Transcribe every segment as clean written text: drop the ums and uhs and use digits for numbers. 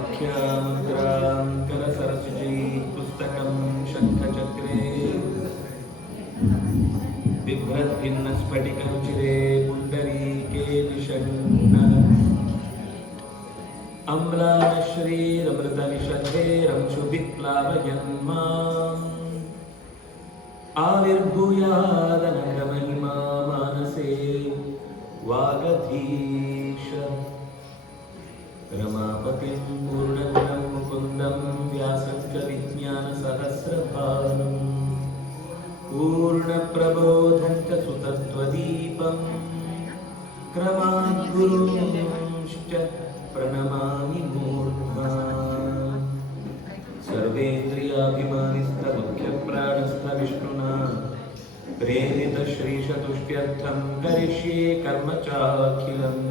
व्याख्यामुद्रां करसरसिजै पुस्तकं शङ्खचक्रे बिभ्रद्भिन्नस्फटिकरुचिरे पुण्डरीके निषण्णः अम्लाश्रीरमृतनिषधेरंशुभिप्लावयन्माम् आविर्भूयादनघमहिमा मानसे वागधीश रमापतिं पूर्णगुणं मुकुन्दं व्यासं च विज्ञानसहस्रभानुं पूर्णप्रबोधं च सुतत्वदीपं क्रमाद्गुरूंश्च प्रणमामि मूर्ध्ना सर्वेन्द्रियाभिमानिस्थमुख्यप्राणस्थ विष्णुना प्रेरितश्रीशतुष्ट्यर्थं करिष्ये कर्म चाखिलम्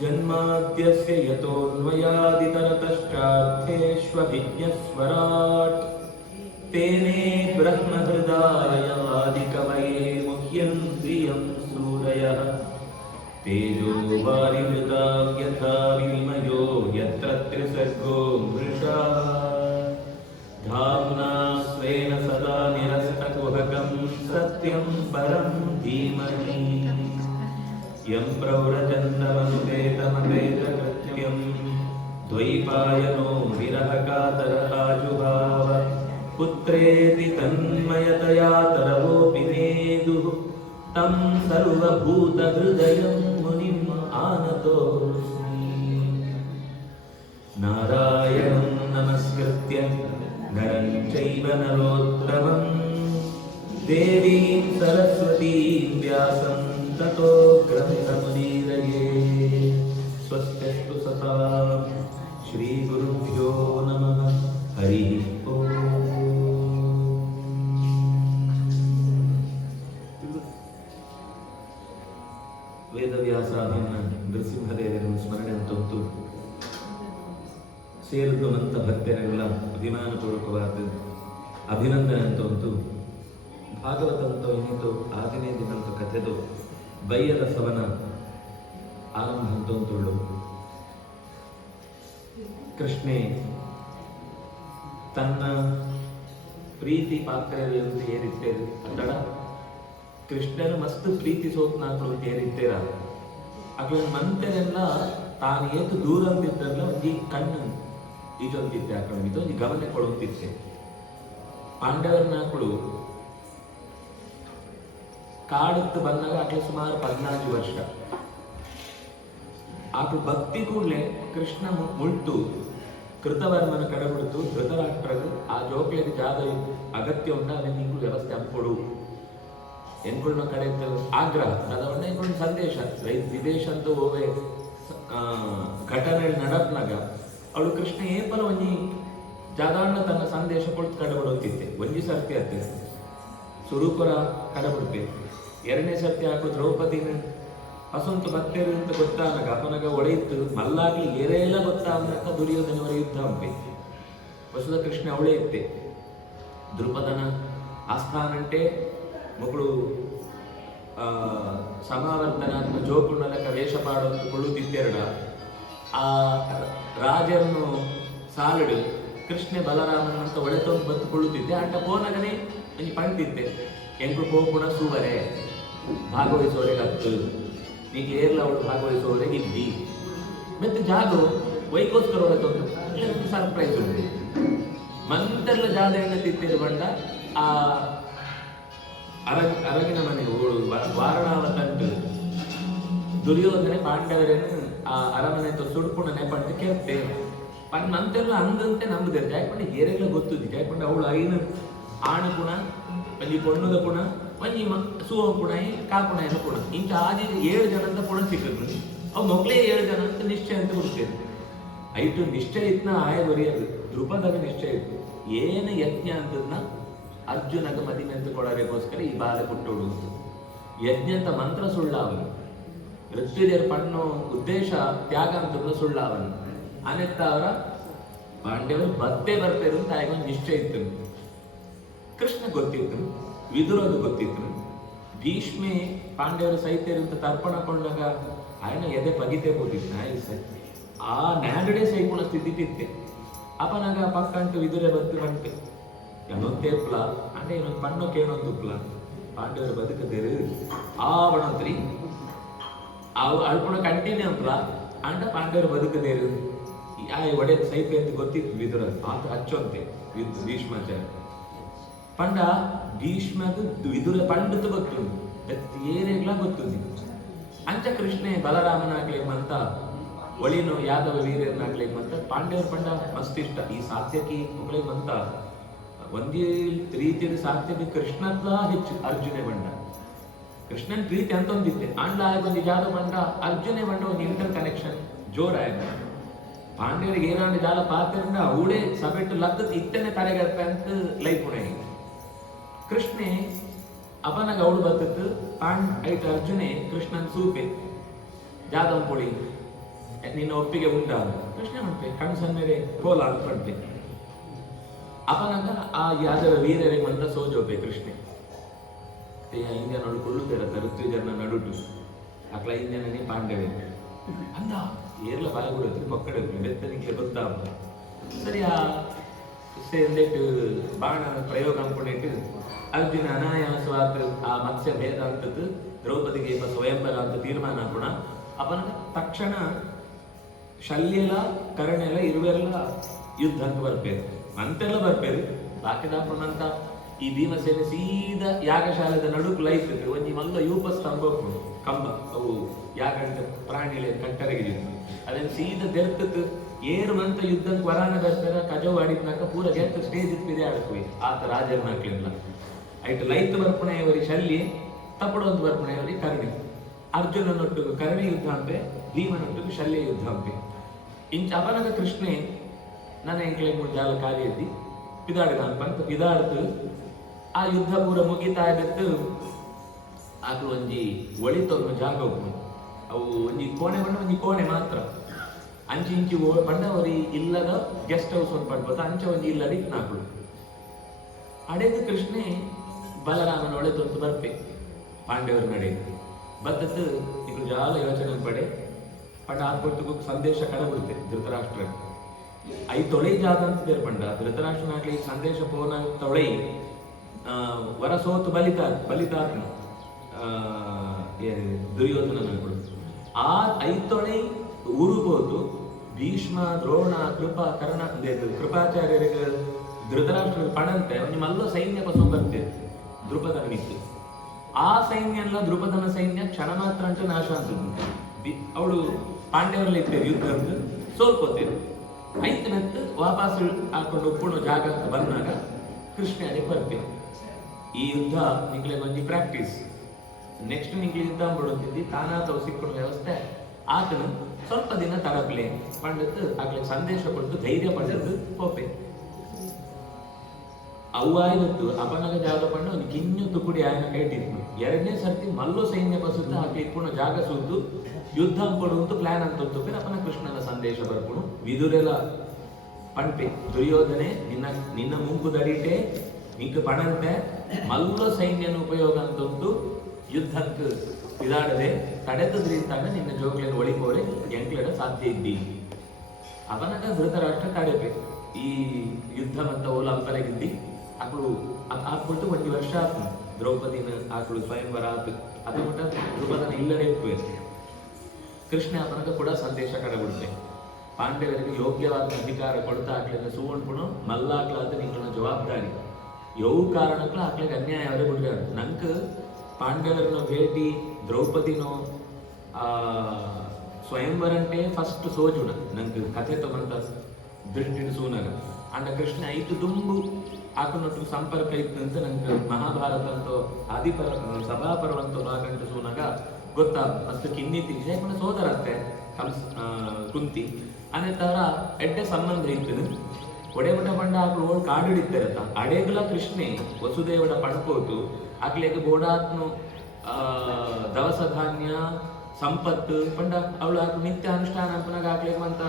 जन्माद्यस्य यतोऽन्वयादितरतश्चार्थेष्वभिज्ञस्वराट् तेने ब्रह्महृदाय आदिकवये मुह्यन्त्रियं सूरयः तेजो वारिमृतां यथा विनिमयो यत्र त्रिसर्गो मृषा धाम्ना स्वेन सदा निरस्तकुहकं सत्यं परं धीमहि यं प्रव्रजन्तमनुपेतमपेतकृत्यं द्वैपायनो विरहकातरहाजुभाव पुत्रेति तन्मयतया तरवोऽपि नेदुः तं सर्वभूतहृदयं मुनिम् आनतोऽस्मि नारायणं नमस्कृत्य नरं चैव नरोत्तमं देवीं सरस्वतीं व्यासं ततो ग्रन्थमुदीरये स्वस्त्यस्तु सतां श्रीगुरुभ्यो नमः हरिः ओम् ವೇದವ್ಯಾಸಾಭಿನ್ನ ನೃಸಿಂಹದೇವರನ್ನು ಸ್ಮರಣೆ ಅಂತಂತೂ ಸೇರಿದುವಂಥ ಭಕ್ತರೆಲ್ಲ ಅಭಿಮಾನಪೂರ್ವಕವಾದ ಅಭಿನಂದನೆ ಅಂತಂತೂ ಭಾಗವತಂತೋ ಇನ್ನಿತು ಆಗನೇ ದಿನಂತ ಕಥೆದು ಬಯ್ಯದ ಸವನ ಆರಂಭ ಅಂತಂತುಳ್ಳು ಕೃಷ್ಣೆ ತನ್ನ ಪ್ರೀತಿ ಪಾತ್ರರಂತ ಏರಿತ್ತೇರು ಅಂದಳ ಕೃಷ್ಣನ ಮಸ್ತ್ ಪ್ರೀತಿಸೋತ್ ನಾಲ್ಕು ಏರಿತ್ತೇರ ಅಕ್ಲ ಮಂತೆರೆಲ್ಲ ತಾನು ಏತು ದೂರ ಅಂತಿದ್ರಲ್ಲ ಒಂಜಿ ಕಣ್ಣು ಈಜೊಂದಿದ್ದೆ ಆಕಳು ಇದೊಂದು ಗಮನ ಕೊಡುತ್ತಿದ್ದೆ ಪಾಂಡವರ ನಾಲ್ಕು ಕಾಡತ್ತು ಬಂದಾಗ ಆಕೆ ಸುಮಾರು 14 ವರ್ಷ ಆಕೆ ಭಕ್ತಿ ಕೂಡಲೇ ಕೃಷ್ಣ ಮುಳ್ತು ಕೃತವರ್ಮನ ಕಡೆಬಿಡ್ತು ಧೃತರಾಷ್ಟ್ರರು ಆ ಜೋಕ್ಲೆಗೆ ಜಾಗ ಅಗತ್ಯ ಉಂಟ ಅದನ್ನ ನೀವು ವ್ಯವಸ್ಥೆ ಅಂದ್ಕೊಡು ಎನ್ಕೊಳ್ನ ಕಡೆ ಆಗ್ರಹ ಅದವನ್ನ ಎನ್ಕೊಂಡು ಸಂದೇಶ ವಿದೇಶ ಅಂತ ಹೋವೆ ಘಟನೆ ನಡಪ್ನಾಗ ಅವಳು ಕೃಷ್ಣ ಏಪಲ ಒಂಜಿ ಜಾಗವನ್ನ ತನ್ನ ಸಂದೇಶ ಕೊಟ್ಟು ಕಡೆಬಿಡೋತಿದ್ದೆ ಒಂಜಿ ಸರ್ತಿ ಅತ್ತೆ ಸ್ವರೂಪರ ಕಡೆಬಿಡ್ತೆ ಎರಡನೇ ಸರ್ತಿ ಹಾಕು ದ್ರೌಪದಿನ ಹಸಂತು ಭಕ್ತರು ಅಂತ ಗೊತ್ತಾಗ ಅಪನಗ ಒಡೆಯಿತು ಮಲ್ಲಾಗಿ ಏರೆಲ್ಲ ಗೊತ್ತಾಗ ದುರ್ಯೋಧನವರ ಯುದ್ಧ ಅಂಪೆ ವಸುಧ ಕೃಷ್ಣ ಅವಳೇ ಇತ್ತೆ ದ್ರುಪದನ ಆಸ್ಥಾನಂಟೆ ಮಗಳು ಸಮಾವರ್ತನ ಜೋಪುಣಲಕ ವೇಷ ಪಾಡೋದು ಕೊಳ್ಳುತ್ತಿದ್ದೆರಡ ಆ ರಾಜರನ್ನು ಸಾಲಡು ಕೃಷ್ಣ ಬಲರಾಮನ ಅಂತ ಒಳೆತೊಂದು ಬತ್ತುಕೊಳ್ಳುತ್ತಿದ್ದೆ ಅಂಟ ಪೋನಗನೇ ನನಗೆ ಪಂಡಿದ್ದೆ ಎಂಕು ಪೋಪುಣ ಸೂವರೆ ಭಾಗವಹಿಸೋರೆಗೆ ಹತ್ತು ನೀಗೆ ಏರ್ಲ ಅವಳು ಭಾಗವಹಿಸೋರೆಗೆ ಇದ್ದಿ ಮತ್ತೆ ಜಾಗೋ ವೈಕೋಸ್ಕರ ಒಳೆತೊಂದು ಸರ್ಪ್ರೈಸ್ ಉಂಟು ಮಂತೆಲ್ಲ ಜಾದೆಯನ್ನು ತಿತ್ತಿರು ಬಂಡ ಆ ಅರಗಿನ ಮನೆ ವಾರಣಾವತಂಟು ದುರ್ಯೋಧನೆ ಪಾಂಡವರೇನು ಆ ಅರಮನೆ ಸುಡ್ಪುಣ ನೆಪಂಟು ಕೇಳ್ತೆ ನಂತೆಲ್ಲ ಅಂದಂತೆ ನಂಬುದೇ ಜಾಯ್ಕೊಂಡು ಏರೆಲ್ಲ ಗೊತ್ತಿದ್ದಿ ಜಾಯ್ಕೊಂಡು ಅವಳು ಐನು ಆಣ ಪುಣ ಒಂಜಿ ಪೊಣ್ಣದ ಪುಣ ಒಂಜಿ ಸೂವ ಪುಣ ಕಾಪುಣ ಏನೋ ಪುಣ ಇಂಚ ಆದಿ 7 ಜನ ಅಂತ ಪುಣ ಸಿಕ್ಕರು ಅವು ಮಕ್ಕಳೇ 7 ಜನ ಅಂತ ನಿಶ್ಚಯ ಅಂತ ಬಿಡ್ತೇನೆ ಐಟು ನಿಶ್ಚಯ ಇತ್ನ ಆಯದೊರಿಯದು ದ್ರುಪದಾಗ ನಿಶ್ಚಯ ಇತ್ತು ಏನು ಯಜ್ಞ ಅಂತದನ್ನ ಅರ್ಜುನಗ ಮದಿಮೆ ಅಂತ ಕೊಡಬೇಕೋಸ್ಕರ ಈ ಬಾಲ ಕೊಟ್ಟೋಡು ಯಜ್ಞ ಅಂತ ಮಂತ್ರ ಸುಳ್ಳಾವನು ಮೃತ್ಯುಜರು ಪಣ್ಣು ಉದ್ದೇಶ ತ್ಯಾಗ ಅಂತಂದು ಸುಳ್ಳಾವನು ಅನೆತ್ತ ಅವರ ಪಾಂಡವರು ಬರ್ತೇರು ಅಂತ ಆಗೊಂದು ನಿಶ್ಚಯ ಇತ್ತು ಕೃಷ್ಣ ಗೊತ್ತಿತ್ತು ವಿದುರದು ಗೊತ್ತಿತ್ತು ಭೀಷ್ಮೆ ಪಾಂಡವರು ಸೈತ್ಯರು ಅಂತ ತರ್ಪಣ ಕೊಂಡಾಗ ఆయన ಎದೆ ಪಗಿತೆ ಹೋಗಿತ್ತು ಆ ನ್ಯಾಡಡೆ ಸೈಪುಣ ಸ್ಥಿತಿ ತಿತ್ತೆ ಅಪನಗ ಪಕ್ಕಂಟು ವಿದುರೆ ಬತ್ತು ಬಂಟು ಏನೊಂದೇಪ್ಲ ಅಂದ್ರೆ ಇನ್ನೊಂದು ಪಣ್ಣಕ್ಕೆ ಏನೊಂದುಪ್ಲ ಪಾಂಡವರು ಬದುಕದೇರು ಆವಣತ್ರಿ ಅವು ಅಳ್ಪುಣ ಕಂಟಿನ್ಯೂ ಅಂಪ್ಲ ಅಂಡ ಪಾಂಡವರು ಬದುಕದೇರು ಆ ಒಡೆ ಸೈಪೆ ಅಂತ ಗೊತ್ತಿತ್ತು ವಿದುರ ಆತ ಹಚ್ಚೊಂತೆ ಭೀಷ್ಮಾಚಾರ್ಯ ಪಂಡ ಭೀಷ್ಮದ ವಿದುರ ಪಂಡದ ಗೊತ್ತುಂಡು ಏರೆಗ್ಲ ಗೊತ್ತುಂಡು ಅಂಚ ಕೃಷ್ಣೆ ಬಲರಾಮನಾಗ್ಲೇಮಂತ ಒಳಿನು ಯಾದವ ವೀರನಾಗ್ಲೇಮಂತ ಪಾಂಡವರ ಪಂಡ ಮಸ್ತ್ ಇಷ್ಟ ಈ ಸಾತ್ಯಕಿ ಮುಗ್ಲೇಮಂತ ಒಂದೇ ರೀತಿಯ ಸಾತ್ಯಕಿ ಕೃಷ್ಣತ್ಲ ಹೆಚ್ಚು ಅರ್ಜುನೆ ಬಂಡ ಕೃಷ್ಣನ್ ಪ್ರೀತಿ ಅಂತ ಒಂದಿತ್ತೆ ಅಂಡ ಒಂದು ಜಾದ ಬಂಡ ಅರ್ಜುನೆ ಬಂಡ ಒಂದು ಇಂಟರ್ ಕನೆಕ್ಷನ್ ಜೋರಾಯ್ತು ಪಾಂಡ್ಯರಿಗೆ ಏನಾಂಡ ಜಾಲ ಪಾತ್ರಿಂದ ಅವಳೇ ಸಬೆಟ್ಟು ಲಗ್ಗದ ಇತ್ತನೆ ತರೆಗಡ್ಪ ಅಂತ ಲೈಫ್ ಉಣೆ ಕೃಷ್ಣೆ ಅಪನಗ ಅವಳು ಬರ್ತತ್ತು ಐಟ್ ಅರ್ಜುನೆ ಕೃಷ್ಣನ್ ಸೂಪೆ ಜಾದವ್ ಪೊಳಿ ನಿನ್ನ ಒಪ್ಪಿಗೆ ಉಂಡ ಕೃಷ್ಣ ಮಾಡ್ತೆ ಕಣ್ ಸಣ್ಣರೆ ಪೋಲ ಅಂತ ಅಪನಗ ಆ ಯಾದವ ವೀರರೆ ಮಂತ ಸೋಜೋಪೆ ಕೃಷ್ಣೆ ಇಂದ್ಯ ನೋಡು ಕೊಳ್ಳುತ್ತೇರ ಋತ್ವಿಜರ್ನ ನಡುಟು ಅಕ್ಲ ಇಂದ್ಯನೇ ಪಾಂಡವೆ ಅಂದ ಏರ್ಲ ಬಾಯಿ ಕೊಡುತ್ತೆ ಮಕ್ಕಳು ಬೆತ್ತನಿಗೆ ಗೊತ್ತಾ ಸರಿ ಆ ಎಂದೆಟ್ಟು ಬಾಣ ಪ್ರಯೋಗ ಅನ್ಕೊಂಡಿಟ್ಟು ಅರ್ಜುನ ಅನಾಯಾಸವಾದ ಆ ಮತ್ಸ್ಯ ಭೇದ ಅಂತದ್ದು ದ್ರೌಪದಿಗೆ ಸ್ವಯಂವರ ಅಂತ ತೀರ್ಮಾನ ಹಾಕೋಣ ಅವನ ತಕ್ಷಣ ಶಲ್ಯಲ ಕರ್ಣೆಲ್ಲ ಇರುವೆಲ್ಲ ಯುದ್ಧ ಅಂತ ಬರ್ಬೇರು ಅಂತೆಲ್ಲ ಬರ್ಬೇರು ಬಾಕಿದಾಪಣಂತ ಈ ಭೀಮಸೇನೆ ಸೀದಾ ಯಾಗಶಾಲೆದ ನಡುಕು ಲೈಫ್ ಇತ್ತು ಒಂಜಿ ಮಲ್ಲ ಯೂಪ ಸ್ತಂಭ ಕಂಬ ಅವು ಯಾಗಂತ ಪ್ರಾಣಿಲೆ ಕಟ್ಟರೆಗೆ ಅದನ್ನು ಸೀದಾ ತೆರ್ತತ್ತು ಏರು ಮಂತ ಯುದ್ಧಕ್ಕೆ ವರಾನ ಬರ್ತಾರ ಕಜವು ಆಡಿದ್ನಾಕ ಪೂರ ಗೆತ್ತ ಸ್ಟೇಜ್ ಇತ್ತಿದೆ ಆಡ್ಕೋಯಿ ಆತ ರಾಜರ ನಾಕ್ಲಿಲ್ಲ ಐಟ್ ಲೈತ್ ಬರ್ಪಣೆಯವರಿ ಶಲ್ಯ ತಪ್ಪಡೊಂದು ಬರ್ಪಣೆಯವರಿ ಕರ್ಣಿ ಅರ್ಜುನನೊಟ್ಟಿಗೆ ಕರ್ಣಿ ಯುದ್ಧ ಅಂತೆ ಭೀಮನೊಟ್ಟಿಗೆ ಶಲ್ಯ ಯುದ್ಧ ಅಂತೆ ಇಂಚ ಅಪನಗ ಕೃಷ್ಣೆ ನನ್ನ ಎಂಕ್ಲೆ ಮೂರು ಜಾಲ ಕಾರ್ಯ ಎದ್ದಿ ಪಿದಾಡ್ಗ ಅಂತ ಪಿದಾಡ್ತು ಆ ಯುದ್ಧ ಪೂರ ಮುಗಿತಾ ಇದ್ದತ್ತು ಅದು ಒಂಜಿ ಒಳಿತೊಂದು ಜಾಗ ಹೋಗ್ಬೋದು ಅವು ಒಂಜಿ ಕೋಣೆ ಬಣ್ಣ ಒಂಜಿ ಕೋಣೆ ಮಾತ್ರ ಅಂಚಿ ಇಂಚಿ ಪಂಡವರಿ ಇಲ್ಲದ ಗೆಸ್ಟ್ ಹೌಸ್ ಒಂದು ಪಡ್ಬೋದು ಅಂಚ ಒಂಜಿ ಇಲ್ಲದ ನಾಲ್ಕು ಅಡೆದು ಕೃಷ್ಣೆ ಬಲರಾಮನ ಒಳೆತೊಂದು ಬರ್ಪೆ ಪಾಂಡವರ ನಡೆ ಬದ್ದದ್ದು ಇದು ಜಾಲ ಯೋಚನೆ ಪಡೆ ಪಂಡ ಆತ್ಕೊಟ್ಟು ಸಂದೇಶ ಕಡಬಿಡುತ್ತೆ ಧೃತರಾಷ್ಟ್ರ ಐ ತೊಳೆ ಜಾದ ಅಂತ ಬೇರೆ ಪಂಡ ಧೃತರಾಷ್ಟ್ರನಾಗ್ಲಿ ಸಂದೇಶ ಪೋನ ತೊಳೆ ವರಸೋತು ಬಲಿತಾತ್ಮ ದುರ್ಯೋಧನ ಆ ಐತೊಳೆ ಊರುಬೋದು ಭೀಷ್ಮ ದ್ರೋಣ ಕೃಪಾಚಾರ್ಯರಿಗೆ ಧೃತರಾಷ್ಟ್ರ ಪಣಂತೆ ಒಂದು ಮಲ್ಲ ಸೈನ್ಯ ಬರ್ತೇವೆ ದ್ರುಪದನ ನಿಂತು ಆ ಸೈನ್ಯ ಎಲ್ಲ ದ್ರುಪದನ ಸೈನ್ಯ ಕ್ಷಣ ಮಾತ್ರ ಅಂತ ನಾಶ ಅಂತ ಅವಳು ಪಾಂಡ್ಯವರಲ್ಲಿ ಇರ್ತೇವೆ ಯುದ್ಧ ಸೋಲ್ಕೋತೇವೆ ಐತ್ ಮೆತ್ತು ವಾಪಸ್ ಹಾಕೊಂಡು ಒಪ್ಪುಣ ಜಾಗ ಬಂದಾಗ ಕೃಷ್ಣ ಅದಕ್ಕೆ ಬರ್ತೇವೆ ಈ ಯುದ್ಧ ನಿಂಗ್ಲೆ ಬಂದು ಪ್ರಾಕ್ಟೀಸ್ ನೆಕ್ಸ್ಟ್ ನಿಂಗೆ ಯುದ್ಧ ಬಿಡುತ್ತಿದ್ದಿ ತಾನಾತ ಸಿಕ್ಕೊಂಡು ವ್ಯವಸ್ಥೆ ಆತನು ಸ್ವಲ್ಪ ದಿನ ತಡಪ್ಲೆ ಪಂಡತ್ತು ಆಗ್ಲಿಕ್ಕೆ ಸಂದೇಶ ಕೊಟ್ಟು ಧೈರ್ಯ ಪಂಡದ್ದು ಹೋಪೆ ಅವ್ವಾಯಿತ್ತು ಅಪನಗ ಜಾಗ ಪಂಡ ಒಂದು ಕಿನ್ನು ತುಕುಡಿ ಆಯನ ಕೈಟಿತ್ತು ಎರಡನೇ ಸರ್ತಿ ಮಲ್ಲು ಸೈನ್ಯ ಬಸುತ್ತ ಹಾಕಿ ಪುಣ ಜಾಗ ಸುದ್ದು ಯುದ್ಧ ಕೊಡುವಂತ ಪ್ಲಾನ್ ಅಂತ ಅಪನ ಕೃಷ್ಣನ ಸಂದೇಶ ಬರ್ಪುಣು ವಿದುರೆಲ ಪಂಪೆ ದುರ್ಯೋಧನೆ ನಿನ್ನ ಮುಂಕು ದಡಿಟೆ ನಿಂಕ ಪಣಂತೆ ಮಲ್ಲ ಸೈನ್ಯನ ಉಪಯೋಗ ಅಂತಂದು ಯುದ್ಧಕ್ಕೆ ಇದಾಡದೆ ತಡೆದ್ರಿಂದಾಗ ನಿನ್ನ ಜೋಗ್ಲಿನ ಒಳಿಕೋರೆ ಎಂಕ್ಲೆಡ ಸಾಧ್ಯ ಇದ್ದಿ ಅವನಗ ಧೃತರಾಷ್ಟ್ರ ತಡೆಪೆ ಈ ಯುದ್ಧ ಮತ್ತ ಓಲ ಅಂಪಲೆಗಿದ್ದಿ ಆಕಳು ಹಾಕ್ಬಿಟ್ಟು ಒಂದು ವರ್ಷ ಆತು ದ್ರೌಪದಿನ ಆಕಳು ಸ್ವಯಂವರ ಆತು ಅದು ಮಟ್ಟ ದ್ರುಪದನ ಇಲ್ಲದೆ ಇಪ್ಪೆ ಕೃಷ್ಣ ಅವನಗ ಕೂಡ ಸಂದೇಶ ಕಡಬಿಡುತ್ತೆ ಪಾಂಡವರಿಗೆ ಯೋಗ್ಯವಾದ ಅಧಿಕಾರ ಕೊಡ್ತಾ ಹಾಕ್ಲಿಂದ ಸುವಣ್ಪುಣು ಮಲ್ಲಾಕ್ಲಾದ ನಿಂಗಳ ಜವಾಬ್ದಾರಿ ಯವು ಕಾರಣಕ್ಕೂ ಹಾಕ್ಲಿಕ್ಕೆ ಅನ್ಯಾಯ ಅವರೇ ಬಿಡ್ಗಾರ ನಂಕ ಪಾಂಡವರನ್ನ ಭೇಟಿ ದ್ರೌಪದಿನೋ ಸ್ವಯಂವರಂಟೆ ಫಸ್ಟ್ ಸೋಜುಣ ನಂಗೆ ಕಥೆ ತಗೊಂಡ ದೃಷ್ಟಿ ಸೂನಗ ಅಂಡ ಕೃಷ್ಣ ಐತು ದುಂಬು ಆಕನೊಟ್ಟು ಸಂಪರ್ಕ ಇತ್ತು ಅಂತ ನಂಗೆ ಮಹಾಭಾರತ ಅಂತೋ ಆದಿಪರ ಸಭಾಪರ್ವಂತೋ ನಾಗಂಟು ಸೂನಗ ಗೊತ್ತಾ ಅಷ್ಟು ಕಿನ್ನಿತಿ ವಿಷಯ ಸೋದರ ಅತ್ತೆ ಕುಂತಿ ಅನೇ ತರ ಎಡ್ಡೆ ಸಂಬಂಧ ಇತ್ತು ಒಡೆಮಟ ಪಂಡ ಆಕಳು ಓಡ್ ಕಾಡಿಡಿತ್ತಾರತ್ತ ಅಡೆಗಲ ಕೃಷ್ಣೆ ವಸುದೇವಡ ಪಣ್ಕೋತು ಆಗ್ಲೇಗೆ ಬೋಡಾತ್ನು ದವಸ ಧಾನ್ಯ ಸಂಪತ್ತು ಪಂಡ ಅವಳು ಆಕ ನಿತ್ಯ ಅನುಷ್ಠಾನ ಅಂಪನಾಗ ಆಗ್ಲೇಗೆ ಅಂತ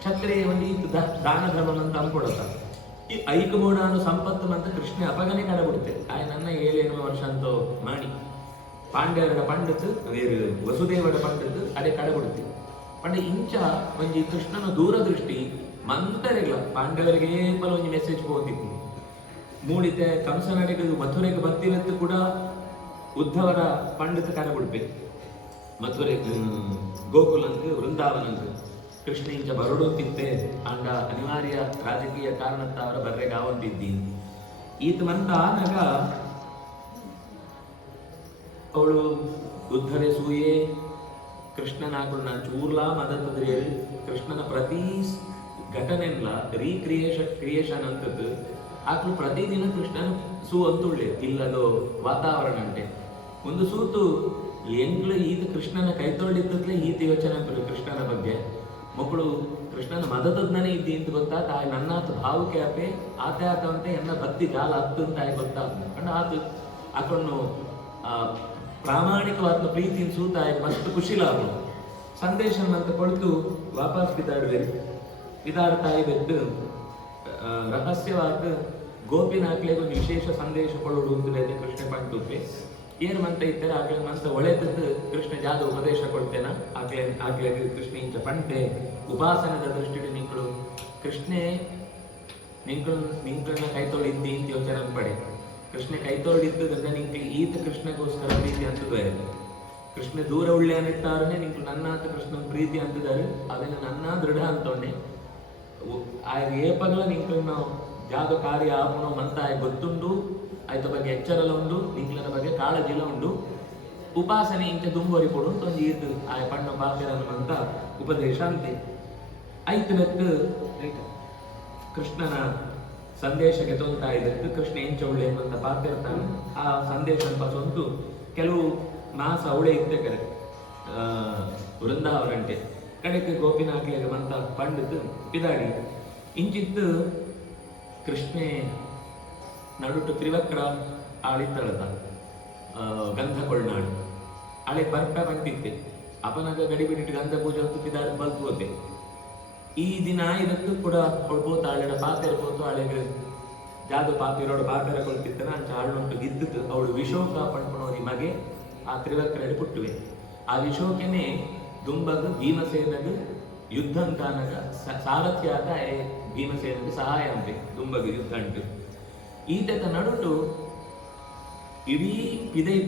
ಕ್ಷತ್ರಿಯ ಒಂದು ಇತ್ತು ದಾನ ಧರ್ಮ ಅಂತ ಅನ್ಕೊಡತ್ತ ಈ ಐಕ ಬೋಡಾನು ಸಂಪತ್ತು ಅಂತ ಕೃಷ್ಣ ಅಪಗನೆ ಕಡಬಿಡುತ್ತೆ ಆಯ್ ನನ್ನ 7 ವರ್ಷ ಅಂತೋ ಮಾಡಿ ಪಾಂಡ್ಯರ ಪಂಡತ್ತು ವಸುದೇವಡ ಪಂಡದ್ದು ಅದೇ ಕಡಬಿಡುತ್ತೆ ಪಂಡ ಇಂಚ ಒಂಜಿ ಕೃಷ್ಣನ ದೂರದೃಷ್ಟಿ ಮಂತರೆಗ್ಲ ಪಾಂಡವರಿಗೆ ಪಲ ಒಂಜಿ ಮೆಸೇಜ್ ಹೋಗಿತ್ತು ಮೂಡಿತೆ ಕಂಸನಡೆಗೆ ಮಥುರೆಗೆ ಬರ್ತಿರತ್ತು ಕೂಡ ಉದ್ಧವರ ಪಂಡಿತ ಕರ ಬಿಡ್ಬೆ ಮಥುರೆ ಗೋಕುಲಂಕ್ ವೃಂದಾವನಂಕ್ ಕೃಷ್ಣ ಇಂಚ ಬರಡೋತಿದ್ದೆ ಅಂಡ ಅನಿವಾರ್ಯ ರಾಜಕೀಯ ಕಾರಣತ್ತ ಅವರ ಬರ್ರೆಗೆ ಆವಂತಿದ್ದೀನಿ ಈತ ಮಂತ ಆನಾಗ ಅವಳು ಉದ್ಧರೆ ಸೂಯೆ ಕೃಷ್ಣನ ಆಕಳು ನಾನು ಚೂರ್ಲಾ ಮದತದ್ರಿ ಕೃಷ್ಣನ ಪ್ರತಿ ಘಟನೆಲ್ಲ ಕ್ರಿಯೇಷನ್ ಅಂತದ್ದು ಆಕಳು ಪ್ರತಿದಿನ ಕೃಷ್ಣನ ಸೂ ಅಂತುಳ್ಳೆ ಇಲ್ಲದೋ ವಾತಾವರಣ ಅಂಟೆ ಒಂದು ಸೂತು ಎಂಗ್ಳು ಈತ ಕೃಷ್ಣನ ಕೈ ತೊಳ್ಳಿದ್ದಕ್ಲೆ ಈತ ಯೋಚನೆ ಕೃಷ್ಣನ ಬಗ್ಗೆ ಮಕ್ಕಳು ಕೃಷ್ಣನ ಮದದಜ್ಞಾನೇ ಇದ್ದಿ ಅಂತ ಗೊತ್ತಾತ ಆಯ್ ನನ್ನಾತ ಭಾವುಕೆ ಆಪೆ ಆತ ಆತವಂತೆ ಎನ್ನ ಭಕ್ತಿ ಜಾಲ ಹತ್ತು ಅಂತ ಆಯ್ ಗೊತ್ತಾತ ಅಂಡ್ ಆತ ಆಕಣ್ಣು ಪ್ರಾಮಾಣಿಕವಾದ ಪ್ರೀತಿನ ಸೂತ ಆಯ್ ಮಸ್ತ್ ಖುಷಿಲಾಗು ಸಂದೇಶ ಅಂತ ಕೊಡ್ತು ವಾಪಸ್ ಬಿದಾಡ್ತಾಯಿ ಬೆದ್ದು ರಹಸ್ಯವಾದ ಗೋಪಿನಾಕ್ಲೆಗೆ ಒಂದು ವಿಶೇಷ ಸಂದೇಶ ಕೊಡೋಡು ಅಂತ ಕೃಷ್ಣ ಪಂಟುತ್ತೆ ಏನ್ ಮಂತ ಇದ್ದಾರೆ ಆಗ್ಲೇ ಮಂತ ಒಳೆತದ್ದು ಕೃಷ್ಣ ಜಾದ ಉಪದೇಶ ಕೊಡ್ತೇನ ಆಗ್ಲೇ ಕೃಷ್ಣ ಇಂಚ ಪಂಟೆ ಉಪಾಸನದ ದೃಷ್ಟಿ ನಿಂಗಳು ಕೃಷ್ಣೆ ನಿಂಗಳನ್ನ ಕೈ ತೊಳಿದ್ದಿ ಅಂತ ಯೋಚನೆ ಪಡೆ ಕೃಷ್ಣ ಕೈ ತೊಳಿದ್ದದ್ರಿಂದ ನಿಂಗೆ ಈತ ಕೃಷ್ಣಗೋಸ್ಕರ ಪ್ರೀತಿ ಅಂತದ ಕೃಷ್ಣ ದೂರ ಉಳ್ಳೆ ಅನ್ನಿಟ್ಟಾರನೆ ನಿಂಗೆ ನನ್ನಾತ ಕೃಷ್ಣ ಪ್ರೀತಿ ಅಂತಿದ್ದಾರೆ ಅದನ್ನ ನನ್ನ ದೃಢ ಅಂತೊಂಡೆ ಆ ಏಪಗಳ ನಿಂಗಳನ್ನ ಜಾಗ ಕಾರ್ಯ ಆಪನೋ ಮಂತ ಗೊತ್ತುಂಡು ಆಯ್ತ ಬಗ್ಗೆ ಎಚ್ಚರಲ ಉಂಡು ನಿಂಗ್ಲನ ಬಗ್ಗೆ ಕಾಳಜಿಲ ಉಂಡು ಉಪಾಸನೆ ಇಂಚ ದುಂಬೋರಿ ಕೊಡು ಒಂದು ಈತು ಆ ಪಣ್ಣ ಪಾತ್ಯರನ್ನು ಅಂತ ಉಪದೇಶ ಅಂತೆ ಐತನಕ್ಕೆ ಕೃಷ್ಣನ ಸಂದೇಶಕ್ಕೆ ತೊಂತಾ ಇದಕ್ಕೆ ಕೃಷ್ಣ ಎಂಚ ಉಳ್ಳೆ ಅಂತ ಪಾತಿರ್ತಾನೆ ಆ ಸಂದೇಶ ಸ್ವಂತು ಕೆಲವು ಮಾಸ ಅವಳೆ ಇತ್ತೆ ಕರೆ ವೃಂದಾವರಂಟೆ ಕಡೆಗೆ ಗೋಪಿನಾಕ್ಲೆಗೆ ಮಂತ ಪಂಡಿತು ಪಿದಾಡಿ ಇಂಚಿತ್ತು ಕೃಷ್ಣೆ ನಡುಟು ತ್ರಿವಕ್ರ ಆಳಿತ್ತಳದ ಗಂಧ ಕೊಳ್ನಾಡು ಅಳೆ ಬರ್ಪ ಬಂದಿತ್ತೆ ಅಪನಾಗ ಗಡಿ ಬಿಟ್ಟಿಟ್ಟು ಗಂಧ ಪೂಜೆ ಹೊತ್ತು ಪಿದಾಡ ಬಲ್ತೋತೆ ಈ ದಿನ ಇದಕ್ಕೂ ಕೂಡ ಕೊಡ್ಬೋತ ಆಳೆಡ ಪಾತಿರ್ಬೋದು ಆಳೆಗೆ ಜಾದು ಪಾತಿರೋಡು ಪಾತೆರ ಕೊಳ್ತಿತ್ತನ ಅಂಚ ಆಳುಂಟು ಗಿದ್ದದ್ದು ಅವಳು ವಿಶೋಕ ಪಂಡ್ಕೊಳೋರಿ ಮಗೆ ಆ ತ್ರಿವಕ್ರಡು ಪುಟ್ಟುವೆ ಆ ವಿಶೋಕನೇ ದುಂಬಗ ಭೀಮಸೇನಗ ಯುದ್ಧ ಅಂತಾನಗ ಸಾರಥ್ಯಾದ ಭೀಮಸೇನಗೆ ಸಹಾಯ ಅಂತೆ ದುಂಬಗ ಯುದ್ಧ ಅಂಟು ಈತ ನಡುಟು ಇಡೀ ಪಿದೈ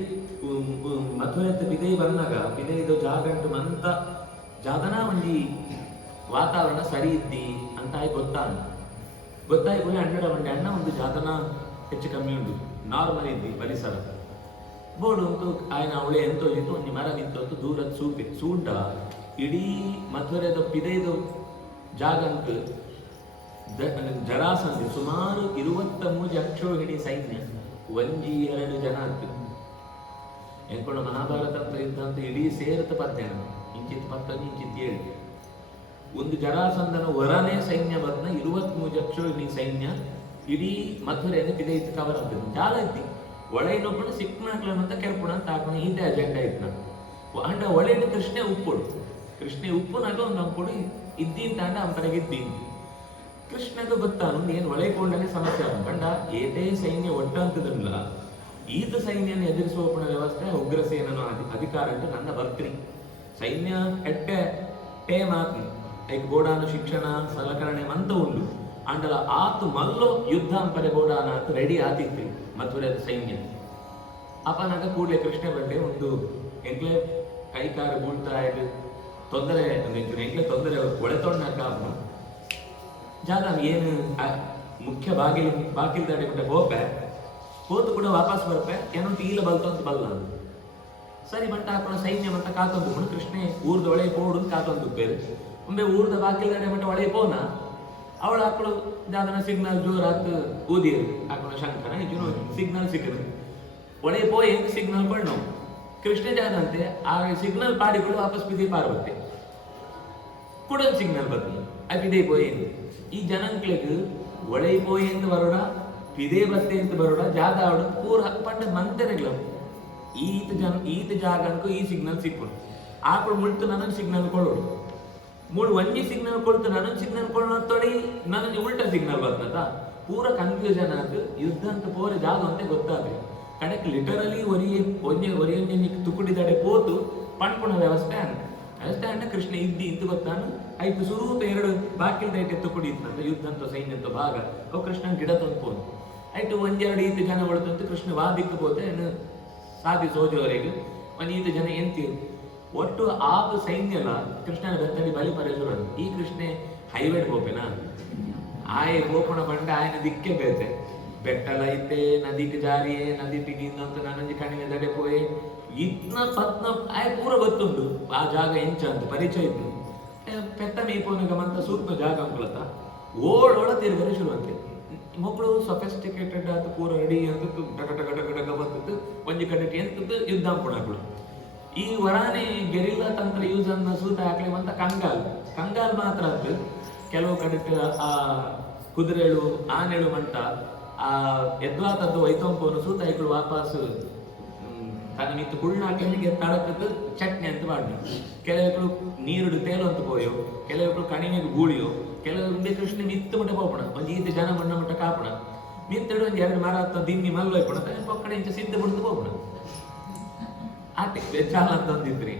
ಮಥುರೆತ್ತ ಪಿದೈ ಬಂದಾಗ ಪಿದೈದು ಜಾಗಂಟು ಮಂತ ಜಾಗನ ಒಂಜಿ ವಾತಾವರಣ ಸರಿ ಇದ್ದಿ ಅಂತ ಗೊತ್ತಾಯಿ ಕೂಡ ಅಂಡೆ ಅಣ್ಣ ಒಂದು ಜಾತನ ಹೆಚ್ಚು ಕಮ್ಮಿ ಉಂಟು ನಾರ್ಮಲ್ ಇದ್ದಿ ಪರಿಸರ ಬೋರ್ಡು ಅಂತೂ ಆಯ್ನ ಅವಳೆ ಎಂತೋಜಿತ್ತು ಒಂದು ಮರ ನಿಂತು ದೂರದ ಸೂಟ ಇಡೀ ಮಥುರೆದ ಪಿದೈದು ಜಾಗಂಕ್ ಜರಾಸಂಧಿ ಸುಮಾರು 23 ಅಕ್ಷೋಹಿಣಿ ಸೈನ್ಯ ಒಂಜಿ 2 ಜನ ಅಂತ ಎಂಕೊಂಡು ಮಹಾಭಾರತ ಅಂತ ಇದ್ದಂತ ಇಡೀ ಸೇರತ ಪದ್ಯ ಇಂಚಿತ್ 10 ಇಂಚಿತ್ 7 ಒಂದು ಜರಾಸಂಧನ ಹೊರನೇ ಸೈನ್ಯ ಬಂದ 23 ಅಕ್ಷೋಹಿಣಿ ಸೈನ್ಯ ಇಡೀ ಮಥುರೆಯನ್ನು ಪಿದೈತ್ ಕವರ್ ಆಗ್ತದೆ ಜಾಲ ಐತಿ ಒಳ ಇನ್ನೊಬ್ಬನ ಸಿಕ್ಕನಾಕ್ಲಂತ ಕೆರ್ಪುಣ ಅಂತ ಹಾಕೋಣ ಇದೇ ಅಜೆಂಡಾ ಇತ್ತು ಅಂಡ ಒಳೆನ ಕೃಷ್ಣೆ ಉಪ್ಪುಡು ಕೃಷ್ಣೆ ಉಪ್ಪುನಾಗ ಒಂದು ಅಂಪುಡು ಇದ್ದೀನ್ ತಾಂಡ ಅಂಪರೆಗೆ ಇದ್ದೀನಿ ಕೃಷ್ಣಗ ಗೊತ್ತಾನು ಏನು ಒಳೆಕೊಂಡನೆ ಸಮಸ್ಯೆ ಆಗಂಡ ಏದೇ ಸೈನ್ಯ ಒಟ್ಟಂತದಲ್ಲ ಈತ ಸೈನ್ಯನ ಎದುರಿಸುವ ವ್ಯವಸ್ಥೆ ಉಗ್ರಸೇನನ ಅಧಿಕಾರ ಅಂತ ನನ್ನ ಭಕ್ತಿ ಸೈನ್ಯ ಎಟ್ಟೆ ಟೇ ಮಾತು ಐಕ್ ಬೋಡಾನ ಶಿಕ್ಷಣ ಸಲಕರಣೆ ಮಂತ ಉಂಡು ಅಂಡಲ ಆತು ಮಲ್ಲೋ ಯುದ್ಧ ಅಂಪರೆ ಬೋಡಾನ ಆತು ರೆಡಿ ಆತಿತ್ತು ಮಥುರೆ ಸೈನ್ಯ ಅಪನಾಗ ಕೂಡಲೇ ಕೃಷ್ಣ ಬಂಡೆ ಒಂದು ಎಂಕ್ಲೆ ಕೈಕಾರ ಬೀಳ್ತಾ ಇದು ತೊಂದರೆ ಎಂಕ್ಲೆ ತೊಂದರೆ ಒಳೆತೊಂಡಾಕ ಜಾಗ ಏನು ಮುಖ್ಯ ಬಾಗಿಲ್ ದಾಡಿ ಬಿಟ್ಟ ಹೋತು ಕೂಡ ವಾಪಸ್ ಬರ್ಪೆ ಏನೋ ಈಲ ಬಲ್ತಂತ ಬಲ್ಲ ಸರಿ ಬಂಟ ಹಾಕೋಣ ಸೈನ್ಯ ಮಂತ ಕಾತೊಂದು ಬಿಡು ಕೃಷ್ಣೆ ಊರ್ದ ಒಳೆ ಪೋಡು ಕಾತೊಂದು ಬೇರೆ ಒಮ್ಮೆ ಊರ್ದ ಬಾಗಿಲ್ ದಾಡಿ ಮಟ್ಟ ಒಳೆ ಪೋನ ಅವಳು ಹಾಕಳು ಜಾದನ ಸಿಗ್ನಲ್ ಜೋರಾತ್ ಊದಿರು ಹಾಕೋಣ ಶಂಕರ ಇದು ಸಿಗ್ನಲ್ ಸಿಕ್ಕದು ಒಳೆ ಪೋಯ್ ಎಂತ ಸಿಗ್ನಲ್ ಕೊಡ್ ನಾವು ಕೃಷ್ಣ ಜಾದಂತೆ ಆ ಸಿಗ್ನಲ್ ಪಾಡಿಗಳು ವಾಪಸ್ ಪಿದಿ ಪಾರ್ವತ್ತೆ ಕೂಡ ಸಿಗ್ನಲ್ ಬದಲು ಆ ಪಿದೇ ಪೋಯ್ ಈ ಜನಂಕ್ಲೆಗ್ ಒಳೆ ಪೋಯ್ ಎಂದು ಬರೋಡ ಪಿದೇ ಬತ್ತೆ ಅಂತ ಬರೋಡ ಜಾದ ಆಡು ಪೂರ ಪಂಡ ಮಂತೆರೆಗ್ಲ ಈತ ಜಾಗಕ್ಕೂ ಈ ಸಿಗ್ನಲ್ ಸಿಕ್ಕೊಂಡು ಆಕಳು ಮುಳ್ತು ನನ್ನ ಸಿಗ್ನಲ್ ಕೊಡೋಡು ಮೂಡು ಒಂಜಿ ಸಿಗ್ನಲ್ ಕೊಡ್ತು ನನ್ನ ಸಿಗ್ನಲ್ ಕೊಡೋಣ ತೊಡಿ ನನಗೆ ಉಲ್ಟಾ ಸಿಗ್ನಲ್ ಬರ್ತದ ಪೂರ ಕನ್ಫ್ಯೂಷನ್ ಆಯ್ತು ಯುದ್ಧ ಅಂತ ಪೋರ ಜಾಗ ಅಂತ ಗೊತ್ತಾದ್ರೆ ಕಡೆಕ್ ಲಿಟರಲಿ ಒರಿಯೊಂಜಿ ತುಕುಡಿದಡೆ ಪೋತು ಪಣ್ಪುಣ ವ್ಯವಸ್ಥೆ ಅಂತ ಅಷ್ಟೇ ಕೃಷ್ಣ ಇದ್ದಿ ಇಂತ ಗೊತ್ತಾನು ಆಯ್ತು ಸುರೂಪ ಎರಡು ಬಾಕಿಲ್ ದೈಟ್ ಎತ್ತು ಕುಡಿಯುತ್ತಂತ ಯುದ್ಧ ಅಂತ ಸೈನ್ಯ ಅಂತ ಭಾಗ ಅವು ಕೃಷ್ಣನ್ ಗಿಡ ತಂದ್ಕೊಂಡು ಆಯ್ತು ಒಂದೆರಡು ಈತ ಜನ ಒಳದಂತ ಕೃಷ್ಣ ವಾದಿಕ್ಕೆ ಹೋದೆ ಸಾಧಿ ಸೋಜುವರೆಗೆ ಒಂದು ಈತ ಜನ ಎಂತೀರು ಒಟ್ಟು ಆದು ಸೈನ್ಯಲ ಕೃಷ್ಣನ ಬೆತ್ತಡಿ ಬಲಿ ಪರೇಶ್ವರ ಈ ಕೃಷ್ಣೆ ಹೈವೇಡ್ ಹೋಪೆನಾ ಆಯೆ ಗೋಪಣ ಬಂಡ ಆಯ್ನ ದಿಕ್ಕೆ ಬೇತೆ ಬೆಟ್ಟಲ ಇತ್ತೆ ನದಿಗೆ ಜಾರಿಯೇ ನದಿ ಪಿಗಿಂದಂತ ನನಂಜಿ ಕಣಿವೆ ದಡೆ ಪೋಯೆ ಇತ್ನ ಪತ್ನ ಆಯ್ ಪೂರ ಗೊತ್ತುಂಡು ಆ ಜಾಗ ಎಂಚ ಅಂತ ಪರಿಚಯ ಇತ್ತು ಪೆತ್ತ ಮೇಪೋನ ಗಮಂತ ಸೂಕ್ಷ್ಮ ಜಾಗ ಅಂಕುಲತ್ತ ಓಡೋಳ ತಿರುಗರೆ ಶುರುವಂತೆ ಮಕ್ಕಳು ಸೊಫೆಸ್ಟಿಕೇಟೆಡ್ ಆತ ಪೂರ ರೆಡಿ ಅಂತ ಟಕ ಟಕ ಟಕ ಟಕ ಬರ್ತದ್ದು ಒಂಜಿ ಕಡೆ ಎಂತದ್ದು ಯುದ್ಧ ಪುಣಗಳು ಈ ವರಾನೆ ಗೆರಿಲ್ಲಾ ತಂತ್ರ ಯೂಸ್ ಅನ್ನ ಸೂತ ಹಾಕ್ಲಿ ಅಂತ ಕಂಗಾಲ್ ಮಾತ್ರ ಅದು ಕೆಲವು ಕಡೆ ಆ ಕುದುರೆಳು ಆನೆಳು ಮಂಟ ಆ ಎದ್ವಾತದ್ದು ವೈತಂಪವನ್ನು ಸೂತ ಐಕಳು ವಾಪಸ್ ತನ್ನ ಮಿತ್ತು ಕುಳ್ಳಾಕಲಿಗೆ ತಡಕದ್ದು ಚಟ್ನಿ ಅಂತ ಮಾಡಿ ಕೆಲವರು ನೀರುಡು ತೇಲು ಅಂತ ಪೋಯೋ ಕೆಲವರು ಕಣಿವೆಗೆ ಗೂಳಿಯೋ ಕೆಲವರು ಕೃಷ್ಣ ಮಿತ್ತು ಮಟ್ಟ ಹೋಗೋಣ ಒಂದು ಈತ ಜನ ಮಣ್ಣ ಮಟ್ಟ ಕಾಪಣ ಮಿತ್ತಡು ಒಂದು ಎರಡು ಮರ ಹತ್ತ ದಿಮ್ಮಿ ಮಲ್ಲೋಯ್ಪಣ ಪಕ್ಕಡೆ ಇಂಚ ಸಿದ್ಧ ಬಿಡ್ತು ಹೋಗೋಣ ಆಟೆ ಚಾಲ ಅಂತ ಅಂದಿದ್ರಿ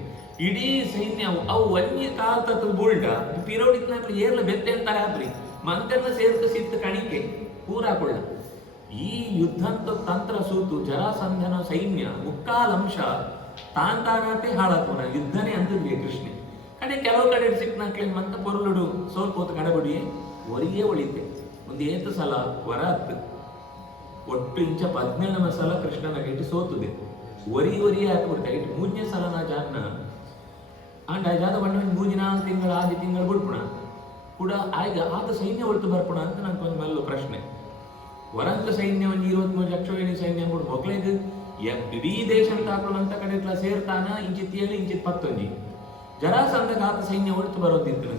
ಇಡೀ ಸೈನ್ಯ ಅವು ವನ್ಯ ಕಾಲ ತತ್ವ ಬುಲ್ಡ ಪಿರೋಡಿತ್ನ ಏರ್ಲ ಬೆತ್ತೆ ಅಂತಾರೆ ಆದ್ರಿ ಮಂತೆಲ್ಲ ಸೇರ್ತು ಸಿತ್ತು ಕಣಿಕೆ ಪೂರಾಕೊಳ್ಳ ಈ ಯುದ್ಧಂತ ತಂತ್ರ ಸೂತು ಜರಾಸಂಧನ ಸೈನ್ಯ ಮುಕ್ಕಾಲಂಶ ತಾಂತಾನಾತೆ ಹಾಳಾಕೋಣ ಯುದ್ಧನೇ ಅಂತಿದ್ವಿ ಕೃಷ್ಣ ಕಡೆ ಕೆಲವು ಕಡೆ ಸಿಕ್ನಾಕ್ಲಿ ಮಂತ ಪೊರುಳುಡು ಸೋಲ್ಪೋತ ಕಡಬಡಿಯೇ ಒರಿಯೇ ಒಳಿತೆ ಒಂದು ಏತು ಸಲ ವರ ಹತ್ತು ಒಟ್ಟು ಇಂಚ 17 ಸಲ ಕೃಷ್ಣನ ಗೇಟಿ ಸೋತುದೆ ಒರಿಯೇ ಹಾಕ್ಬಿಡ್ತಾ ಇಟ್ಟು 3ನೇ ಸಲ ನಾ ಜಾನ ಅಂಡ್ ಜಾದ ಬಂಡ 3 ತಿಂಗಳು 6 ತಿಂಗಳು ಬಿಡ್ಪುಣ ಕೂಡ ಆಯ್ಗ ಆತ ಸೈನ್ಯ ಒಳ್ತು ಬರ್ಪುಣ ಅಂತ ನನ್ಕೊಂದು ಮಲ್ಲು ಪ್ರಶ್ನೆ ವರಂತ ಸೈನ್ಯ ಒಂದು 23 ಲಕ್ಷ ಸೈನ್ಯ ಕೂಡ ಮೊಕ್ಳಿಗೆ ಇಡೀ ದೇಶ ಅಂತ ಹಾಕೊಳ್ಳೋ ಅಂತ ಕಡೆ ಸೇರ್ತಾನ ಇಂಚಿತ್ 7 ಇಂಚಿತ್ 11 ಜರಾಸಂಧಗ ಆತ ಸೈನ್ಯ ಒಳ್ತು ಬರೋದಿತ್ತು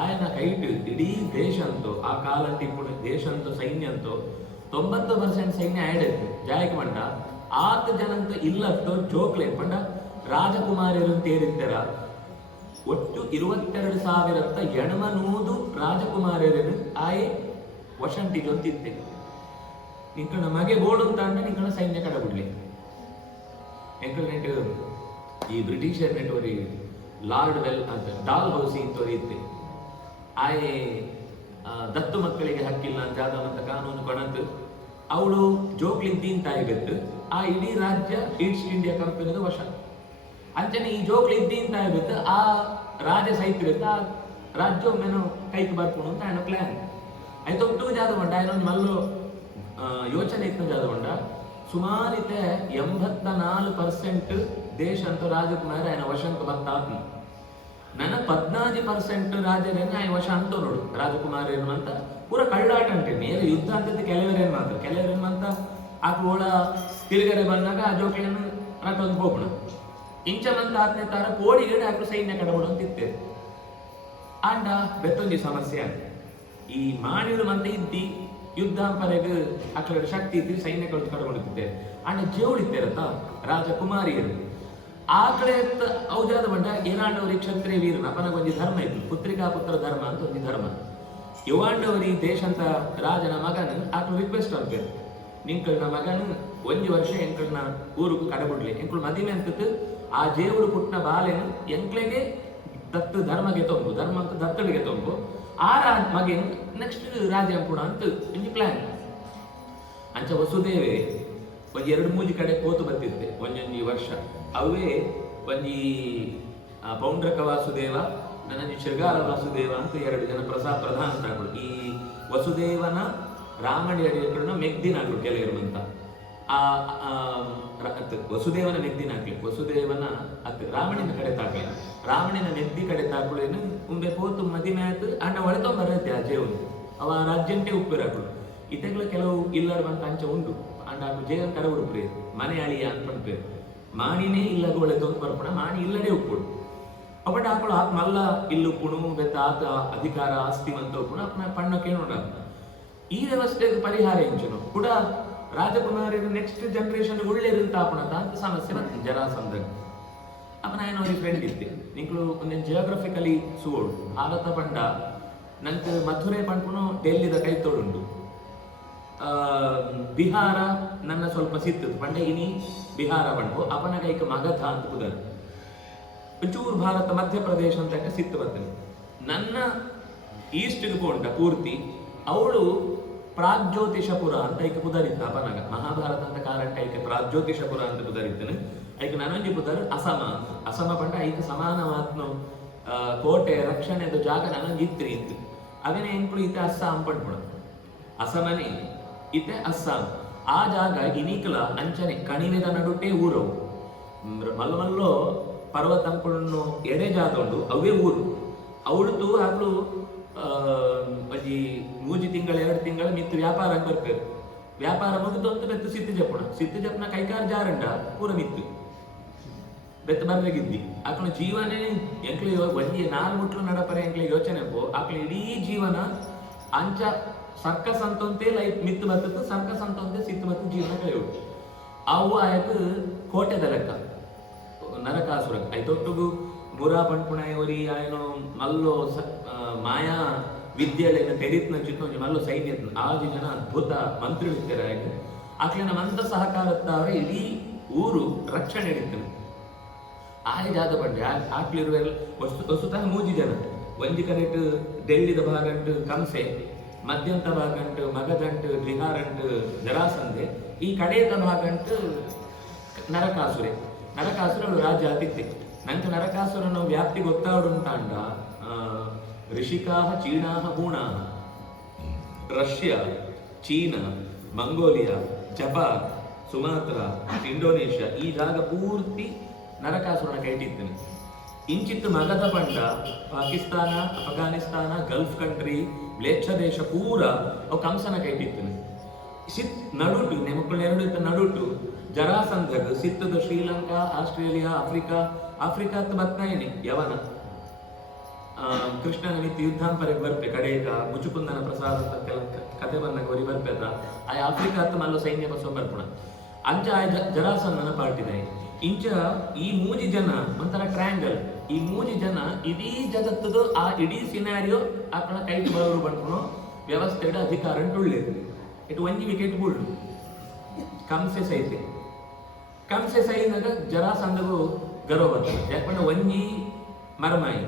ಆಯನ ಹೈಟ್ ಇಡೀ ದೇಶ ಅಂತೂ ಆ ಕಾಲ ಟಿಪ್ಪುಣ ದೇಶ ಅಂತೂ ಸೈನ್ಯ ಅಂತೂ 90% ಸೈನ್ಯ ಆಯ್ಡಾಯ್ತು ಜಾಯಕ ಮಂಡ ಆತ ಜನಂತ ಇಲ್ಲತ್ತು ಜೋಕ್ಲೆ ಪಂಡ ರಾಜಕುಮಾರಿಯರು ತೇರಿದ್ದಾರ ಒಟ್ಟು 22,000 ಎಣಮನೂದು ರಾಜಕುಮಾರಿಯರನ್ನು ಆಯೆ ವಶಂಟಿಗೆ ಅಂತಿದ್ದೆ ನಿಂಕಣ ಮಗೆ ಬೋರ್ಡ್ ಅಂತ ಅಂದ್ರೆ ನಿಂಕಣ ಸೈನ್ಯ ಕಡೆ ಬಿಡ್ಲಿ ಎಂಕಲ್ ನೆಟ್ ಈ ಬ್ರಿಟಿಷರ್ ನೆಟ್ವರಿ ಲಾರ್ಡ್ ವೆಲ್ ಅಂತ ಡಾಲ್ ಹೌಸಿ ಇಂತವ್ರು ಇತ್ತೆ ಆಯೆ ದತ್ತು ಮಕ್ಕಳಿಗೆ ಹಕ್ಕಿಲ್ಲ ಅಂತ ಜಾದವಂತ ಕಾನೂನು ಕೊಣಂತು ಅವಳು ಜೋಕ್ಲಿನ್ ತೀಂತಾಯಿಗತ್ತು ಆ ಇಡೀ ರಾಜ್ಯ ಈಸ್ಟ್ ಇಂಡಿಯಾ ಕಂಪನಿದ ವಶ ಅಂಚನೆ ಈ ಜೋಕ್ಲಿ ತೀಂತಾಯಿಗತ್ತು ಆ ರಾಜ ಸೈತ್ರಿತ್ತ ಆ ರಾಜ್ಯ ಒಮ್ಮೆನೋ ಕೈಗೆ ಬರ್ಕೊಂಡು ಅಂತ ఆయన ಪ್ಲಾನ್ అయితే ఒట్టు జాదవండ ఆయన మళ్ళీ ಯೋಚನೆ ಇತ್ತು ಜಾದವಂಡ ಸುಮಾರಿತೆ 84% ದೇಶ ಅಂತ ರಾಜಕುಮಾರ ఆయన ವಶಂತ ಬರ್ತಾತ್ಮ ನನ್ನ 14% ರಾಜರೇನು ఆయన ವಶ ಅಂತ ನೋಡು ರಾಜಕುಮಾರೇನು ಅಂತ ಪೂರ ಕಳ್ಳಾಟ ಅಂಟೆ ನೇರ ಯುದ್ಧ ಅಂತದ್ದು ಕೆಲವರೇನು ಅಂತ ಆ ಕೋಳ ತಿರುಗರೆ ಬಂದಾಗ ಆ ಜೋಕ್ಲಿಯನ್ನು ರಟೊಂದು ಹೋಗೋಣ ಇಂಚ ಮಂತ ಆತ್ನೇ ತರ ಕೋಡಿಗಡೆ ಹಾಕು ಸೈನ್ಯ ಕಡಬಡು ಅಂತಿತ್ತೆ ಆಂಡ ಬೆತ್ತೊಂದಿ ಸಮಸ್ಯೆ ಈ ಮಾಣಿರು ಮಂತ ಇದ್ದಿ ಯುದ್ಧ ಪರೆಗೆ ಅಕ್ಕಳ ಶಕ್ತಿ ಇದ್ದಿ ಸೈನ್ಯ ಕಳೆದು ಕಡ್ಕೊಂಡಿದ್ದೆ ಆಂಡ ಜೇವಳಿತ್ತೇರತ್ತ ರಾಜಕುಮಾರಿಯರು ಆ ಕಡೆ ಔಜಾದ ಬಂಡ ಏನಾಂಡವರಿ ಕ್ಷತ್ರಿಯ ವೀರನ ಅಪನಗೊಂದು ಧರ್ಮ ಇತ್ತು ಪುತ್ರಿಕಾ ಪುತ್ರ ಧರ್ಮ ಅಂತ ಒಂದು ಧರ್ಮ ಯುವಾಂಡವರಿ ದೇಶ ಅಂತ ರಾಜನ ಮಗನ ಆಕಳು ರಿಕ್ವೆಸ್ಟ್ ಅಂತಾರೆ ನಿಂಕಳ್ನ ಮಗನ 1 ವರ್ಷ ಎಂಕಳ್ನ ಊರಿಗೆ ಕಡಬಿಡ್ಲಿ ಎಂಕಳು ಮದುವೆ ಅಂತದ್ದು ಆ ಜೇವುಡು ಪುಟ್ನ ಬಾಲೆನು ಎಂಕ್ಲೆಗೆ ದತ್ತು ಧರ್ಮಗೆ ತೊಂಬು ಧರ್ಮ ಅಂತ ದತ್ತಳಿಗೆ ತೊಂಬು ಆ ಮಗೆ ನೆಕ್ಸ್ಟ್ ರಾಜ ಕೂಡ ಅಂತ ಒಂದು ಪ್ಲಾನ್ ಅಂಚ ವಸುದೇವೆ ಒಂದು 2-3 ಕಡೆ ಕೋತು ಬರ್ತಿದ್ದೆ ಒಂದೊಂದು ವರ್ಷ ಅವೇ ಒಂದು ಪೌಂಡ್ರಕ ವಾಸುದೇವ ನನ್ನ ಶೃಗಾಲ ವಾಸುದೇವ ಅಂತ 2 ಜನ ಪ್ರಧಾನ ತಗೊಂಡು ಈ ವಸುದೇವನ ರಾಮಣಿ ಅಡಿಯನ್ನ ಮೆಗ್ದಿನಾಗ್ಲು ಕೆಲವಿರುವಂತ ಆ ವಸುದೇವನ ಮೆಗ್ದಿನ ಹಾಕ್ಲಿ ವಸುದೇವನ ರಾಮಣಿನ ಕಡೆ ತಾಕ್ಲಿ ರಾಮಣಿನ ಮೆಗ್ದಿ ಕಡೆ ತಾಕುಳೇನು ಉಂಬೆ ಪೋತು ಮದಿಮೆ ಆಯ್ತು ಅಣ್ಣ ಒಳತೋ ಬರತ್ತೆ ಆ ಜೇವನು ಅವ ರಾಜ್ಯಂಟೆ ಉಪ್ಪಿರಾಕಳು ಇತಗಳ ಕೆಲವು ಇಲ್ಲರ ಬಂತ ಅಂಚ ಉಂಟು ಅಂಡ ಜೇವನ್ ಕರ ಉಡುಪ್ರಿ ಮನೆ ಅಳಿಯ ಅಂತ ಮಾಣಿನೇ ಇಲ್ಲಗ ಒಳೆತೊಂದು ಬರ್ಪಣ ಮಾಣಿ ಇಲ್ಲಡೆ ಉಪ್ಪುಡು ಅವಟ ಹಾಕಳು ಆತ್ ಮಲ್ಲ ಇಲ್ಲು ಪುಣು ಬೆತ್ತ ಆತ ಅಧಿಕಾರ ಆಸ್ತಿ ಅಂತ ಉಪ್ಪುಣ ಅಪ್ಪನ ಪಣ್ಣಕ್ಕೆ ನೋಡ ಈ ವ್ಯವಸ್ಥೆಗೆ ಪರಿಹಾರ ಎಂಚನು ಕೂಡ ರಾಜಕುಮಾರಿಯರು ನೆಕ್ಸ್ಟ್ ಜನರೇಷನ್ ಒಳ್ಳೆಯದಂತಾಪಣ ಅಂತ ಸಮಸ್ಯೆ ಬರ್ತದೆ ಜರಾಸಂಧ ಅಪ್ಪನ ಏನೋ ಫ್ರೆಂಡ್ ಇದ್ದೆ ನಿಂಗಳು ಒಂದೇನು ಜಿಯೋಗ್ರಫಿಕಲಿ ಸೂಡು ಆಲತ ಪಂಡ ನಂಗೆ ಮಥುರೆ ಪಂಡ್ಪುನು ಡೆಲ್ಲಿದ ಕೈ ತೋಡುಂಡು ಬಿಹಾರ ನನ್ನ ಸ್ವಲ್ಪ ಸಿತ್ತು ಪಂಡ ಇನಿ ಬಿಹಾರ ಪಂಡು ಅಪನ ಕೈಕ ಮಗಧ ಅಂತ ಕುದರ್ ಒಂಚೂರು ಭಾರತ ಮಧ್ಯಪ್ರದೇಶ ಅಂತ ಸಿತ್ತು ಬರ್ತೀನಿ ನನ್ನ ಈಸ್ಟ್ಗೆ ಪೋಂಡ ಪೂರ್ತಿ ಅವಳು ಪ್ರಾಗ್ಜ್ಯೋತಿಷಪುರ ಅಂತ ಐಕೆ ಪುದರಿತ್ತು ಅಪನಗ ಮಹಾಭಾರತ ಅಂತ ಕಾರಂಟ ಐಕೆ ಪ್ರಾಗ್ಜ್ಯೋತಿಷಪುರ ಅಂತ ಪುದರಿತ್ತನು ಐಕೆ ನನಂಜಿ ಪುದರ್ ಅಸಮ ಅಸಮ ಪಂಡ ಐಕೆ ಸಮಾನವಾತ್ನು ಕೋಟೆ ರಕ್ಷಣೆದು ಜಾಗ ನನಂಜಿ ಇತ್ರಿ ಇತ್ತು ಅವನೇ ಎಂಕ್ಳು ಇತ್ತೆ ಅಸ್ಸಾಂ ಪಂಡ್ಪುಣ ಅಸಮನೆ ಇತ್ತೆ ಅಸ್ಸಾಂ ಆ ಜಾಗ ಇನಿಕಲ ಅಂಚನೆ ಕಣಿವೆದ ನಡುಟೆ ಊರವು ಮಲ್ಲಮಲ್ಲೋ ಪರ್ವತ ಅಂಕುಳನ್ನು ಎಡೆ ಜಾಗ ಉಂಡು ಅವೇ ಊರು ಅವಳದು ಅವಳು ಒಂಜಿ 3 ತಿಂಗಳು 2 ತಿಂಗಳು ಮಿತ್ತು ವ್ಯಾಪಾರ ಬರ್ಪೇರು ವ್ಯಾಪಾರ ಮುಗಿದು ಅಂತ ಬೆತ್ತು ಸಿತ್ತು ಜಪ್ಪನ ಕೈಕಾರ ಜಾರಂಡ ಪೂರ ಮಿತ್ತು ಬೆತ್ತ ಬರ್ಬೇಕಿದ್ದಿ ಆಕಳ ಜೀವನೇ ಎಂಕ್ಲಿ ಒಂಜಿ 4 ಮುಟ್ಲು ನಡಪರೆ ಎಂಕ್ಲಿ ಯೋಚನೆ ಪೋ ಆಕಳ ಇಡೀ ಜೀವನ ಅಂಚ ಸರ್ಕಸ್ ಅಂತಂತೆ ಲೈಫ್ ಮಿತ್ತು ಬರ್ತದೆ ಸರ್ಕಸ್ ಅಂತಂತೆ ಸಿತ್ತು ಬತ್ತು ಜೀವನ ಕಳೆಯುಡು ಅವು ಆಯ್ತು ಕೋಟೆದ ಲೆಕ್ಕ ನರಕಾಸುರ ಐತೊಟ್ಟುಗು ಬುರಾ ಪಂಡ್ಪುಣ ಇವರಿ ಆಯ್ನೋ ಮಲ್ಲೋ ಮಾಯಾ ವಿದ್ಯೆಲೆನ ತೆರಿತ್ನ ಚಿತ್ತ ಮಲ್ಲೋ ಸೈನ್ಯ ಆಜಿ ಜನ ಅದ್ಭುತ ಮಂತ್ರಿಳಿರ್ತಾರೆ ಆಯ್ತು ಆಕ್ಲಿನ ಮಂತ್ರ ಸಹಕಾರತ್ತವ್ರೆ ಇಡೀ ಊರು ರಕ್ಷಣೆ ಹಿಡಿತದೆ ಆಯ್ ಜಾಗ ಬಂಡೆ ಆಕ್ಲಿರುವ ವಸ್ತುತಃ 3 ಜನ ಒಂಜಿ ಕರೆಟ್ ಡೆಲ್ಲಿದ ಭಾಗಂಟು ಕಂಸೆ ಮಧ್ಯಂತ ಭಾಗಂಟು ಮಗದಂಟು ಬಿಹಾರಂಟು ಜರಾಸಂದೆ ಈ ಕಡೆಯದ ಭಾಗಂಟು ನರಕಾಸುರೆ ನರಕಾಸುರಗಳು ರಾಜ್ಯ ಆತಿತ್ತೆ ನಂಗೆ ನರಕಾಸುರನ ವ್ಯಾಪ್ತಿ ಗೊತ್ತಾಡುಂತಾಂಡ Rishika China Huna Russia China Mongolia Japan Sumatra Indonesia ಈ ಜಾಗ ಪೂರ್ತಿ ನರಕಾಸುರನ ಕೈಟಿದ್ದೇನೆ ಇಂಚಿತ್ತು ಮಗದ ಪಂಡ ಪಾಕಿಸ್ತಾನ ಅಫ್ಘಾನಿಸ್ತಾನ ಗಲ್ಫ್ ಕಂಟ್ರಿ ಮ್ಲೇಚ್ಛ ದೇಶ ಪೂರ ಅವು ಕಂಸನ ಕೈಟಿದ್ದೇನೆ ಸಿತ್ ನಡುಟು ನೆಮಕ್ಕಳು 2 ಇತ್ತ ನಡುಟು ಜರಾಸಂಧಗ ಸಿತ್ತದ ಶ್ರೀಲಂಕಾ ಆಸ್ಟ್ರೇಲಿಯಾ ಆಫ್ರಿಕಾತ್ ಬತ್ತಾಯನಿ ಯವನ ಕೃಷ್ಣನ ಮಿತಿ ಯುದ್ಧಾಂಪರೆಗೆ ಬರ್ಪೆ ಕಡೆಗ ಮುಚುಕುಂದನ ಪ್ರಸಾದ ಕತೆ ಬಂದಾಗ ಅವರಿ ಬರ್ಪೇತ ಆ ಆಫ್ರಿಕಾತ್ ಮಲ್ಲ ಸೈನ್ಯ ಬಸವ ಬರ್ಪುಣ ಅಂಚ ಆ ಜರಾಸಂಧನ ಪಾರ್ಟಿದೆ ಇಂಚ ಈ 3 ಜನ ಒಂಥರ ಟ್ರಯಾಂಗಲ್ ಈ 3 ಜನ ಇಡೀ ಜಗತ್ತದು ಆ ಇಡೀ ಸಿನಾರಿಯೋ ಆಕಳ ಕೈಗೆ ಬರೋರು ಬಂದ್ಕೊಂಡು ವ್ಯವಸ್ಥೆಡ ಅಧಿಕಾರ ಉಳ್ಳೇದು ಇಟ್ಟು ಒಂಜಿ ವಿಕೆಟ್ ಬೀಳು ಕಂಸೆ ಸೈನಾಗ ಜರಾಸಂಧಗೂ ಗರ್ವ ಬರ್ತದೆ ಯಾಕಂದ್ರೆ ಒಂಜಿ ಮರಮಾಯಿ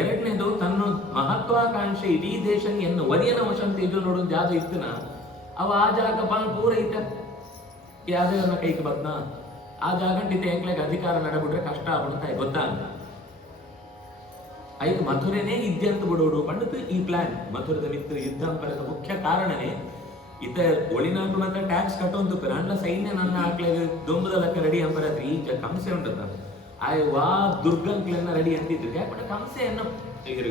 ಎರಡನೇದು ತನ್ನ ಮಹತ್ವಾಕಾಂಕ್ಷೆ ಇಡೀ ದೇಶ ಎನ್ನು ಒರಿಯನ ವಶಂತ ಇದು ನೋಡೋ ಜಾಗ ಇತ್ತನ ಅವ ಆ ಜಾಗ ಪೂರ ಐತ ಯಾವ್ದನ್ನ ಕೈಗೆ ಬದ್ನ ಆ ಜಾಗಂಟಿದ್ದ ಎಂಕ್ಲೆಗೆ ಅಧಿಕಾರ ನಡಬಿಟ್ರೆ ಕಷ್ಟ ಆಗ್ಬಿಡುತ್ತೆ ಗೊತ್ತಾಗ ಐದು ಮಥುರೆನೇ ಇದ್ಯಂತ ಬಿಡೋಡು ಪಂಡಿತು ಈ ಪ್ಲಾನ್ ಮಥುರದ ಮಿತ್ರ ಯುದ್ಧ ಪರದ ಮುಖ್ಯ ಕಾರಣನೇ ಇತ ಒಳಿನಾಡು ಮಾತ್ರ ಟ್ಯಾಕ್ಸ್ ಕಟ್ಟೊಂದು ಅಂಡ್ಲ ಸೈನ್ಯ ನನ್ನ ಹಾಕ್ಲಿಗೆ ದೊಂಬದ ಲೆಕ್ಕ ರೆಡಿ ಅಂಬರತ್ರಿ ಈಗ ಕಂಸೆ ಉಂಟದ ಆಯ್ ವಾ ದುರ್ಗಂಕ್ಲೆನ್ನ ರೆಡಿ ಅಂತಿದ್ರು ಯಾಕಂದ್ರೆ ಕಂಸೆಯನ್ನು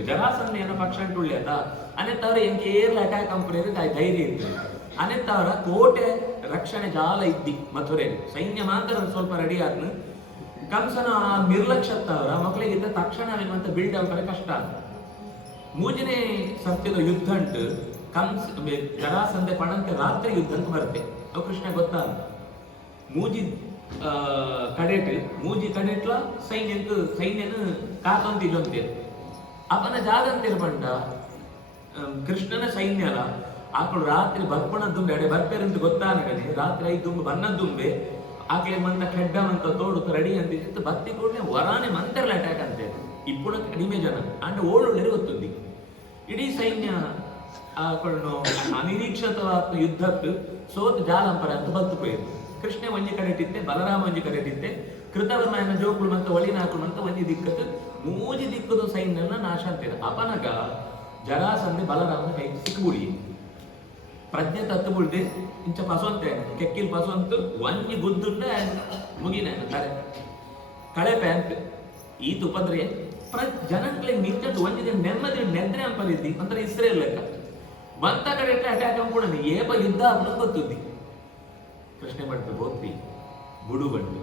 ಜರಾಸಂಧೆಯನ್ನು ಪಕ್ಷ ಅಂಟುಳ್ಳಿ ಅದ ಅನೆತ್ತವ್ರ ಎಂಕೆ ಏರ್ಲ ಅಟ್ಯಾಕ್ ಅಂಪಡಿದ್ರೆ ಧೈರ್ಯ ಇರ್ತದೆ ಅನೆತ್ತವರ ಕೋಟೆ ರಕ್ಷಣೆ ಜಾಲ ಇದ್ದಿ ಮಥುರೆ ಸೈನ್ಯ ಮಾತ್ರ ಸ್ವಲ್ಪ ರೆಡಿ ಆದ್ನು ಕಂಸನ ನಿರ್ಲಕ್ಷ್ಯತ್ತವರ ಮಕ್ಕಳಿಗಿದ್ದ ತಕ್ಷಣ ಅವನಿಗಂತ ಬಿಲ್ಡ್ ಅವರ ಕಷ್ಟ 3ನೇ ಸತ್ಯದ ಯುದ್ಧ ಉಂಟು ಕಂಸ ಜರಾಸಂಧೆ ಪಣಂತೆ ರಾತ್ರಿ ಯುದ್ಧ ಅಂತ ಬರುತ್ತೆ ಅವು ಕೃಷ್ಣ ಗೊತ್ತಾಗ ಮೂಜಿ ಕಡೆಟ್ಲ ಸೈನ್ಯನು ಕಾತೊಂದಿಲ್ಲೊಂತೆ ಅಪನ ಜಾಗ ಅಂತಿರ್ ಬಂಡ ಕೃಷ್ಣನ ಸೈನ್ಯಲ ಆಕಳು ರಾತ್ರಿ ಬರ್ಪಣದ್ದುಂಬೆ ಅಡೆ ಬರ್ಪೇರಂತ ಗೊತ್ತಾನಗನೆ ರಾತ್ರಿ 5 ದುಂಬು ಬನ್ನದ್ದುಂಬೆ ಆಕಳೆ ಮಂತ ಕೆಡ್ಡವಂತ ತೋಡು ರೆಡಿ ಅಂತ ಬತ್ತಿ ಕೂಡಲೇ ವರಾನೆ ಮಂತರ್ಲ ಅಟ್ಯಾಕ್ ಅಂತೆ ಇಪ್ಪುಣ ಕಡಿಮೆ ಜನ ಅಂದ್ರೆ ಓಡೊಳ್ಳೆ ಗೊತ್ತುಂದಿ ಇಡೀ ಸೈನ್ಯ ಆಕಳನ್ನು ಅನಿರೀಕ್ಷಿತವಾದ ಯುದ್ಧಕ್ಕೆ ಸೋತ್ ಜಾಲಂಪರ ಅಂತ ಬತ್ತು ಪೋಯಿತು ಕೃಷ್ಣ ಒಂಜಿ ಕಡೆಟಿದ್ದೆ ಬಲರಾಮ ಒಂಜಿ ಕಡೆಟಿದ್ದೆ ಕೃತವರ್ಮನ ಜೋಕುಳು ಮಂತ ಒಳಿನಾಕುಳು ಮಂತ ಒಂಜಿ ದಿಕ್ಕತ್ತು 3 ದಿಕ್ಕದು ಸೈನ್ಯನ ನಾಶ ಅಂತಿದೆ ಅಪನಗ ಜರಾಸಂಧೆ ಬಲರಾಮನ ಕೈ ಸಿಕ್ಕುಬುಳಿ ಪ್ರಜ್ಞೆ ತತ್ತು ಬಿಡ್ದೆ ಇಂಚ ಪಸವಂತೆ ಕೆಕ್ಕಿಲ್ ಪಸವಂತು ಒಂಜಿ ಗುದ್ದುಂಡ ಮುಗಿನ ತಲೆ ಕಳೆ ಪ್ಯಾಂತ್ ಈ ತುಪದ್ರೆ ಜನಕ್ಕೆ ನಿಂತದ್ದು ಒಂಜಿ ದಿನ ನೆಮ್ಮದಿ ನೆದ್ರೆ ಅಂಪಲಿದ್ದಿ ಒಂಥರ ಇಸ್ರೇಲ್ ಲೆಕ್ಕ ಬಂತ ಕಡೆ ಅಟ್ಯಾಕ್ ಅಂದ್ಕೊಂಡು ಏಪ ಯುದ್ಧ ಅನ್ನೋದು ಗೊತ್ತುದ್ದಿ ಕೃಷ್ಣ ಬಂತು ಬೋತ್ರಿ ಬುಡು ಬಂತು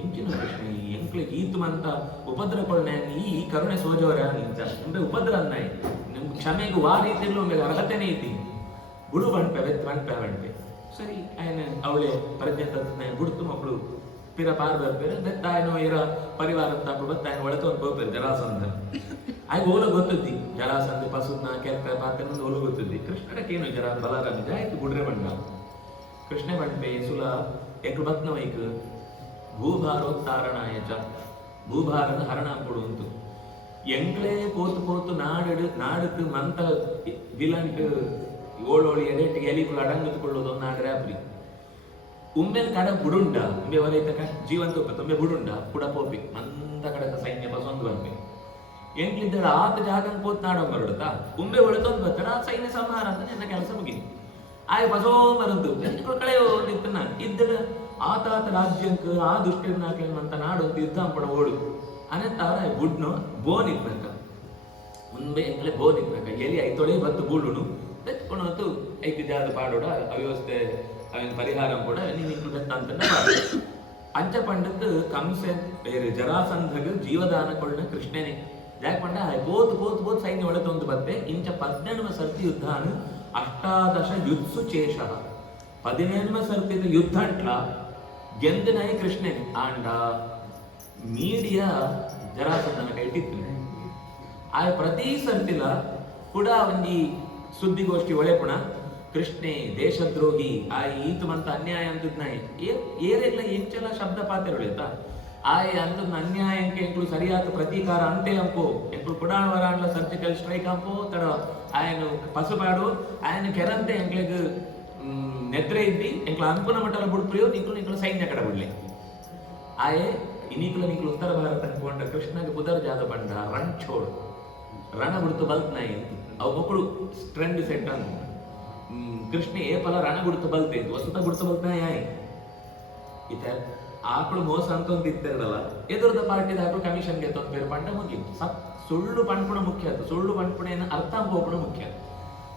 ಇಂಚಿನ ಕೃಷ್ಣ ಈ ಎಂಕ್ಲಿಗೆ ಈತು ಮಂತ ಉಪದ್ರವಗಳನ್ನ ಈ ಕರುಣೆ ಸೋಜವರ ಇಂಚ ಅಂದ್ರೆ ಉಪದ್ರ ಅನ್ನಾಯಿ ನಿಮ್ ಕ್ಷಮೆಗೆ ವಾ ರೀತಿಯಲ್ಲೂ ಒಮ್ಮೆ ಅರ್ಹತೆನೇ ಇದ್ದೀನಿ ಬುಡು ಬಂಡ್ಪೆ ಸರಿ ಆಯ್ನ ಅವಳೆ ಪ್ರಜ್ಞೆ ತತ್ನ ಬುಡ್ತು ಮಕ್ಕಳು ಪಿರ ಪಾರ್ ಬರ್ಪೇರು ಬೆತ್ತಾಯನೋ ಇರ ಪರಿವಾರ ತಪ್ಪು ಬತ್ತಾಯನ ಒಳತು ಒಂದು ಹೋಗ್ಪೇರು ಜರಾಸಂಧ ಆಗ ಓಲ ಗೊತ್ತುದ್ದಿ ಜರಾಸಂಧ ಪಸುದ್ನ ಕೆತ್ತ ಪಾತ್ರ ಓಲು ಗೊತ್ತುದ್ದಿ ಕೃಷ್ಣಕೇನು ಬಲರಾಮ ಆಯ್ತು ಗುಡ್ರೆ ಬಂಡ ಕೃಷ್ಣ ಬಂಡ್ಪೆ ಸುಲ ಎಕ್ಳು ಬತ್ನ ವೈಕ್ ಭೂಭಾರೋತ್ತಾರಣಾಯ ಚ ಭೂಭಾರದ ಹರಣ ಕೊಡು ಉಂಟು ಎಂಕ್ಲೇ ಪೋತು ಪೋತು ನಾಡುக்கு ಮಂತ ವಿಲಂಟ್ ಓಳೋಳಿ ಎಡೆಟ್ಟಿಗೆ ಎಲಿಗಳು ಅಡಂಗತ್ಕೊಳ್ಳೋದು ನಾಡ್ರೆ ಅಪ್ರಿ ಉಮ್ಮೆಲ್ ಕಡ ಬುಡುಂಡ ಉಂಬೆ ವಲೈತಕ ಜೀವಂತ ತುಂಬೆ ಬುಡುಂಡ ಪುಡ ಪೋಪಿ ಮಂತ ಕಡಕ ಸೈನ್ಯ ಬಸೊಂದು ಬಂಪೆ ಎಂಕ್ಲಿದ್ದ ಆತ ಜಾಗಂ ಪೋತ್ ನಾಡೋ ಬರುಡತ ಉಂಬೆ ಒಳತೊಂದು ಬರ್ತಾರ ಆ ಸೈನ್ಯ ಸಂಹಾರ ಅಂತ ನನ್ನ ಕೆಲಸ ಮುಗಿನಿ ಆಯ್ ಬಸೋ ಬರಂತು ಎಂಕ್ಳು ಕಳೆಯೋ ನಿತ್ತನ ಇದ್ದಡ ಆತಾತ ರಾಜ್ಯಂಕ ಆ ದುಷ್ಟಿರ್ನಾಕ್ಲೇನಂತ ನಾಡು ಅಂತ ಯುದ್ಧ ಪಡ ಓಡು ಅನಂತರ ಬುಡ್ನು ಬೋನ್ ಇರ್ಬೇಕ ಮುಂದೆ ಎಂಕ್ಲೆ ಬೋನ್ ಇರ್ಬೇಕ ಎಲಿ ಐತೊಳೆ ಬತ್ತು ಬೂಳುನು ತೆತ್ಕೊಂಡು ಐದು ಜಾದ ಪಾಡೋಡ ಅವ್ಯವಸ್ಥೆ ಅವನ ಪರಿಹಾரம் கூட நீங்க தந்தன ಅಂಚ ಪಂಡತ್ ಕಂಸನ್ ಬೇರೆ ಜರಾಸಂಧಗ ಜೀವದಾನ ಕೊಳ್ಳ ಕೃಷ್ಣನೇ ಯಾಕೆ ಪಂಡ ಬೋತ್ ಸೈನ್ಯ ಒಳತೊಂದು ಬತ್ತೆ ಇಂಚ 17వ ಸರ್ತಿ ಯುದ್ಧಾನ ಅಷ್ಟಾದಶ ಯುತ್ಸು ಚೇಷಃ 17వ ಸರ್ತಿದ ಯುದ್ಧ ಅಂಟ್ಲ ಗೆಂದನಾಯ ಕೃಷ್ಣನೇ ಆಂಡ ಮೀಡಿಯಾ ಜರಾಸಂಧನ ಕೈಟಿತ್ತು ಆ ಪ್ರತಿ ಸರ್ತಿಲ ಕೂಡ ಒಂಜಿ ಸುದ್ದಿಗೋಷ್ಠಿ ಒಳೆಪುಣ ಕೃಷ್ಣೆ ದೇಶದ್ರೋಹಿ ಆ ಈತ ಮಂತ ಅನ್ಯಾಯ ಅಂತದ್ನಾಯಿ ಏರೆಲ್ಲ ಎಂಚೆಲ್ಲ ಶಬ್ದ ಪಾತ್ರೆಗಳಾಯ್ತಾ ಆಯ್ ಅಂತದ್ ಅನ್ಯಾಯಕ್ಕೆ ಎಂಕ್ಳು ಸರಿಯಾದ ಪ್ರತೀಕಾರ ಅಂತೆ ಅಂಪೋ ಎಂಕ್ಳು ಪುಡಾಣವರ ಅಂಡ್ಲ ಸರ್ಜಿಕಲ್ ಸ್ಟ್ರೈಕ್ ಅಂಪೋ ತಡ ಆಯನು ಪಸುಪಾಡು ಆಯನ ಕೆರಂತೆ ಎಂಕ್ಳಿಗೆ ನೆದ್ರೆ ಇದ್ದಿ ಎಂಕ್ಳ ಅನುಕೂಲ ಮಟ್ಟಲ ಬುಡ್ಪ್ರಿಯೋ ನಿಂಕ್ಳು ಸೈನ್ಯ ಕಡೆ ಬಿಡ್ಲಿ ಆಯೆ ಇನ್ನಿಕ್ಳು ನಿಂಕ್ಳು ಉತ್ತರ ಭಾರತ ಅನ್ಕೊಂಡ ಕೃಷ್ಣಗೆ ಪುದರ್ ಜಾದ ಬಂಡ ರನ್ ಛೋಡ್ ರಣ ಬಿಡ್ತು ಬಲ್ತ್ನಾಯಿ ಅವು ಮಕ್ಕಳು ಟ್ರೆಂಡ್ ಸೆಟ್ ಅಂತ ಕೃಷ್ಣ ಏ ಫಲ ರಣ ಗುಡ್ತು ಬಲ್ತೆ ವಸುತ ಗುಡ್ತು ಬಲ್ತಾಯ ಇತ ಆಕಳು ಮೋಸ ಅಂತ ಇತ್ತಿರಲ್ಲ ಎದುರದ ಪಾರ್ಟಿದ ಆಕಳು ಕಮಿಷನ್ಗೆ ತೊಂದರೆ ಪಂಡ ಮುಗಿ ಸುಳ್ಳು ಪಂಪುಣ ಮುಖ್ಯ ಆಯ್ತು ಸುಳ್ಳು ಪಂಪುಣೇನ ಅರ್ಥ ಹೋಗುಣ ಮುಖ್ಯ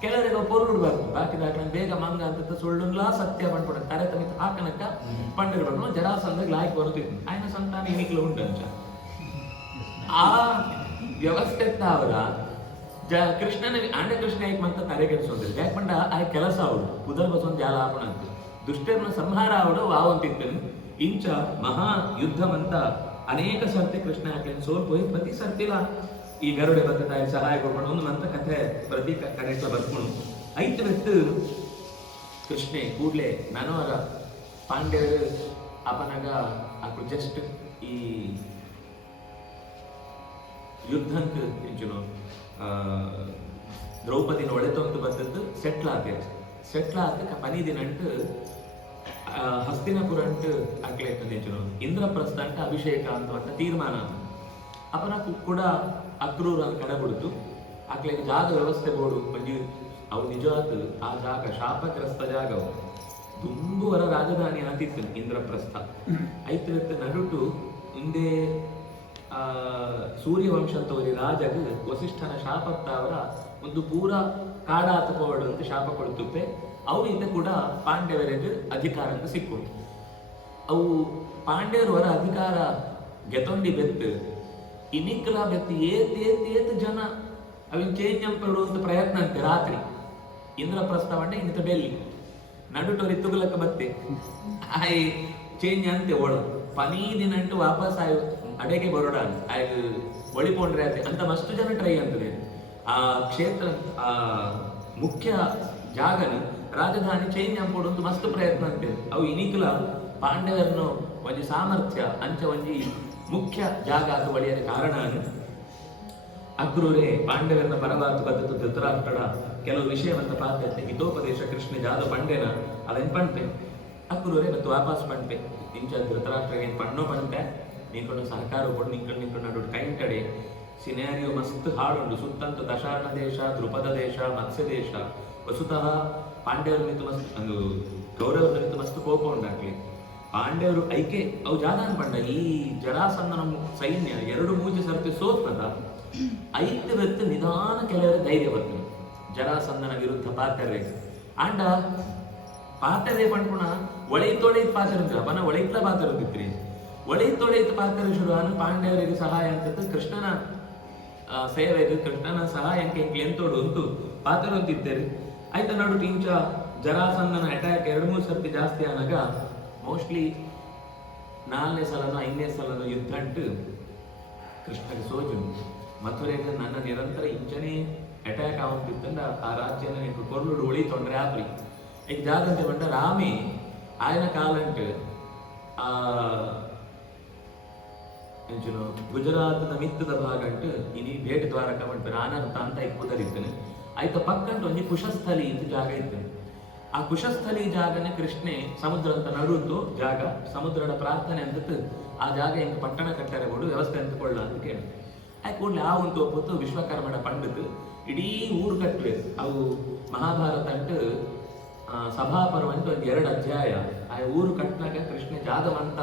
ಕೆಲವರಿಗೆ ಪೊರುಡ್ಬಾರ್ದು ಬಾಕಿದ ಬೇಗ ಮಂಗ ಅಂತ ಸುಳ್ಳುನ್ಲಾ ಸತ್ಯ ಪಂಪುಣ ತರೆ ತಮಿತ ಹಾಕನಕ ಪಂಡಿರ್ಬಾರ್ದು ಜರಾಸಂದಾಗ ಲಾಯ್ಕ್ ಬರುತ್ತಿತ್ತು ಆಯ್ನ ಸಂತಾನ ಎನಿಕ್ಲು ಉಂಟಂಚ ಆ ವ್ಯವಸ್ಥೆ ಅವರ ಕೃಷ್ಣನ ಆಂಡ ಕೃಷ್ಣ ಯಾಕೆ ಮಂತ ತಲೆ ಕೆಡಿಸೋದ್ರಿ ಯಾಕೆ ಪಂಡ ಆ ಕೆಲಸ ಅವಡು ಪುದರ್ ಬಸವನ್ ಜಾಲ ಆಪಣ ಅಂತ ದುಷ್ಟರನ್ನ ಸಂಹಾರ ಅವಡು ವಾವಂತಿದ್ದನು ಇಂಚ ಮಹಾ ಯುದ್ಧವಂತ ಅನೇಕ ಸರ್ತಿ ಕೃಷ್ಣ ಯಾಕೆ ಸೋಲ್ಪೋಯಿ ಪ್ರತಿ ಸರ್ತಿಲ ಈ ಗರುಡೆ ಬಂದ ತಾಯಿ ಸಹಾಯ ಕೊಡ್ಕೊಂಡು ಒಂದು ಮಂತ ಕಥೆ ಪ್ರತಿ ಕಡೆಸ ಬರ್ಕೊಂಡು ಐದು ಬೆತ್ತು ಕೃಷ್ಣೆ ಕೂಡ್ಲೆ ನನವರ ಪಾಂಡ್ಯರು ಅಪನಗ ಅಕು ಜಸ್ಟ್ ಈ ಯುದ್ಧಂತ ಇಂಚುನು ದ್ರೌಪದಿನ ಒಳೆತೊಂದು ಬಂದದ್ದು ಸೆಟ್ಲ್ ಆತ ಪನಿ ದಿನ ಅಂಟು ಹಸ್ತಿನಪುರ ಅಂಟು ಅಕ್ಲೇಚನು ಇಂದ್ರಪ್ರಸ್ಥ ಅಂಟ ಅಭಿಷೇಕ ಅಂತ ತೀರ್ಮಾನ ಅಪನ ಕೂಡ ಅಕ್ರೂರ ಕಡಬಿಡ್ತು ಅಕ್ಲೇಗೆ ಜಾಗ ವ್ಯವಸ್ಥೆ ಬೋಡು ಮಂಜು ಅವು ನಿಜವಾದ ಆ ಜಾಗ ಶಾಪಗ್ರಸ್ತ ಜಾಗವು ತುಂಬುವರ ರಾಜಧಾನಿ ಅಂತಿತ್ತು ಇಂದ್ರಪ್ರಸ್ಥ ಐತಿರತ್ತ ನಡುಟು ಹಿಂದೆ ಸೂರ್ಯವಂಶ ಅಂತವರಿ ರಾಜಗ ವಸಿಷ್ಠನ ಶಾಪತ್ತ ಅವರ ಒಂದು ಪೂರ ಕಾಡಾತ ಪೋವಡು ಅಂತ ಶಾಪ ಕೊಡ್ತುಪ್ಪೆ ಅವರಿಂದ ಕೂಡ ಪಾಂಡ್ಯವರಿಗೆ ಅಧಿಕಾರ ಅಂತ ಸಿಕ್ಕೊಂಡು ಅವು ಪಾಂಡ್ಯರವರ ಅಧಿಕಾರ ಗೆತೊಂಡಿ ಬೆತ್ತು ಇನಿಕ್ಲ ಬೆತ್ತು ಏತ್ ಜನ ಅವಿನ ಚೇಂಜ್ ಅಂಪಡುವಂತ ಪ್ರಯತ್ನ ಅಂತೆ ರಾತ್ರಿ ಇಂದ್ರಪ್ರಸ್ಥವಣ್ಣ ಇನ್ನಿತ ಬೆಲ್ಲಿ ನಡುಟೋರಿ ತುಗಲಕ್ಕ ಬತ್ತೆ ಆಯ್ ಚೇಂಜ್ ಅಂತೆ ಓಡ ಪನೀ ದಿನ ಅಂಟು ವಾಪಸ್ ಆಯ್ ಅಡೆಗೆ ಬರೋಡ ಆಯ್ಗ ಒಳಿಕೊಂಡ್ರೆ ಅಂತ ಮಸ್ತು ಜನ ಟ್ರೈ ಅಂತದೆ ಆ ಕ್ಷೇತ್ರ ಆ ಮುಖ್ಯ ಜಾಗನ ರಾಜಧಾನಿ ಚೇಂಜ್ ಅಂಪೋಡು ಮಸ್ತ್ ಪ್ರಯತ್ನ ಅಂತೆ ಅವು ಇನಿಕಲ ಪಾಂಡವರನ್ನು ಒಂಜಿ ಸಾಮರ್ಥ್ಯ ಅಂಚ ಒಂಜಿ ಮುಖ್ಯ ಜಾಗ ಅದು ಒಡೆಯದ ಕಾರಣ ಅಕ್ರೂರೇ ಪಾಂಡವರನ್ನ ಪರವಾತು ಬದ್ಧತು ಧೃತರಾಷ್ಟ್ರಡ ಕೆಲವು ವಿಷಯವಂತ ಪಾತ್ರ ಹಿತೋಪದೇಶ ಕೃಷ್ಣ ಜಾದ ಪಂಡೆನ ಅದನ್ ಪಂಪೆ ಅಕ್ರೂರೇ ಮತ್ತು ವಾಪಸ್ ಪಂಪೆ ಇಂಚ ಧೃತರಾಷ್ಟ್ರಗೆ ಪಣ್ಣೋ ಪಂಪೆ ನಿಂಕೊಂಡು ಸಹಕಾರ ಕೊಡು ನಿಂಕೊಂಡು ನಡು ಕೈಂಟಡೆ ಸಿನಾರಿಯೋ ಮಸ್ತ್ ಹಾಡುಂಡು ಸುತ್ತಂತ ದಶಾರ್ಣ ದೇಶ ದ್ರುಪದ ದೇಶ ಮತ್ಸ್ಯ ದೇಶ ವಸುತಃ ಪಾಂಡ್ಯವ್ರ ಮಿತ್ತು ಮಸ್ತ್ ಒಂದು ಕೌರವರ ಮಿತ್ತು ಮಸ್ತ್ ಕೋಪ ಉಂಡಾಕ್ಲಿ ಪಾಂಡ್ಯವರು ಐಕೆ ಅವು ಜಾದಾನ್ ಪಂಡ ಈ ಜರಾಸಂಧನ ಸೈನ್ಯ 2-3 ಸರ್ತಿ ಸೋತ್ನದ ಐದು ಬೆತ್ತು ನಿಧಾನ ಕೆಲವರ ಧೈರ್ಯ ಬರ್ತದೆ ಜರಾಸಂಧನ ವಿರುದ್ಧ ಪಾತರೆ ಆಂಡ ಪಾತರೆ ಪಂಡ್ಪುಣ ಒಳೈತೊಳೈತ್ ಪಾತರಂತ್ರ ಬನ ಒಳೈತ್ಲ ಪಾತರಂತಿತ್ರಿ ಒಳೈತೊಳೈತ್ ಪಾತ್ರ ಶುರುವಾನ ಪಾಂಡ್ಯವರಿಗೆ ಸಹಾಯ ಅಂತದ್ದು ಕೃಷ್ಣನ ಸೇವೆಗೆ ಕೃಷ್ಣನ ಸಹಾಯಕ್ಕೆ ಎಂತೋಡು ಅಂತೂ ಪಾತರಂತಿದ್ದೇರಿ ಆಯ್ತಾ ನೋಡು ಇಂಚ ಜರಾಸಂಧನ ಅಟ್ಯಾಕ್ 2-3 ಸರ್ತಿ ಜಾಸ್ತಿ ಆನಾಗ ಮೋಸ್ಟ್ಲಿ 4ನೇ ಸಲನೋ 5ನೇ ಸಲನೋ ಯುದ್ಧ ಅಂಟು ಕೃಷ್ಣಗೆ ಸೋಜು ಮಥುರೆಗೆ ನನ್ನ ನಿರಂತರ ಇಂಚನೇ ಅಟ್ಯಾಕ್ ಆಗುತ್ತಿತ್ತಂದ ಆ ರಾಜ್ಯನ ನಿಂತು ಕೊರ್ಲುಡು ಉಳಿ ತೊಂದ್ರೆ ಆದ್ರಿ ಈಗ ಜಾಗಂತೆ ಬಂಡ ರಾಮಿ ಆಯನ ಕಾಲಂಟು ಎಂಚುನು ಗುಜರಾತ್ದ ಮಿತ್ತದ ಭಾಗ ಅಂಟು ಇನಿ ಭೇಟಿ ದ್ವಾರಕ ಮಾಡ್ತಾರೆ ಅನರ್ಥ ಅಂತ ಇಪ್ಪುದರಿದ್ದೇನೆ ಆಯ್ತ ಪಕ್ಕಂಟು ಒಂಜಿ ಕುಶಸ್ಥಲಿ ಅಂತ ಜಾಗ ಇದ್ದೇನೆ ಆ ಕುಶಸ್ಥಲಿ ಜಾಗನೆ ಕೃಷ್ಣೆ ಸಮುದ್ರ ಅಂತ ನಡುತ್ತು ಜಾಗ ಸಮುದ್ರದ ಪ್ರಾರ್ಥನೆ ಅಂತ ಆ ಜಾಗ ಹಿಂಗೆ ಪಟ್ಟಣ ಕಟ್ಟರೆ ಕೊಡು ವ್ಯವಸ್ಥೆ ಅಂತಕೊಳ್ಳ ಅಂತ ಕೇಳಿ ಆಯ್ತು ಕೂಡಲೇ ಆ ಒಂದು ಒಪ್ಪತ್ತು ವಿಶ್ವಕರ್ಮನ ಪಂಡಿತ್ ಇಡೀ ಊರು ಕಟ್ಟುವೆ ಅವು ಮಹಾಭಾರತ ಅಂಟು ಸಭಾಪರ್ವ ಅಂತ ಒಂದು 2 ಅಧ್ಯಾಯ ಆ ಊರು ಕಟ್ಟಿನಾಗ ಕೃಷ್ಣ ಜಾದವಂತ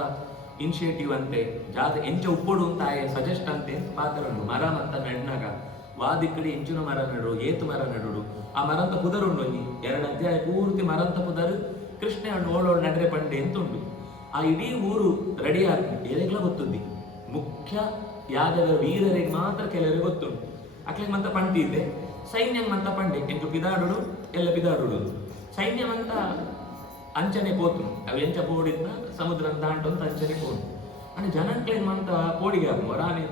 ಇನಿಷಿಯೇಟಿವ್ ಅಂತೆ ಜಾದ ಎಂಚ ಉಪ್ಪೊಡು ಅಂತ ಆಯ ಸಜೆಸ್ಟ್ ಅಂತೆ ಪಾತ್ರ ಮರ ಮತ್ತ ನೆಡ್ನಾಗ ವಾದಿಕ್ಕಡಿ ಎಂಚಿನ ಮರ ನಡು ಏತು ಮರ ನಡುಡು ಆ ಮರಂತ ಪುದರ್ ಉಂಡು ಒಂಜಿ 2 ಅಧ್ಯಾಯ ಪೂರ್ತಿ ಮರಂತ ಪುದರ್ ಕೃಷ್ಣ ಹಣ್ಣು ಓಳೋಳು ನಡ್ರೆ ಪಂಡೆ ಅಂತ ಉಂಡು ಆ ಇಡೀ ಊರು ರೆಡಿ ಆಗಿ ಎರೆಗ್ಲ ಗೊತ್ತುದ್ದಿ ಮುಖ್ಯ ಯಾದವ ವೀರರಿಗೆ ಮಾತ್ರ ಕೆಲವರಿಗೆ ಗೊತ್ತುಂಟು ಅಕ್ಲಿಗೆ ಮಂತ ಪಂಡಿ ಇದೆ ಸೈನ್ಯ ಮಂತ ಪಂಡೆ ಎಂಟು ಪಿದಾಡುಡು ಎಲ್ಲ ಪಿದಾಡುಡು ಸೈನ್ಯ ಮಂತ ಅಂಚನೆ ಪೋತು ಅವು ಎಂಚ ಪೋಡಿದ್ನ ಸಮುದ್ರ ದಾಂಟು ಅಂತ ಅಂಚನೆ ಪೋದು ಅಂದ್ರೆ ಜನಕ್ಲೇನ್ ಮಂತ ಪೋಡಿಗೆ ಹಾಕುವ ರಾಣಿ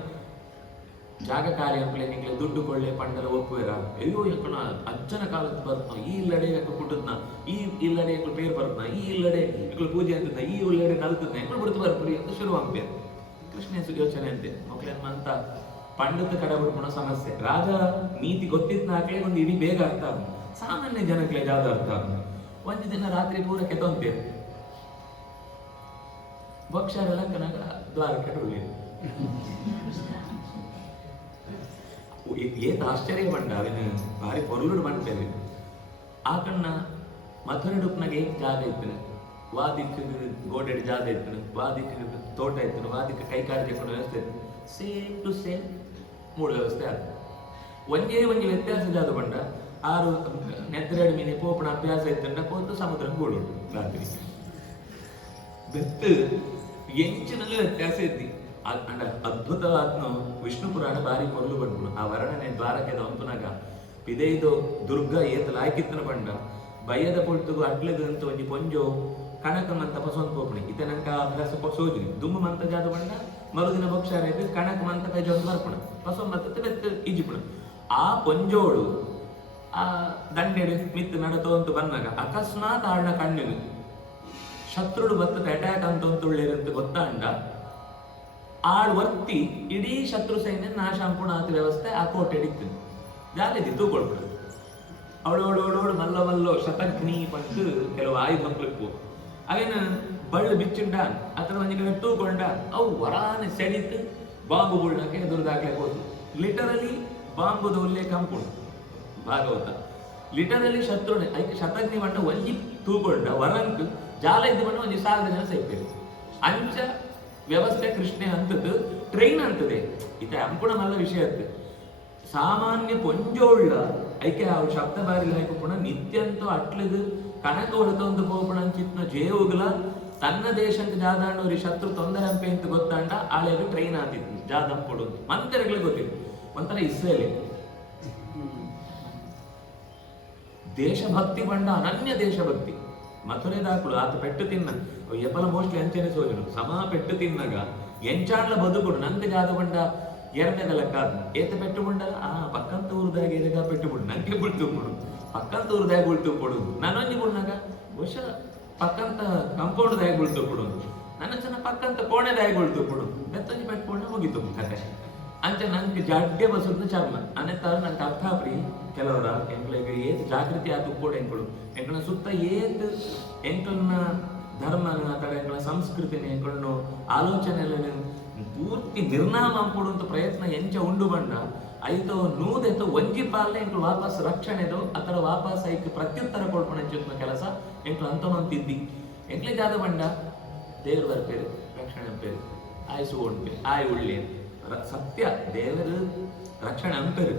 ಜಾಗ ಕಾರ್ಯ ನಿಂಗೆ ದುಡ್ಡು ಕೊಳ್ಳೆ ಪಂಡಲ ಒಪ್ಪುವೆರ ಅಯ್ಯೋ ಯಾಕಣ ಅಜ್ಜನ ಕಾಲದ ಬರ್ತನ ಈ ಇಲ್ಲಡೆ ಯಾಕೆ ಕುಟ್ಟದ್ನ ಈ ಇಲ್ಲಡೆ ಯಾಕೆ ಪೇರು ಬರ್ತನ ಈ ಇಲ್ಲಡೆ ಯಾಕೆ ಪೂಜೆ ಅಂತದ ಈ ಇಲ್ಲಡೆ ನಲ್ತದ್ನ ಯಾಕೆ ಬಿಡ್ತು ಬರ್ಪುರಿ ಅಂತ ಶುರು ಆಗ್ತೇನೆ ಕೃಷ್ಣ ಯೋಚನೆ ಅಂತೆ ಮಕ್ಳೇನ್ ಮಂತ ಪಂಡಿತ ಕಡೆ ಬಿಡ್ಕೊಳೋ ಸಮಸ್ಯೆ ರಾಜ ನೀತಿ ಗೊತ್ತಿದ್ನ ಹಾಕ್ಲೆ ಒಂದು ಇಡೀ ಬೇಗ ಅರ್ಥ ಆಗ ಸಾಮಾನ್ಯ ಜನಕ್ಕೆ ಜಾದ ಅರ್ಥ ಆಗ ಒಂದು ದಿನ ರಾತ್ರಿ ಪೂರ ಕೆತ್ತೊಂತೇವೆ ಭಕ್ಷರೆಲ್ಲ ಕನಕ ದ್ವಾರಕ್ಕೆ ಉಳ್ಳಿ ಏತ್ ಆಶ್ಚರ್ಯ ಬಂಡ ಅವನು ಭಾರಿ ಪೊರುಳು ಮಾಡ್ತೇವೆ ಆ ಕಣ್ಣ ಮಥುರಡುಪ್ನಾಗೆ ಜಾಗ ಇತ್ತನು ವಾದಿಕ್ ಗೋಡೆಡ್ ಜಾಗ ಇತ್ತನು ವಾದಿಕ್ ತೋಟ ಇತ್ತನು ವಾದಿಕ್ ಕೈಕಾಲು ತೆಕೊಂಡು ವ್ಯವಸ್ಥೆ ಇತ್ತು ಸೇಮ್ ಟು ಸೇಮ್ 3 ವ್ಯವಸ್ಥೆ ಆದ ಒಂದೇ ವ್ಯತ್ಯಾಸ ಜಾದ ಬಂಡ 6 ನೆತ್ತರೆಡು ಮೀನೆ ಪೋಪಣ ಅಭ್ಯಾಸ ಇತ್ತಂಡ ಪೋತು ಸಮುದ್ರ ಗೋಡು ರಾತ್ರಿ ಬೆತ್ತು ಎಂಚಿನಲ್ಲೂ ವ್ಯತ್ಯಾಸ ಇದ್ದಿ ಅಂಡ ಅದ್ಭುತವಾದ್ನು ವಿಷ್ಣು ಪುರಾಣ ಬಾರಿ ಕೊರಲು ಬಂದ್ಬಿಡು ಆ ವರ್ಣನೆ ದ್ವಾರಕ್ಕೆ ದಂಪುನಾಗ ಪಿದೈದು ದುರ್ಗ ಏತ ಲಾಯ್ಕಿತ್ತನ ಬಂಡ ಬಯ್ಯದ ಪೊಳ್ತುಗು ಅಟ್ಲದು ಅಂತ ಒಂಜಿ ಪೊಂಜೋ ಕಣಕ ಮಂತ ಪಸೊಂದು ಪೋಪಣಿ ಇತನಕ ಅಭ್ಯಾಸ ಸೋಜಿನಿ ದುಮ್ಮು ಮಂತ ಜಾದ ಬಂಡ ಮರುದಿನ ಭಕ್ಷಾರ ಇದು ಕಣಕ ಮಂತ ಕೈಜೊಂದು ಬರ್ಪಣ ಪಸೊಂದು ಮತ್ತ ಬೆತ್ತು ಈಜಿಪುಣ ಆ ಪೊಂಜೋಳು ಆ ದಂಡೆಡು ಮಿತ್ತು ನಡತೋ ಅಂತ ಬಂದಾಗ ಅಕಸ್ಮಾತ್ ಆಳ್ನ ಕಣ್ಣಿನ ಶತ್ರುಡು ಬತ್ತದ ಅಟ್ಯಾಕ್ ಅಂತ ಉಳ್ಳೇರಂತ ಗೊತ್ತಾಂಡ ಆಳ್ ವರ್ತಿ ಇಡೀ ಶತ್ರು ಸೈನ್ಯ ನಾಶ ಅಂಪುಣ ಆತ ವ್ಯವಸ್ಥೆ ಆ ಕೋಟೆ ಹಿಡಿತೀನಿ ಜಾಲಿದಿ ತೂಕೊಳ್ಬಿಡು ಅವಳೋಳು ಮಲ್ಲೋ ಶತಘ್ನಿ ಪಂತು ಕೆಲವು ಆಯುಧ ಮಕ್ಕಳು ಅವೇನ ಬಳ್ಳು ಬಿಚ್ಚಿಂಡ ಅದ್ರ ಒಂದಿನ ತೂಕೊಂಡ ಅವು ವರಾನೆ ಸೆಡಿತು ಬಾಂಬು ಬುಳ್ಳಕ್ಕೆ ಎದುರುದಾಗ್ಲೇ ಹೋದು ಲಿಟರಲಿ ಬಾಂಬುದ ಉಲ್ಲೇಖ ಅಂಪುಣು ಭಾಗವತ ಲಿಟರಲಿ ಶತ್ರುನೆ ಐಕೆ ಶತಘ್ನಿ ಬಂಡ ಒಂಜಿ ತೂಕೊಂಡ ವರಂಕ್ ಜಾಲ ಇದ್ದು ಬಂಡ ಒಂಜಿ 1000 ಜನ ಸೇರ್ಪೇರು ಅಂಚ ವ್ಯವಸ್ಥೆ ಕೃಷ್ಣೆ ಅಂತದ್ದು ಟ್ರೈನ್ ಅಂತದೆ ಇತ ಅಂಪುಣ ಮಲ್ಲ ವಿಷಯ ಅಂತ ಸಾಮಾನ್ಯ ಪೊಂಜೋಳ್ಳ ಐಕೆ ಆ ಶಬ್ದ ಬಾರಿ ಹಾಕುಪುಣ ನಿತ್ಯಂತೂ ಅಟ್ಲದು ಕನಕ ಹೊಳತೊಂದು ಪೋಪುಣ ಅಂಚಿತ್ನ ಜೇವುಗಳ ತನ್ನ ದೇಶಕ್ಕೆ ಜಾದಾಂಡೋರಿ ಶತ್ರು ತೊಂದರೆ ಅಂಪೆ ಅಂತ ಗೊತ್ತಾಂಡ ಆಳೆಗೆ ಟ್ರೈನ್ ಆದಿತ್ತು ಜಾದಂಪುಡು ಮಂತ್ರಿಗಳಿಗೆ ಗೊತ್ತಿತ್ತು ಒಂಥರ ಇಸ್ರೇಲಿ ದೇಶಭಕ್ತಿ ಬಂಡ ಅನನ್ಯ ದೇಶಭಕ್ತಿ ಮಥುರೆ ದಾಖಲು ಆತ ಪೆಟ್ಟು ತಿನ್ನ ಎಪ್ಪಲ ಮೋಸ್ಟ್ಲಿ ಅಂಚನೆ ಸೋಜನು ಸಮಾ ಪೆಟ್ಟು ತಿನ್ನಗ ಎಂಚಾಡ್ಲ ಬದುಕುಡು ನಂಗೆ ಜಾದ ಬಂಡ ಎರಡನೇದ ಲೆಕ್ಕ ಏತ ಪೆಟ್ಟು ಬಂಡಲ್ಲ ಪಕ್ಕಂತ ಊರದಾಗ ಎದಗ ಪೆಟ್ಟು ಬಿಡು ನಂಗೆ ಬಿಳ್ತು ಬಿಡು ಪಕ್ಕಂತ ಊರದಾಗ ಬಿಳ್ತು ಕೊಡು ನಾನೊಂಜಿ ಬಿಡ್ನಾಗ ವರ್ಷ ಪಕ್ಕಂತ ಕಂಪೌಂಡ್ದಾಗ ಬಿಳ್ತು ಕೊಡು ನನ್ನ ಜನ ಪಕ್ಕಂತ ಕೋಣೆದಾಗ ಬಿಳ್ತು ಕೊಡು ಬೆತ್ತೊಂಜಿ ಪೆಟ್ಕೊಂಡ ಮುಗಿತು ಕತೆ ಅಂಚೆ ನಂಗೆ ಜಡ್ಡೆ ಬಸದ್ನ ಚರ್ಮ ಅನ್ನೆತ್ತಾರ ನಂಗೆ ಅರ್ಥಾಪ್ರಿ ಕೆಲವರ ಎಂಕ್ಳಿಗೆ ಏತ್ ಜಾಗೃತಿ ಆತು ಕೂಡ ಎಂಕ್ಳ ಸುತ್ತ ಏತ್ ಎಂಕ್ಳನ್ನ ಧರ್ಮನ ಅಥವಾ ಎಂಕ್ಳ ಸಂಸ್ಕೃತಿನ ಎಂಕ್ಳನ್ನು ಆಲೋಚನೆ ಪೂರ್ತಿ ನಿರ್ನಾಮ ಅಂಪುಡುವಂತ ಪ್ರಯತ್ನ ಎಂಚ ಉಂಡು ಬಂಡ ಐತೋ ನೂದೆತೋ ಒಂಜಿ ಪಾಲ ಎಂಕ್ಳು ವಾಪಸ್ ರಕ್ಷಣೆದು ಅತರ ವಾಪಸ್ ಐಕ್ ಪ್ರತ್ಯುತ್ತರ ಕೊಡ್ಪಣ ಎಂಚುತ್ನ ಕೆಲಸ ಎಂಕ್ಳು ಅಂತವಂತಿದ್ದಿ ಎಂಕ್ಲೆ ಜಾದ ಬಂಡ ದೇವ್ರ ಬರ್ಪೇರು ರಕ್ಷಣೆ ಅಂಪೇರು ಆಯ್ಸು ಓಡ್ಪೇರು ಆಯ್ ಉಳ್ಳಿ ಸತ್ಯ ದೇವರು ರಕ್ಷಣೆ ಅಂಪೇರು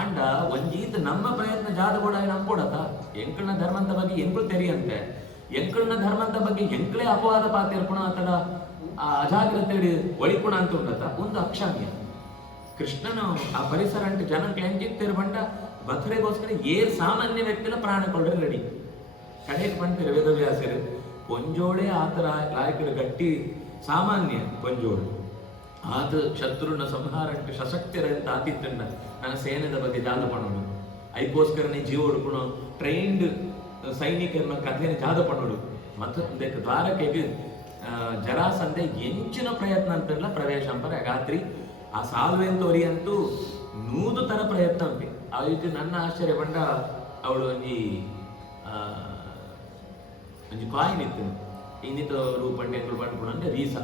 ಅಂಡ ಒಂಜೀತ್ ನಮ್ಮ ಪ್ರಯತ್ನ ಜಾದ ಕೂಡ ನಂಬೋಡತ ಎಂಕಳ್ನ ಧರ್ಮಂತ ಬಗ್ಗೆ ಎಂಕ್ಳು ತೆರಿಯಂತೆ ಎಂಕಳ್ನ ಧರ್ಮಂತ ಬಗ್ಗೆ ಎಂಕ್ಳೇ ಅಪವಾದ ಪಾತಿರ್ಪುಣ ಅಥವಾ ಅಜಾಗ್ರತೆ ಒಳಿಪುಣ ಅಂತ ಉಂಡತ ಒಂದು ಅಕ್ಷಾಮ್ಯ ಕೃಷ್ಣನು ಆ ಪರಿಸರ ಅಂಟು ಜನಕ್ಕೆ ಎಂಜಿತ್ತೇರು ಬಂಡ ಮಥುರೆಗೋಸ್ಕರ ಏರ್ ಸಾಮಾನ್ಯ ವ್ಯಕ್ತಿನ ಪ್ರಾಣ ಕೊಳ್ಳ್ರೆ ರೆಡಿ ಕಡೆಗೆ ಬಂದಿರು ವೇದವ್ಯಾಸರು ಪೊಂಜೋಳೆ ಆತರ ಲಾಯಕರು ಗಟ್ಟಿ ಸಾಮಾನ್ಯ ಪೊಂಜೋಳು ಆತ ಶತ್ರುನ ಸಂಹಾರಕ್ಕೆ ಸಶಕ್ತಿರಂತ ಆತಿತ್ತಂಡ ನನ್ನ ಸೇನೆದ ಬಗ್ಗೆ ಜಾದ ಪಣೋಡು ಐಕೋಸ್ಕರನೇ ಜೀವ ಹುಡುಕುಣ ಟ್ರೈನ್ಡ್ ಸೈನಿಕರನ್ನ ಕಥೆನ ಜಾದ ಪಣೋಡು ಮತ್ತು ದ್ವಾರಕೆಗೆ ಜರಾಸಂಧೆ ಎಂಚಿನ ಪ್ರಯತ್ನ ಅಂತೆಲ್ಲ ಪ್ರವೇಶ ಅಂಪರೆ ಗಾತ್ರಿ ಆ ಸಾಲ್ವೆನ್ ತೋರಿ ಅಂತೂ ನೂದು ತರ ಪ್ರಯತ್ನ ಉಂಟು ಅವತ್ತು ನನ್ನ ಆಶ್ಚರ್ಯ ಬಂಡ ಅವಳು ಒಂಜಿ ಕಾಯಿನ್ ಇತ್ತು ಇನ್ನಿತ ರೂಪಂಡೆ ಪಂಡ್ಪುಣ ಅಂದ್ರೆ ರೀಸ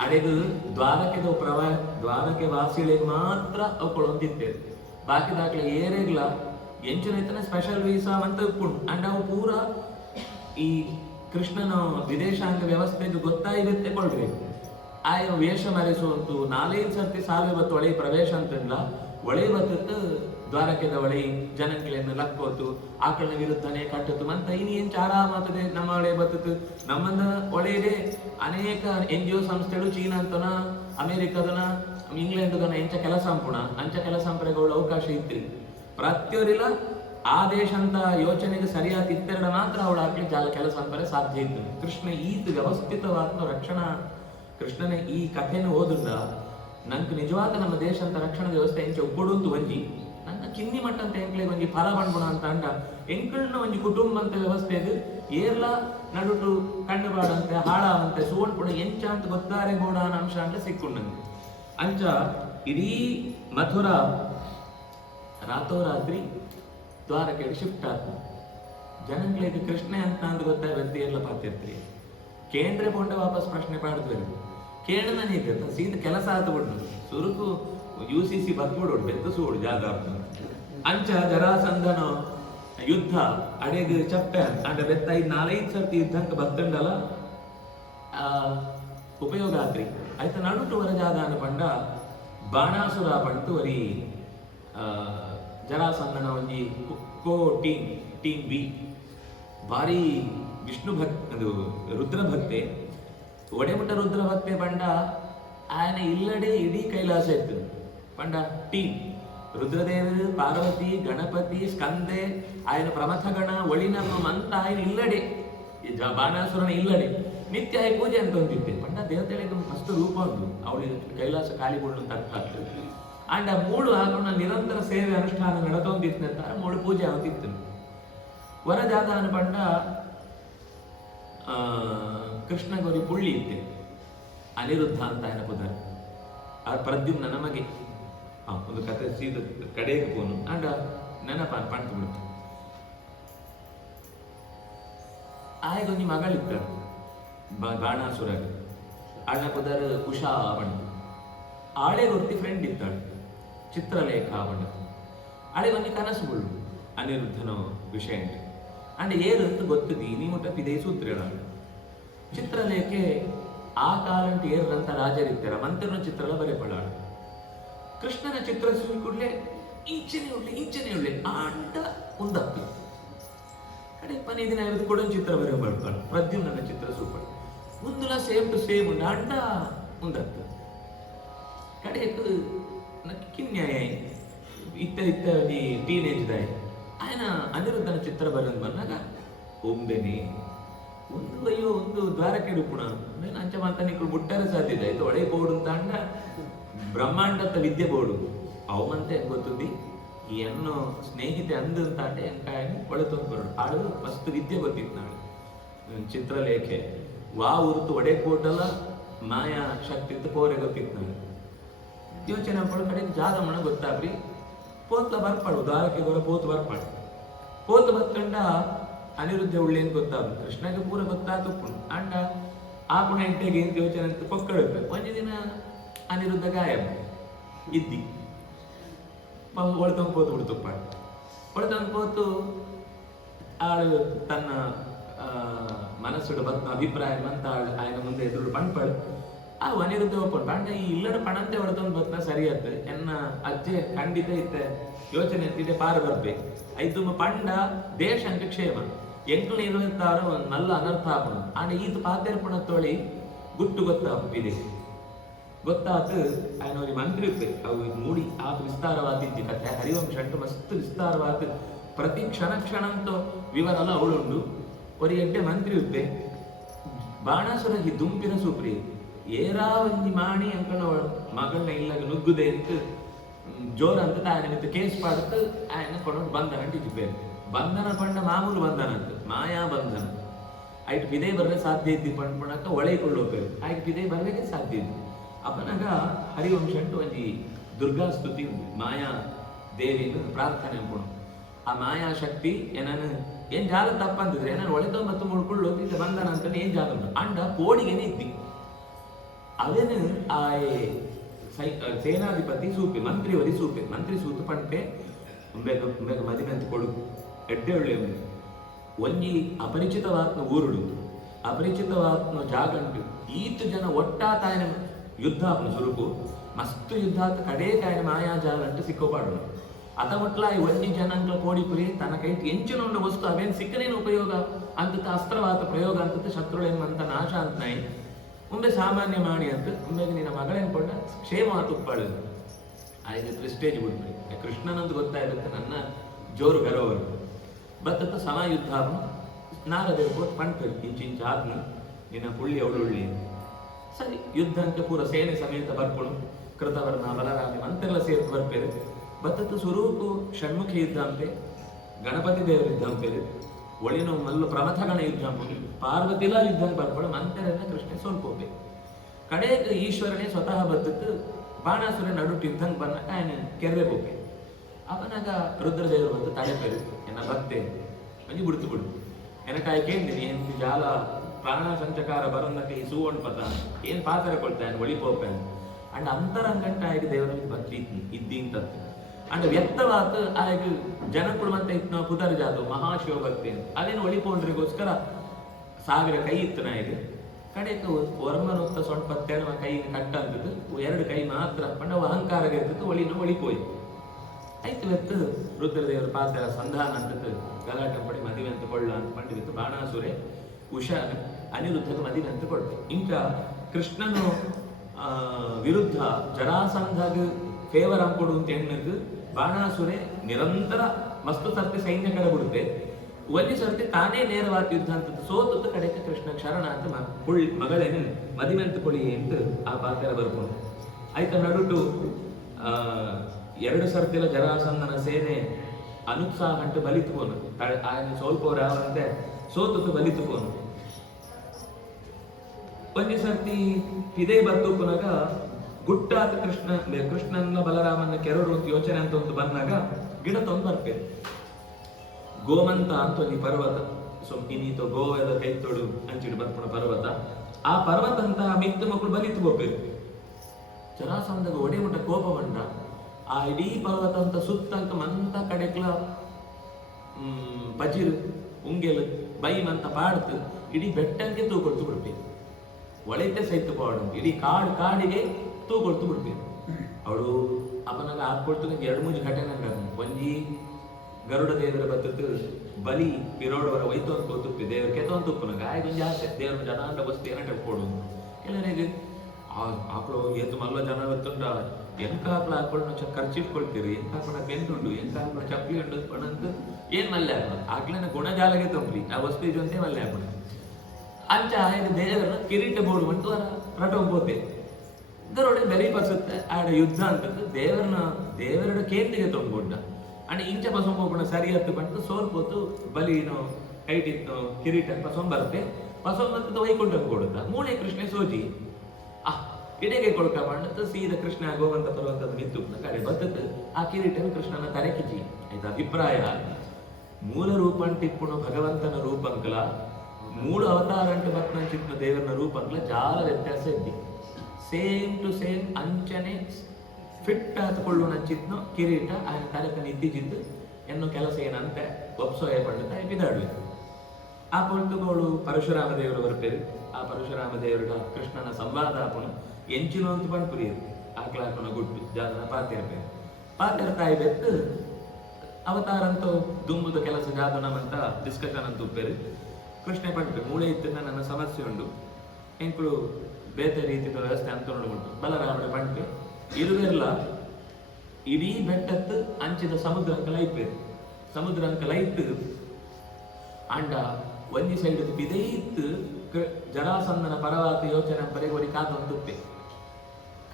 ಅಡೆದು ದ್ವಾರಕೆ ವಾಸಿಗಳಿಗೆ ಮಾತ್ರ ಅವಳು ಹೊಂದಿತ್ತೇವೆ ಬಾಕಿ ದಾಖಲೆ ಏರೆಗ್ಲ ಎಂಚಿನ ಸ್ಪೆಷಲ್ ವೀಸಾ ಅಂತ ಉಪ್ಪುಂಡು ಅಂಡ್ ಅವು ಪೂರ ಈ ಕೃಷ್ಣನ ವಿದೇಶಾಂಗ ವ್ಯವಸ್ಥೆಗೆ ಗೊತ್ತಾಯಿರುತ್ತೆ ಕೊಳ್ರಿ ಆಯ ವೇಷ ಮರೆಸುವಂತು 4 ಸರ್ತಿ ಸಾಲ್ವೆ ಬತ್ತು ಒಳೆ ಪ್ರವೇಶ ಅಂತಲ್ಲ ಒಳೆ ಬತ್ತು ದ್ವಾರಕೆದ ಒಳೆ ಜನಕ್ಲೆಯನ್ನು ಲಕ್ಕೋತು ಆಕಳನ ವಿರುದ್ಧನೇ ಕಟ್ಟತು ಮಂತ ಇನ್ನು ಏನ್ ಆರಾಮಾತದೆ ನಮ್ಮ ಒಳೆ ಬತ್ತತು ನಮ್ಮನ್ನ ಒಳೆಗೆ ಅನೇಕ NGO ಸಂಸ್ಥೆಗಳು ಚೀನಾ ಅಂತನ ಅಮೆರಿಕದನ ಇಂಗ್ಲೆಂಡ್ದನ ಎಂಚ ಕೆಲಸ ಅಂಪುಣ ಅಂಚ ಕೆಲಸ ಅಂಪರೆಗಳು ಅವಕಾಶ ಇತ್ತು ಪ್ರತಿಯೊರಿಲ್ಲ ಆ ದೇಶ ಅಂತ ಯೋಚನೆಗೆ ಸರಿಯಾದ ಇತ್ತೆರಡ ಮಾತ್ರ ಅವಳು ಆಗ್ಲಿ ಜಾಲ ಕೆಲಸ ಅಂಪರೆ ಸಾಧ್ಯ ಇತ್ತು ಕೃಷ್ಣ ಈತ ವ್ಯವಸ್ಥಿತವಾದ ರಕ್ಷಣಾ ಕೃಷ್ಣನ ಈ ಕಥೆಯನ್ನು ಓದುದ ನಂಗೆ ನಿಜವಾದ ನಮ್ಮ ದೇಶ ಅಂತ ರಕ್ಷಣಾ ವ್ಯವಸ್ಥೆ ಎಂಚ ಒಬ್ಬಡುಂತು ಒಂಜಿ ನನ್ನ ಕಿನ್ನಿ ಮಟ್ಟ ಅಂತ ಎಂಕ್ಲೆ ಒಂಜಿ ಫಲ ಬಂಡ್ಬುಣ ಅಂತ ಅಂಡ ಎಂಕಲ್ನ ಒಂಜಿ ಕುಟುಂಬ ಅಂತ ವ್ಯವಸ್ಥೆ ಏರ್ಲ ನಡುಟು ಕಣ್ಣು ಬಾಡಂತೆ ಹಾಳಾವಂತೆ ಸುವಣ್ಪುಣ ಎಂಚ ಅಂತ ಗೊತ್ತಾರೆ ಗೋಡ ಅಂಶ ಅಂತ ಸಿಕ್ಕೊಂಡು ನಂಗೆ ಅಂಚ ಇಡೀ ಮಥುರ ರಾತ್ರೋರಾತ್ರಿ ದ್ವಾರಕೆ ಶಿಫ್ಟ್ ಆತ ಜನಗಳಿಗೆ ಕೃಷ್ಣ ಅಂತ ಅಂದ್ ಗೊತ್ತಾಗುತ್ತೆ ಎಲ್ಲ ಪಾತಿರ್ತೀರಿ ಕೇಂದ್ರ ಕೊಂಡ ವಾಪಸ್ ಪ್ರಶ್ನೆ ಪಾಡಿದ್ವಿ ಕೇಳನ ನೀಗ ಸೀದ ಕೆಲಸ ಆತ ಬಿಡ್ನು ಸುರುಕು UCC ಬತ್ಬಿಡೋಡು ಬೆತ್ತಸೋಡು ಜಾಗ ಅಂಚ ಜರಾಸಂಧನ ಯುದ್ಧ ಅಡೆಗೆ ಚಪ್ಪೆ ಅಂಡ ಬೆತ್ತ 4-5 ಸರ್ತಿ ಯುದ್ಧಕ್ಕೆ ಬತ್ತಂಡಲ್ಲ ಉಪಯೋಗ ಆತ್ರಿ ಆಯ್ತ ನಡುಟು ವರಜಾದಾನ ಪಂಡ ಬಾಣಾಸುರ ಪಂಟು ವರಿ ಜರಾಸಂಧನ ಒಂಜಿ ಕೋ ಟೀಮ್ ಬಿ ಭಾರಿ ವಿಷ್ಣು ಅದು ರುದ್ರ ಭಕ್ತೆ ಒಡೆಮುಟ್ಟ ರುದ್ರ ಭಕ್ತೆ ಪಂಡ ಆಯನ ಇಲ್ಲಡೆ ಇಡೀ ಕೈಲಾಸ ಇತ್ತು ಪಂಡ ಟೀಮ್ ರುದ್ರದೇವ ಪಾರ್ವತಿ ಗಣಪತಿ ಸ್ಕಂದೆ ಆಯನ ಪ್ರಮಥ ಗಣ ಒಳಿನಮ್ಮ ಮಂತ ಆಯನ ಇಲ್ಲಡೆ ಬಾಣಾಸುರನ ಇಲ್ಲಡೆ ನಿತ್ಯ ಆಯ ಪೂಜೆ ಅಂತ ಹೊಂದಿದ್ದೆ ಪಂಡ ದೇವತೆಗಳಿಗೆ ಮಸ್ತ್ ರೂಪ ಉಂಟು ಅವಳಿಗೆ ಕೈಲಾಸ ಖಾಲಿಗೊಳ್ಳು ಅಂತ ಅರ್ಥ ಆಗ್ತದೆ ಅಂಡ್ ಆ ಮೂಳು ಆಗೋಣ ನಿರಂತರ ಸೇವೆ ಅನುಷ್ಠಾನ ನಡತೊಂದಿತ್ತಂತ ಮೂಳು ಪೂಜೆ ಅವತ್ತಿತ್ತು ವರಜಾದಾನ ಪಂಡ ಕೃಷ್ಣ ಗೌರಿ ಪುಳ್ಳಿ ಇತ್ತೆ ಅನಿರುದ್ಧ ಅಂತ ಏನ ಪುದರ್ ಆ ಪ್ರದ್ಯುಮ್ನ ನಮಗೆ ಒಂದು ಕಥೆ ಸೀದ ಕಡೆಗೆ ಪೋನು ಅಂಡ ನೆನಪ ಪಂತ ಬಿಡ್ತು ಆಯ್ಗೊಂದು ಮಗಳಿತ್ತ ಬಾಣಾಸುರ ಅಣ್ಣ ಪುದರ್ ಉಷಾ ಬಂಡು ಆಳೆ ಗೊತ್ತಿ ಫ್ರೆಂಡ್ ಇತ್ತಾಳು ಚಿತ್ರಲೇಖ ಬಂಡ ಆಳೆ ಒಂದು ಕನಸುಗಳು ಅನಿರುದ್ಧನ ವಿಷಯ ಅಂಡ್ ಏರಂತ ಗೊತ್ತದಿ ನೀವು ತಪ್ಪಿದೆ ಸೂತ್ರ ಚಿತ್ರಲೇಖೆ ಆ ಕಾಲಂಟು ಏರಂತ ರಾಜರಿದ್ದಾರ ಮಂತ್ರನ ಚಿತ್ರಲ ಬರೆಪಡಾಳು ಕೃಷ್ಣನ ಚಿತ್ರ ಕೂಡಲೇ ಇಂಚನೆ ಉಳ್ಳೆ ಆಂಡ ಉಂದಪ್ಪಿ ಕಡೆ ಪನಿ ದಿನ ಕೊಡೊಂದು ಚಿತ್ರ ಬರೆಯಬಾರ್ದು ಪ್ರದ್ಯುಮ್ನ ಚಿತ್ರ ಸೂಪರ್ ಮುಂದುಲ ಸೇಮ್ ಟು ಸೇಮ್ ಉಂಡ ಅಂಡ ಉಂದಪ್ಪ ಕಡೆ ಕಿನ್ಯಾಯ ಇತ್ತ ಟೀನೇಜ್ ದಾಯ ಆಯ್ನ ಅನಿರುದ್ಧನ ಚಿತ್ರ ಬರೋದು ಬಂದಾಗ ಒಮ್ಮೆನೆ ಒಂದು ಅಯ್ಯೋ ಒಂದು ದ್ವಾರಕ್ಕೆ ಡುಪುಣ ಅಂಚ ಮಾತ ನಿಕ್ಕಳು ಮುಟ್ಟರ ಸಾಧ್ಯತೆ ಆಯ್ತು ಒಳೆ ಬೋರ್ಡು ಅಂತ ಅಂಡ ಬ್ರಹ್ಮಾಂಡದ ವಿದ್ಯೆ ಬೋರ್ಡು ಅವಮಂತೆ ಗೊತ್ತುಂದಿ ಎನ್ನು ಸ್ನೇಹಿತೆ ಅಂದು ಅಂತ ಅಂಡೆ ಎಂಕಾಯನಿ ಒಳೆ ತೊಂದು ಬರೋಡು ಆಳು ಮಸ್ತ್ ವಿದ್ಯೆ ಗೊತ್ತಿತ್ತು ನಾಳೆ ಚಿತ್ರಲೇಖೆ ವಾ ಉರುತು ಒಡೆ ಬೋರ್ಡಲ್ಲ ಮಾಯಾ ಶಕ್ತಿ ಇತ್ತು ಪೋರೆ ಗೊತ್ತಿತ್ತು ನಾಳೆ ಯೋಚನೆ ಪಡೋ ಕಡೆ ಜಾಗ ಮಣ ಗೊತ್ತಾಗ್ರಿ ಪೋತ್ಲ ಬರ್ಪಾಡು ದ್ವಾರಕ್ಕೆ ಗೊರ ಪೋತ್ ಬರ್ಪಾಡು ಪೋತ್ ಬತ್ಕಂಡ ಅನಿರುದ್ಧ ಉಳ್ಳೇನು ಗೊತ್ತಾಗ ಕೃಷ್ಣಗೆ ಪೂರ ಗೊತ್ತಾತು ಅಂಡ ಆ ಪುಣ ಎಂಟೆಗೆ ಅಂತ ಯೋಚನೆ ಅಂತ ಪಕ್ಕಡುತ್ತೆ ಒಂದು ದಿನ ಅನಿರುದ್ಧ ಗಾಯಬ ಇದ್ದಿ ಒಳತಂದು ಪೋತು ಬಿಡ್ತಪ್ಪ ಒಳತಂದು ಪೋತು ಆಳು ತನ್ನ ಮನಸ್ಸುಡು ಬತ್ತ ಅಭಿಪ್ರಾಯ ಅಂತ ಆಯ್ನ ಮುಂದೆ ಎದುರು ಪಣ್ಪಡು ಆ ಅನಿರುದ್ಧ ಒಪ್ಪಂಡು ಪಂಡ ಈ ಇಲ್ಲಡ ಪಣಂತೆ ಹೊಡೆದೊಂದು ಬತ್ತ ಸರಿಯತ್ತೆ ಎನ್ನ ಅಜ್ಜೆ ಖಂಡಿತ ಇತ್ತೆ ಯೋಚನೆ ಅಂತಿದೆ ಪಾರ ಬರ್ಬೇಕು ಐದು ಪಂಡ ದೇಶ ಅಂಕ ಕ್ಷೇಮ ಎಂಕ್ಲು ನಿರ್ವಹಿಸ್ತಾರೋ ಒಂದು ನಲ್ಲ ಅನರ್ಥ ಆಪಣ ಆಂಡ ಈತ ಪಾತೆರ್ಪಣ ತೊಳಿ ಗುಟ್ಟು ಗೊತ್ತಾಗ್ತಿದೆ ಗೊತ್ತಾತು ಆಯ್ನ ಅವ್ರಿಗೆ ಮಂತ್ರಿ ಇರ್ಬೇಕು ಅವು ಮೂಡಿ ಆತ ವಿಸ್ತಾರವಾದಿದ್ದ ಕಥೆ ಹರಿವಂಶ ಅಂಟು ಮಸ್ತ್ ವಿಸ್ತಾರವಾದ ಪ್ರತಿ ಕ್ಷಣ ಅಂತೂ ವಿವರ ಎಲ್ಲ ಅವಳುಂಡು ಒರಿ ಎಡ್ಡೆ ಮಂತ್ರಿ ಇರ್ತೆ ಬಾಣಾಸುರ ಈ ದುಂಪಿನ ಸೂಪ್ರಿ ಏರಾ ಒಂಜಿ ಮಾಡಿ ಅಂಕಣ ಮಗಳನ್ನ ಇಲ್ಲಾಗ ನುಗ್ಗುದೆ ಅಂತ ಜೋರ ಅಂತ ಆಯ್ನ ಮಿತ್ತು ಕೇಸ್ ಪಾಡತ್ತು ಆಯ್ನ ಕೊಂಡು ಬಂಧನ ಟಿಜಿಪೇರು ಬಂಧನ ಪಂಡ ಮಾಮೂಲು ಬಂಧನ ಅಂತ ಮಾಯಾ ಬಂಧನ ಆಯ್ತು ಪಿದೇ ಬರದೆ ಸಾಧ್ಯ ಇದ್ದಿ ಪಂಡ್ಪಣಕ್ಕ ಒಳೈಕೊಳ್ಳೋಪೇರು ಆಯ್ತು ಪಿದೇ ಬರಲಿಕ್ಕೆ ಸಾಧ್ಯ ಇದ್ದು ಅಪ್ಪನಾಗ ಹರಿವಂಶ ಅಂಟು ಒಂಜಿ ದುರ್ಗಾ ಸ್ತುತಿ ಮಾಯಾ ದೇವಿನ ಪ್ರಾರ್ಥನೆ ಅನ್ಕೊಂಡು ಆ ಮಾಯಾ ಶಕ್ತಿ ಏನನ್ನು ಏನ್ ಜಾಲ ತಪ್ಪಂತಿದ್ರೆ ನಾನು ಒಳೆದ ಮತ್ತು ಮುಡ್ಕೊಳ್ಳು ಇದು ಬಂಧನ ಅಂತ ಏನ್ ಜಾಲ ಉಂಟು ಅಂಡ ಕೋಡಿಗೆನೆ ಇದ್ದಿ ಅವೇನು ಆ ಸೇನಾಧಿಪತಿ ಸೂಪೆ ಮಂತ್ರಿವರಿ ಸೂಪೆ ಮಂತ್ರಿ ಸೂತು ಪಂಟೆ ಉಂಬೇಗ ಮದಿನಂತ ಕೊಡು ಎಡ್ಡೆ ಒಳ್ಳೆ ಒಂಜಿ ಅಪರಿಚಿತವಾತ್ನ ಊರುಡು ಅಪರಿಚಿತವಾತ್ನ ಜಾಗಂಟು ಈತು ಜನ ಒಟ್ಟಾತಾಯನ ಯುದ್ಧ ಆಪನ ಸುರುಪು ಮಸ್ತ್ ಯುದ್ಧ ಕಡೇ ಕಾಯನ ಮಾಯಾಜಾಲ ಅಂಟು ಸಿಕ್ಕೋಪಾಡು ಅತ ಮುಟ್ಲ ಈ ಒಂಜಿ ಜನಾಂಗ ಕೋಡಿಪುರಿ ತನ್ನ ಕೈ ಎಂಚಿನ ಉಂಡ ವಸ್ತು ಅವೇನು ಸಿಕ್ಕನೇನು ಉಪಯೋಗ ಅಂತ ಅಸ್ತ್ರವಾತ ಪ್ರಯೋಗ ಅಂತ ಶತ್ರುಳೇನಂತ ನಾಶ ಅಂತ ನಾಯಿ ಮುಂದೆ ಸಾಮಾನ್ಯ ಮಾಡಿ ಅಂತ ಮುಂದೆ ನಿನ್ನ ಮಗಳೇನು ಕೊಂಡ ಕ್ಷೇಮವಾತ ಉಪ್ಪಾಳದು ಆಯ್ತು ಪ್ರೆಸ್ಟೇಜ್ ಬಿಡ್ಬಿಡಿ ಕೃಷ್ಣನಂತ ಗೊತ್ತಾಯಿರುತ್ತೆ ನನ್ನ ಜೋರು ಗರವರು ಬತ್ತತ್ತು ಸಮಾಯುದ್ಧ ನಾರದೇ ಕೊಟ್ಟು ಪಂಡ್ಪೇರು ಇಂಚಿಂಚ ಆದ್ನು ನಿನ್ನ ಪುಳ್ಳಿ ಅವಳುಳ್ಳಿ ಸರಿ ಯುದ್ಧ ಅಂತ ಪೂರ ಸೇನೆ ಸಮೇತ ಬರ್ಕೊಂಡು ಕೃತವರ್ಣ ಬಲರಾಮಿ ಅಂತೆಲ್ಲ ಸೇರ್ತು ಬರ್ಪೇರು ಬತ್ತತ್ತು ಸ್ವರೂಪು ಷಣ್ಮುಖಿ ಯುದ್ಧ ಅಂಪೆ ಗಣಪತಿ ದೇವರ ಯುದ್ಧ ಅಂಪೇರು ಒಳಿನ ಮಲ್ಲು ಪ್ರಮಥಗಣ ಯುದ್ಧ ಅಂಪಿ ಪಾರ್ವತಿಲ ಯುದ್ಧ ಬರ್ಕೊಂಡು ಮಂತೆರನ್ನ ಕೃಷ್ಣ ಸ್ವಲ್ಪ ಹೋಗ್ಬೇಕು ಕಡೆಗೆ ಈಶ್ವರನೇ ಸ್ವತಃ ಬತ್ತತ್ತು ಬಾಣಾಸುರ ನಡುಟ್ಟು ಯುದ್ಧಂಗೆ ಬಂದಾಗ ఆయన ಕೆರೆ ಹೋಗ್ಬೇಕು ಅವನಾಗ ರುದ್ರದೇವರು ಬಂದು ತಡೆಪೇರು ಎನ್ನ ಭಕ್ತೆ ಮಂಜಿ ಬಿಡ್ತು ಬಿಡು ಎನಕಾಯ ಕೇಳಿದ್ದೀನಿ ಏನ್ ಜಾಲ ಪ್ರಾಣ ಸಂಚಕಾರ ಬರೋದಕ್ಕೆ ಈ ಸೂವಣ್ಣ ಪದ ಏನ್ ಪಾತ್ರ ಕೊಡ್ತಾನೆ ಒಳಿಪೋಪೇನು ಅಂಡ್ ಅಂತರಂಗಂಟ ಆಯ್ಕೆ ದೇವರ ಭಕ್ತಿ ಇದ್ದಿಂತದ್ದು ಅಂಡ್ ವ್ಯಕ್ತವಾದ ಆಯ್ಕೆ ಜನಗಳು ಮತ್ತೆ ಇತ್ತು ಪುದರ್ ಜಾದು ಮಹಾಶಿವ ಭಕ್ತಿ ಅಂತ ಅದೇನು ಒಳಿಪೋಂಡ್ರಿಗೋಸ್ಕರ ಸಾವಿರ ಕೈ ಇತ್ತು ನಾಯಿಗೆ ಕಡೆಗೆ ವರ್ಮನೊತ್ತ ಸೊಂಟ ಪತ್ತೆರಡು ಕೈ ಕಟ್ಟಂತದ್ದು ಎರಡು ಕೈ ಮಾತ್ರ ಪಂಡ ಅಹಂಕಾರ ಇರ್ತದ್ದು ಒಳಿನ ಒಳಿಪೋಯ್ತು ಆಯ್ತು ಇವತ್ತು ರುದ್ರದೇವರ ಪಾತ್ರ ಸಂಧಾನ ಅಂತದ್ದು ಗಲಾಟೆ ಪಡಿ ಮದುವೆ ಅಂತ ಕೊಳ್ಳ ಅಂತ ಪಂಡಿತ್ತು ಬಾಣಾಸುರೆ ಉಷಾ ಅನಿರುದ್ಧದ ಮದುವೆ ಅಂತ ಕೊಡ್ತೆ ಇಂಕ ಕೃಷ್ಣನು ವಿರುದ್ಧ ಜರಾಸಂಧಾಗ ಫೇವರ್ ಅಂಕೊಡು ಅಂತ ಎಣ್ಣದು ಬಾಣಾಸುರೆ ನಿರಂತರ ಮಸ್ತು ಸರ್ತಿ ಸೈನ್ಯ ಕಡೆ ಬಿಡುತ್ತೆ ಒಂದು ಸರ್ತಿ ತಾನೇ ನೇರವಾದ ಯುದ್ಧ ಅಂತದ್ದು ಸೋತದ್ದು ಕಡೆಗೆ ಕೃಷ್ಣ ಶರಣ ಅಂತ ಮಗಳೇನು ಮದುವೆ ಅಂತ ಕೊಳಿ ಅಂತ ಆ ಪಾತ್ರ ಬರ್ಕೊಂಡು ಆಯ್ತು ನಡುಟು ಎರಡು ಸರ್ತಿಲ ಜರಾಸಂಧನ ಸೇನೆ ಅನುತ್ಸಾಹ ಅಂಟು ಬಲಿತುಕೋನು ఆయన ಸೋಲ್ಪೋರು ಯಾವಂತೆ ಸೋತದ್ದು ಬಲಿತುಕೋನು ಒಂದೇ ಸರ್ತಿ ಇದೇ ಬರ್ತುಕುನಾಗ ಗುಟ್ಟಾದ ಕೃಷ್ಣನ ಬಲರಾಮನ ಕೆರಡು ಅಂತ ಯೋಚನೆ ಅಂತ ಒಂದು ಬಂದಾಗ ಗಿಡ ತೊಂದು ಬರ್ಪೇರು ಗೋಮಂತ ಅಂತ ಒಂದು ಪರ್ವತ ಇನ್ನೀತು ಗೋವದ ಕೈತೊಡು ಅಂಚಿಡು ಬರ್ಪಣ ಪರ್ವತ ಆ ಪರ್ವತ ಅಂತ ಮಿತ್ತು ಮಕ್ಕಳು ಬಲಿತು ಹೋಗ್ಬೇಕು ಜರಾಸಂಧಗ ಒಡೆ ಮುಟ್ಟ ಕೋಪ ಬಂಡ ಆ ಇಡೀ ಪರ್ವತ ಅಂತ ಸುತ್ತಂಕ ಮಂತ ಕಡೆಕ್ಲ ಬಜಿರು ಉಂಗೆಲು ಬೈಮಂತ ಪಾಡ್ತು ಇಡೀ ಬೆಟ್ಟಂಗೆ ತೂಕೊಡ್ತು ಬಿಡ್ಬೇಕು ಒಳೈತೆ ಸೈತು ಪಾಡು ಇಡೀ ಕಾಡಿಗೆ ತೂಕೊಡ್ತು ಬಿಡ್ಬೇಕು ಅವಳು ಅಪ್ಪನಾಗ ಹಾಕೊಳ್ತು ಎರಡು ಮೂರು ಘಟನೆ ಒಂಜಿ ಗರುಡ ದೇವರ ಬತ್ತತ್ತು ಬಲಿ ಪಿರೋಡವರ ವೈತು ಅಂತ ತುಪ್ಪಿ ದೇವ್ರ ಕೆತ್ತೊಂದು ತುಪ್ಪನಾಗ ಆಯ್ತು ಜಾಸ್ತಿ ದೇವ್ರ ಜನಾಂಡ ವಸ್ತು ಏನಂಟ ಕೊಡು ಕೆಲವರಿಗೆ ಆಕಳು ಎದ್ದು ಮಲ್ಲ ಜನ ಬತ್ತುಂಡ ಎಂಕ ಆಕಳ ಹಾಕೊಂಡು ಖರ್ಚಿಟ್ಕೊಳ್ತೀರಿ ಎಂಕ ಹಾಕೊಂಡ ಬೆಂದುಂಡು ಎಂಕ ಹಾಕೊಂಡ ಚಪ್ಪಲಿ ಉಂಡು ಪಣಂತ ಏನ್ ಮಲ್ಲೆ ಹಾಕೋಣ ಆಕಳನ್ನ ಗುಣಜಾಲಗೆ ತೊಂಬ್ರಿ ಆ ವಸ್ತು ಇದು ಅಂತೆ ಮಲ್ಲೆ ಹಾಕೋಣ ಅಂಚ ಆಯ್ತು ದೇವರನ್ನ ಕಿರೀಟ ಬೋಡು ಬಂತು ರಟೋಗ್ಬೋತೆ ಇದರೊಡೆ ಬೆಲೆ ಬಸುತ್ತೆ ಆಡ ಯುದ್ಧ ಅಂತದ್ದು ದೇವರಡ ಕೇಂದ್ರಿಗೆ ತೊಗೊಂಡ್ಬಿಟ್ಟ ಅಂಡ್ ಇಂಚ ಪಸೊಂಬೋಣ ಸರಿ ಹತ್ತು ಬಂತು ಸೋಲ್ಪೋತು ಬಲಿನೋ ಕೈಟಿತ್ತು ಕಿರೀಟ ಪಸೊಂಬರುತ್ತೆ ಪಸೊಂಬಂತದ್ದು ವೈಕುಂಠ ಕೊಡುತ್ತ ಮೂಳೆ ಕೃಷ್ಣ ಸೋಜಿ ಇಡೆಗೆ ಕೊಡ್ಕ ಬಂಡದ್ದು ಸೀದಾ ಕೃಷ್ಣ ಗೋವಂತ ಪರ್ವತದ ಮಿತ್ತು ಕಡೆ ಬತ್ತದ್ದು ಆ ಕಿರೀಟನು ಕೃಷ್ಣನ ತಲೆ ಕಿಚಿ ಆಯ್ತು ಅಭಿಪ್ರಾಯ ಮೂಲ ರೂಪಂಟಿಪ್ಪುಣು ಭಗವಂತನ ರೂಪಂಕಲ ಮೂಳು ಅವತಾರ ಅಂಟು ಬತ್ನಂಚಿತ್ನ ದೇವರನ ರೂಪಂಕಲ ಜಾಲ ವ್ಯತ್ಯಾಸ ಇದ್ದಿ ಸೇಮ್ ಟು ಸೇಮ್ ಅಂಚನೆ ಫಿಟ್ ಹತ್ಕೊಳ್ಳುವಂಚಿತ್ನು ಕಿರೀಟ ఆయన ತಲೆಕನ್ನು ಇದ್ದಿದ್ದು ಎನ್ನು ಕೆಲಸ ಏನಂತೆ ಒಪ್ಸೋಯ ಪಂಡಿತ ಬಿದಾಡುವೆ ಆ ಪೊಳ್ತುಗಳು ಪರಶುರಾಮ ದೇವರು ಬರ್ಪೇರು ಆ ಪರಶುರಾಮ ದೇವರ ಕೃಷ್ಣನ ಸಂವಾದ ಆಪನು ಎಂಚಿನ ಅಂತ ಬಂದು ಪುರಿಯರು ಆಕಳಾಕನ ಗುಟ್ಟು ಜಾತನ ಪಾತಿರ್ಪೇರು ಪಾತಿರ ತಾಯಿ ಬೆತ್ತು ಅವತಾರ ಅಂತೂ ದುಂಬುದ ಕೆಲಸ ಜಾತನಮಂತ ಡಿಸ್ಕಷನ್ ಅಂತ ಉಪ್ಪೇರು ಕೃಷ್ಣ ಪಂಡ್ಪೆ ಮೂಳೆ ಇತ್ತಿನ ನನ್ನ ಸಮಸ್ಯೆ ಉಂಡು ಎಂಕುಳು ಬೇರೆ ರೀತಿಯ ವ್ಯವಸ್ಥೆ ಅಂತ ನೋಡ್ಬಿಟ್ಟು ಬಲರಾಮನ ಪಂಡ್ಪೆ ಇರುವೆಲ್ಲ ಇಡೀ ಬೆಟ್ಟತ್ತು ಅಂಚಿದ ಸಮುದ್ರ ಅಂಕಲೈಪೇರು ಸಮುದ್ರ ಅಂಕಲೈತು ಅಂಡ ಒಂಜಿ ಸೈಡ್ ಬಿದೈತ್ತು ಜರಾಸಂಧನ ಪರವಾತ ಯೋಚನೆ ಪರೆಗೋಡಿ ಕಾತೊಂದುಪ್ಪೆ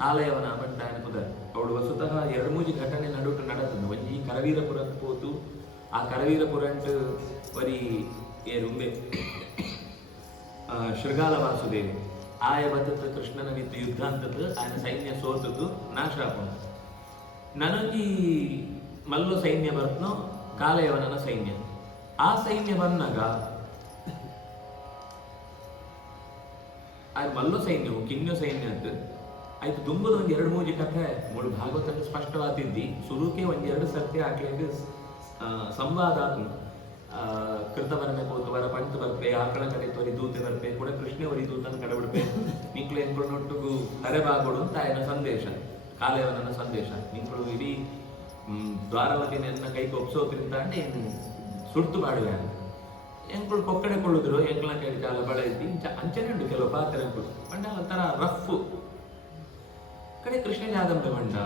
ಕಾಲಯವನ ಬಂಟಾಯನ ಪುದರ್ ಅವಳು ವಸುತಃ ಎರಡು ಮೂಜಿ ಘಟನೆ ನಡುಟು ನಡೆದ ಒಂಜಿ ಕರವೀರಪುರಕ್ಕೆ ಪೋತು ಆ ಕರವೀರಪುರಂಟು ಬರೀ ಏರುಂಬೆ ಶೃಗಾಲ ವಾಸುದೇವಿ ಆಯ ಬತ್ತದ ಕೃಷ್ಣನ ವಿತ್ತು ಯುದ್ಧ ಅಂತದ್ದು ఆయన ಸೈನ್ಯ ಸೋತದ್ದು ನಾಶ ಆಪನು ನನಗೆ ಮಲ್ಲು ಸೈನ್ಯ ಬರ್ತನೋ ಕಾಲಯವನನ ಸೈನ್ಯ ಆ ಸೈನ್ಯ ಬಂದಾಗ ಆ ಮಲ್ಲು ಸೈನ್ಯವು ಕಿನ್ಯು ಸೈನ್ಯ ಅಂತ ಆಯ್ತು ತುಂಬದ ಒಂದ್ 2-3 ಕಥೆ ಮೂರು ಭಾಗವತಕ್ಕೆ ಸ್ಪಷ್ಟವಾದಿದ್ದಿ ಸುರುಕೆ 1-2 ಸರ್ತಿ ಹಾಕ್ಲಿಕ್ಕೆ ಸಂವಾದ ಕೃತ ಬರಬೇಕು ವರ ಪಂಚ ಬರ್ಪೆ ಆಕಳ ಕಡೆ ತೊರಿ ದೂತೆ ಬರ್ಪೆ ಕೂಡ ಕೃಷ್ಣ ವರಿ ದೂತನ ಕಡಬಿಡ್ಪೆ ನಿಂಕ್ಳು ಎಂಕೊಳೊಟ್ಟಿಗೂ ಅರೆಬಾಗೋಡು ಅಂತ ఆయన ಸಂದೇಶ ಕಾಲಯವನನ ಸಂದೇಶ ನಿಂಕ್ಳು ಇಡೀ ದ್ವಾರವತಿನ ಕೈಗೆ ಒಪ್ಸೋದ್ರಿಂದ ಏನು ಸುಡ್ತು ಬಾಡುವೆ ಎಂಕ್ಳು ಕೊಕ್ಕಡೆ ಕೊಳ್ಳುದ್ರು ಎಂಕ್ಳ ಕೈ ಜಾಲ ಬಳ ಇದ್ದಿ ಅಂಚನೆ ಉಂಟು ಕೆಲವು ಪಾತ್ರೆ ಬಂಡ ಒಂಥರ ರಫ್ ಕಡೆ ಕೃಷ್ಣ ಜಾದಂಬೆ ಬಂಡ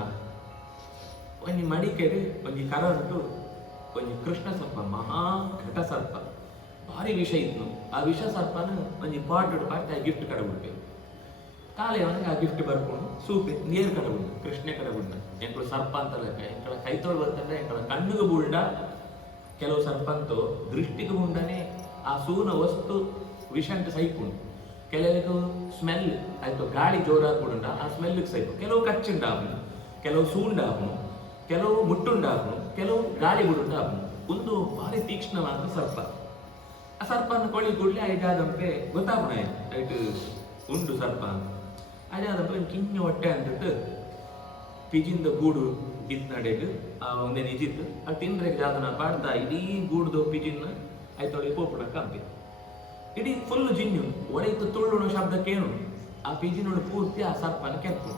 ಒಂಜಿ ಮಡಿಕೇರಿ ಒಂಜಿ ಕರ ಉಂಟು ಒಂಜಿ ಕೃಷ್ಣ ಸರ್ಪ ಮಹಾ ಘಟ ಸರ್ಪ ಭಾರಿ ವಿಷ ಇತ್ತು ಆ ವಿಷ ಸರ್ಪನ ಒಂಜಿ ಪಾಟ್ ಪಾಟ್ ಗಿಫ್ಟ್ ಕಡಬಿಡ್ಬೇಕು ಕಾಲಯವನಿಗೆ ಆ ಗಿಫ್ಟ್ ಬರ್ಕೊಂಡು ಸೂಪೆ ನೀರು ಕಡಬಿಡ್ ಕೃಷ್ಣ ಕಡಬಿಡ್ನ ಎಂಕಳು ಸರ್ಪ ಅಂತ ಲೆಕ್ಕ ಎಂಕಳ ಕೈತೋಳು ಬರ್ತಂದ್ರೆ ಎಂಕಳ ಕಣ್ಣಿಗೆ ಬುಳ್ಳ ಕೆಲವು ಸರ್ಪಂತು ದೃಷ್ಟಿಗೆ ಮುಂಡನೆ ಆ ಸೂನ ವಸ್ತು ವಿಷ ಅಂತ ಸೈಪುಂಡು ಕೆಲವು ಸ್ಮೆಲ್ ಆಯ್ತು ಗಾಳಿ ಜೋರಾಗಿ ಬಿಡುಂಡ ಆ ಸ್ಮೆಲ್ಗೆ ಸೈಪು ಕೆಲವು ಕಚ್ಚಿಂಡಾಪನು ಕೆಲವು ಸೂಂಡಾಪನು ಕೆಲವು ಮುಟ್ಟುಂಡಾಪನು ಕೆಲವು ಗಾಳಿ ಬಿಡುಂಡಾಪನು ಒಂದು ಭಾರಿ ತೀಕ್ಷ್ಣವಾದ ಸರ್ಪ ಆ ಸರ್ಪನ ಕೊಳಿ ಕೂಡಲೇ ಐದಾದಂಪೆ ಗೊತ್ತಾಪಣ ಆಯ್ತು ಉಂಡು ಸರ್ಪ ಐದಾದಂಪೆ ಕಿಂಜ ಹೊಟ್ಟೆ ಅಂದಿಟ್ಟು ಪಿಜಿಂದ ಗೂಡು ಇತ್ ನಡೆದು ಆ ಒಂದೇ ನಿಜಿತ್ತು ಅದು ತಿಂದ್ರೆ ಜಾತನ ಪಾಡ್ತಾ ಇಡೀ ಗೂಡ್ದು ಪಿಜಿನ್ನ ಆಯ್ತೊಳಗೆ ಪೋಪುಡ ಕಂಪಿ ಇಡೀ ಫುಲ್ ಜಿನ್ನು ಒಡೆಯಿತು ತುಳ್ಳುಣ ಶಬ್ದಕ್ಕೇನು ಆ ಪಿಜಿನೋಡು ಪೂರ್ತಿ ಆ ಸರ್ಪನ ಕೆತ್ತು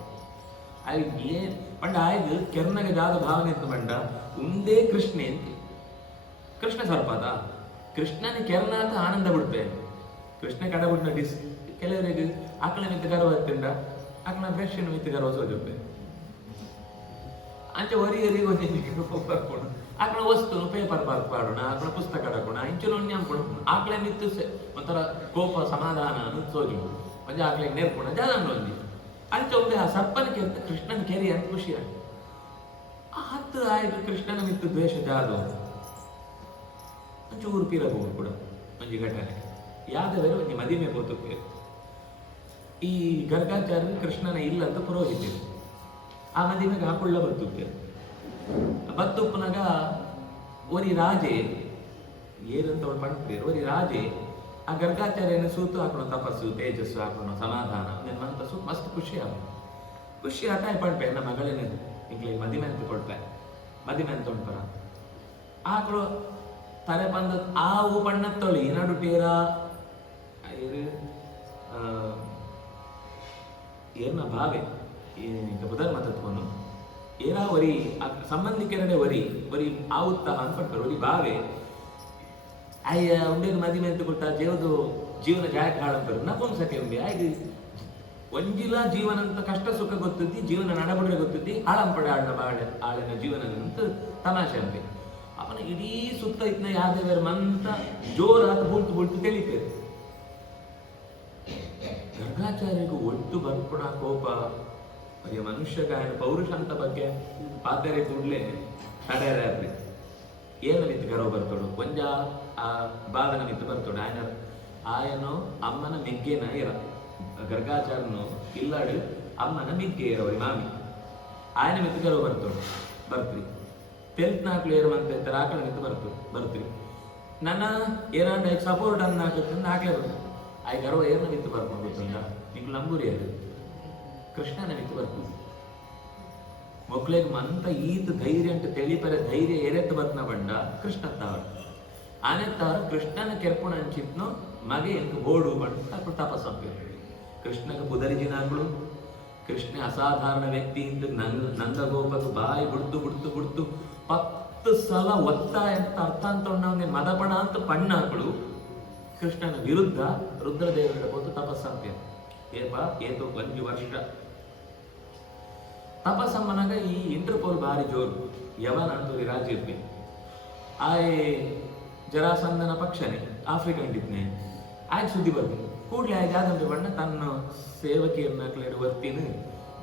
ಆಯ್ತು ಪಂಡ ಆಯ್ದು ಕೆರ್ನಗೆ ಜಾದ ಭಾವನೆ ಇತ್ತು ಬಂಡ ಉಂದೇ ಕೃಷ್ಣೆ ಅಂತ ಕೃಷ್ಣ ಸರ್ಪದ ಕೃಷ್ಣನ ಕೆರ್ನಾಥ ಆನಂದ ಬಿಡ್ತೆ ಕೃಷ್ಣ ಕಡಬಿಡ್ನ ಡಿಸ್ ಕೆಲವರಿಗೆ ಆಕಳ ಮಿತ್ತು ಗರ್ವ ಎತ್ತಿಂಡ ಆಕಳ ಬ್ರಷ್ ಮಿತ್ತು ಗರ್ವ ಸೋಜುತ್ತೆ ಅಂಚೆ ಒರಿಯರಿಗೆ ಬರ್ಕೊಂಡು ಆಕಳ ವಸ್ತು ಪೇಪರ್ ಪಾಡೋಣ ಆಕಳ ಪುಸ್ತಕ ಹಾಕೋಣ ಇಂಚಲು ನ್ಯಾಂಪುಣ ಆಕಳ ಮಿತ್ತು ಒಂಥರ ಕೋಪ ಸಮಾಧಾನ ಸೋಜು ಒಂಜ ಆಕಳಿಗೆ ನೇರ್ಪುಣ ಜಾದನ್ನು ಒಂದಿ ಅಂಚೆ ಒಂದೇ ಆ ಸರ್ಪನ ಕೆತ್ತ ಕೃಷ್ಣನ ಕೆರಿ ಅಂತ ಖುಷಿ ಆಯ್ತು ಆ ಹತ್ತು ಆಯ್ತು ಕೃಷ್ಣನ ಮಿತ್ತು ದ್ವೇಷ ಜಾದು ಅಂಚೆ ಊರು ಪೀರಬಹುದು ಕೂಡ ಒಂಜಿ ಘಟನೆ ಯಾದವೇ ಒಂಜಿ ಮದಿಮೆ ಬೋತುಕ್ಕೆ ಈ ಗರ್ಗಾಚಾರ್ಯ ಕೃಷ್ಣನ ಇಲ್ಲ ಅಂತ ಪುರೋಹಿತರು ಆ ಮದಿಮೆಗೆ ಹಾಕೊಳ್ಳ ಬರ್ತುಪ್ಪೆ ಬತ್ತುಪ್ಪನಾಗ ಒರಿ ರಾಜೆ ಏನಂತ ಅವಳು ಪಂಡ್ತೀರು ಒರಿ ರಾಜೆ ಆ ಗರ್ಗಾಚಾರ್ಯನ ಸೂತು ಹಾಕೋಣ ತಪಸ್ಸು ತೇಜಸ್ಸು ಹಾಕೋಣ ಸಮಾಧಾನ ನೆನ್ಮಂತ ಸೂತ್ ಮಸ್ತ್ ಖುಷಿ ಆಗ ಖುಷಿ ಆಟ ಪಡ್ಪೆ ನಮ್ಮ ಮಗಳೇನ ಈಗಲೇ ಮದಿಮೆ ಅಂತ ಕೊಡ್ಪೆ ಮದಿಮೆ ಅಂತ ಉಂಟರ ಆಕಳು ತಲೆ ಬಂದ ಆವು ಬಣ್ಣ ತೊಳಿ ನಡು ಟೀರ ಏನ ಭಾವೆ ಬದಲ್ ಮಾತಾಡ್ಕೊಂಡು ಏರಾ ವರಿ ಸಂಬಂಧಿಕರಡೆ ವರಿ ಬರೀ ಆವುತ್ತಹ ಅನ್ಪಡ್ತಾರೆ ವರಿ ಬಾವೆ ಅಯ್ಯ ಉಂಡೇನು ಮದಿಮೆ ಅಂತ ಕೊಟ್ಟ ಜೀವನ ಜಾಯಕ ಹಾಳಂತಾರೆ ನಪುಂಸಕೆ ಉಂಡೆ ಆಯ್ತು ಒಂಜಿಲ ಜೀವನ ಅಂತ ಕಷ್ಟ ಸುಖ ಗೊತ್ತಿದ್ದಿ ಜೀವನ ನಡಬಡ್ರೆ ಗೊತ್ತಿದ್ದಿ ಹಾಳಂಪಡೆ ಆಳಿನ ಜೀವನ ಅಂತ ತಮಾಷೆ ಅಂತೆ ಅವನ ಇಡೀ ಸುತ್ತ ಇತ್ನ ಯಾದವರ ಮಂತ ಜೋರಾದ ಬುಳ್ತು ತಿಳಿತೇವೆ ಗರ್ಗಾಚಾರ್ಯಗೂ ಒಟ್ಟು ಬರ್ಪುಣ ಕೋಪ ಅದೇ ಮನುಷ್ಯಗ ఆయన ಪೌರುಷ ಅಂತ ಬಗ್ಗೆ ಪಾತ್ರೆ ಕೂಡ್ಲೆ ತಡೆಯಾದ್ರಿ ಏನ ಮಿತ್ತು ಗರ್ವ ಬರ್ತೋಡು ಕೊಂಜ ಆ ಭಾವನ ಮಿತ್ತು ಬರ್ತೋಡು ಆಯನು ಅಮ್ಮನ ಮೆಗ್ಗೆನ ಇರ ಗರ್ಗಾಚಾರ್ಯನು ಇಲ್ಲಾಡು ಅಮ್ಮನ ಮಿಗ್ಗೆ ಇರವರಿ ಮಾಮಿ ಆಯನ ಮಿತ್ತು ಗರ್ವ ಬರ್ತೋಡು ಬರ್ತ್ರಿ ತೆಲ್ತ್ನಾಕ್ಳು ಏರುವಂತ ಆಕಳ ಮಿತ್ತು ಬರ್ತ್ರಿ ನನ್ನ ಏನಾಂಡ ಸಪೋರ್ಟ್ ಅನ್ನ ಹಾಕ್ಲೆ ಬರ್ತದೆ ಆಯ್ ಗರ್ವ ಏರ್ನ ಮಿತ್ತು ಬರ್ಕೊಂಡು ಗೊತ್ತುಂಟ ನಿಂಗೆ ನಂಬೂರಿ ಅದು ಕೃಷ್ಣನ ಮಿತ್ತು ಬರ್ತದೆ ಮಕ್ಕಳಿಗೆ ಮಂತ ಈತ ಧೈರ್ಯ ಅಂತ ತಿಳಿಪರೆ ಧೈರ್ಯ ಏರೆತ್ತು ಬತ್ನ ಬಂಡ ಕೃಷ್ಣತ್ತವರು ಆನೆತ್ತವರು ಕೃಷ್ಣನ ಕೆರ್ಪುಣ ಅಂಚಿತ್ನು ಮಗೆ ಎಂಕು ಬೋಡು ಬಂಡು ತಪ್ಪು ತಪಸ್ಸಂಪಿ ಕೃಷ್ಣಗೆ ಬುದರಿಜಿನಾಗಳು ಕೃಷ್ಣ ಅಸಾಧಾರಣ ವ್ಯಕ್ತಿ ಇಂದ ನಂದಗೋಪకు ಬಾಯಿ ಬಿಡ್ತು 10 ಸಲ ಒತ್ತಾಯ ಅಂತ ಅರ್ಥ ಅಂತ ಉಂಡವನಿಗೆ ಮದಪಣ ಅಂತ ಪಣ್ಣಾಕಳು ಕೃಷ್ಣನ ವಿರುದ್ಧ ರುದ್ರದೇವರ ಹೊತ್ತು ತಪಸ್ಸಂಪಿ ಏತು 1 ವರ್ಷ ತಪಸ್ಸಮ್ಮನಾಗ ಈ ಇಂಟರ್ಪೋಲ್ ಭಾರಿ ಜೋರು ಯವನ ಅಂತೂರಿ ರಾಜ್ಯಕ್ಕೆ ಆಯ್ ಜರಾಸಂದನ ಪಕ್ಷನೇ ಆಫ್ರಿಕನ್ ಡಿಪ್ನೆ ಆಯ್ತು ಸುದ್ದಿ ಬರ್ತೀನಿ ಕೂಡಲೇ ಆಯ್ತು ಯಾದಂದ್ರೆ ಬಣ್ಣ ತನ್ನ ಸೇವಕಿಯರ್ನಾಕ್ಲೇಡು ವರ್ತಿನ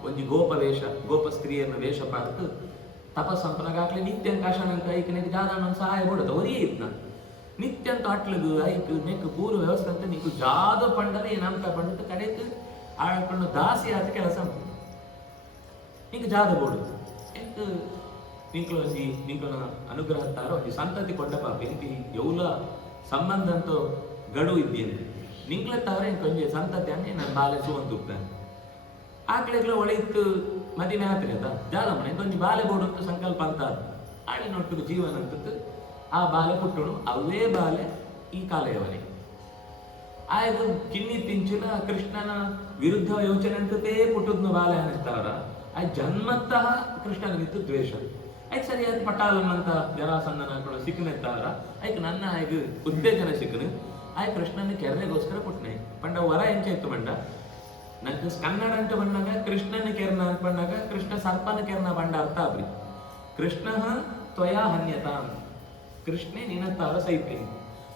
ಒಂಜಿ ಗೋಪ ಸ್ತ್ರೀಯರ್ನ ವೇಷ ಪಾಡ್ತು ತಪಸ್ಸಂಪನಾಗಾಕ್ಲೆ ನಿತ್ಯ ಕಾಶನ ಕೈಕನಿಗೆ ಜಾದಣ್ಣನ ಸಹಾಯ ಕೊಡುತ್ತೆ ಒರಿಯೇ ಇತ್ನ ನಿತ್ಯಂತ ಅಟ್ಲಗು ಐಕ್ ನೆಕ್ ಪೂರ ವ್ಯವಸ್ಥೆ ಅಂತ ನೀಕು ಜಾದ ಪಂಡನೆ ಏನಂತ ಪಂಡತ ಕಡೆಕ್ ಆಳ್ಕೊಂಡು ದಾಸಿ ಆತ ಕೆಲಸ ನೀಕು ಜಾದ ಬೋಡು ಎಂಕ್ ನೀಂಕ್ಲ ಅನುಗ್ರಹ ತಾರ ಒಂಜಿ ಸಂತತಿ ಕೊಂಡ ಪಾಪ ಎಂತಿ ಎವುಲ ಸಂಬಂಧ ಅಂತ ಗಡು ಇದ್ದೇನೆ ನಿಂಕ್ಲ ತಾರ ಎಂಕ್ ಒಂಜಿ ಸಂತತಿ ಅಂದ್ರೆ ನಾನು ಬಾಲೆ ಸುವಂತುಪ್ತಾನೆ ಆಕಳೆಗ್ಲ ಒಳೆಯಿತ್ತು ಮದಿಮೆ ಆತ್ರಿ ಅದ ಜಾಲಮಣ ಎಂಕೊಂಜಿ ಬಾಲೆ ಬೋಡು ಅಂತ ಸಂಕಲ್ಪ ಅಂತ ಆಳಿನೊಟ್ಟಿಗೆ ಜೀವನ ಅಂತದ್ದು ಆ ಬಾಲೆ ಪುಟ್ಟುಡು ಅವೇ ಬಾಲೆ ಈ ಕಾಲೆಯವನೇ ಆಯ್ತು ಕಿನ್ನಿ ತಿಂಚಿನ ಕೃಷ್ಣನ ವಿರುದ್ಧ ಯೋಚನೆ ಅಂತೇ ಪುಟ್ಟದ್ನ ಬಾಲೆ ಅನ್ನಿಸ್ತಾರ ಆಯ್ ಜನ್ಮತಃ ಕೃಷ್ಣನಿಗಿತ್ತು ದ್ವೇಷ ಆಯ್ತು ಸರಿಯಾದ ಪಟಾಲನ್ನಂತ ಜರಾಸಂದನ ಸಿಕ್ಕನೆತ್ತಾರ ಆಯ್ತು ನನ್ನ ಆಯ್ತು ಉತ್ತೇಜನ ಸಿಕ್ಕನು ಆಯ್ ಕೃಷ್ಣನ ಕೆರೆಗೋಸ್ಕರ ಪುಟ್ಟನೆ ಪಂಡ ವರ ಎಂಚ ಇತ್ತು ಬಂಡ ನಂಗೆ ಕನ್ನಡ ಅಂತ ಬಂದಾಗ ಕೃಷ್ಣನ ಕೆರ್ನ ಅಂತ ಬಂದಾಗ ಕೃಷ್ಣ ಸರ್ಪನ ಕೆರ್ನ ಬಂಡ ಅರ್ಥ ಆಗ್ರಿ ಕೃಷ್ಣ ತ್ವಯಾ ಹನ್ಯತ ಕೃಷ್ಣೆ ನಿನ್ನತ್ತಾರ ಸೈತೆ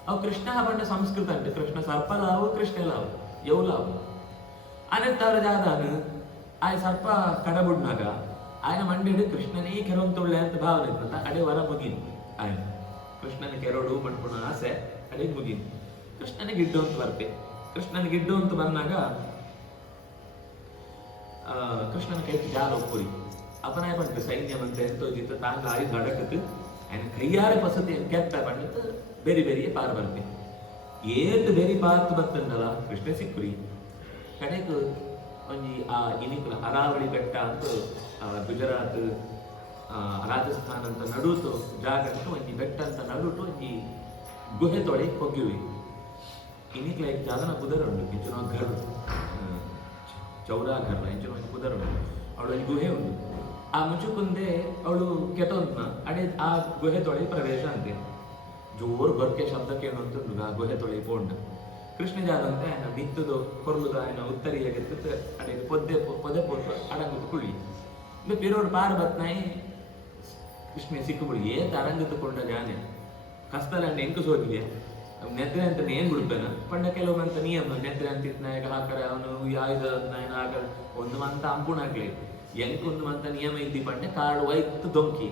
ಅವು ಕೃಷ್ಣ ಬಂಡ ಸಂಸ್ಕೃತ ಅಂತೆ ಕೃಷ್ಣ ಸರ್ಪಲಾವು ಕೃಷ್ಣಲಾವು ಯೌಲಾವು ಅನೆತ್ತಾರ ಜಾದಾನು ಆಯ ಸರ್ಪ ಕಡಬುಡ್ನಾಗ ಆಯ್ನ ಮಂಡಿಡು ಕೃಷ್ಣನೇ ಕೆರೊಂತೊಳ್ಳೆ ಅಂತ ಭಾವನೆ ಇರ್ತದ ಅಡೆ ವರ ಮುಗಿನ್ ಆಯ್ನ ಕೃಷ್ಣನ ಕೆರಡು ಮಾಡ್ಕೊಳ ಆಸೆ ಅಡೆ ಮುಗಿನ್ ಕೃಷ್ಣನಿಗೆ ಗಿಡ್ಡು ಅಂತ ಬರ್ತೆ ಕೃಷ್ಣನಿಗೆ ಗಿಡ್ಡು ಅಂತ ಬಂದಾಗ ಕೃಷ್ಣನ ಕೈ ಜಾಲ ಒಪ್ಪುರಿ ಅಪನಾಯ ಬಂತು ಸೈನ್ಯ ಮಂತ್ರ ಎಂತೋದಿತ್ತು ತಾಂಗ ಆಯುಧ ಅಡಕತ್ತು ఆయన ಕೈಯಾರೆ ಪಸತಿ ಕೆತ್ತ ಬಂದಿತ್ತು ಬೇರೆ ಬೇರೆ ಪಾರ್ ಬರ್ತೆ ಏತ್ ಬೇರೆ ಪಾರ್ತ್ ಬರ್ತಂದಲ್ಲ ಕೃಷ್ಣ ಸಿಕ್ಕುರಿ ಕಡೆಗೆ ಒಂಜಿ ಆ ಇನಿಕುಲ ಅರಾವಳಿ ಬೆಟ್ಟ ಅಂತ ಗುಜರಾತ್ ರಾಜಸ್ಥಾನ ಅಂತ ನಡುತು ಜಾಗ ಅಂತ ಒಂಜಿ ಬೆಟ್ಟ ಅಂತ ನಡುಟು ಒಂಜಿ ಗುಹೆ ತೊಳೆ ಹೋಗಿವಿ ಇನಿಕ್ಲ ಜಾಗನ ಕುದರ ಉಂಟು ಇಂಚಿನ ಘರ್ ಚೌರಾ ಘರ್ ಇಂಚಿನ ಒಂದು ಕುದರ ಉಂಟು ಅವಳು ಒಂದು ಗುಹೆ ಉಂಟು ಆ ಮುಚ್ಚುಕುಂದೆ ಅವಳು ಕೆಟ್ಟಂತ ಅಡೆ ಆ ಗುಹೆ ತೊಳೆ ಪ್ರವೇಶ ಅಂತೆ ಜೋರು ಗೊರ್ಕೆ ಶಬ್ದ ಕೇಳುವಂತದ್ದು ಆ ಗುಹೆ ತೊಳೆ ಪೋಂಡ ಕೃಷ್ಣ ಜಾದಂತೆ ఆయన ಬಿತ್ತದು ಕೊರ್ಲುದು ఆయన ಉತ್ತರಿಯ ಗೆತ್ತು ಅಡೆ ಪೊದೆ ಪೋತು ಅಡಂಗದ ಕುಳಿ ಇದು ಪಿರೋಡ್ ಪಾರ ಬತ್ನಾಯಿ ಕೃಷ್ಣ ಸಿಕ್ಕುಬಿಡಿ ಏತ್ ಅಡಂಗದ ಕೊಂಡ ಜಾನೆ ಕಸ್ತಲಂಡ ಎಂಕು ಸೋದಿವೆ ನೆದ್ರೆ ಅಂತ ಏನ್ ಬಿಡ್ಬೇನ ಪಂಡ ಕೆಲವೊಂದಂತ ನಿಯಮ ನೆದ್ರೆ ಅಂತಿತ್ ನಾಯಕ ಹಾಕರೆ ಅವನು ಆಯುಧ ನಾಯನ ಹಾಕರೆ ಒಂದು ಮಂತ ಅಂಪುಣ ಹಾಕ್ಲಿ ಎಂಕೊಂದು ಮಂತ ನಿಯಮ ಇದ್ದಿ ಪಂಡೆ ಕಾಡು ವೈತ್ತು ದೊಂಕಿ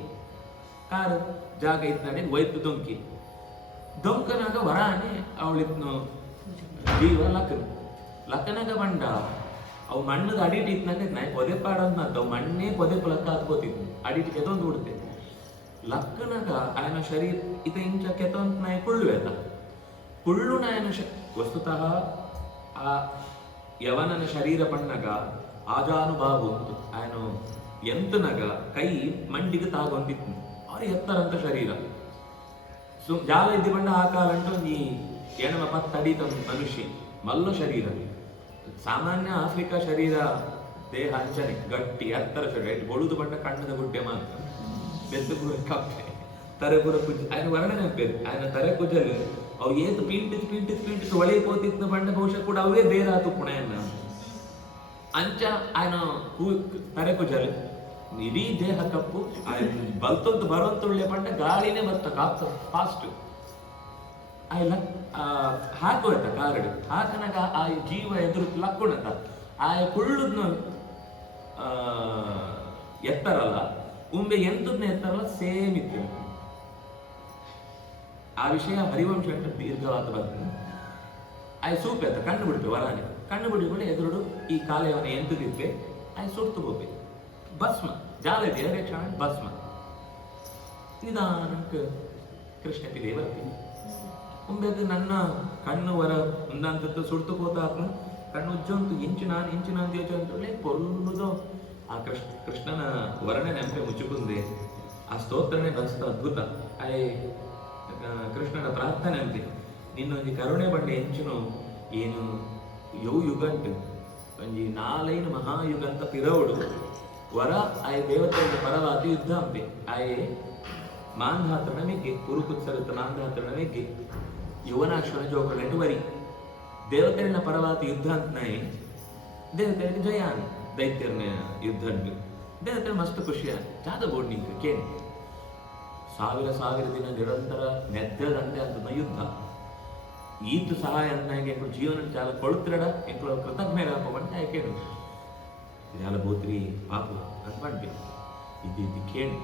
ಕಾಡು ಜಾಗ ಇತ್ತು ನಡೆ ವೈತ್ತು ದೊಂಕಿ ದೊಂಕನಾಗ ವರಾನೆ ಅವಳಿತ್ನು ಜೀವ ಲಕ್ಕನಾಗ ಬಂಡ ಅವು ಮಣ್ಣದ ಅಡಿಟ್ ಇತ್ನಾಗ ನಾಯಿ ಪೊದೆ ಪಾಡೋದ್ ಮಾತು ಅವು ಮಣ್ಣೇ ಪೊದೆ ಪಲಕ್ಕ ಹಾಕೋತಿದ್ನು ಅಡಿಟ್ ಕೆತ್ತೊಂದು ಬಿಡುತ್ತೆ ಲಕ್ಕನಾಗ ఆయన ಶರೀರ ಇತ ಇಂಚ ಕೆತ್ತೊಂದು ನಾಯಿ ಕುಳ್ಳುವೆಲ್ಲ ಕುಳ್ಳು ನಾಯನ ವಸ್ತುತಃ ಆ ಯವನನ ಶರೀರ ಪಣ್ಣಗ ಆಜಾನುಭಾವು ఆయన ಎಂತನಗ ಕೈ ಮಂಡಿಗೆ ತಾಗೊಂದಿತ್ತು ಅವ್ರ ಎತ್ತರಂತ ಶರೀರ ಜಾಲ ಇದ್ದಿ ಬಂಡ ಆ ಕಾಲಂಟು ಈ ಎಣಮ ಪತ್ತಡಿತ ಮನುಷ್ಯ ಮಲ್ಲ ಶರೀರ ಸಾಮಾನ್ಯ ಆಫ್ರಿಕಾ ಶರೀರ ದೇಹ ಅಂಚನೆ ಗಟ್ಟಿ ಎತ್ತರ ಶರೀರ ಬೊಳುದು ಬಂಡ ಕಣ್ಣದ ಗುಡ್ಡೆ ಮಾತ್ರ ಬೆದ್ದು ಪೂರ ಕಪ್ಪೆ ತರೆ ಪೂರ ಕುಜ್ ఆయన ವರ್ಣನೆ ಆಗ್ಬೇಕು ఆయన ತರೆ ಕುಜಲು ಅವು ಏತು ಪೀಂಟಿತ್ ಒಳೆ ಪೋತಿತ್ತು ಬಂಡ ಬಹುಶಃ ಕೂಡ ಅವೇ ಬೇರಾತು ಪುಣೆಯನ್ನ ಅಂಚ ఆయన ತರೆ ಕುಜಲು ಇಡೀ ದೇಹ ಕಪ್ಪು ಬಲ್ತೊಂದು ಬರುವಂತುಳ್ಳೆ ಪಂಡ ಗಾಳಿನೇ ಬರ್ತ ಕಾಪ್ತ ಫಾಸ್ಟ್ ಆಯ್ಲ ಹಾಕುವತ್ತ ಕಾರಡು ಹಾಕನಾಗ ಆ ಜೀವ ಎದುರು ಲಕ್ಕುಣತ ಆ ಕುಳ್ಳುದ್ನ ಎತ್ತರಲ್ಲ ಉಂಬೆ ಎಂತದ್ನ ಎತ್ತರಲ್ಲ ಸೇಮ್ ಇತ್ತು ಆ ವಿಷಯ ಹರಿವಂಶ ಅಂತ ದೀರ್ಘವಾದ ಬರ್ತದೆ ಆಯ್ ಸೂಪೆತ್ತ ಕಣ್ಣು ಬಿಡ್ತು ವರಾನೆ ಕಣ್ಣು ಬಿಡಿಕೊಂಡು ಎದುರುಡು ಈ ಕಾಲೆಯವನ ಎಂತದಿದ್ದೆ ಆಯ್ ಸುಡ್ತು ಹೋಗ್ಬೇಕು ಭಸ್ಮ ಜಾಲ ಇದೆಯಾ ಕ್ಷಣ ಭಸ್ಮ ನಿಧಾನಕ್ಕೆ ಕೃಷ್ಣ ತಿಳಿ ಬರ್ತೀನಿ ಮುಂಬೆದು ನನ್ನ ಕಣ್ಣು ವರ ಒಂದಂತದ್ದು ಸುಡ್ತು ಹೋತಾತ್ನು ಕಣ್ಣು ಉಜ್ಜಂತು ಇಂಚು ನಾನು ಯೋಚನೆ ಪೊಲ್ಲುದು ಆ ಕೃಷ್ಣನ ವರ್ಣನೆ ನೆನಪೆ ಮುಚ್ಚುಕುಂದೆ ಆ ಸ್ತೋತ್ರನೇ ಬಸ್ತ ಅದ್ಭುತ ಆಯ್ ಕೃಷ್ಣನ ಪ್ರಾರ್ಥನೆ ಅಂತೆ ನಿನ್ನೊಂದು ಕರುಣೆ ಬಂಡೆ ಎಂಚುನು ಏನು ಯೌ ಯುಗಂಟ್ ಒಂಜಿ ನಾಲೈನು ಮಹಾಯುಗಂತ ಪಿರವುಡು ವರ ಆಯ್ ದೇವತೆಯ ಪರವಾತಿ ಯುದ್ಧ ಅಂತೆ ಆಯೆ ಮಾಂಧಾತ್ರಣ ಮೆಗ್ಗೆ ಕುರುಕುತ್ಸರುತ್ತ ಮಾಂಧಾತ್ರಣ ಮೆಗ್ಗೆ ಯುವನಾಶ್ವನ ಜೋಕಳೆಂಟು ವರಿ ದೇವತೆಯ ಪರವಾತಿ ಯುದ್ಧ ಅಂತನಾಯಿ ದೇವತೆಗೆ ಜಯ ದೈತ್ಯರ್ನ ಯುದ್ಧ ಅಂಟು ದೇವತೆ ಮಸ್ತ್ ಖುಷಿಯ ಜಾದ ಬೋರ್ಡ್ ನಿಂತು ಕೇಳಿ ಸಾವಿರ ದಿನ ನಿರಂತರ ನೆದ್ದದಂತೆ ಅಂತ ಯುದ್ಧ ಈತು ಸಹಾಯ ಅಂತಾಗೆ ಜೀವನ ಚಾಲ ಕೊಳುತ್ತಿರಡ ಎಂಕಳು ಕೃತಜ್ಞರಾಪ ಬಂಟ ಕೇಳು ಜಾಲ ಬೋತ್ರಿ ಪಾಪು ಅಂತ ಬಂಟೆ ಇದು ಕೇಳಿ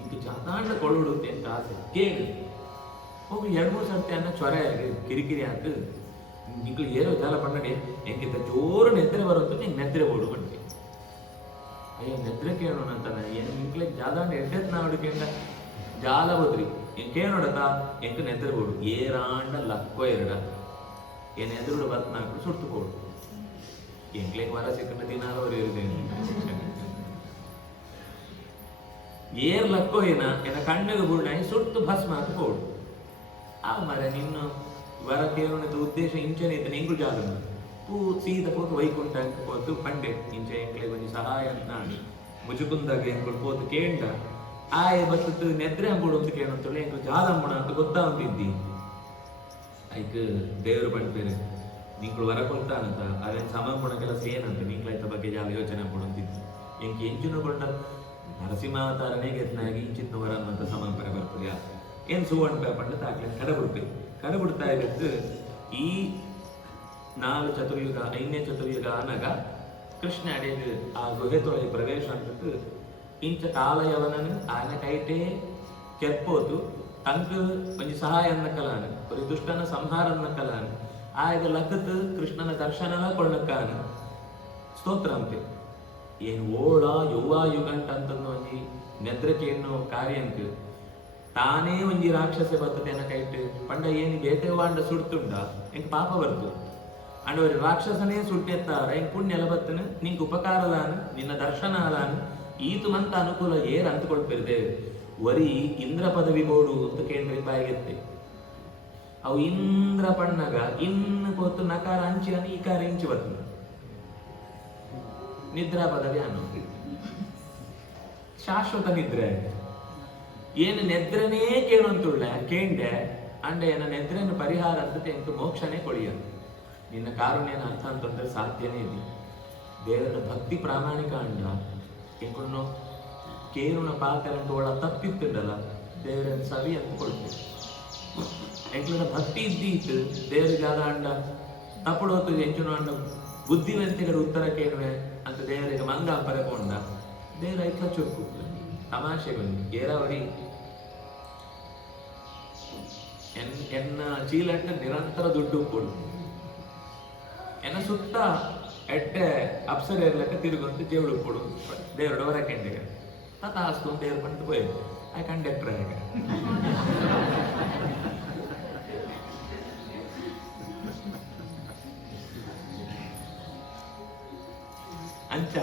ಇಂದು ಜಾತಾಂಡ ಕೊಳುಡು ಅಂತ ಆಸೆ ಕೇಳಿ ಹೋಗಿ 2-3 ಸರ್ತಿ ಅನ್ನ ಜ್ವರ ಕಿರಿಕಿರಿ ಆಯ್ತು ನಿಂಗೆ ಏರೋ ಜಾಲ ಪಣ್ಣಡಿ ಎಂಗಿಂತ ಜೋರು ನೆದ್ರೆ ಬರುವಂತ ನಿಂಗೆ ನೆದ್ರೆ ಓಡು ಬಂಟಿ ಅಯ್ಯೋ ನೆದ್ರೆ ಕೇಳೋಣ ಅಂತಾನೆ ಏನು ನಿಂಕ್ಲೆ ಜಾದಾಂಡ ಎಡ್ಡೆತ್ ನಾ ಹುಡುಕಿಂದ ಜಾಲ ಹೋದ್ರಿ ಏನ್ ಕೇಳೋಡತಾ ಎಂಕ್ ನೆದ್ರೆ ಓಡು ಏರಾಂಡ ಲಕ್ಕೋ ಎರಡ ಏನ್ ಎದುರು ಬತ್ ನಾಲ್ಕು ಸುಟ್ಟು ಕೊಡು ಎಂಕ್ಲೆಗ್ ವರ ಸಿಕ್ಕ ದಿನಾಲು ಅವ್ರು ಇರಿದೆ ಏರ್ ಲಕ್ಕೋ ಏನ ಕಣ್ಣಿಗೆ ಬುರ್ಣಾಯಿ ಸುಟ್ಟು ಭಸ್ಮ ಅಂತ ಕೊಡು ಆ ಮರ ನಿನ್ನ ವರ ಕೇಳೋಣದ ಉದ್ದೇಶ ಇಂಚನೆ ಇದ್ದಾನೆ ಎಂಗು ಜಾಗ ಸೀದ ಹೋಗಿ ವೈಕುಂಠ ಅಂತ ಹೋತು ಪಂಡೆ ಇಂಚೆ ಎಂಕ್ಲೆ ಕೊಂಚ ಸಹಾಯ ಅಂತ ಮುಜುಕುಂದಾಗ ಎಂಗಳು ಹೋತು ಕೇಂಡ ಆಯ ಬತ್ತು ನೆದ್ರೆ ಅಂಬೋಡು ಅಂತ ಕೇಳೋಂತೇಳಿ ಎಂಗಳು ಜಾಲ ಅಂಬೋಣ ಅಂತ ಗೊತ್ತಾವಂತಿದ್ದಿ ಐಕ್ ದೇವರು ಪಂಡ್ಬೇರೆ ನಿಂಗಳು ವರ ಕೊಡ್ತಾನಂತ ಅದೇನು ಸಮರ್ಪಣ ಕೆಲಸ ಏನಂತ ನಿಂಗ್ಲಾಯ್ತ ಬಗ್ಗೆ ಜಾಲ ಯೋಚನೆ ಕೊಡಂತಿದ್ದು ಎಂಗೆ ಎಂಚಿನ ಕೊಂಡ ನರಸಿಂಹಾವತಾರನೇ ಗೆದ್ನಾಗಿ ಇಂಚಿನ ವರ ಅನ್ನೋಂಥ ಸಮರ್ಪಣೆ ಬರ್ತದೆ ಏನ್ ಸುವರ್ಣ ಪೇಪರ್ ತಾಕ್ಲೆ ಕಡಬಿಡ್ತಾ ಇದ್ದು ಈ 4 ಚತುರ್ಯುಗ 5ನೇ ಚತುರ್ಯುಗ ಅನ್ನಗ ಕೃಷ್ಣ ಅಡೆಗೆ ಆ ಗುಹೆ ತೊಳೆ ಪ್ರವೇಶ ಅಂತ ಇಂಚ ಕಾಲಯವನನ್ನು ಆನೆ ಕೈಟೇ ಕೆಪ್ಪೋದು ತಂಕ ಒಂಜಿ ಸಹಾಯ ಅನ್ನ ಕಲಾನ ಒಂದು ದುಷ್ಟನ ಸಂಹಾರ ಅನ್ನ ಕಲಾನ ಆಯ್ದ ಲಕ್ಕತ್ ಕೃಷ್ಣನ ದರ್ಶನ ಕೊಳ್ಳಕ್ಕಾನ ಸ್ತೋತ್ರ ಅಂತೆ ಏನು ಓಳ ಯುವ ಯುಗಂಟ ಅಂತಂದು ಒಂಜಿ ನೆದ್ರಕ್ಕೆ ಎನ್ನೋ ಕಾರ್ಯ ಅಂತ ತಾನೇ ಒಂಜಿ ರಾಕ್ಷಸ ಬರ್ತದೇನ ಕೈಟ್ ಪಂಡ ಏನು ಬೇತೆವಾಂಡ ಸುಡ್ತುಂಡ ಎಂಕ್ ಪಾಪ ಬರ್ತು ಅಂಡ್ ಅವ್ರ ರಾಕ್ಷಸನೇ ಸುಟ್ಟೆತ್ತಾರ ಎಂಕ್ ಪುಣ್ಯ ಎಲ್ಲ ಬರ್ತನ ನಿಂಗೆ ಉಪಕಾರ ಅಲಾನ ನಿನ್ನ ದರ್ಶನ ಅಲಾನ ಈತು ಮಂತ ಅನುಕೂಲ ಏರ್ ಅಂತಕೊಳ್ತಿರ್ದೆ ವರಿ ಇಂದ್ರ ಪದವಿ ಬೋಡು ಅಂತ ಕೇಂದ್ರ ಬಾಯಿಗೆತ್ತೆ ಅವು ಇಂದ್ರ ಪಣ್ಣಗ ಇನ್ನು ಕೊತ್ತು ನಕಾರ ಅಂಚಿ ಅನ್ನು ಈಕಾರ ಇಂಚಿ ಬರ್ತದೆ ನಿದ್ರಾ ಪದವಿ ಅನ್ನೋ ಶಾಶ್ವತ ನಿದ್ರೆ ಏನು ನೆದ್ರನೇ ಕೇಳುವಂತುಳ್ಳ ಕೇಂಡೆ ಅಂಡ ಏನ ನೆದ್ರನ ಪರಿಹಾರ ಅಂತ ಎಂತ ಮೋಕ್ಷನೇ ಕೊಡಿಯೋದು ನಿನ್ನ ಕಾರುಣ್ಯನ ಅರ್ಥ ಅಂತಂದ್ರೆ ಸಾಧ್ಯನೇ ಇದೆ ದೇವರ ಭಕ್ತಿ ಪ್ರಾಮಾಣಿಕ ಅಂಡ ಎಂಕೊಂಡು ಕೇರುಣ ಪಾತ್ರ ಒಳ ತಪ್ಪಿತ್ತುಂಡಲ್ಲ ದೇವರ ಸವಿ ಅಂತ ಕೊಡ್ತೀವಿ ಎಂಕ್ಲನ ಭಕ್ತಿ ಇದ್ದೀತು ದೇವರಿಗೆ ಆದ ಅಂಡ ತಪ್ಪಡು ಹೊತ್ತು ಎಂಚುನ ಅಂಡ ಬುದ್ಧಿವಂತಿಗರ ಉತ್ತರ ಕೇಳುವೆ ಅಂತ ದೇವರಿಗೆ ಮಂಗ ಪರಕೊಂಡ ದೇವರ ಐಕ್ಲ ಚುರುಕು ತಮಾಷೆಗೊಂದು ಏರಾವರಿ ಎನ್ನ ಚೀಲಟ್ಟ ನಿರಂತರ ದುಡ್ಡು ಕೊಡು ಎನ್ನ ಸುತ್ತ ಎಡ್ಡೆ ಅಪ್ಸರ ಇರ್ಲಕ್ಕ ತಿರುಗಂತ ಜೇವಳು ಕೊಡು ದೇವರಡು ಹೊರ ಕೆಂಡಿಗೆ ತಾಸ್ತು ದೇವ್ರ ಬಂದು ಹೋಯ್ತು ಆ ಕಂಡಕ್ಟರ್ ಆಗ ಅಂಚ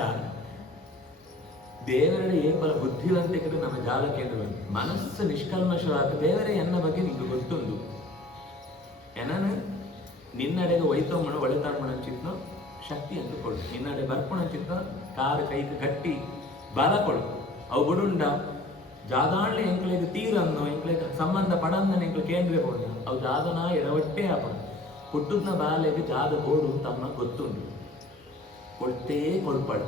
ದೇವರಡೆ ಏಪಲ ಬುದ್ಧಿವಂತಿಕರು ನಮ್ಮ ಜಾಲ ಕೇಂದ್ರ ಮನಸ್ಸು ನಿಷ್ಕಲ್ಮಶವಾದ ದೇವರೇ ಎನ್ನ ಬಗ್ಗೆ ನಿಂಗೆ ಗೊತ್ತುಂಡು ಏನನು ನಿನ್ನಡೆಗೆ ಒಯ್ತೋಮಣ ಒಳೆತಾಮಣ ಚಿತ್ನ ಶಕ್ತಿ ಅಂತ ಕೊಡು ನಿನ್ನಡೆ ಬರ್ಪಣ ಚಿತ್ನ ಕಾರು ಕೈಗೆ ಗಟ್ಟಿ ಬಲ ಕೊಡು ಅವು ಬಿಡುಂಡ ಜಾದಾಣ್ಲೆ ಎಂಕ್ಲೆಗೆ ತೀರ ಅನ್ನೋ ಎಂಕ್ಲೆಗೆ ಸಂಬಂಧ ಪಡಂದನ ಎಂಕ್ಲೆ ಕೇಂದ್ರ ಕೊಡ ಅವು ಜಾದನ ಎಡವಟ್ಟೆ ಆಪ ಹುಟ್ಟುದ್ನ ಬಾಲೆಗೆ ಜಾದ ಬೋಡು ತಮ್ಮ ಗೊತ್ತುಂಡು ಕೊಡ್ತೇ ಕೊಡ್ಪಾಡು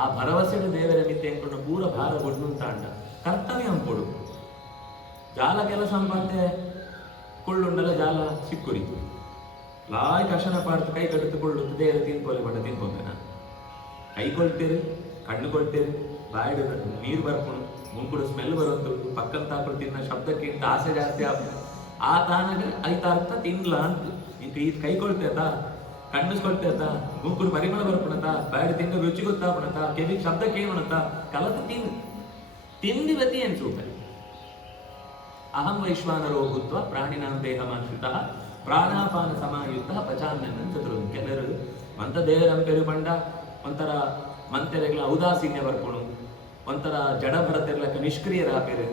ಆ ಭರವಸೆಯ ದೇವರ ಮಿತ್ತೆ ಎಂಕೊಂಡು ಪೂರ ಭಾರ ಕೊಡ್ನು ತಾಂಡ ಕರ್ತವ್ಯ ಅಂಕೊಡು ಜಾಲ ಕೆಲಸ ಅಂಪಂತೆ ಕೊಳ್ಳುಂಡಲ ಜಾಲ ಸಿಕ್ಕುರಿ ಲಾಯ್ ಕಷಣ ಪಾಡ್ತು ಕೈ ಕಡಿತುಕೊಳ್ಳು ದೇವರ ತಿನ್ಪೋಲೆ ಪಂಡ ತಿನ್ಪೋಂಗನ ಕೈ ಕೊಳ್ತೇರಿ ಕಣ್ಣು ಕೊಳ್ತೇರಿ ಬಾಯ್ಡು ನೀರು ಬರ್ಕೊಂಡು ಮುಂಕುಡು ಸ್ಮೆಲ್ ಬರುವಂತು ಪಕ್ಕದ ತಾಕೊಂಡು ತಿನ್ನ ಶಬ್ದಕ್ಕಿಂತ ಆಸೆ ಜಾಸ್ತಿ ಆಗ ಆ ತಾನಾಗ ಐತಾರ್ಥ ತಿನ್ಲ ಅಂತ ಇಂಕ ಈ ಕೈ ಕೊಳ್ತೇತ ಕಣ್ಣಿಸ್ಕೊಳ್ತೇತ ಮೂಕುಡು ಪರಿಮಳ ಬರ್ಪಣತ ಬಾಯ್ಡು ತಿಂದ ರುಚಿ ಗೊತ್ತಾಪಣತ ಕೆವಿಗೆ ಶಬ್ದ ಕೇಳಣತ ಕಲತು ತಿಂದಿ ಬತ್ತಿ ಅನ್ಸೂತ ಅಹಂ ವೈಶ್ವಾನರೋ ಭೂತ್ವ ಪ್ರಾಣಿನಾಂ ದೇಹಮಾಶ್ರಿತ ಪ್ರಾಣಾಪಾನ ಸಮಾಯುಕ್ತ ಪಚಾಮ್ಯನ್ನ ಚತುರು ಕೆಲರು ಮಂತ ದೇವರಂಪೆರು ಪಂಡ ಒಂಥರ ಮಂತೆರೆಗಳ ಔದಾಸೀನ್ಯ ಬರ್ಪುಣು ಒಂಥರ ಜಡ ಭರತೆರ್ಲಕ ನಿಷ್ಕ್ರಿಯರಾಪೇರು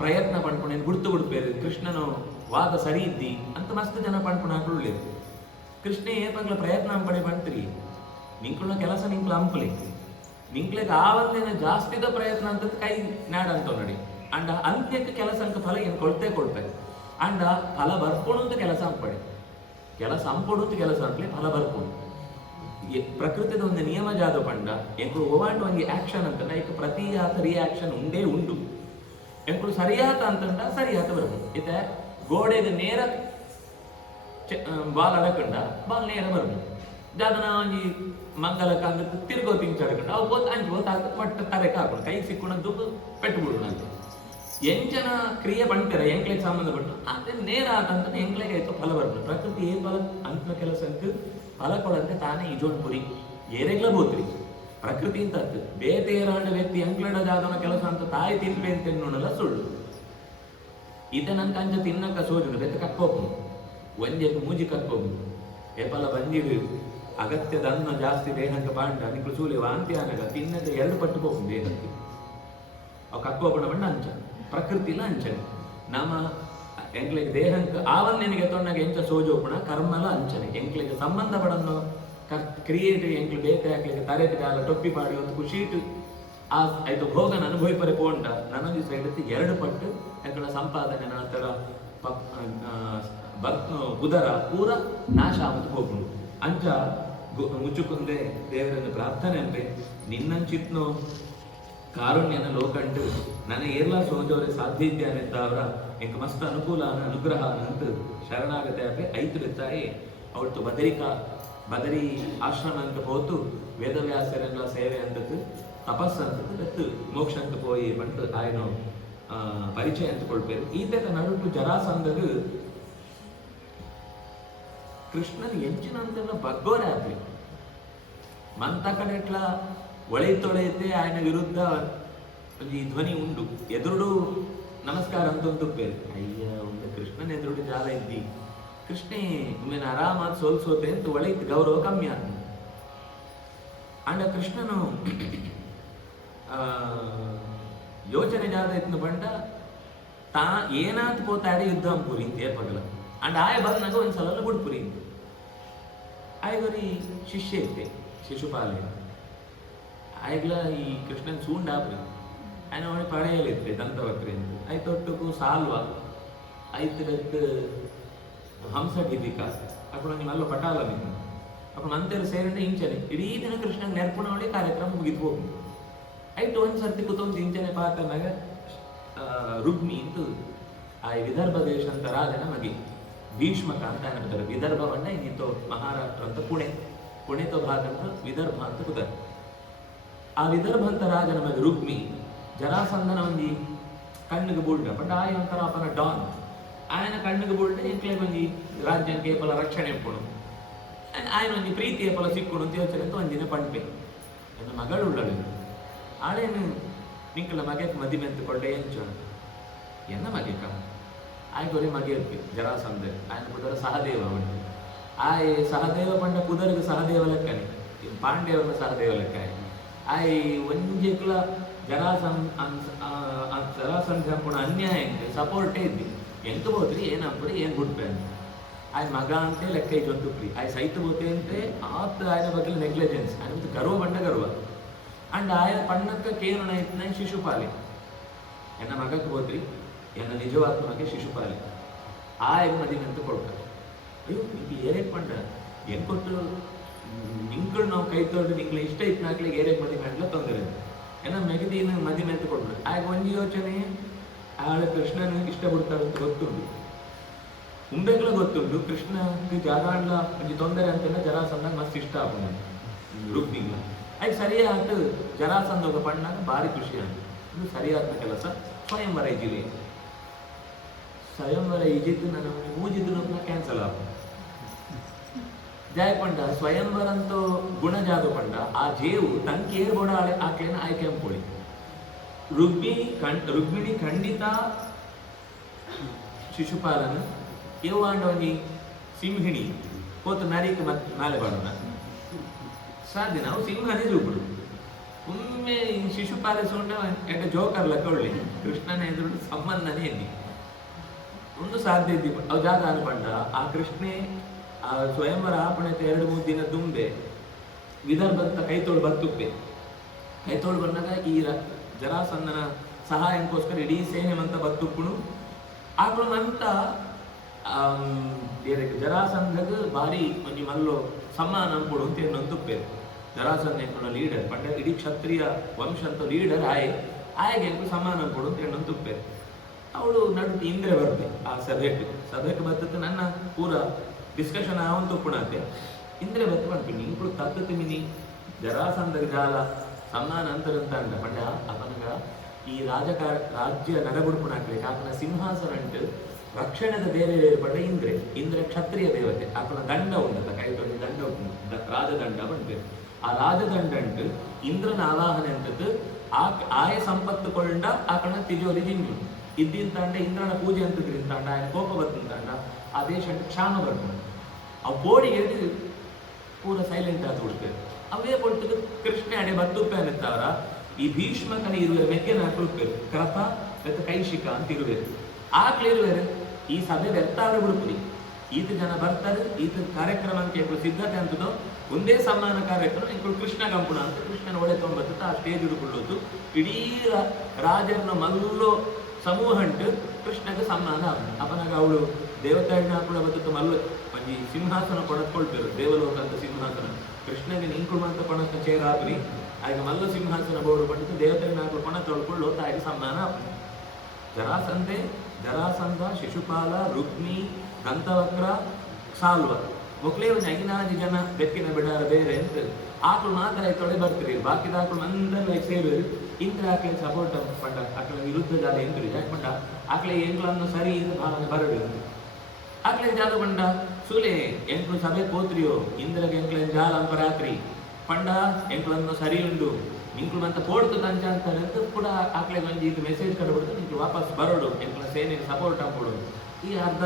ಪ್ರಯತ್ನ ಪಂಡ್ಪುಣೇನು ಗುಡ್ತು ಗುಡ್ಪೇರು ಕೃಷ್ಣನು ವಾದ ಸರಿ ಇದ್ದಿ ಅಂತ ಮಸ್ತ್ ಜನ ಪಂಡ್ಪುಣ ಹಾಕೊಳ್ಳೇರು ಕೃಷ್ಣ ಏಪಗ್ಲ ಪ್ರಯತ್ನ ಪಡೆ ಬಂತ್ರಿ ನಿಂಕುಳ ಕೆಲಸ ನಿಂಕ್ಲ ಅಂಪ್ಲಿ ನಿಂಕ್ಲೆಗೆ ಆವಂದೇನ ಜಾಸ್ತಿದ ಪ್ರಯತ್ನ ಅಂತ ಕೈ ನಾಡ ಅಂತ ನೋಡಿ ಅಂಡ ಅಂತ್ಯಕ್ಕೆ ಕೆಲಸ ಅಂಕ ಫಲ ಏನು ಕೊಳ್ತೆ ಅಂಡ ಫಲ ಬರ್ಪುಣು ಅಂತ ಕೆಲಸ ಅಂಪಡೆ ಕೆಲಸ ಅಂಪಡು ಅಂತ ಕೆಲಸ ಅಂಪ್ಲಿ ಫಲ ಬರ್ಪುಣು ಪ್ರಕೃತಿದ ಒಂದು ನಿಯಮ ಜಾದ ಪಂಡ ಎಂಕುಳು ಓವಾಂಡ ಒಂದು ಆಕ್ಷನ್ ಅಂತ ಈಗ ಪ್ರತಿಯಾತ ರಿಯಾಕ್ಷನ್ ಉಂಡೇ ಉಂಡು ಎಂಕುಳು ಸರಿಯಾತ ಅಂತಂಡ ಸರಿಯಾತ ಬರ್ಬೋದು ಇತ ಗೋಡೆಗೆ ನೇರ ಬಾಲ್ ಅಡಕಂಡ ಬಾಲ್ ನೇರ ಬರ್ಬೋದು ಜಾದನ ಒಂಜಿ ಮಂಗಲ ಕಾಂದ ತಿರ್ಗೋ ತಿಂಚಡಕಂಡ ಅವು ಬೋತ್ ಅಂಚು ಬೋತ್ ಮಟ್ಟ ತರೆಕ ಹಾಕೊಂಡು ಕೈ ಸಿಕ್ಕೊಂಡು ಪೆಟ್ಟು ಬಿಡೋಣ ಅಂತ ಎಂಚನ ಕ್ರಿಯೆ ಪಂಡ್ತಾರೆ ಎಂಕ್ಲೆಗೆ ಸಂಬಂಧಪಟ್ಟು ಅದೇ ನೇರ ಆತಂತ ಎಂಕ್ಲೆಗೆ ಆಯ್ತು ಫಲ ಬರ್ತದೆ. ಪ್ರಕೃತಿ ಏನ್ ಫಲ ಅಂತ ಕೆಲಸಕ್ಕೆ ಫಲ ಕೊಡಂತೆ ತಾನೇ ಇಜೋನ್ ಪುರಿ ಏರೆಗ್ಲ ಬೋತ್ರಿ ಪ್ರಕೃತಿ ಅಂತ ಬೇತೇರಾಂಡ ವ್ಯಕ್ತಿ ಎಂಕ್ಲಡ ಜಾಗನ ಕೆಲಸ ಅಂತ ತಾಯಿ ತಿನ್ಪೆ ಅಂತ ಎನ್ನೋಣಲ್ಲ ಸುಳ್ಳು. ಈತ ನನ್ ಕಂಚ ತಿನ್ನಕ ಸೋಜುನು ಬೆತ್ತ ಕಕ್ಕೋಪು ಒಂಜೆ ಮೂಜಿ ಕಕ್ಕೋಪು ಎಪಲ ಬಂದಿರು ಅಗತ್ಯದ ಅನ್ನ ಜಾಸ್ತಿ ದೇಹಕ್ಕೆ ಪಾಂಡ ನಿಕ್ಳು ಸೂಲಿ ವಾಂತಿ ಆನಗ ತಿನ್ನದ 2 ಪಟ್ಟು ಹೋಗು ದೇಹಕ್ಕೆ ಅವು ಕಕ್ಕೋಪಣ ಬಣ್ಣ ಅಂಚ ಪ್ರಕೃತಿಲ ಅಂಚನೆ ನಮ್ಮ ಎಂಕ್ಲೆಗೆ ದೇಹಕ್ಕೆ ಆವನ್ನೆನಿಗೆ ತೊಂಡಾಗ ಎಂಚ ಸೋಜೋಪಣ ಕರ್ಮಲ ಅಂಚನೆ ಎಂಕ್ಲೆಗೆ ಸಂಬಂಧ ಪಡನ್ನು ಕ್ರಿಯೇಟ್ ಎಂಕ್ಲು ಬೇತೆ ಹಾಕ್ಲಿಕ್ಕೆ ತರೇಟ್ ಕಾಲ ಟೊಪ್ಪಿ ಪಾಡಿ ಒಂದು ಖುಷಿಟ್ಟು ಆ ಆಯ್ತು ಭೋಗನ ಅನುಭವಿಪರೆ ಪೋಂಡ ನನ್ನ ದಿವಸ ಹಿಡಿದು 2 ಪಟ್ಟು ಎಂಕ್ಲ ಸಂಪಾದನೆ ನಂತರ ಉದರ ಪೂರ ನಾಶ ಆಮದು ಹೋಗುಂಡು ಅಂಚ ಮುಚ್ಚುಕುಂದೆ ದೇವರನ್ನು ಪ್ರಾರ್ಥನೆ ಅಂದ್ರೆ ನಿನ್ನಂಚಿತ್ನೋ ಕಾರುಣ್ಯನ ಲೋಕಂಟು ನನ್ನ ಏರ್ಲಾ ಸೋಜೋರೆ ಸಾಧ್ಯ ಇದ್ದೇನೆ ಅವರ ಎಂಕ ಮಸ್ತ್ ಅನುಕೂಲ ಅನುಗ್ರಹ ಅಂತ ಶರಣಾಗತೆ ಅಪ್ಪೆ ಐತು ಬೆತ್ತಾಯಿ ಅವತ್ತು ಬದರಿ ಆಶ್ರಮ ಅಂತ ಹೋತು ವೇದವ್ಯಾಸರೆಲ್ಲ ಸೇವೆ ಅಂತದ್ದು ತಪಸ್ಸು ಅಂತದ್ದು ಬೆತ್ತು ಮೋಕ್ಷ ಅಂತ ಪೋಯಿ ಬಂದು ಆಯ್ನು ಪರಿಚಯ ಅಂತ ಕೊಳ್ಪೇರು ಈತ ನಡುಟು ಜರಾಸಂಧರು ಕೃಷ್ಣನ್ ಎಂಚಿನಂತೆಲ್ಲ ಬಗ್ಗೋರೆ ಆಗ್ಲಿ ಮಂತ ಕಡೆ ಇಟ್ಲ ಒಳೆಯುತ್ತೊಳೆಯುತ್ತೆ ఆయన ವಿರುದ್ಧ ಈ ಧ್ವನಿ ಉಂಡು ಎದುರುಡು ನಮಸ್ಕಾರ ಅಂತ ಪೇರು ಅಯ್ಯ ಒಂದು ಕೃಷ್ಣನ ಎದುರುಡು ಜಾಲ ಇದ್ದಿ ಕೃಷ್ಣೇ ಒಮ್ಮೆನ ಆರಾಮಾಗಿ ಸೋಲ್ಸೋತೆ ಅಂತ ಒಳೆಯಿತು ಗೌರವ ಕಮ್ಮಿ ಆದ ಅಂಡ ಕೃಷ್ಣನು ಯೋಚನೆ ಜಾದ ಇತ್ತು ಬಂಡ ತಾ ಏನಾತ್ ಪೋತಾಡಿ ಯುದ್ಧ ಅಂಪುರಿ ಇಂತ ಏಪಗಲ ಅಂಡ್ ಆಯ ಬಂದಾಗ ಒಂದ್ಸಲ ಬಿಡ್ಪುರಿ ಇಂತ ಆಯ್ಗೊರಿ ಶಿಷ್ಯ ಇತ್ತೆ ಶಿಶುಪಾಲೆ ಆಯ್ಗ್ಲ ಈ ಕೃಷ್ಣನ್ ಸೂಂಡಾಪ್ರಿ ఆయన ಅವಳಿ ಪಡೆಯಲಿತ್ತೆ ದಂತವಕ್ರಿ ಅಂತ ಆಯ್ತೊಟ್ಟುಕು ಸಾಲ್ವ ಆಯ್ತು ಹಂಸ ಗಿದಿಕ ಅప్పుడు ನಲ್ಲ ಪಟಾಲ ನಿನ್ನ ಅప్పుడు ಅಂತೆರು ಸೇರಂಡೆ ಇಂಚನೆ ಇಡೀ ದಿನ ಕೃಷ್ಣನ್ ನೆರ್ಪುಣವಳಿ ಕಾರ್ಯಕ್ರಮ ಮುಗಿದು ಹೋಗಿ ಆಯ್ತು ಒಂದ್ ಸರ್ತಿ ಕೂತೊಂದು ಇಂಚನೆ ಪಾತನಾಗ ರುಗ್ಮಿ ಇಂತು ಆ ವಿದರ್ಭ ದೇಶ ಅಂತ ರಾಜನ ಮಗೆ ಭೀಷ್ಮಕ ಅಂತ ಹೇಳ್ತಾರೆ. ವಿದರ್ಭ ಬಂಡ ಇನ್ನಿತ್ತು ಮಹಾರಾಷ್ಟ್ರ ಅಂತ ಪುಣೆತೋ ಭಾಗ ಅಂತ ವಿದರ್ಭ ಅಂತ ಕೂತಾರೆ. ಆ ವಿದರ್ಭ ಅಂತ ರಾಜನ ಮಗೆ ರುಗ್ಮಿ ಜರಾಸಂಧನ ಒಂದಿ ಕಣ್ಣಿಗೆ ಬುಳ್ಳ ಬಟ್ ಆಯ ಒಂಥರ ಅಪನ ಡಾನ್ ఆయన ಕಣ್ಣಿಗೆ ಬುಳ್ಳ ಎಂಕ್ಲೆ ಒಂದಿ ರಾಜ್ಯಕ್ಕೆ ಏಪಲ ರಕ್ಷಣೆ ಇಪ್ಪುಣು ఆయన ಒಂದಿ ಪ್ರೀತಿ ಏಪಲ ಸಿಕ್ಕುಣು ಅಂತ ಯೋಚನೆ ಅಂತ ಒಂದಿನ ಪಂಡ್ಪೆ ನನ್ನ ಮಗಳು ಉಳ್ಳಳು ಆಳೇನು ನಿಂಕಲ ಮಗೆಗೆ ಮದಿಮೆ ಅಂತ ಕೊಳ್ಳೆ ಎಂಚು ಎನ್ನ ಮಗೆಕ ಆಯ್ಗೊರೆ ಮಗೆ ಜರಾಸಂಧ ఆయన ಕುದರ ಸಹದೇವ ಉಂಟು ಆಯ್ ಸಹದೇವ ಪಂಡ ಕುದರಿಗೆ ಸಹದೇವ ಲೆಕ್ಕನೆ ಪಾಂಡ್ಯವನ ಸಹದೇವ ಲೆಕ್ಕ ಆಯ್ ಒಂಜೆಕ್ಲ ಜರಾಸಂಧ ಪುಣ ಅನ್ಯಾಯಕ್ಕೆ ಸಪೋರ್ಟೇ ಇದ್ದಿ ಎಂತ ಹೋದ್ರಿ ಏನಂಪ್ರಿ ಏನ್ ಬಿಡ್ಪೆ ಅಂತ ಆಯ್ ಮಗ ಅಂತೆ ಲೆಕ್ಕ ಜೊಂದುಪ್ರಿ ಆಯ್ ಸೈತ ಬೋತೆ ಅಂತೆ ಆತ್ ಆಯ್ನ ಬಗ್ಗೆ ನೆಗ್ಲಿಜೆನ್ಸ್ ఆయన ಗರ್ವ ಬಂಡ ಗರ್ವ ಅಂಡ್ ಆಯ ಪಣ್ಣಕ್ಕ ಕೇರಣ ಇತ್ತನ ಶಿಶುಪಾಲಿ ಎನ್ನ ಮಗಕ್ಕೆ ಹೋದ್ರಿ ಎನ್ನ ನಿಜವಾದ ಮಗೆ ಶಿಶುಪಾಲಿ ಆಯ ಮದಿನ ಅಂತ ಕೊಡ್ತಾರೆ. ಅಯ್ಯೋ ನಿಂಗೆ ಏರೇಕ್ ಪಂಡ ಏನ್ ಕೊಟ್ಟು ನಿಂಗಳು ನಾವು ಕೈ ತೊಗೊಂಡು ನಿಂಗೆ ಇಷ್ಟ ಇತ್ತು ನಾಕ್ಲಿಗೆ ಏರೇಕ್ ಮದಿಮೆ ಅಂಟ್ಲ ತೊಂದರೆ ಏನ ಮೆಗದಿನ ಮದಿಮೆ ಅಂತ ಕೊಡ್ಬಿಡು ಆಗ ಒಂದು ಯೋಚನೆ ಆಳ ಕೃಷ್ಣನ ಇಷ್ಟ ಬಿಡ್ತಾರೆ ಅಂತ ಗೊತ್ತುಂಟು ಮುಂಬೆಗ್ಲ ಗೊತ್ತುಂಟು ಕೃಷ್ಣಕ್ಕೆ ಜಾಗಾಡ್ಲ ಒಂದು ತೊಂದರೆ ಅಂತೆಲ್ಲ ಜರಾಸಂಧ ಮಸ್ತ್ ಇಷ್ಟ ಆಗ್ಬೋದು ರುಕ್ಮಿಗ್ಲ ಆಯ್ತು ಸರಿಯಾದ ಜರಾಸಂಧ ಪಣ್ಣಾಗ ಭಾರಿ ಖುಷಿ ಅಂತ ಇದು ಸರಿಯಾದ ಕೆಲಸ. ಸ್ವಯಂವರ ಇಜಿಲಿ ಸ್ವಯಂವರ ಇಜಿದ್ದು ನಾನು ಮೂಜಿದ್ದು ಕ್ಯಾನ್ಸಲ್ ಆಗ ಜಾಯ್ ಪಂಡ ಸ್ವಯಂವರ ಅಂತೂ ಗುಣ ಜಾಗ ಪಂಡ ಆ ಜೇವು ತಂಕಿ ಏರ್ ಬೋಡ ಆಕೆನ ಆಯ್ಕೆ ಅಂಪೋಳಿ ರುಕ್ಮಿಣಿ ಖಂಡಿತ ಶಿಶುಪಾಲನ ಯವ್ವಾಂಡವನಿ ಸಿಂಹಿಣಿ ಕೋತು ನರಿಕ್ ನಾಲೆ ಬಾಡೋಣ ಸಾಧ್ಯ ನಾವು ಸಿಂಹನೇ ಜೂಬಿಡು ಒಮ್ಮೆ ಶಿಶುಪಾಲಿಸೋಂಡ ಎಡ್ಡ ಜೋಕರ್ ಲೆಕ್ಕೊಳ್ಳಿ ಕೃಷ್ಣನ ಎದುರು ಸಂಬಂಧನೇ ಎನ್ನಿ ಒಂದು ಸಾಧ್ಯ ಇದ್ದಿ ಅವ್ ಜಾಗ ಅನ್ಪಂಡ ಆ ಕೃಷ್ಣೆ ಆ ಸ್ವಯಂವರ ಆಪಣತೆ 2-3 ದಿನ ದುಂಬೆ ವಿದರ್ಭಂತ ಕೈತೋಳು ಬರ್ತುಪ್ಪೆ ಕೈತೋಳು ಬಂದಾಗ ಈ ಜರಾಸಂಧನ ಸಹಾಯಕ್ಕೋಸ್ಕರ ಇಡೀ ಸೇನೆ ಮಂತ ಬರ್ತುಪ್ಪುಣು ಆಕಳು ಮಂತ ಜರಾಸಂಧಗ್ ಭಾರಿ ಒಂಜಿ ಮಲ್ಲೋ ಸಮ್ಮಾನ ಅನ್ಕೊಡು ಅಂತ ಏನಂತುಪ್ಪೆ ಜರಾಸಂಧ ಲೀಡರ್ ಪಂಡ ಇಡೀ ಕ್ಷತ್ರಿಯ ವಂಶ ಅಂತ ಲೀಡರ್ ಆಯ್ಗೆ ಸಮ್ಮಾನ ಅನ್ಕೊಡು ಅಂತ ಏನಂತುಪ್ಪೆ ಅವಳು ನಡುಟ್ಟು ಇಂದ್ರೆ ಬರ್ತೆ ಆ ಸಭೆಗೆ ಬರ್ತದೆ ನನ್ನ ಪೂರ ಡಿಸ್ಕಷನ್ ಆವಂತ ಪುಣತೆ ಇಂದ್ರೆ ಬತ್ತು ಪಂಪಿನಿ ಇಂಕಳು ತತ್ತು ಮಿನಿ ಜರಾಸಂಧ ಜಾಲ ಸಮ್ಮಾನ ಅಂತರಂತ ಅಂಡ ಪಂಡ ಅವನಗ ಈ ರಾಜ್ಯ ನಡಗುಡುಪುನಾಕ್ಲೆ ಆತನ ಸಿಂಹಾಸನ ಅಂಟು ರಕ್ಷಣದ ಬೇರೆ ಪಂಡ ಇಂದ್ರ ಕ್ಷತ್ರಿಯ ದೇವತೆ ಆತನ ದಂಡ ಉಂಟದ ಕೈಟೊಂದು ದಂಡ ಉಂಟು ರಾಜದಂಡ ಬಂತು ಆ ರಾಜದಂಡ ಅಂಟು ಇಂದ್ರನ ಆವಾಹನೆ ಅಂತದ್ದು ಆಯ ಸಂಪತ್ತು ಕೊಂಡ ಆಕಣ ತಿಜೋರಿ ಜಿಂಜು ಇದ್ದಿನ ತಂಡ ಇಂದ್ರನ ಪೂಜೆ ಅಂತದ್ರಿಂದ ತಂಡ ఆయన ಕೋಪ ಬರ್ತನ ತಂಡ ಆ ದೇಶ ಅಂತ ಕ್ಷಾಮ ಬರ್ತದೆ ಅವು ಬೋಡಿಗೆ ಪೂರ ಸೈಲೆಂಟ್ ಆಗಿ ಬಿಡ್ತೇವೆ ಅವೇ ಕೊಟ್ಟು ಕೃಷ್ಣ ಅಡೆ ಬತ್ತುಪ್ಪೆ ಅನ್ನತ್ತವರ ಈ ಭೀಷ್ಮಕನ ಇರುವೆ ಮೆಕ್ಕೆ ನಾಲ್ಕು ಕೃತ ಮತ್ತು ಕೈಶಿಕ ಅಂತ ಇರುವೇರು ಆಗ್ಲೇ ಇರುವೇರು ಈ ಸಭೆ ವ್ಯರ್ಥಾರ ಬಿಡುಪುರಿ ಈತ ಜನ ಬರ್ತಾರೆ ಈತ ಕಾರ್ಯಕ್ರಮ ಅಂತ ಕೇಳು ಸಿದ್ಧತೆ ಅಂತದೋ ಒಂದೇ ಸಮ್ಮಾನ ಕಾರ್ಯಕ್ರಮ ಇಂಕಳು ಕೃಷ್ಣ ಕಂಪುಣ ಅಂತ ಕೃಷ್ಣನ ಒಡೆ ತೊಂಬತ್ತ ಆ ಸ್ಟೇಜ್ ಹಿಡ್ಕೊಳ್ಳೋದು ಇಡೀ ರಾಜರನ್ನ ಮಲ್ಲು ಸಮೂಹ ಅಂಟು ಕೃಷ್ಣಗೆ ಸಮ್ಮಾನ ಅಪನಾಗ ಅವಳು ದೇವತಾಡಿನ ಕೂಡ ಬತ್ತು ಮಲ್ಲು ಒಂಜಿ ಸಿಂಹಾಸನ ಪಡೆದುಕೊಳ್ತೇವೆ ದೇವಲೋಕ ಅಂತ ಸಿಂಹಾಸನ ಕೃಷ್ಣಗೆ ನಿಂಕುಳು ಅಂತ ಪಣಕ್ಕ ಚೇರಾದ್ರಿ ಆಗ ಮಲ್ಲು ಸಿಂಹಾಸನ ಬೋರ್ಡು ಪಂಡಿತು ದೇವತಾಡಿನ ಹಾಕೊಂಡು ಪಣ ತೊಳ್ಕೊಳ್ಳೋ ತಾಯಿಗೆ ಸಮ್ಮಾನ ಜರಾಸಂಧ ಶಿಶುಪಾಲ ರುಕ್ಮಿ ದಂತವಕ್ರ ಸಾಲ್ವ ಒಕ್ಲೇ ಒಂದು ಐನಾರು ಜನ ಬೆಕ್ಕಿನ ಬಿಡಾರ ಬೇರೆ ಅಂತ ಆಕಳು ಮಾತ್ರ ತೊಳೆ ಬರ್ತೀರಿ ಬಾಕಿದ ಆಕಳು ಮಂದಲ್ಲ ಸೇರಿ ಇಂದ್ರ ಆಕಳೆ ಸಪೋರ್ಟ್ ಪಂಡ ಆಕಳ ವಿರುದ್ಧ ಜಾಲ ಎಂಟ್ರಿ ಯಾಕೆ ಪಂಡ ಆಕಳೆ ಎಂಗ್ಳನ್ನು ಸರಿ ಇದು ಭಾವನೆ ಬರಡು ಆಕಳೆ ಜಾಲ ಪಂಡ ಸೂಲೆ ಎಂಕ್ಳು ಸಭೆ ಪೋತ್ರಿಯೋ ಇಂದ್ರಗೆ ಎಂಕ್ಳ ಜಾಲ ಅಂಪ ರಾತ್ರಿ ಪಂಡ ಎಂಕ್ಳನ್ನು ಸರಿ ಉಂಡು ನಿಂಕ್ಳು ಮಂತ ಪೋಡ್ತು ತಂಚ ಅಂತಾರೆ ಅಂತ ಕೂಡ ಆಕಳೆ ಮಂಜಿ ಇದು ಮೆಸೇಜ್ ಕಡ್ಬಿಡ್ತು ನಿಂಕ್ಳು ವಾಪಸ್ ಬರೋಡು ಎಂಕ್ಳ ಸೇನೆಗೆ ಸಪೋರ್ಟ್ ಹಾಕ್ಬಿಡು ಈ ಅರ್ಧ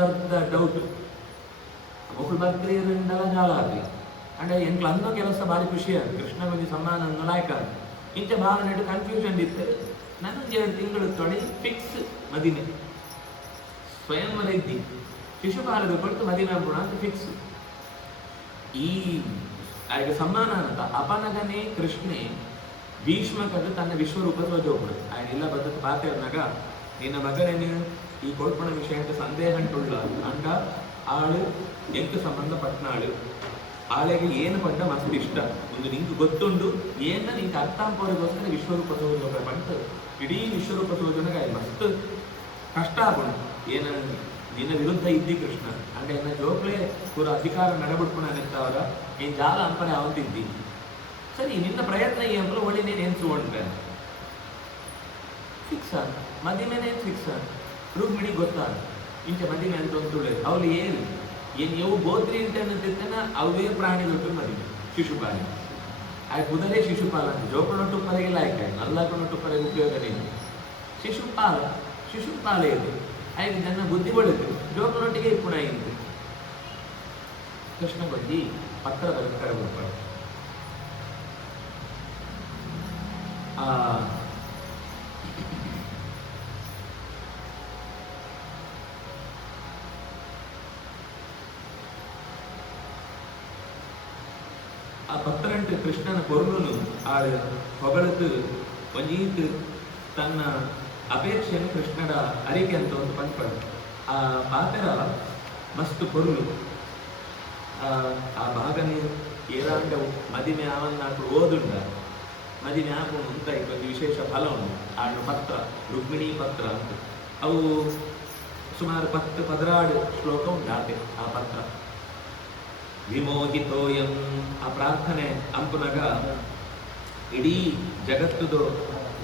ಡೌಟ್ ಒಕ್ಕಳು ಬರ್ತೀರಿಂದಲ್ಲ ಜಾಲ ಆಗ್ಲಿ ಅಂಡ್ ಎಂಕ್ಳು ಅನ್ನೋ ಕೆಲಸ ಭಾರಿ ಖುಷಿ ಆಗ ಕೃಷ್ಣ ಮಂದಿ ಸಮ್ಮಾನ ಅನ್ನೋ ಲಾಯ್ಕ ಇಂಚ ಭಾವನೆ ಕನ್ಫ್ಯೂಷನ್ ಇತ್ತು ನನಗೆ 2 ತಿಂಗಳು ತೊಡೆ ಫಿಕ್ಸ್ ಮದಿಮೆ ಸ್ವಯಂವರ ಇದ್ದಿ ಶಿಶುಪಾಲದ ಕೊಟ್ಟು ಮದಿಮೆ ಅಂಬೋಣ ಅಂತ ಫಿಕ್ಸ್ ಈ ಆಗ ಸಮ್ಮಾನ ಅಂತ ಅಪನಗನೇ ಕೃಷ್ಣೆ ಭೀಷ್ಮಕದು ತನ್ನ ವಿಶ್ವರೂಪ ತೋಜೋಗ್ಬಿಡು ఆయన ಇಲ್ಲ ಬದ್ದಕ್ಕೆ ಪಾತ್ರೆನಾಗ ನಿನ್ನ ಮಗನೇನು ಈ ಕೊಡ್ಪಣ ವಿಷಯ ಅಂತ ಸಂದೇಹ ಅಂಟುಳ್ಳ ಅಂಡ ಆಳು ಎಂಟು ಸಂಬಂಧಪಟ್ಟನಾಳು ಆಳೆಗೆ ಏನು ಪಂಡ ಮಸ್ತ್ ಇಷ್ಟ ಒಂದು ನಿಂಗೆ ಗೊತ್ತುಂಡು ಏನ ನಿಂಗೆ ಅರ್ಥಾಂಪವರಿಗೋಸ್ಕರ ವಿಶ್ವರೂಪ ತೋಜೋಗ ಪಂಟ ಇಡೀ ವಿಶ್ವರೂಪ ತೋಜನಗ ಮಸ್ತ್ ಕಷ್ಟ ಆಗೋಣ ಏನ ನಿನ್ನ ವಿರುದ್ಧ ಇದ್ದಿ ಕೃಷ್ಣ ಅಂದ್ರೆ ಎನ್ನ ಜೋಕ್ಲೆ ಪೂರ ಅಧಿಕಾರ ನಡಬಿಟ್ಕೊಂಡಾಗ ಏನ್ ಜಾಲ ಅಂಪನೆ ಅವಂತಿದ್ದಿ ಸರಿ ನಿನ್ನ ಪ್ರಯತ್ನ ಈ ಅಂಪಲು ಒಳ್ಳೆ ನೀನು ಎನ್ಸುವಂಟೆ ಫಿಕ್ಸ್ ಮದಿಮೆನೇ ಫಿಕ್ಸ್ ರುಕ್ಮಿಣಿ ಗೊತ್ತಾ ಇಂಚ ಮದಿಮೆ ಅಂತ ಒಂದು ಅವಳು ಏನು ಯಾವ ಗೋತ್ರಿ ಅಂತ ಅನ್ನತಿರ್ತೇನ ಅವೇ ಪ್ರಾಣಿಗಳು ಮದಿಮೆ ಶಿಶುಪಾಲ ಆಯ್ಕೆ ಕುದರೇ ಶಿಶುಪಾಲ ಅಂತ ಜೋಕನೊಟ್ಟು ಪರೆಗಿಲ್ಲ ಆಯ್ಕೆ ನಲ್ಲಕನೊಟ್ಟು ಪರೆಗೆ ಉಪಯೋಗನೇ ಶಿಶುಪಾಲ ಇದು ಆಯ್ಕೆ ಜನ ಬುದ್ಧಿ ಒಳ್ಳೆದು ಜೋಕನೊಟ್ಟಿಗೆ ಪುಣ ಇಂತು ಕೃಷ್ಣ ಬಂದು ಪತ್ರ ಬರಬೇಕಾರೆ ಬರ್ತಾರೆ ಆ ಪತ್ರಂಟು ಕೃಷ್ಣನ ಕೊರಲು ಆಳು ಹೊಗಳದು ಒಂಜೀತ್ ತನ್ನ ಅಪೇಕ್ಷೆಯನ್ನು ಕೃಷ್ಣನ ಅರಿಕೆ ಅಂತ ಒಂದು ಪಂಚಪಡ ಆ ಪಾತ್ರ ಮಸ್ತ್ ಕೊರಲು ಆ ಭಾಗನೇ ಏರಾಂಡ ಮದಿಮೆ ಆವನ್ನಾಕು ಓದುಂಡ ಮದಿಮೆ ಹಾಕೊಂಡು ಅಂತ ಒಂದು ವಿಶೇಷ ಫಲ ಉಂಟು ಆಡು ಪತ್ರ ರುಕ್ಮಿಣಿ ಪತ್ರ ಅಂತ ಅವು ಸುಮಾರು 10-16 ಶ್ಲೋಕ ಉಂಟಾತೆ ಆ ಪತ್ರ ವಿಮೋಹಿತೋಯಂ ಆ ಪ್ರಾರ್ಥನೆ ಅಂಪುನಗ ಇಡೀ ಜಗತ್ತುದು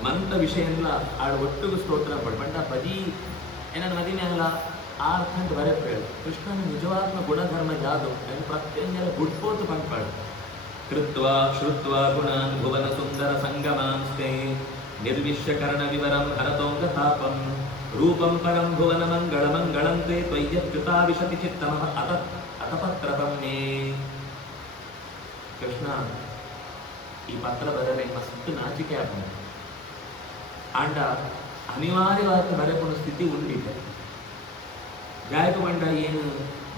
ಮಂತ ವಿಷಯ ಎಲ್ಲ ಆಡು ಒಟ್ಟಿಗೆ ಸ್ತೋತ್ರ ಪಡ್ಬಂಡ ಬಜಿ ಏನನ್ನ ಮದಿಮೆ ಅಲ್ಲ ಆ ಅರ್ಥ ಅಂತ ಬರೆಪೇಳು ಕೃಷ್ಣನ ನಿಜವಾದ ಗುಣಧರ್ಮ ಜಾದು ಅದನ್ನು ಪ್ರತ್ಯಂಗೆಲ್ಲ ಗುಡ್ಕೋತು ಪಂಪಾಡು ಕೃತ್ವಾ ಶ್ರುತ್ವಾ ಗುಣಾನ್ ಭುವನ ಸುಂದರ ಸಂಗಮಾಂಸ್ತೆ ನಿರ್ವಿಶ್ಯಕರಣ ವಿವರಂ ಹರತೋಂಗ ತಾಪಂ ರೂಪಂ ಪರಂ ಭುವನ ಮಂಗಳ ಮಂಗಳಂತೆ ತ್ವಯ್ಯಚ್ಯುತಾ ವಿಶತಿ ಚಿತ್ತಮ ಅತಪತ್ರಪಮ್ಮೆ ಕೃಷ್ಣ ಈ ಪತ್ರ ಬರಲೆ ಮಸ್ತ್ ನಾಚಿಕೆ ಆಗ ಆಂಡ ಅನಿವಾರ್ಯವಾದ ಬರೆಪುಣ ಸ್ಥಿತಿ ಉಂಡಿದೆ ಜಾಯಕ ಬಂಡ ಏನು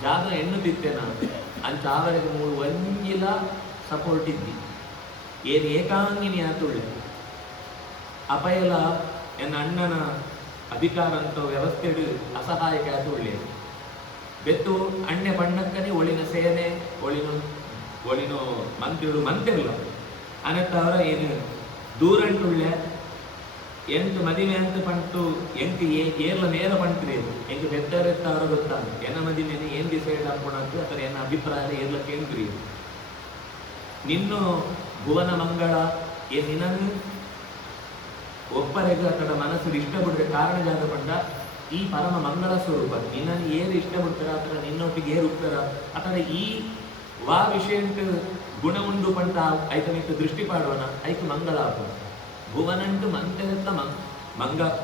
ಜಾಗ ಎಣ್ಣು ತಿತ್ತೇನ ಅಂತ ಅವರಿಗೆ 3 ವಂಜಿಲ ಸಪೋರ್ಟ್ ಇದ್ದಿ ಏನು ಏಕಾಂಗಿನಿ ಆತುಳ್ಳೆ ಅಪಯಲ ಎನ್ನ ಅಣ್ಣನ ಅಧಿಕಾರ ಅಂತ ವ್ಯವಸ್ಥೆ ಅಸಹಾಯಕ ಆತುಳ್ಳೆ ಬೆತ್ತು ಅಣ್ಣೆ ಬಣ್ಣಕ್ಕನೆ ಒಳಿನ ಸೇನೆ ಒಳಿನೋ ಮಂತಿರಲ್ಲ ಅನ್ನತ್ತವರ ಏನು ದೂರಂಟುಳ್ಳೆ ಎಂಟು ಮದಿಮೆ ಅಂತ ಪಂಟು ಎಂಟು ಏರ್ಲ ನೇರ ಪಂಟ್ರಿ ಎಂಟು ಬೆತ್ತವರ ಗೊತ್ತಾಗ ಎನ್ನ ಮದಿಮೆನೆ ಏನ್ ಡಿಸೈಡ್ ಹಾಕೊಂಡು ಅಥವಾ ಎನ್ನ ಅಭಿಪ್ರಾಯ ಏರ್ಲ ಕೇಳ್ತೀರಿ ನಿನ್ನು ಭುವನ ಮಂಗಳ ಏನ್ ನಿನ್ನನ್ನು ಒಪ್ಪರೆಗೆ ಅತಡ ಮನಸ್ಸು ಇಷ್ಟ ಬಿಡ್ರೆ ಕಾರಣ ಜಾಗ ಪಂಡ ಈ ಪರಮ ಮಂಗಳ ಸ್ವರೂಪ ನಿನ್ನನ್ನು ಏರು ಇಷ್ಟ ಬಿಡ್ತಾರ ಅತರ ನಿನ್ನೊಟ್ಟಿಗೆ ಏರು ಉಪ್ತಾರ ಅತರ ಈ ವಾ ವಿಷಯ ಗುಣ ಉಂಡು ಪಂಟ ಐತನಿತ್ತು ದೃಷ್ಟಿ ಪಾಡುವನ ಐತು ಮಂಗಳ ಆಪ ಭುವನಂಟು ಮಂತೆತ್ತ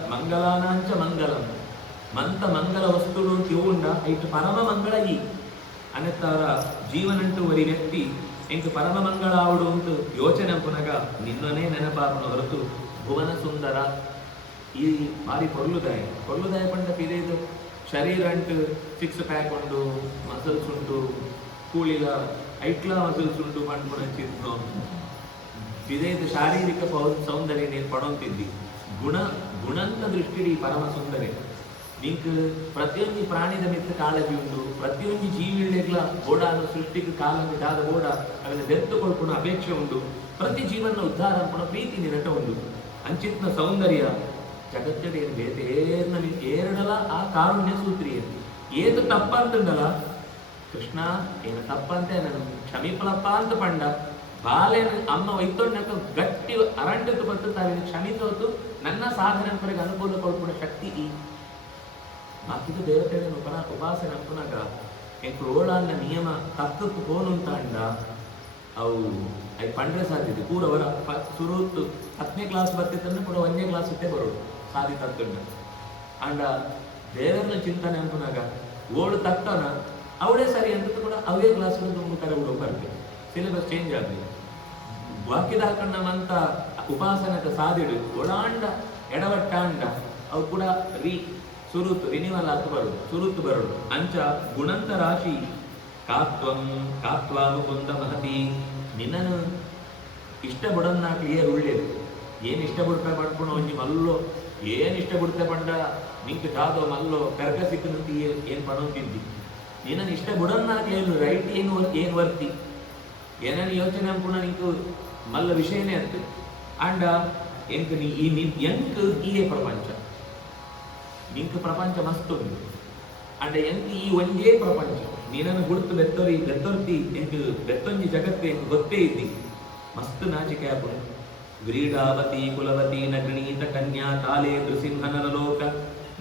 ಮಂಗಲಾನಾಂಚ ಮಂಗಲಂ ಮಂತ ಮಂಗಲ ವಸ್ತುಡು ತಿವುಂಡ ಐತು ಪರಮ ಮಂಗಳ ಈ ಅನ್ನೆತ್ತಾರ ಜೀವನಂಟು ವರಿ ವ್ಯಕ್ತಿ ಎಂಟು ಪರಮ ಮಂಗಳ ಆವಡು ಅಂತ ಯೋಚನೆ ಪುನಗ ನಿನ್ನನೇ ನೆನಪಾಪನ ಹೊರತು ಭುವನ ಸುಂದರ ಈ ಭಾರಿ ಕೊರ್ಲುದಾಯ ಪಂಡ ಪಿದೇದು ಶರೀರ ಅಂಟು 6 ಪ್ಯಾಕ್ ಉಂಡು ಮಸಲ್ಸ್ ಉಂಟು ಕೂಳಿಲ ಐಟ್ಲ ಮಸಲ್ಸ್ ಉಂಟು ಪಂಡ್ಪುಣ ಚಿತ್ನು ಪಿದೇದು ಶಾರೀರಿಕ ಸೌಂದರ್ಯ ನೀನು ಪಡೋಂತಿದ್ದಿ ಗುಣಂತ ದೃಷ್ಟಿ ಪರಮ ಸುಂದರಿ ನಿಂಕ್ ಪ್ರತಿಯೊಂದು ಪ್ರಾಣಿದ ಮಿತ್ತ ಕಾಳಜಿ ಉಂಟು ಪ್ರತಿಯೊಂದು ಜೀವಿಗಳ ಬೋಡಾದ ಸೃಷ್ಟಿಗೆ ಕಾಲಂಗೆ ಜಾದ ಬೋಡ ಅದನ್ನು ಬೆತ್ತು ಕೊಳ್ಕೊಂಡು ಅಪೇಕ್ಷೆ ಉಂಟು ಪ್ರತಿ ಜೀವನ ಉದ್ಧಾರ ಅನ್ಪುಣ ಪ್ರೀತಿ ನಿರಟ ಉಂಟು ಅಂಚಿತ್ನ ಸೌಂದರ್ಯ ಜಗತ್ತಡೆ ಬೇತೇರ್ನ ಏರಡಲ ಆ ಕಾರುಣ್ಯ ಸೂತ್ರಿ ಏತು ತಪ್ಪ ಅಂತಂದಲ್ಲ ಕೃಷ್ಣ ಏನ ತಪ್ಪ ಅಂತ ನಾನು ಕ್ಷಮಿಪಲಪ್ಪ ಅಂತ ಪಂಡ ಬಾಲೆ ಅಮ್ಮ ವೈತೋಣ್ಯಕ ಗಟ್ಟಿ ಅರಂಟಕ್ಕೆ ಬಂತು ತಾವಿನ ಕ್ಷಮಿಸೋತು ನನ್ನ ಸಾಧನೆ ಪಡೆಗೆ ಅನುಕೂಲ ಕೊಳ್ಕೊಂಡ ಶಕ್ತಿ ಈ ಬಾಕಿದು ದೇವತೆಗಳನ್ನು ಉಪಾಸನೆ ಅನ್ಪುನಾಗ ಎಂಕು ಓಳಾನ್ನ ನಿಯಮ ತಕ್ಕಕ್ಕೆ ಹೋನುಂತ ಅಂಡ ಅವು ಅದು ಪಂಡ್ರೆ ಸಾಧ್ಯತೆ ಪೂರವರ ಸುರುತ್ತು 10ನೇ ಕ್ಲಾಸ್ ಬರ್ತಿತ್ತಂದ್ರೆ ಪೂರ 1ನೇ ಕ್ಲಾಸ್ ಇಟ್ಟೇ ಬರೋದು ಸಾಧಿ ತತ್ತುಂಡ ಅಂಡ ದೇವರನ್ನ ಚಿಂತನೆ ಅನ್ಪುನಾಗ ಓಳು ತಕ್ಕನ ಅವಳೇ ಸರಿ ಅಂತ ಕೂಡ ಅವೇ ಕ್ಲಾಸ್ ತುಂಬ ಕರೆ ಬಿಡೋ ಬರ್ತೇವೆ ಸಿಲೆಬಸ್ ಚೇಂಜ್ ಆಗಲಿ ಬಾಕಿದ ಹಾಕೊಂಡಂತ ಉಪಾಸನದ ಸಾಧಿಡು ಒಳಾಂಡ ಎಡವಟ್ಟಾಂಡ ಅವು ಕೂಡ ಸುರುತ್ತು ರಿನಿವಲ್ ಆತು ಬರುದು ಸುರುತ್ತು ಬರುದು ಅಂಚ ಗುಣಂತ ರಾಶಿ ಕಾತ್ವಾನುಕೊಂದ ಮಹತಿ ನಿನ್ನನ್ನು ಇಷ್ಟ ಬಿಡನ್ನ ಕ್ಲಿಯರ್ ಒಳ್ಳೇದು ಏನು ಇಷ್ಟ ಬಿಡ್ತಾ ಪಡ್ಕೊಂಡು ಒಂಜಿ ಮಲ್ಲೋ ಏನು ಇಷ್ಟ ಬಿಡ್ತಾ ಪಂಡ ನಿಂತು ಜಾದೋ ಮಲ್ಲೋ ಕರ್ಕ ಸಿಕ್ಕನಂತ ಏನು ಪಡೋಂತಿದ್ದಿ ನಿನ್ನನ್ನು ಇಷ್ಟ ಬಿಡನ್ನ ಕ್ಲಿಯರ್ ರೈಟ್ ಏನು ವರ್ತಿ ಏನನ್ನು ಯೋಚನೆ ಅನ್ಕೊಂಡ ನಿಂಕು ಮಲ್ಲ ವಿಷಯನೇ ಅಂತ ಅಂಡ ಎಂಕ್ ಎಂಕ್ ಈಯೇ ಪ್ರಪಂಚ ನಿಂಕ ಪ್ರಪಂಚ ಮಸ್ತ್ ಉಂಟು ಅಂಡ ಎಂಕ್ ಈ ಒಂದೇ ಪ್ರಪಂಚ ನೀನನ್ನು ಗುಡ್ತು ಬೆತ್ತೊರ್ತಿ ಎಂಕ್ ಬೆತ್ತೊಂಜಿ ಜಗತ್ತು ಎಂಕ್ ಗೊತ್ತೇ ಇದ್ದಿ ಮಸ್ತ್ ನಾಚಿಕೆ ಆಪುಣಿ ವ್ರೀಡಾವತಿ ಕುಲವತಿ ನಗಣೀತ ಕನ್ಯಾ ಕಾಲೇ ನೃಸಿಂಹ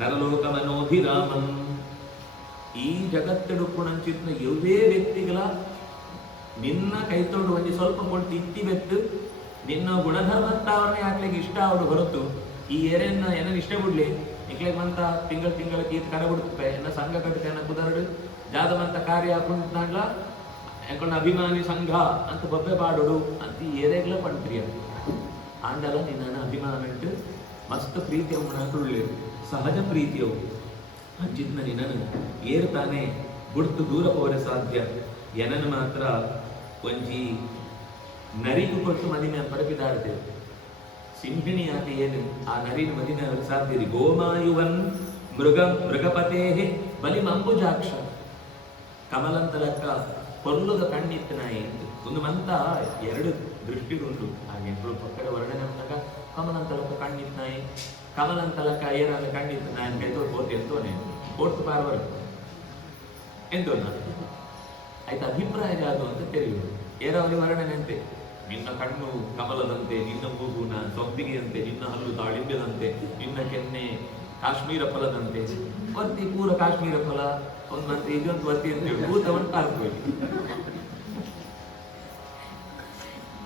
ನರಲೋಕ ಮನೋಭಿರಾಮಂ ಈ ಜಗತ್ತೆಡುಪುಣಂಚಿತ್ನ ಯಾವುದೇ ವ್ಯಕ್ತಿಗಳ ನಿನ್ನ ಕೈತೊಂಡು ಒಂಜಿ ಸ್ವಲ್ಪ ಕೊಟ್ಟು ಇತ್ತಿ ಬೆತ್ತು ನಿನ್ನ ಗುಣಧರ್ಮತ್ತಾವರಣೆ ಹಾಕ್ಲಿಕ್ಕೆ ಇಷ್ಟ ಅವಳು ಹೊರತು ಈ ಏರಿಯನ್ನ ಏನನ್ನು ಇಷ್ಟ ಬಿಡ್ಲಿ ನಿಕ್ಲಿಗೆ ಮಂತ ತಿಂಗಳ ಕೀತ್ ಕರ ಬಿಡುತ್ತೆ ಎನ್ನ ಸಂಘ ಕಟ್ಟಿನ ಕುದರಡು ಜಾದವಂತ ಕಾರ್ಯ ಕುಂಟ್ನಾಡ್ಲ ಯಾಕೊಂಡ ಅಭಿಮಾನಿ ಸಂಘ ಅಂತ ಬೊಬ್ಬೆ ಪಾಡೋಡು ಅಂತ ಈ ಏರಿಯಾಗ್ಲ ಪಂಟ್ರಿಯ ಆಂಡಲ ನಿನ್ನ ಅಭಿಮಾನ ಉಂಟು ಮಸ್ತ್ ಪ್ರೀತಿ ಅವಳು ಸಹಜ ಪ್ರೀತಿಯವು ಅಂಚಿತ್ನ ನಿನ್ನನ್ನು ಏರ್ತಾನೆ ಗುಡ್ತು ದೂರ ಹೋರೆ ಸಾಧ್ಯ ಏನನ್ನು ಮಾತ್ರ ಒಂಜಿ ನರಿಗೂ ಕೊಟ್ಟು ಮದಿನ ಪರಪಿದಾಡ್ತೇವೆ ಸಿಂಹಿಣಿ ಆತ ಏನು ಆ ನರಿನ ಮದಿನ ಸಾಧ್ಯರಿ ಗೋಮಾಯುವನ್ ಮೃಗಪತೇ ಬಲಿ ಮಂಬುಜಾಕ್ಷ ಕಮಲಂತಲಕ್ಕ ಕೊಲ್ಲುಗ ಕಣ್ಣಿತ್ತು ನಾಯಿ ಒಂದು ಮಂತ 2 ದೃಷ್ಟಿಗುಂಟು ಹಾಗೆ ಪಕ್ಕದ ವರ್ಣನೆ ಅಂದಾಗ ಕಮಲಂತಲಕ್ಕ ಕಣ್ಣಿತ್ತು ನಾಯಿ ಕಮಲಂತಲಕ್ಕ ಏನಾದ ಕಣ್ಣಿತ್ತು ನಾಯಿ ಕೈತೋ ಹೋತಿ ಎಂತೋನೆ ಕೋರ್ತು ಪಾರ್ವರ್ ಎಂತೋನ ಆಯ್ತು ಅಭಿಪ್ರಾಯ ಯಾವುದು ಅಂತ ತಿಳಿಯುವುದು ಏರಾವರಿ ವರ್ಣನೆ ಅಂತೆ ನಿನ್ನ ಕಣ್ಣು ಕಮಲದಂತೆ ನಿನ್ನ ಮೂಗು ಸೊಂದಿಗೆಯಂತೆ ನಿನ್ನ ಹಲ್ಲು ದಾಳಿಂಬೆದಂತೆ ನಿನ್ನ ಕೆನ್ನೆ ಕಾಶ್ಮೀರ ಫಲದಂತೆ ವರ್ತಿ ಪೂರ ಕಾಶ್ಮೀರ ಫಲ ಒಂದಂತೆ ಇದೊಂದು ವರ್ತಿ ಅಂತ ಹೇಳಿ ಭೂತವನ್ನು ಪಾರ್ಕೋಗಿ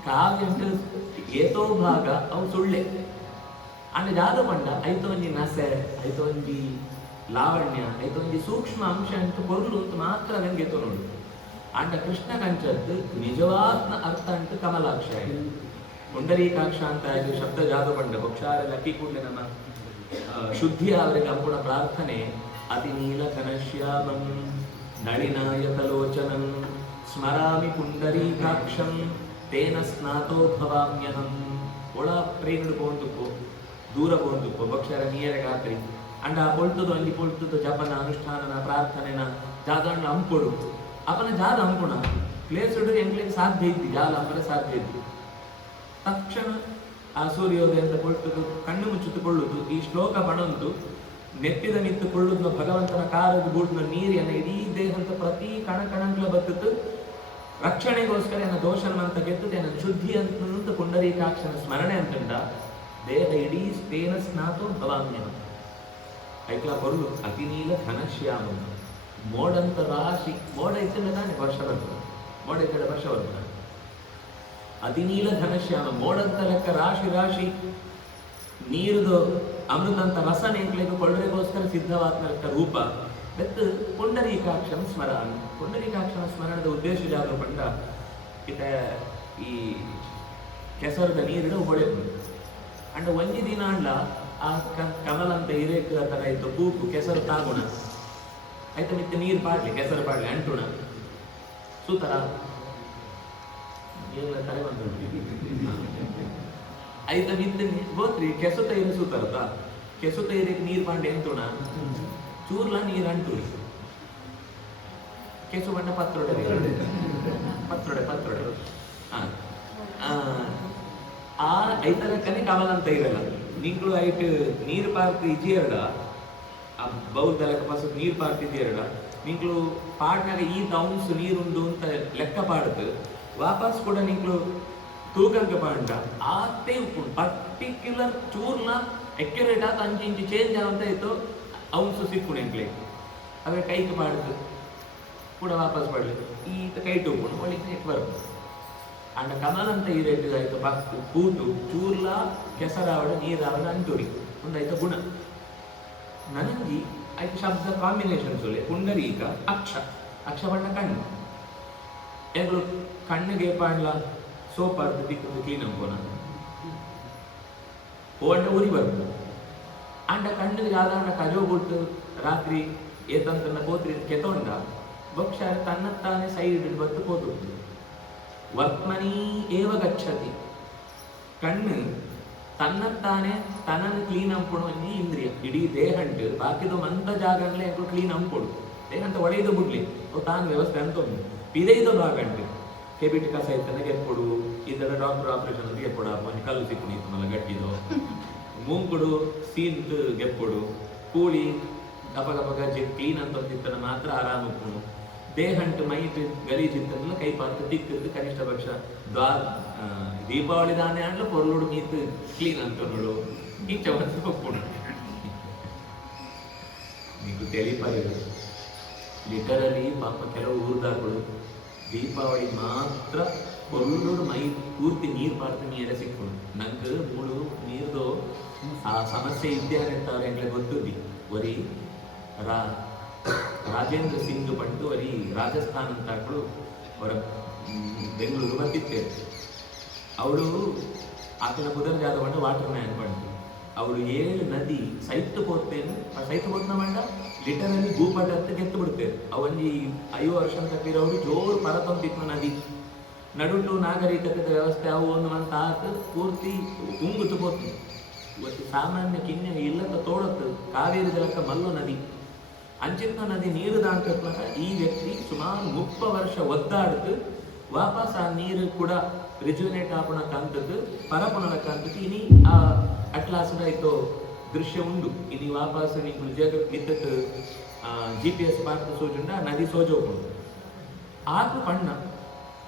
ಕಾವ್ಯ ಏತೋ ಭಾಗ ಅವು ಸುಳ್ಳೆ ಅಂಡ್ ಜಾದ ಪಂಡ ಐತೊಂಜಿ ನಸೆ ಐತೊಂಜಿ ಲಾವಣ್ಯ ಐತೊಂಜಿ ಸೂಕ್ಷ್ಮ ಅಂಶ ಅಂತ ಕೊರ್ಲು ಅಂತ ಮಾತ್ರ ವೆಂಗೆತೋ ನೋಡು ಅಂಡ ಕೃಷ್ಣ ಕಂಚದ್ದು ನಿಜವಾದ ಅರ್ಥ ಅಂತ ಕಮಲಾಕ್ಷ ಪುಂಡರೀಕಾಕ್ಷ ಅಂತ ಶಬ್ದ ಜಾದು ಪಂಡ ಭಕ್ಷಾರೆಲ್ಲ ಅಕ್ಕಿ ಕೂಡಲೇ ನಮ್ಮ ಶುದ್ಧಿಯ ಅವರಿಗೆ ಅಂಪುಣ ಪ್ರಾರ್ಥನೆ ಅತಿ ನೀಲ ಘನಶ್ಯಾಮಂ ನಳಿನಾಯಕಲೋಚನಂ ಸ್ಮರಾಮಿ ಪುಂಡರೀಕಾಕ್ಷಂ ತೇನ ಸ್ನಾತೋ ಭವಾಮ್ಯಹಂ ಒಳ ಟ್ರೈನ್ ಪೋಂದುಪ್ಪು ದೂರ ಪೋಂದುಪ್ಪು ಭಕ್ಷರ ನೀರ ಗಾತ್ರಿ ಅಂಡ ಪೊಳ್ತುದು ಅಂಜಿ ಪೊಳ್ತುದು ಜಪನ ಅನುಷ್ಠಾನನ ಪ್ರಾರ್ಥನೆನ ಜಾದಂಡ ಹಂಪೊಡು ಅಪನ ಜಾದ ಹಂಪುಣ ಪ್ಲೇಸ್ ಹಿಡಿದು ಎಂಕ್ಲಿಗೆ ಸಾಧ್ಯ ಇದ್ದಿ ಜಾಲ ಹಂಪರೆ ಸಾಧ್ಯ ಇದ್ದಿ ತಕ್ಷಣ ಆ ಸೂರ್ಯೋದಯ ಅಂತ ಕೊಳ್ತುದು ಕಣ್ಣು ಮುಚ್ಚಿಟ್ಟುಕೊಳ್ಳುವುದು ಈ ಶ್ಲೋಕ ಬಣಂತು ನೆತ್ತಿದ ನಿಂತುಕೊಳ್ಳುವುದು ಭಗವಂತನ ಕಾರದ ಗೂಡಿನ ನೀರಿನ ಇಡೀ ದೇಹದ ಪ್ರತಿ ಕಣಕಣಂಗ್ಲ ಬತ್ತುತ್ತು ರಕ್ಷಣೆಗೋಸ್ಕರ ಏನ ದೋಷನಂತ ಗೆದ್ದು ಏನ ಶುದ್ಧಿ ಅಂತ ಪುಂಡರೀಕಾಕ್ಷನ ಸ್ಮರಣೆ ಅಂತಂಡ ದೇಹ ಇಡೀ ಸ್ನೇಹ ಸ್ನಾತು ಭವಾಮ್ಯ ಐಕ್ಲ ಬರಲು ಅತಿ ನೀಲ ಘನಶ್ಯಾಮ ಮೋಡಂತ ರಾಶಿ ಮೋಡ ಇತ್ತಲ್ಲ ತಾನೆ ವರ್ಷ ಬರ್ತದೆ ಮೋಡ ಇತ್ತಲ್ಲ ವರ್ಷ ಬರ್ತದೆ ಅತಿ ನೀಲ ಘನಶ್ಯಾಮ ಮೋಡಂತ ಲೆಕ್ಕ ರಾಶಿ ರಾಶಿ ನೀರುದು ಅಮೃತಂತ ರಸ ನೆಂಕ್ಲಿಕ್ಕೆ ಕೊಳ್ಳರಿಗೋಸ್ಕರ ಸಿದ್ಧವಾದ ಲೆಕ್ಕ ರೂಪ ಬೆತ್ತು ಪುಂಡರೀಕಾಕ್ಷನ ಸ್ಮರಣ ಪುಂಡರೀಕಾಕ್ಷನ ಸ್ಮರಣದ ಉದ್ದೇಶ ಯಾವುದು ಪಂಡ ಇತ ಈ ಕೆಸರದ ನೀರಿಡ ಹೊಳೆ ಅಂಡ ಒಂಜಿ ದಿನ ಅಂಡ್ಲ ಆ ಕಮಲಂತ ಹಿರೇಕ ತರ ಇತ್ತು ಕೂಪು ಕೆಸರು ತಾಗುಣ ಆಯ್ತ ಮಿತ್ತ ನೀರು ಪಾಡ್ಲಿ ಕೆಸರು ಪಾಡ್ಲಿ ಅಂಟುಣ ಸೂತರ ತಲೆ ಬಂದು ಐತ ಮಿತ್ತ ಗೋತ್ರಿ ಕೆಸು ತೈರು ಸೂತರತ ಕೆಸು ತೈರಿಗೆ ನೀರು ಪಾಂಡೆ ಎಂತುಣ ಚೂರ್ಲ ನೀರು ಅಂಟುರಿ ಕೆಸು ಬಣ್ಣ ಪತ್ರೊಡೆ ಪತ್ರೊಡೆ ಆ ಐತರ ಕನೆ ಕಮಲಂತ ಇರಲ್ಲ ನಿಂಗಳು ಐಟ್ ನೀರು ಪಾರ್ಕ್ ಇಜಿಯರಡ ಆ ಬೌದ್ಧಲಕ ಪಸ ನೀರು ಪಾರ್ಕ್ ಇಜಿಯರಡ ನಿಂಗಳು ಪಾಡ್ನಾಗ ಈ ದೌನ್ಸ್ ನೀರುಂಡು ಅಂತ ಲೆಕ್ಕ ಪಾಡ್ದು ವಾಪಸ್ ಕೂಡ ನಿಂಗಳು ತೂಕಂಕ ಪಾಂಡ ಆತೆ ಪರ್ಟಿಕ್ಯುಲರ್ ಚೂರ್ನ ಎಕ್ಯುರೇಟ್ ಆತ ಅಂಚಿ ಇಂಚಿ ಚೇಂಜ್ ಆವಂತ ಇತ್ತು ಅವನ್ಸು ಸಿಕ್ಕುಣ ಎಂಕ್ಲೆ ಅವೇ ಕೈಗೆ ಪಾಡ್ದು ಕೂಡ ವಾಪಸ್ ಪಡ್ಲಿ ಈತ ಕೈ ಟೂಪುಣು ಒಳಿಗೆ ಬರ್ತದೆ ಅಂಡ ಕಮಲಂತ ಈರೇಟ್ ಆಯ್ತು ಬಕ್ಕು ಕೂಟು ಚೂರ್ಲ ಕೆಸರಾವಡ ನೀರಾವಡ ಅಂಟುರಿ ಒಂದಾಯ್ತ ಗುಣ ನನಂಜಿ ಆಯ್ತು ಶಬ್ದ ಕಾಂಬಿನೇಷನ್ಸ್ ಪುಂಡರೀಕ ಅಕ್ಷ ಬಣ್ಣ ಕಣ್ಣು ಎಗಳು ಕಣ್ಣಿಗೆ ಪಾಡ್ಲ ಸೋಪ್ ಅರ್ಧ ತಿಕ್ಕದು ಕ್ಲೀನ್ ಅನ್ಕೋನ ಓಂಡ ಉರಿ ಬರ್ತದೆ ಅಂಡ ಕಣ್ಣಿಗೆ ಆದಾಂಡ ಕಜೋ ಬಿಟ್ಟು ರಾತ್ರಿ ಏತಂತನ ಕೋತ್ರಿ ಕೆತ್ತೊಂಡ ಭಕ್ಷ ತನ್ನತ್ತಾನೆ ಸೈಡ್ ಬತ್ತು ಕೋತು ವರ್ತ್ಮನಿ ಏವ ಗಚ್ಚತಿ ಕಣ್ಣು ತನ್ನತ್ತಾನೆ ತನ್ನನ್ನು ಕ್ಲೀನ್ ಅಂಪುಡು ಒಂಜಿ ಇಂದ್ರಿಯ ಇಡೀ ದೇಹ ಅಂಟು ಬಾಕಿದು ಮಂತ ಜಾಗಗಳೇ ಎಂಕು ಕ್ಲೀನ್ ಅಂಪುಡು ದೇಹ ಅಂತ ಒಳೆದು ಬಿಡ್ಲಿ ಅವು ತಾನು ವ್ಯವಸ್ಥೆ ಅಂತೊಂದು ಪಿದೈದು ಭಾಗ ಅಂಟು ಕೆಬಿಟ್ ಕಸ ಇತ್ತಂದ್ರೆ ಗೆಪ್ಪುಡು ಇದರ ಡಾಕ್ಟರ್ ಆಪರೇಷನ್ ಅಂತ ಗೆಪ್ಪುಡು ಒಂದು ಕಲ್ಲು ಸಿಕ್ಕುಣಿತ್ತು ಮಲ್ಲ ಗಟ್ಟಿದು ಮೂಂಕುಡು ಸೀನ್ತ್ ಗೆಪ್ಪುಡು ಕೂಳಿ ಗಪ ಗಪ ಗಜ್ಜಿ ಕ್ಲೀನ್ ಅಂತ ಒಂದಿತ್ತನ ಮಾತ್ರ ಆರಾಮ ಉಪ್ಪುಡು ದೇಹ ಅಂಟು ಮೈಟ್ ಗಲೀಜಿತ್ತಂದ್ರೆ ಕೈ ಪಾತ್ರ ತಿಕ್ಕದ್ದು ಕನಿಷ್ಠ ಪಕ್ಷ ದೀಪಾವಳಿ ದಾನೆ ಅಂಡ್ಲ ಪೊರ್ಲುಡು ಮೀತ್ ಕ್ಲೀನ್ ಅಂತೋಡು ಈಚ ಒಂದು ಒಪ್ಪುಡು ನೀವು ತಿಳಿಪಾಯಿರು ಲಿಟರಲಿ ಪಾಪ ಕೆಲವು ಊರ್ದಾರ್ಗಳು ದೀಪಾವಳಿ ಮಾತ್ರ ಪೊರ್ಲುಡು ಮೈ ಪೂರ್ತಿ ನೀರು ಪಾರ್ತು ನೀರೇ ಸಿಕ್ಕೊಂಡು ನಂಗೆ ಮೂಳು ನೀರ್ದು ಆ ಸಮಸ್ಯೆ ಇದ್ದೇ ಅಂತವ್ರೆ ಎಂಗ್ಲೆ ಗೊತ್ತಿದ್ದಿ ಒರಿ ರಾಜೇಂದ್ರ ಸಿಂಗ್ ಬಂದು ಅಲ್ಲಿ ರಾಜಸ್ಥಾನ್ ಅಂತ ಹಾಕೊಂಡು ಅವರ ಬೆಂಗಳೂರು ಬರ್ತಿತ್ತೇವೆ ಅವಳು ಆತನ ಕುದರ್ ಜಾಗ ಬಂದು ವಾಟರ್ ಮ್ಯಾನ್ ಬಂತು ಅವಳು 7 ನದಿ ಸೈತ್ ಹೋಗ್ತೇನೆ ಆ ಸೈತ್ ಹೋದ್ನ ಬಂಡ ಲಿಟರಲ್ಲಿ ಭೂಪಟ ಅಂತ ಗೆತ್ತು ಬಿಡ್ತೇವೆ ಅವಲ್ಲಿ 5 ವರ್ಷ ತಪ್ಪಿರೋರು ಜೋರು ಪರತಂತಿತ್ತು ನದಿ ನಡುಟು ನಾಗರಿಕತೆ ವ್ಯವಸ್ಥೆ ಅವು ಒಂದು ಮಂತ್ ಆತು ಪೂರ್ತಿ ಉಂಗುತ್ತು ಹೋಗ್ತು ಇವತ್ತು ಸಾಮಾನ್ಯ ಕಿನ್ನೆ ಇಲ್ಲದ ತೋಡತ್ತು ಕಾವೇರಿ ಜಲಕ ಮಲ್ಲು ನದಿ ಅಂಚಿನ ನದಿ ನೀರು ದಾಂಟತ್ನಾಗ ಈ ವ್ಯಕ್ತಿ ಸುಮಾರು 30 ವರ್ಷ ಒದ್ದಾಡ್ತು ವಾಪಸ್ ಆ ನೀರು ಕೂಡ ರಿಜುನೇಟ್ ಆಪಣ ಕಾಂತದ್ದು ಪರಪುಣದ ಕಾಂತದ್ದು ಇನಿ ಆ ಅಟ್ಲಾಸ್ನ ಇತ್ತು ದೃಶ್ಯ ಉಂಡು ಇನಿ ವಾಪಸ್ ನೀವು ಜಗ ಇದ್ದದ್ದು GPS ಪಾರ್ಕ್ ಸೋಜುಂಡ ನದಿ ಸೋಜೋಕೊಂಡು ಆಕು ಪಣ್ಣ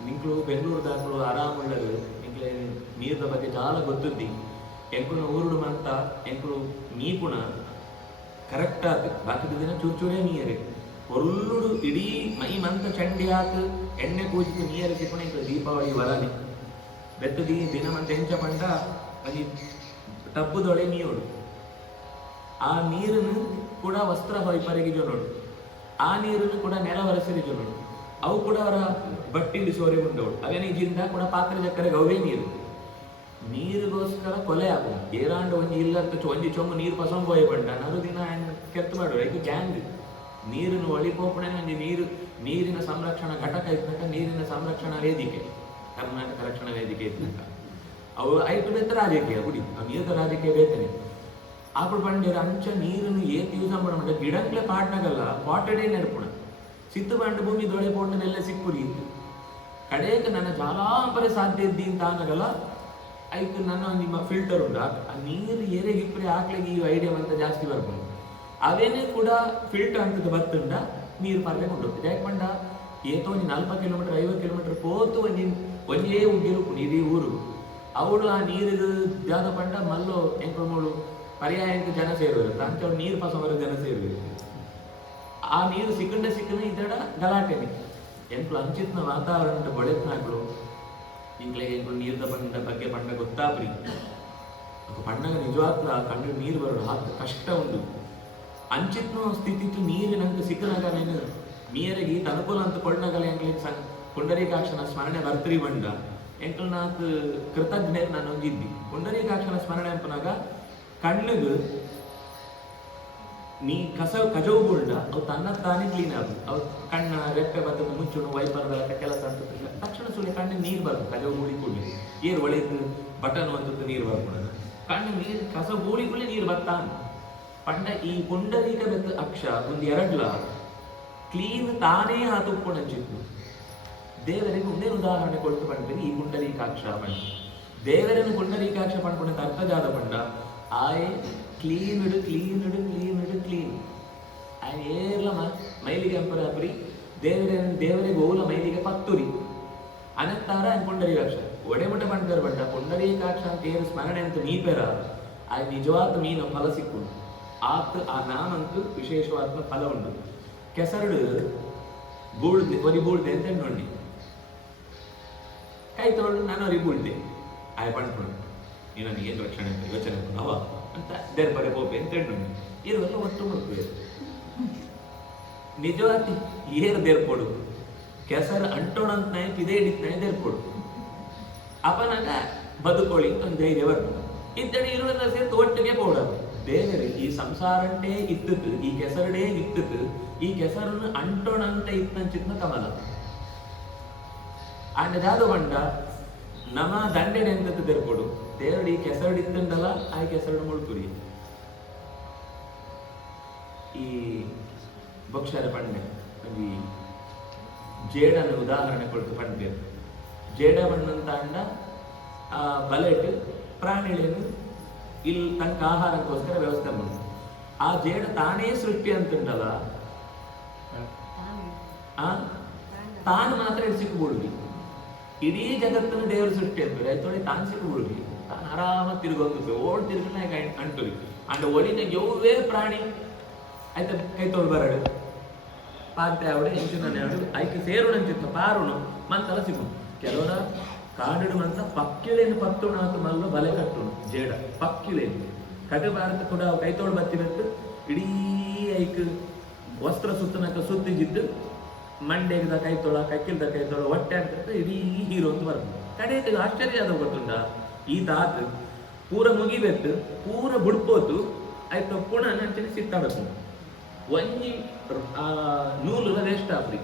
ನಿಂಗಳು ಬೆಂಗಳೂರು ದಾಖಲು ಆರಾಮುಳ್ಳರು ನಿಂಗೆ ನೀರದ ಬಗ್ಗೆ ಜಾಲ ಗೊತ್ತಿದ್ದಿ ಎಂಕುನ ಊರುಡು ಮಂತ ಎಂಕುಳು ನೀಪುಣ ಕರೆಕ್ಟ್ ಆತು ಬಾಕಿದ ದಿನ ಚೂರೇ ನೀರು ಒಳ್ಳುಡು ಇಡೀ ಮೈ ಮಂತ ಚಂಡಿ ಆತು ಎಣ್ಣೆ ಕೂಜಿತು ನೀರು ಸಿಕ್ಕಣ ಇಂಕ ದೀಪಾವಳಿ ವರನೆ ಬೆತ್ತದಿ ದಿನ ಮಂತ ಎಂಚ ಪಂಡ ಅದು ಟಬ್ಬುದೊಳೆ ನೀರು ಆ ನೀರನ್ನು ಕೂಡ ವಸ್ತ್ರ ಹೊಯ್ಪರೆಗಿಜೋ ನೋಡು ಆ ನೀರನ್ನು ಕೂಡ ನೆಲ ಒರೆಸಿರಿಜೋ ನೋಡು ಅವು ಕೂಡ ಅವರ ಬಟ್ಟಿಲಿ ಸೋರೆ ಉಂಡವಳು ಅವೇನಿಜಿಂದ ಕೂಡ ಪಾತ್ರೆ ಚಕ್ಕರೆಗೆ ಅವೇ ನೀರಿಗೋಸ್ಕರ ಕೊಲೆ ಆಗ ಏರಾಂಡ ಒಂಜಿ ಇಲ್ಲಂತ ಒಂಜಿ ಚೊಂಬು ನೀರು ಪಸಂಬ ಹೋಯ್ ಬಂಡ ನರು ದಿನ ಕೆತ್ತ ಮಾಡುವ ಇದು ಗ್ಯಾಂಗ್ ನೀರನ್ನು ಒಳಿಪೋಪಣೆ ಒಂಜಿ ನೀರಿನ ಸಂರಕ್ಷಣಾ ಘಟಕ ಇದ್ದಂಕ ನೀರಿನ ಸಂರಕ್ಷಣಾ ವೇದಿಕೆ ಕರ್ನಾಟಕ ರಕ್ಷಣಾ ವೇದಿಕೆ ಇದ್ದಂಕ ಅವು ಐದು ಬೇತ ರಾಜಕೀಯ ಗುಡಿ ಆ ನೀರದ ರಾಜಕೀಯ ಬೇತನೆ ಆಪುಡು ಬಂಡಿರ ಅಂಚ ನೀರನ್ನು ಏತ್ ಯೂಸ್ ಮಾಡ ಗಿಡಂಗ್ಲೆ ಪಾಟ್ನಾಗಲ್ಲ ಪಾಟಡೇ ನೆಡ್ಪುಣ ಸಿತ್ತು ಬಂಡ ಭೂಮಿ ದೊಳೆ ಪೋಟನೆಲ್ಲ ಸಿಕ್ಕುರಿ ಕಡೆಗೆ ನನ್ನ ಜಾಲಾಪರೆ ಸಾಧ್ಯ ಇದ್ದಿ ಅಂತ ಅನ್ನಗಲ್ಲ ಆಯ್ತು ನನ್ನ ನಿಮ್ಮ ಫಿಲ್ಟರ್ ಉಂಟು ಆ ನೀರು ಏರೆಗೆ ಇಪ್ಪರೆ ಹಾಕ್ಲಿಕ್ಕೆ ಈ ಐಡಿಯಾ ಅಂತ ಜಾಸ್ತಿ ಬರ್ಬೋದು ಅವೇನೇ ಕೂಡ ಫಿಲ್ಟರ್ ಅಂತ ಬರ್ತುಂಡ ನೀರು ಪಾರ್ಲೆ ಕೊಂಡೋಗ್ತದೆ ಯಾಕೆ ಪಂಡ ಏತೋ ಒಂದು 40 ಕಿಲೋಮೀಟರ್ 50 ಕಿಲೋಮೀಟರ್ ಪೋತು ಒಂಜೇ ಉಗ್ಗಿರು ಇಡೀ ಊರು ಅವಳು ಆ ನೀರು ಜಾದ ಪಂಡ ಮಲ್ಲೋ ಎಂಕಳು ಪರ್ಯಾಯಕ್ಕೆ ಜನ ಸೇರುವರು ತಂಚವಳು ನೀರು ಪಸವರ ಜನ ಸೇರುವರು ಆ ನೀರು ಸಿಕ್ಕಂಡೆ ಇದ್ದಡ ಗಲಾಟೆನಿ ಎಂಕ್ಳು ಅಂಚಿತ್ನ ವಾತಾವರಣ ಬಳೆತ್ನಾಗ್ಳು ಇಂಕ್ಲೆಗೆ ಎಂಕ್ಳು ನೀರ್ದ ಪಂಡ ಬಗ್ಗೆ ಪಂಡ ಗೊತ್ತಾಪ್ರಿ ಪಂಡಗ ನಿಜವಾಗ್ಲ ಕಣ್ಣು ನೀರು ಬರೋಡು ಹಾಕ ಕಷ್ಟ ಉಂಡು ಅಂಚಿತ್ನ ಸ್ಥಿತಿತ್ತು ನೀರು ನಂಗೆ ಸಿಕ್ಕನಾಗ ನೀನು ಮೀಯರಿಗೆ ಅನುಕೂಲ ಅಂತ ಕೊಂಡಾಗಲ ಎಂಕ್ಲಿಗೆ ಪುಂಡರೀಕಾಕ್ಷನ ಸ್ಮರಣೆ ಬರ್ತರಿ ಬಂಡ ಎಂಕ್ಳು ನಾಲ್ಕು ಕೃತಜ್ಞ ನಾನು ಹೊಂದಿದ್ದಿ ಪುಂಡರೀಕಾಕ್ಷನ ಸ್ಮರಣೆ ಅಂಪನಾಗ ಕಣ್ಣಿಗೆ ನೀ ಕಜವು ಗುಂಡ ಅವು ತನ್ನ ತಾನೇ ಕ್ಲೀನ್ ಆಗುದು ಅವು ಕಣ್ಣ ರೆಪ್ಪೆ ಬರ್ತದೆ ಮುಚ್ಚುಣು ವೈಪರ್ ಕೆಲಸ ಅಂತ ತಕ್ಷಣ ಸುಳ್ಳಿ ಕಣ್ಣಿಗೆ ನೀರು ಬರ್ತದೆ ಕಜವು ಗೂಳಿ ಕೂಡಿ ಏರು ಒಳಗೆ ಬಟನ್ ಅಂತ ನೀರು ಬರ್ಕೊಡೋದು ಕಣ್ಣು ನೀರು ಕಸ ಗೂಳಿಗುಳಿ ನೀರು ಬರ್ತಾನ ಪಂಡ ಈ ಪುಂಡರೀಕ ಬೆತ್ತ ಅಕ್ಷ ಒಂದು ಎರಡ್ಲ ಕ್ಲೀನ್ ತಾನೇ ಹಾತುಕೊಂಡು ಹಂಚಿತ್ತು ದೇವರಿಗೆ ಒಂದೇ ಉದಾಹರಣೆ ಕೊಟ್ಟು ಪಂಡ್ರಿ ಈ ಪುಂಡರೀಕಾಕ್ಷ ಪಂಡ ದೇವರನ್ನು ಪುಂಡರೀಕಾಕ್ಷ ಪಂಡ್ಕೊಂಡ ಅರ್ಥ ಜಾದ ಪಂಡ ಆಯೆ ಕ್ಲೀನ್ ಏರ್ಲ ಮೈಲಿಗೆ ಅಂಪರಾಪರಿ ದೇವರಿಗೆ ಓಲ ಮೈಲಿಗೆ ಪತ್ತುರಿ ಅನತ್ತಾರ ಪುಂಡರೀಕಾಕ್ಷ ಒಡೆಮುಟ ಪಂಡರ್ ಬಂಡ ಪುಂಡರೀಕಾಕ್ಷ ಅಂತ ಏನು ಸ್ಮರಣೆ ಅಂತ ನೀಪೆರ ಅದು ನಿಜವಾದ ಮೀನು ಫಲ ಸಿಕ್ಕುಂಡು ಆತ್ ಆ ನಾಮಂಕು ವಿಶೇಷವಾದ ಫಲ ಉಂಡು ಕೆಸರಡು ಬೂಳ್ದೆ ಒರಿ ಬೂಳ್ದೆ ಅಂತ ನೋಡಿ ಕೈ ತೊಗೊಂಡು ನಾನು ಒರಿ ಬೂಳ್ದೆ ಆಯ್ ಪಂಡ್ಕೊಂಡು ನೀನು ನನಗೆ ಏನು ರಕ್ಷಣೆ ಯೋಚನೆ ಅವ ಅಂತ ದೇರ್ ಬರೆ ಹೋಗ್ಬೆ ಅಂತ ನೋಡಿ ಇರುವೆಲ್ಲ ಒಟ್ಟು ಮುಟ್ಬೇಕು ನಿಜವಾತಿ ಏರು ದೇರ್ಕೊಡು ಕೆಸರ ಅಂಟೋಣಂತ ನಾಯಕ್ ಇದೇ ಹಿಡಿತಾನೆ ದೇರ್ಕೊಡು ಅಪನಾಗ ಬದುಕೊಳ್ಳಿ ಒಂದು ಧೈರ್ಯ ಬರ್ತದೆ ಇದ್ದಡಿ ಇರುವೆಲ್ಲ ಸೇರ್ತು ಒಟ್ಟಿಗೆ ಕೊಡೋದು ದೇವರಿ ಈ ಸಂಸಾರ ಅಂಟೇ ಇತ್ತದು ಈ ಕೆಸರಡೇ ಇತ್ತದು ಈ ಕೆಸರನ್ನು ಅಂಟೋಣಂತ ಇತ್ತಂಚಿತ್ನ ಕಮಲ ಅಂಡ ಜಾದು ಬಂಡ ನಮ ದಂಡೆಡೆ ಅಂತ ತೆರ್ಕೊಡು ದೇವಡಿ ಕೆಸರಡು ಇತ್ತಂಡಲ್ಲ ಆ ಕೆಸರಡು ಮುಳ್ಕುರಿ ಈ ಭಕ್ಷರ ಪಂಡೆ ಈ ಜೇಡನ ಉದಾಹರಣೆ ಕೊಡ್ತು ಪಂಡೆ ಜೇಡ ಬಣ್ಣಂತ ಅಂಡ ಆ ಬಲೆಟ್ ಪ್ರಾಣಿಗಳೇನು ಇಲ್ಲಿ ತನಕ ಆಹಾರಕ್ಕೋಸ್ಕರ ವ್ಯವಸ್ಥೆ ಮಾಡುದು ಆ ಜೇಡ ತಾನೇ ಸೃಷ್ಟಿ ಅಂತುಂಡಲ್ಲ ತಾನು ಮಾತ್ರ ಸಿಕ್ಕಬಿಡುದು ಇಡೀ ಜಗತ್ತನ್ನು ದೇವರು ಸೃಷ್ಟಿ ಅಂತಾರೆ ಆಯ್ತೊಳಿ ತಾನು ಸಿಕ್ಕಬಿಡುದು ತಾನು ಆರಾಮ ತಿರುಗೊಂದು ಓಡ್ ತಿರುಗನ ಅಂಟುರಿ ಅಂಡ ಒಳಿನ ಯೌವೇ ಪ್ರಾಣಿ ಆಯ್ತ ಕೈ ತೊಳು ಬರಡು ಪಾತೆ ಅವಡೆ ಹೆಂಚಿನ ಆಯ್ಕೆ ಸೇರುಣಂಚಿತ್ತು ಪಾರುಣು ಮಂತಲ ಸಿಗು ಕೆಲವರ ಕಾಡಿಡು ಮಂತ ಪಕ್ಕಿಳೇನು ಪತ್ತುಣಾತು ಮಲ್ಲು ಬಲೆ ಕಟ್ಟುಣು ಜೇಡ ಪಕ್ಕಿಳೇನು ಕಟು ಭಾರತ ಕೂಡ ಕೈ ತೊಳು ಬತ್ತಿರತ್ತು ಇಡೀ ಐಕ್ ವಸ್ತ್ರ ಸುತ್ತನಕ ಸುತ್ತಿಗಿದ್ದು ಮಂಡೆಗಿದ ಕೈ ತೊಳ ಕಕ್ಕಿಲ್ದ ಕೈ ತೊಳ ಹೊಟ್ಟೆ ಅಂತ ಇಡೀ ಹೀರೋ ಅಂತ ಬರ್ತದೆ ಕಡೆಗೆ ಆಶ್ಚರ್ಯ ಆದ ಗೊತ್ತುಂಡ ಈ ತಾತ ಪೂರ ಮುಗಿಬೇಕು ಪೂರ ಬುಡ್ಪೋತು ಆಯ್ತು ಪುನಃ ನಂಚನೆ ಸಿಟ್ಟಾಡಕು ಒಂಜಿ ನೂಲು ರೇಷ್ಠ ಆಪ್ರಿ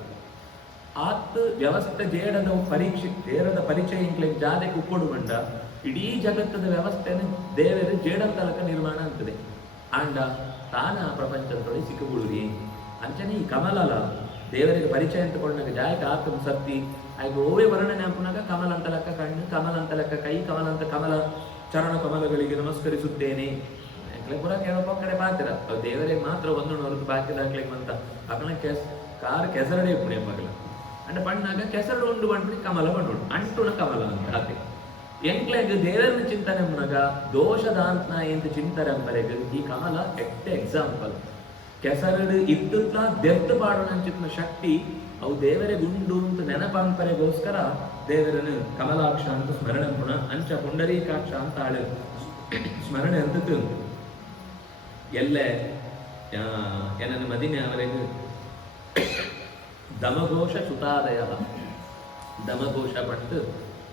ಆತ್ ವ್ಯವಸ್ಥೆ ಜೇಡದ ಪರೀಕ್ಷೆ ಜೇಡದ ಪರಿಚಯ ಇಂಕ್ಲೆಗ್ ಜಾದೆ ಕುಕ್ಕೊಡು ಬಂಡ ಇಡೀ ಜಗತ್ತದ ವ್ಯವಸ್ಥೆನ ದೇವರ ಜೇಡದ ತಲಕ ನಿರ್ಮಾಣ ಅಂತದೆ ಅಂಡ ತಾನ ಪ್ರಪಂಚದೊಳಗೆ ಸಿಕ್ಕಬಿಡುರಿ ಅಂಚನೆ ಈ ಕಮಲಲ ದೇವರಿಗೆ ಪರಿಚಯ ಅಂತಕೊಂಡಾಗ ಜಾಯಕ ಆತ್ಮ ಸತ್ತಿ ಆಯ್ತು ಓವೇ ವರ್ಣನೆ ಅಂಪುನಾಗ ಕಮಲ ಅಂತ ಲೆಕ್ಕ ಕಣ್ಣು ಕಮಲ ಅಂತ ಲೆಕ್ಕ ಕೈ ಕಮಲ ಅಂತ ಕಮಲ ಚರಣ ಕಮಲಗಳಿಗೆ ನಮಸ್ಕರಿಸುತ್ತೇನೆ ಪುರ ಕೆಲವೊಬ್ಬ ಕಡೆ ಪಾತಿರ ದೇವರಿಗೆ ಮಾತ್ರ ಒಂದು ಹೊರತು ಬಾಕಿದಾಗ್ಲಿಕ್ಕೆ ಅಂತ ಅಕಣ ಕಾರ್ ಕೆಸರಡೆ ಪುಣೆ ಮಗಲ ಅಂಡ್ ಪಣ್ಣಾಗ ಕೆಸರಡು ಉಂಡು ಬಂಡ್ರಿ ಕಮಲ ಬಂಡು ಅಂಟುಣ ಕಮಲ ಅಂತ ಅದೇ ಎಂಕ್ಲೆಗ್ ದೇವರನ್ನ ಚಿಂತನೆ ಮುನಗ ದೋಷದಾಂತನ ಎಂತ ಚಿಂತನೆ ಅಂಬರೆಗೆ ಈ ಕಮಲ ಎಕ್ಸಾಂಪಲ್ ಕೆಸರಡು ಇದ್ದುತ್ತ ದೆರ್ತು ಪಾಡೋಣ ಶಕ್ತಿ ಅವು ದೇವರೇ ಗುಂಡು ಅಂತ ನೆನಪಂಪರೆಗೋಸ್ಕರ ದೇವರನ್ನು ಕಮಲಾಕ್ಷ ಅಂತ ಸ್ಮರಣೆ ಪುಣ ಅಂಚ ಪುಂಡರೀಕಾಕ್ಷ ಅಂತ ಆಳು ಸ್ಮರಣೆ ಅಂತ ಎಲ್ಲೇ ಏನನ್ನು ಮದಿನೆ ಅವರೆಗೆ ದಮಘೋಷ ಸುತಾದಯ ದಮಘೋಷ ಪಂಡು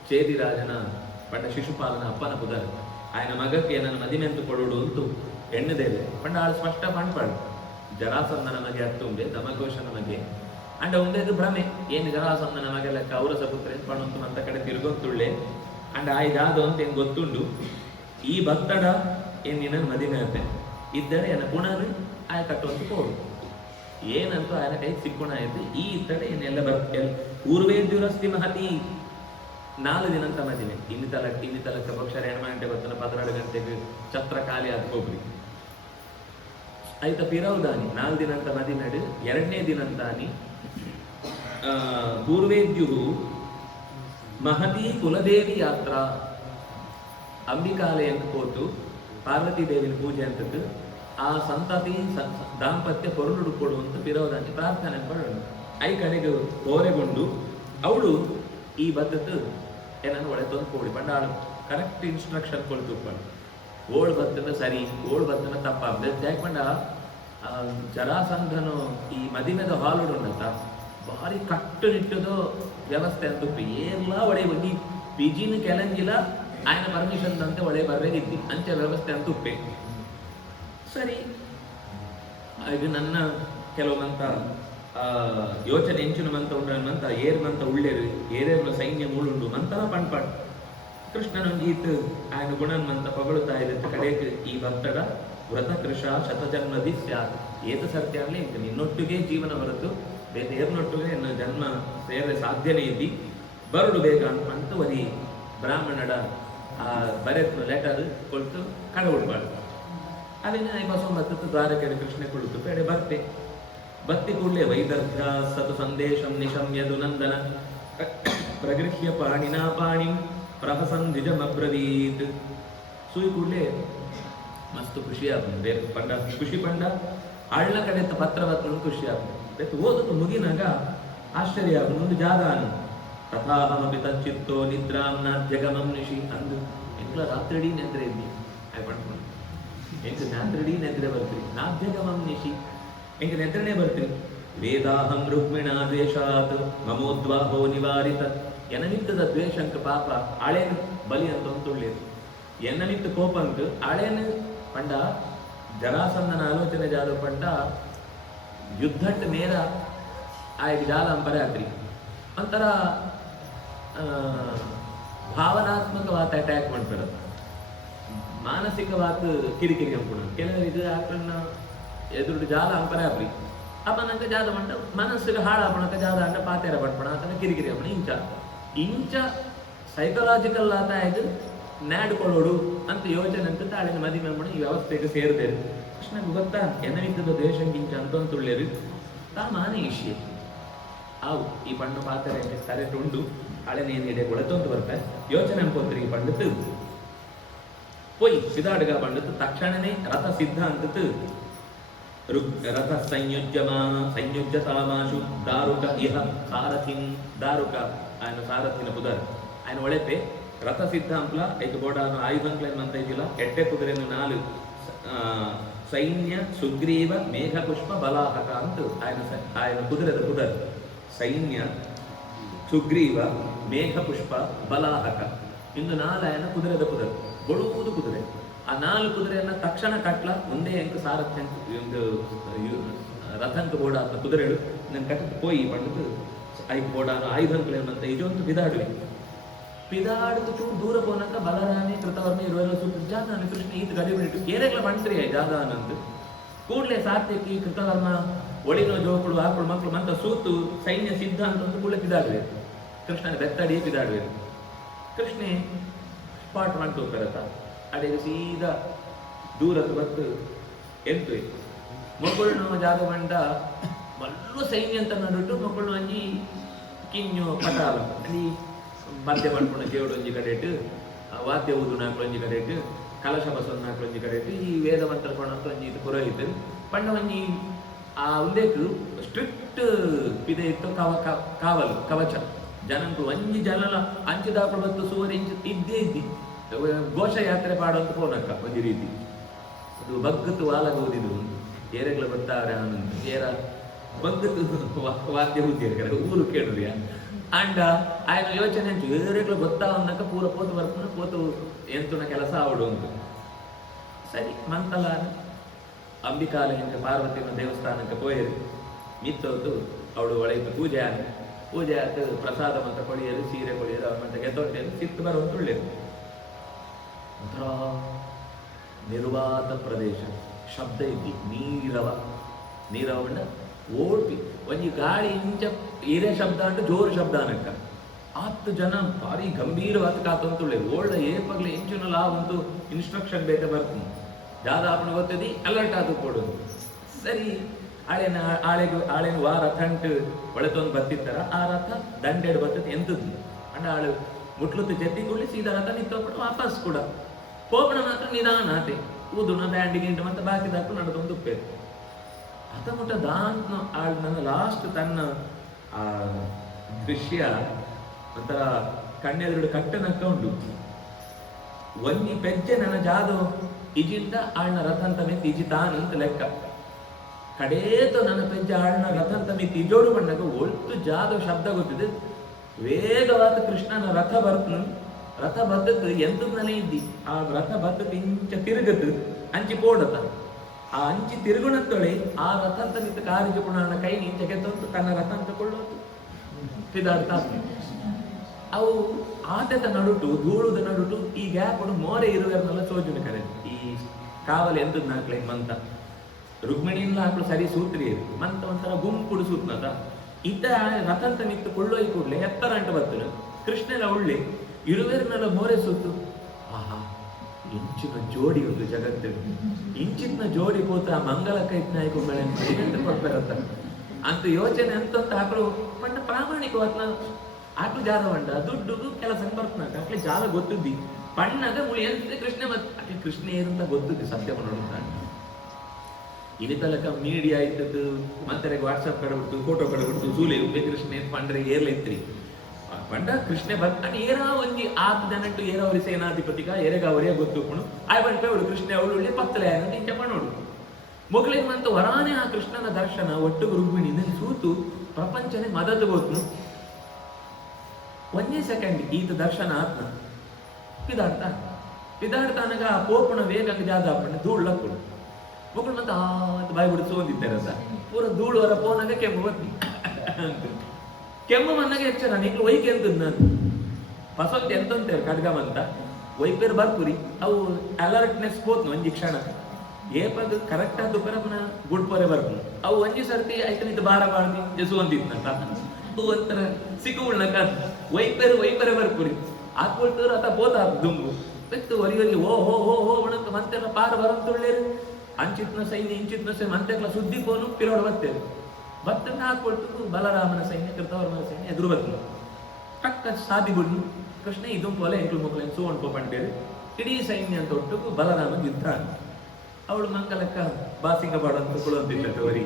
ಚೇದಿರಾಜನ ಪಂಡ ಶಿಶುಪಾಲನ ಅಪ್ಪನ ಪುದರ್ ఆయన ಮಗಕ್ಕೆ ಏನನ್ನು ಮದಿಮೆ ಅಂತ ಕೊಡೋಡು ಅಂತೂ ಎಣ್ಣದೇವೆ ಪಂಡ ಆಳು ಸ್ಪಷ್ಟ ಪಂಡ್ಪಾಡು ಜರಾಸಂಧ ನಮಗೆ ಹತ್ತುಂಬೆ ದಮಘೋಷ ನಮಗೆ ಅಂಡ ಒಂದೇದು ಭ್ರಮೆ ಏನು ಜರಾಸಂಧ ನಮಗೆ ಲೆಕ್ಕ ಔರಸ ಪುತ್ರ ಪಣಂತು ಅಂತ ಕಡೆ ತಿರುಗೊತ್ತುಳ್ಳೆ ಅಂಡ ಆಯ್ದಾದು ಅಂತ ಏನು ಗೊತ್ತುಂಡು ಈ ಭಕ್ತಡ ಏನ್ ನಿನ್ನ ಮದಿಮೆ ಅಂತೆ ಇದ್ದಡೆ ಏನ ಪುಣರು ಆಯ ಕಟ್ಟುವಂತ ಕೋಡು ಏನಂತೂ ಆಯನ ಕೈ ಸಿಕ್ಕುಣ ಆಯ್ತು ಈ ಇತ್ತಡೆ ಏನೆಲ್ಲ ಬರ್ತೇವೆ ಪೂರ್ವೇದ್ಯುರಸ್ತಿ ಮಹತಿ 4 ದಿನ ಅಂತ ಮದಿಮೆ ಇಲ್ಲಿ ತಲಕ್ಕ ಪಕ್ಷ 2 ಗಂಟೆ ಬರ್ತಾನೆ 12 ಗಂಟೆಗೆ ಛತ್ರ ಖಾಲಿ ಆದ ಹೋಗ್ರಿ ಆಯ್ತ ಪಿರೌದಾನಿ 4 ದಿನ ಅಂತ ಮದಿಮೆ 2ನೇ ದಿನ ಅಂತಾನಿ ಪೂರ್ವೇದ್ಯು ಮಹತಿ ಕುಲದೇವಿ ಯಾತ್ರಾ ಅಂಬಿಕಾಲಯಕ್ಕೆ ಹೋತು ಪಾರ್ವತಿ ದೇವಿನ ಪೂಜೆ ಅಂತದ್ದು ಆ ಸಂತತಿ ದಾಂಪತ್ಯ ಹೊರಡು ಕೊಡುವಂತ ಪಿರೋದಾಗಿ ಪ್ರಾರ್ಥನೆ ಮಾಡೋಣ. ಐ ಕಡೆಗೆ ಓರೆಗೊಂಡು ಅವಳು ಈ ಬದ್ದತ್ತು ಏನನ್ನು ಒಳೆ ತಂದು ಕೊಡಿ ಪಂಡಾಳು ಕರೆಕ್ಟ್ ಇನ್ಸ್ಟ್ರಕ್ಷನ್ ಕೊಡ್ತು ಓಳ್ ಬತ್ತನ ಸರಿ ಓಳ್ ಬತ್ತನ ತಪ್ಪ ಯಾಕಂಡ ಜರಾಸಂಧನು ಈ ಮದಿಮೆದ ಹಾಲು ಉಂಡಂತ ಭಾರಿ ಕಟ್ಟುನಿಟ್ಟದು ವ್ಯವಸ್ಥೆ ಅಂತ ಏರ್ಲ ಒಳೆ ಒಂದು ಪಿಜಿನ ಕೆಳಂಗಿಲ್ಲ ఆయన ಪರ್ಮಿಷನ್ ಅಂತೆ ಒಳ್ಳೆ ಬರ್ಬೇಕಿದ್ದಿ ಅಂಚೆ ವ್ಯವಸ್ಥೆ ಅಂತ ಉಪ್ಪೆ ಸರಿ. ಇದು ನನ್ನ ಕೆಲವೊಂದಂತ ಯೋಚನೆ ಎಂಚಿನ ಮಂತ ಉಂಡಂತ ಏರ್ಮಂತ ಉಳ್ಳೇರು ಏರೇರ್ನ ಸೈನ್ಯ ಮೂಳುಂಡು ಮಂತನ ಪಣ್ಪಾಡ್ ಕೃಷ್ಣನೊಂಗೀತ್ ఆయన ಗುಣನ್ಮಂತ ಪಗಳುತ್ತಾ ಇದ್ದ ಕಡೆಗೆ ಈ ಭಕ್ತಡ ವ್ರತ ಕೃಷ ಶತಜನ್ಮದಿ ಸ್ಯಾತ್ ಏತ ಸತ್ಯ ಆಗಲಿ ಇಂಕ ನಿನ್ನೊಟ್ಟಿಗೆ ಜೀವನ ಹೊರತು ಬೇರೆ ಏರ್ನೊಟ್ಟಿಗೆ ನನ್ನ ಜನ್ಮ ಸೇರಲೆ ಸಾಧ್ಯನೇ ಇದ್ದಿ ಬರಡು ಬೇಗ ಅಂತ ಒಲಿ ಬ್ರಾಹ್ಮಣಡ ಬರೆತ್ನ ಲೆಟರ್ ಕೊಟ್ಟು ಕಳವುಡ್ಬಾರ್ದು ಅದನ್ನ ಬಸವಂಬತ್ತು ದ್ವಾರಕೆಡೆ ಕೃಷ್ಣ ಕೊಡುತ್ತು ಕಡೆ ಬರ್ತೆ ಬತ್ತಿ ಕೂಡಲೇ ವೈದರ್ಭ್ಯ ಸತು ಸಂದೇಶಂ ನಿಶಮ್ಯದು ನಂದನ ಪ್ರಗೃಹ್ಯ ಪಾಣಿನಾ ಪಾಣಿಂ ಪ್ರಹಸನ್ ನಿಜಮಬ್ರವೀತ್ ಸೂಯಿ ಕೂಡಲೇ ಮಸ್ತು ಖುಷಿ ಆಗ್ತದೆ ಪಂಡ ಖುಷಿ ಪಂಡ ಅಳ್ಳ ಕಡೆ ಪತ್ರ ಬರ್ತನು ಖುಷಿ ಆಗ್ತದೆ ಓದತ್ತು ಮುಗಿನಾಗ ಆಶ್ಚರ್ಯ ಮುಂದೆ ಜಾಗಾನು ತಥಾಹಮಪಿ ತಚ್ಚಿತ್ತೋ ನಿದ್ರಾಂ ನಾದ್ಯಗಮಂ ನಿಶಿ ಅಂದು ಎಂಕ್ಲ ರಾತ್ರಿಡೀ ನೆದ್ರೆ ಇದ್ದಿ ಆಯ್ ಪಡ್ಕೊಂಡು ಎಂಕ್ ರಾತ್ರಿಡೀ ನೆದ್ರೆ ಬರ್ತೀರಿ ನಾದ್ಯಗಮಂ ನಿಶಿ ಎಂಕ್ ನೆದ್ರನೇ ಬರ್ತೀರಿ ವೇದಾಹಂ ರುಕ್ಮಿಣ ದ್ವೇಷಾತ್ ಮಮೋದ್ವಾಹೋ ನಿವಾರಿತ ಎನನಿತ್ತದ ದ್ವೇಷಂಕ ಪಾಪ ಆಳೇನು ಬಲಿ ಅಂತ ಒಂದು ಒಳ್ಳೇದು ಎನ್ನನಿತ್ತು ಕೋಪಂಕ್ ಆಳೇನು ಪಂಡ ಜರಾಸಂದನ ಆಲೋಚನೆ ಜಾದ ಪಂಡ ಯುದ್ಧಟ್ ನೇರ ಆಯ್ತು ಜಾಲ ಅಂಪರೆ ಆತ್ರಿ ಒಂಥರ ಭಾವನಾತ್ಮಕವಾದ ಅಟ್ಯಾಕ್ ಮಾಡ್ತಾರ ಮಾನಸಿಕವಾದ ಕಿರಿಕಿರಿ ಅಂಪುಣ ಕೆಲವರಿಗೆ ಆಕಳನ್ನ ಎದುರು ಜಾಲ ಅಂಪರೆ ಆಪ್ರಿ ಅಪ್ಪನಂಕ ಜಾದ ಮಂಟ ಮನಸ್ಸಿಗೆ ಹಾಳಾಪಣಕ ಜಾದ ಅಂಟ ಪಾತೆರ ಪಡ್ಪಣ ಅಥವಾ ಕಿರಿಕಿರಿ ಅಪ್ಪಣ ಇಂಚ ಸೈಕಲಾಜಿಕಲ್ ಆತ ಆಯ್ತು ನ್ಯಾಡ್ಕೊಳ್ಳೋಡು ಅಂತ ಯೋಚನೆ ಅಂತ ತಾಳಿನ ಮದಿ ಮೇಲ್ಪಣ ಈ ವ್ಯವಸ್ಥೆಗೆ ಸೇರಿದೇರು ಕೃಷ್ಣಗೆ ಗೊತ್ತಾ ಎನ್ನವಿದ್ದದ ದೇಶಂಗಿಂಚ ಅಂತೊಳ್ಳೆರು ತಾ ಮಾನೇ ಇಷ್ಯ ಅವು ಈ ಪಣ್ಣು ಪಾತ್ರೆ ಕರೆಕ್ಟ್ ಉಂಡು ಹಳೆನೇನು ಹಿಡಿಯ ಕೊಳತೊಂದು ಬರ್ತಾರೆ ಯೋಚನೆ ಅನ್ಕೋತ್ರಿ ಈ ಪಂಡತ್ತು ಪೊಯ್ ಸಿದಾಡ್ಗ ಪಂಡತ್ತು ತಕ್ಷಣನೇ ರಥ ಸಿದ್ಧ ಅಂತತ್ತು ರಥ ಸಂಯುಜ್ಯತಾಮಾಶು ದಾರುಕ ಇಹ ಸಾರಥಿನ್ ದಾರುಕ ఆయన ಸಾರಥಿನ ಪುದರ್ ఆయన ಒಳೆಪೆ ರಥ ಸಿದ್ಧ ಅಂಪ್ಲ ಐದು ಬೋಡಾನು ಆಯುಧಂಕ್ಲೇನ್ ಅಂತ ಇದ್ದಿಲ್ಲ ಎಡ್ಡೆ ಕುದುರೆನು ನಾಲು ಸೈನ್ಯ ಸುಗ್ರೀವ ಮೇಘಪುಷ್ಪ ಬಲಾಹಕ ಅಂತ ఆయన ಕುದುರೆದ ಪುದರ್ ಸೈನ್ಯ ಸುಗ್ರೀವ ಮೇಘಪುಷ್ಪ ಬಲಾಹಕ ಇನ್ನು ನಾಲಾಯನ ಕುದುರೆದ ಪುದರ್ ಬಳುವುದು ಕುದುರೆ ಆ ನಾಲು ಕುದುರೆಯನ್ನ ತಕ್ಷಣ ಕಟ್ಲ ಒಂದೇ ಎಂಕ ಸಾರಥ್ಯ ಒಂದು ರಥಂಕ ಬೋಡಾದ ಕುದುರೆಗಳು ನನ್ನ ಕಟ್ಟ ಪೋಯಿ ಪಂಡದು ಐದು ಬೋಡಾನು ಆಯುಧಂಕ್ಲೇನಂತ ಇದೊಂದು ಪಿದಾಡ್ದು ಚೂರು ದೂರ ಪೋನಕ ಬಲರಾಮಿ ಕೃತವರ್ಮ ಇರುವೆಲ್ಲ ಸುತ್ತ ಜಾದಾನ ಕೃಷ್ಣ ಈತ ಗಡಿ ಬಿಟ್ಟು ಕೇರೆಗ್ಲ ಬಂಟ್ರಿ ಜಾದಾನಂದು ಕೂಡಲೇ ಸಾತ್ವಿಕಿ ಕೃತವರ್ಮ ಒಳಿನೋ ಜೋಕುಳು ಆಕಳು ಮಕ್ಕಳು ಮಂತ ಸೂತು ಸೈನ್ಯ ಸಿದ್ಧ ಅಂತ ಒಂದು ಕೂಡಲೇ ಪಿದಾಡ್ವೆ ಕೃಷ್ಣನ ಬೆತ್ತಡಿಯೇ ಪಿದಾಡ್ವೆ ಕೃಷ್ಣೆ ಸ್ಪಾಟ್ ಮಾಡ್ತು ಹೋಗ್ತಾರತ್ತ ಅಡೆ ಸೀದಾ ದೂರದ್ದು ಬತ್ತು ಎಂತು ಮಕ್ಕಳನ್ನು ಜಾಗ ಬಂಡ ಮಲ್ಲು ಸೈನ್ಯ ಅಂತ ನಡುಟ್ಟು ಮಕ್ಕಳು ಅಂಜಿ ಕಿಂಜು ಪಟಾಲ ಅಲ್ಲಿ ಮಧ್ಯ ಮಾಡ್ಕೊಂಡು ದೇವಡು ಒಂಜಿ ಕಡೆಟ್ಟು ವಾದ್ಯ ಊದು ನಾಲ್ಕು ಒಂಜಿ ಕಡೆಟ್ಟು ಕಲಶ ಬಸವನ ನಾಲ್ಕು ಒಂಜಿ ಕಡೆಟ್ಟು ಈ ವೇದ ಮಂತ್ರ ಕೊಡಂತ ಒಂಜಿ ಇದು ಪುರೋಹಿತ ಪಂಡ ಒಂಜಿ ಆ ಉಲ್ಲೇಖ ಸ್ಟ್ರಿಕ್ಟ್ ಪಿದೆ ಇತ್ತು ಕಾವಲು ಕವಚ ಜನಂಕು ಒಂಜಿ ಜನಲ ಅಂಚಿದಾಪು ಬತ್ತು ಸುವರಿ ಇಂಚು ಇದ್ದೇ ಇದ್ದಿ ಘೋಷ ಯಾತ್ರೆ ಪಾಡೋಂತ ಪೋನಕ್ಕ ಒಂಜಿ ರೀತಿ ಅದು ಬಗ್ಗತ್ತು ವಾಲಗೋದಿದು ಏರೆಗ್ಲ ಬರ್ತಾರೆ ಆನಂದ ಏರ ಬಗ್ಗತ್ತು ವಾದ್ಯ ಉದ್ಯೋಗ ಊರು ಕೇಳುದ್ಯಾ ಅಂಡ ఆయన ಯೋಚನೆ ಏರೆಗ್ಲ ಗೊತ್ತಾ ಅನ್ನಕ ಪೂರ ಪೋತು ಬರ್ತಾನ ಪೋತು ಎಂತುನ ಕೆಲಸ ಆವಡು ಅಂತ ಸರಿ ಮಂತಲ ಅಂಬಿಕಾಲಯಂಕ ಪಾರ್ವತಿನ ದೇವಸ್ಥಾನಕ್ಕೆ ಪೋಯರು ಮಿತ್ತೋತು ಅವಳು ಒಳಗೆ ಪೂಜೆ ಆಯ್ತು ಪ್ರಸಾದ ಮಂತ ಕೊಳಿಯರು ಸೀರೆ ಕೊಳಿಯರು ಅವ್ರ ಮಂತ ಗೆದ್ದೊಂಟೇರು ಸಿತ್ತು ಬರುವಂತ ಒಳ್ಳೆಯದು ಒಂಥರ ನಿರ್ವಾತ ಪ್ರದೇಶ ಶಬ್ದ ಇದ್ದಿ ನೀರವ ಓಡ್ಪಿ ಒಂಜಿ ಗಾಳಿ ಇಂಚ ಹಿರೇ ಶಬ್ದ ಅಂಟು ಜೋರು ಶಬ್ದ ಅನ್ನಕ್ಕ 10 ಜನ ಭಾರಿ ಗಂಭೀರವಾದ ಕಾತಂತುಳ್ಳೆ ಓಲ್ಡ ಏಪಗ್ಲೆ ಇಂಚುನಲ್ಲ ಒಂದು ಇನ್ಸ್ಟ್ರಕ್ಷನ್ ಬೇಕ ಬರ್ತೀನಿ ಜಾದಾಪನ ಗೊತ್ತದಿ ಅಲರ್ಟ್ ಆದ ಕೊಡೋದು ಸರಿ ಆಳೆನ ವಾ ರಥ ಅಂಟು ಒಳೆತೊಂದು ಬತ್ತಿತ್ತಾರ ಆ ರಥ ದಂಡೆಡು ಬರ್ತದೆ ಎಂತದ್ದು ಅಂಡ ಆಳು ಮುಟ್ಲುತ್ತು ಜೆತ್ತಿ ಕೂಡಲಿ ಸೀದಾ ರಥ ನಿಂತೋಗ್ಬಿಟ್ಟು ವಾಪಸ್ ಕೂಡ ಪೋಪಣ ಮಾತ್ರ ನಿಧಾನ ಆತೆ ಊದುನ ಬ್ಯಾಂಡ್ ಗಿಂಡ್ ಮತ್ತೆ ಬಾಕಿದಾಕು ನಡೆದೊಂದು ಉಪ್ಪೇರು ಅತ ಮುಟ್ಟ ದಾಂತ ನನ್ನ ಲಾಸ್ಟ್ ತನ್ನ ಆ ದೃಶ್ಯ ಒಂಥರ ಕಣ್ಣೆದುರು ಕಟ್ಟನಕ್ಕ ಉಂಡು ಒಂದಿ ಪೆಜ್ಜೆ ನನ್ನ ಜಾದು ಇಜಿಂದ ಆಳ್ನ ರಥಂತ ಮೆತ್ತಿ ಇಜಿ ತಾನಂತ ಲೆಕ್ಕ ಕಡೇತು ನನ್ನ ಪೆಜ್ಜೆ ಆಳ್ನ ರಥಂತ ಮೆತ್ತಿ ಇಜೋಡು ಬಣ್ಣಗ ಒಳ್ತು ಜಾದು ಶಬ್ದ ಗೊತ್ತಿದೆ ವೇಗವಾದ ಕೃಷ್ಣನ ರಥ ಬರ್ತನು ರಥ ಬದ್ದದ್ದು ಎಂತನೇ ಇದ್ದಿ ಆ ರಥ ಬದ್ದದ್ದು ಇಂಚ ತಿರುಗದ್ದು ಅಂಚಿ ಪೋಡತ ಆ ಅಂಚಿ ತಿರುಗುಣತ್ತೊಳೆ ಆ ರಥಂತ ನಿಂತ ಕಾರಿಗೆ ಪುಣನ ಕೈ ನಿಂಚಗೆ ತಂದು ತನ್ನ ರಥ ಅಂತ ಕೊಳ್ಳೋದು ಸಿದ್ಧಾರ್ಥ ಅವು ಆಟದ ನಡುಟು ಧೂಳುದ ನಡುಟು ಈ ಗ್ಯಾಪ್ ಮೋರೆ ಇರುವರ್ನೆಲ್ಲ ಸೋಜುನ ಕರೆ ಈ ಕಾವಲು ಎಂತದ್ ನಾಕ್ಲೆ ಮಂತ ರುಕ್ಮಿಣಿಯಿಂದ ಹಾಕಲು ಸರಿ ಸೂತ್ರಿ ಮಂತ ಒಂಥರ ಗುಂಪುಡು ಸೂತ್ನದ ಇದ್ದ ರಥಂತ ನಿಂತು ಕೊಳ್ಳೋಯ್ ಕೂಡ್ಲೆ ಎತ್ತರ ಅಂಟ ಬರ್ತನು ಕೃಷ್ಣನ ಉಳ್ಳಿ ಇರುವೆರ್ನೆಲ್ಲ ಮೋರೆ ಸೂತು ಆಹಾ ಇಂಚಿನ ಜೋಡಿ ಒಂದು ಜಗತ್ತು ಇಂಚಿನ ಜೋಡಿ ಪೋತ ಮಂಗಲ ಕೈತ್ ನಾಯಕ ಬೆಳೆ ಕೊಡ್ತಾರಂತ ಅಂತ ಯೋಚನೆ ಅಂತ ಹಾಕಲು ಪಂಡ ಪ್ರಾಮಾಣಿಕವಾದ ಆಟು ಜಾಲ ಬಂಡ ದುಡ್ಡು ಕೆಲಸ ಬರ್ತನಾಗ ಅಟ್ಲೆ ಜಾಲ ಗೊತ್ತಿದ್ದಿ ಪಣ್ಣಾಗ ಮುಳಿ ಅಂತ ಕೃಷ್ಣ ಮತ್ತೆ ಕೃಷ್ಣ ಏನಂತ ಗೊತ್ತಿದ್ದಿ ಸತ್ಯ ನೋಡ್ತಾನೆ ಇನಿತಲಕ ಮೀಡಿಯಾ ಇದ್ದದ್ದು ಮತ್ತೆ ವಾಟ್ಸಪ್ ಕಡೆ ಫೋಟೋ ಕಡೆ ಬಿಡ್ತು ಸೂಲೆ ಉಪ್ಪೆ ಕೃಷ್ಣ ಏನ್ ಪಂಡ್ರೆ ಏರ್ಲೆತ್ರಿ ಪಂಡ ಕೃಷ್ಣ ಬರ್ತಾನೆ ಏರಾ ಒಂಜಿ ಆತ್ ಜನಟ್ಟು ಏರಾವರಿ ಸೇನಾಧಿಪತಿಗ ಎರೆಗಾವರಿಯ ಗೊತ್ತುಕೊಂಡು ಆಯ್ ಬಂಟ ಅವಳು ಕೃಷ್ಣ ಅವಳು ಒಳ್ಳೆ ಪತ್ತಲೆ ಅನ್ನೋದು ಇಂಚ ಪಣ್ಣೋಡು ಮೊಗಲಿಗೆ ಮಂತ ವರಾನೆ ಆ ಕೃಷ್ಣನ ದರ್ಶನ ಒಟ್ಟು ರುಗ್ಮಿಣಿ ಸೂತು ಪ್ರಪಂಚನೇ ಮದದ್ದು ಗೊತ್ತು ಒಂದೇ ಸೆಕೆಂಡ್ ಈತ ದರ್ಶನ ಆತ್ಮ ಪಿದಾಡ್ತಾನಾಗ ಆ ಪೋಪುಣ ವೇಗಂಗ ಜಾದ ಪಣ್ಣ ಧೂಳು ಲಕ್ಕುಡು ಮಕ್ಕಳು ಮತ್ತೆ ಅಂತ ಬಾಯಿ ಬಿಡಿಸು ಒಂದಿದ್ದಾರೆ ಸರ್ ಪೂರ ಧೂಳು ಹೊರ ಪೋನಾಗ ಕೆಮ್ಮು ಬತ್ತಿ ಕೆಮ್ಮು ಮನ್ನಾಗ ಹೆಚ್ಚನ ನಿಕ್ಲು ವೈಕೆ ಅಂತ ನಾನು ಫಸಲ್ ಎಂತಂತೇವೆ ಖಡ್ಗಮಂತ ವೈಪೇರು ಬರ್ಪುರಿ ಅವು ಅಲರ್ಟ್ನೆಸ್ ಹೋತ್ನು ಒಂಜಿ ಕ್ಷಣ ಏಪದು ಕರೆಕ್ಟ್ ಆದ ಪರಮನ ಗುಡ್ಪೊರೆ ಬರ್ಪುನು ಅವು ಒಂಜಿ ಸರ್ತಿ ಆಯ್ತು ಬಾರ ಬಾಳ್ದಿ ಜಸು ಒಂದಿತ್ನಂತ ಒಂಥರ ಸಿಕ್ಕುಳ್ನಕ ವೈಪೇರು ಬರ್ಪುರಿ ಹಾಕೊಳ್ತಾರ ಅತ ಪೋತ ದುಂಬು ಬೆತ್ತು ಒರಿಯಲ್ಲಿ ಓ ಹೋ ಹೋ ಹೋ ಒಣಕ ಮಂತೆಲ್ಲ ಪಾರ ಬರಂತುಳ್ಳೇರು ಅಂಚಿತ್ನ ಸೈನ್ಯ ಇಂಚಿತ್ನ ಸೈನ್ಯ ಮಂತೆಲ್ಲ ಸುದ್ದಿ ಪೋನು ಪಿರೋಡ್ ಬರ್ತೇವೆ ಭತ್ತನ್ನ ಹಾಕೊಳ್ತು ಬಲರಾಮನ ಸೈನ್ಯ ಕೃತವರ್ಮನ ಸೈನ್ಯ ಎದುರು ಬರ್ತನು ಟಕ್ಕ ಸಾದಿಗುಡ್ನು ಕೃಷ್ಣ ಇದು ಪೋಲೆ ಎಂಕ್ಲು ಮಕ್ಕಳು ಸೋಣ್ ಪೋಪಂಡೇರು ಇಡೀ ಸೈನ್ಯ ಅಂತ ಒಟ್ಟು ಬಲರಾಮನ ಯುದ್ಧ ಅವಳು ಮಂಗಲಕ್ಕ ಬಾಸಿಂಗ ಬಾಡಂತ ಕುಳಂತಿಲ್ಲ ವರಿ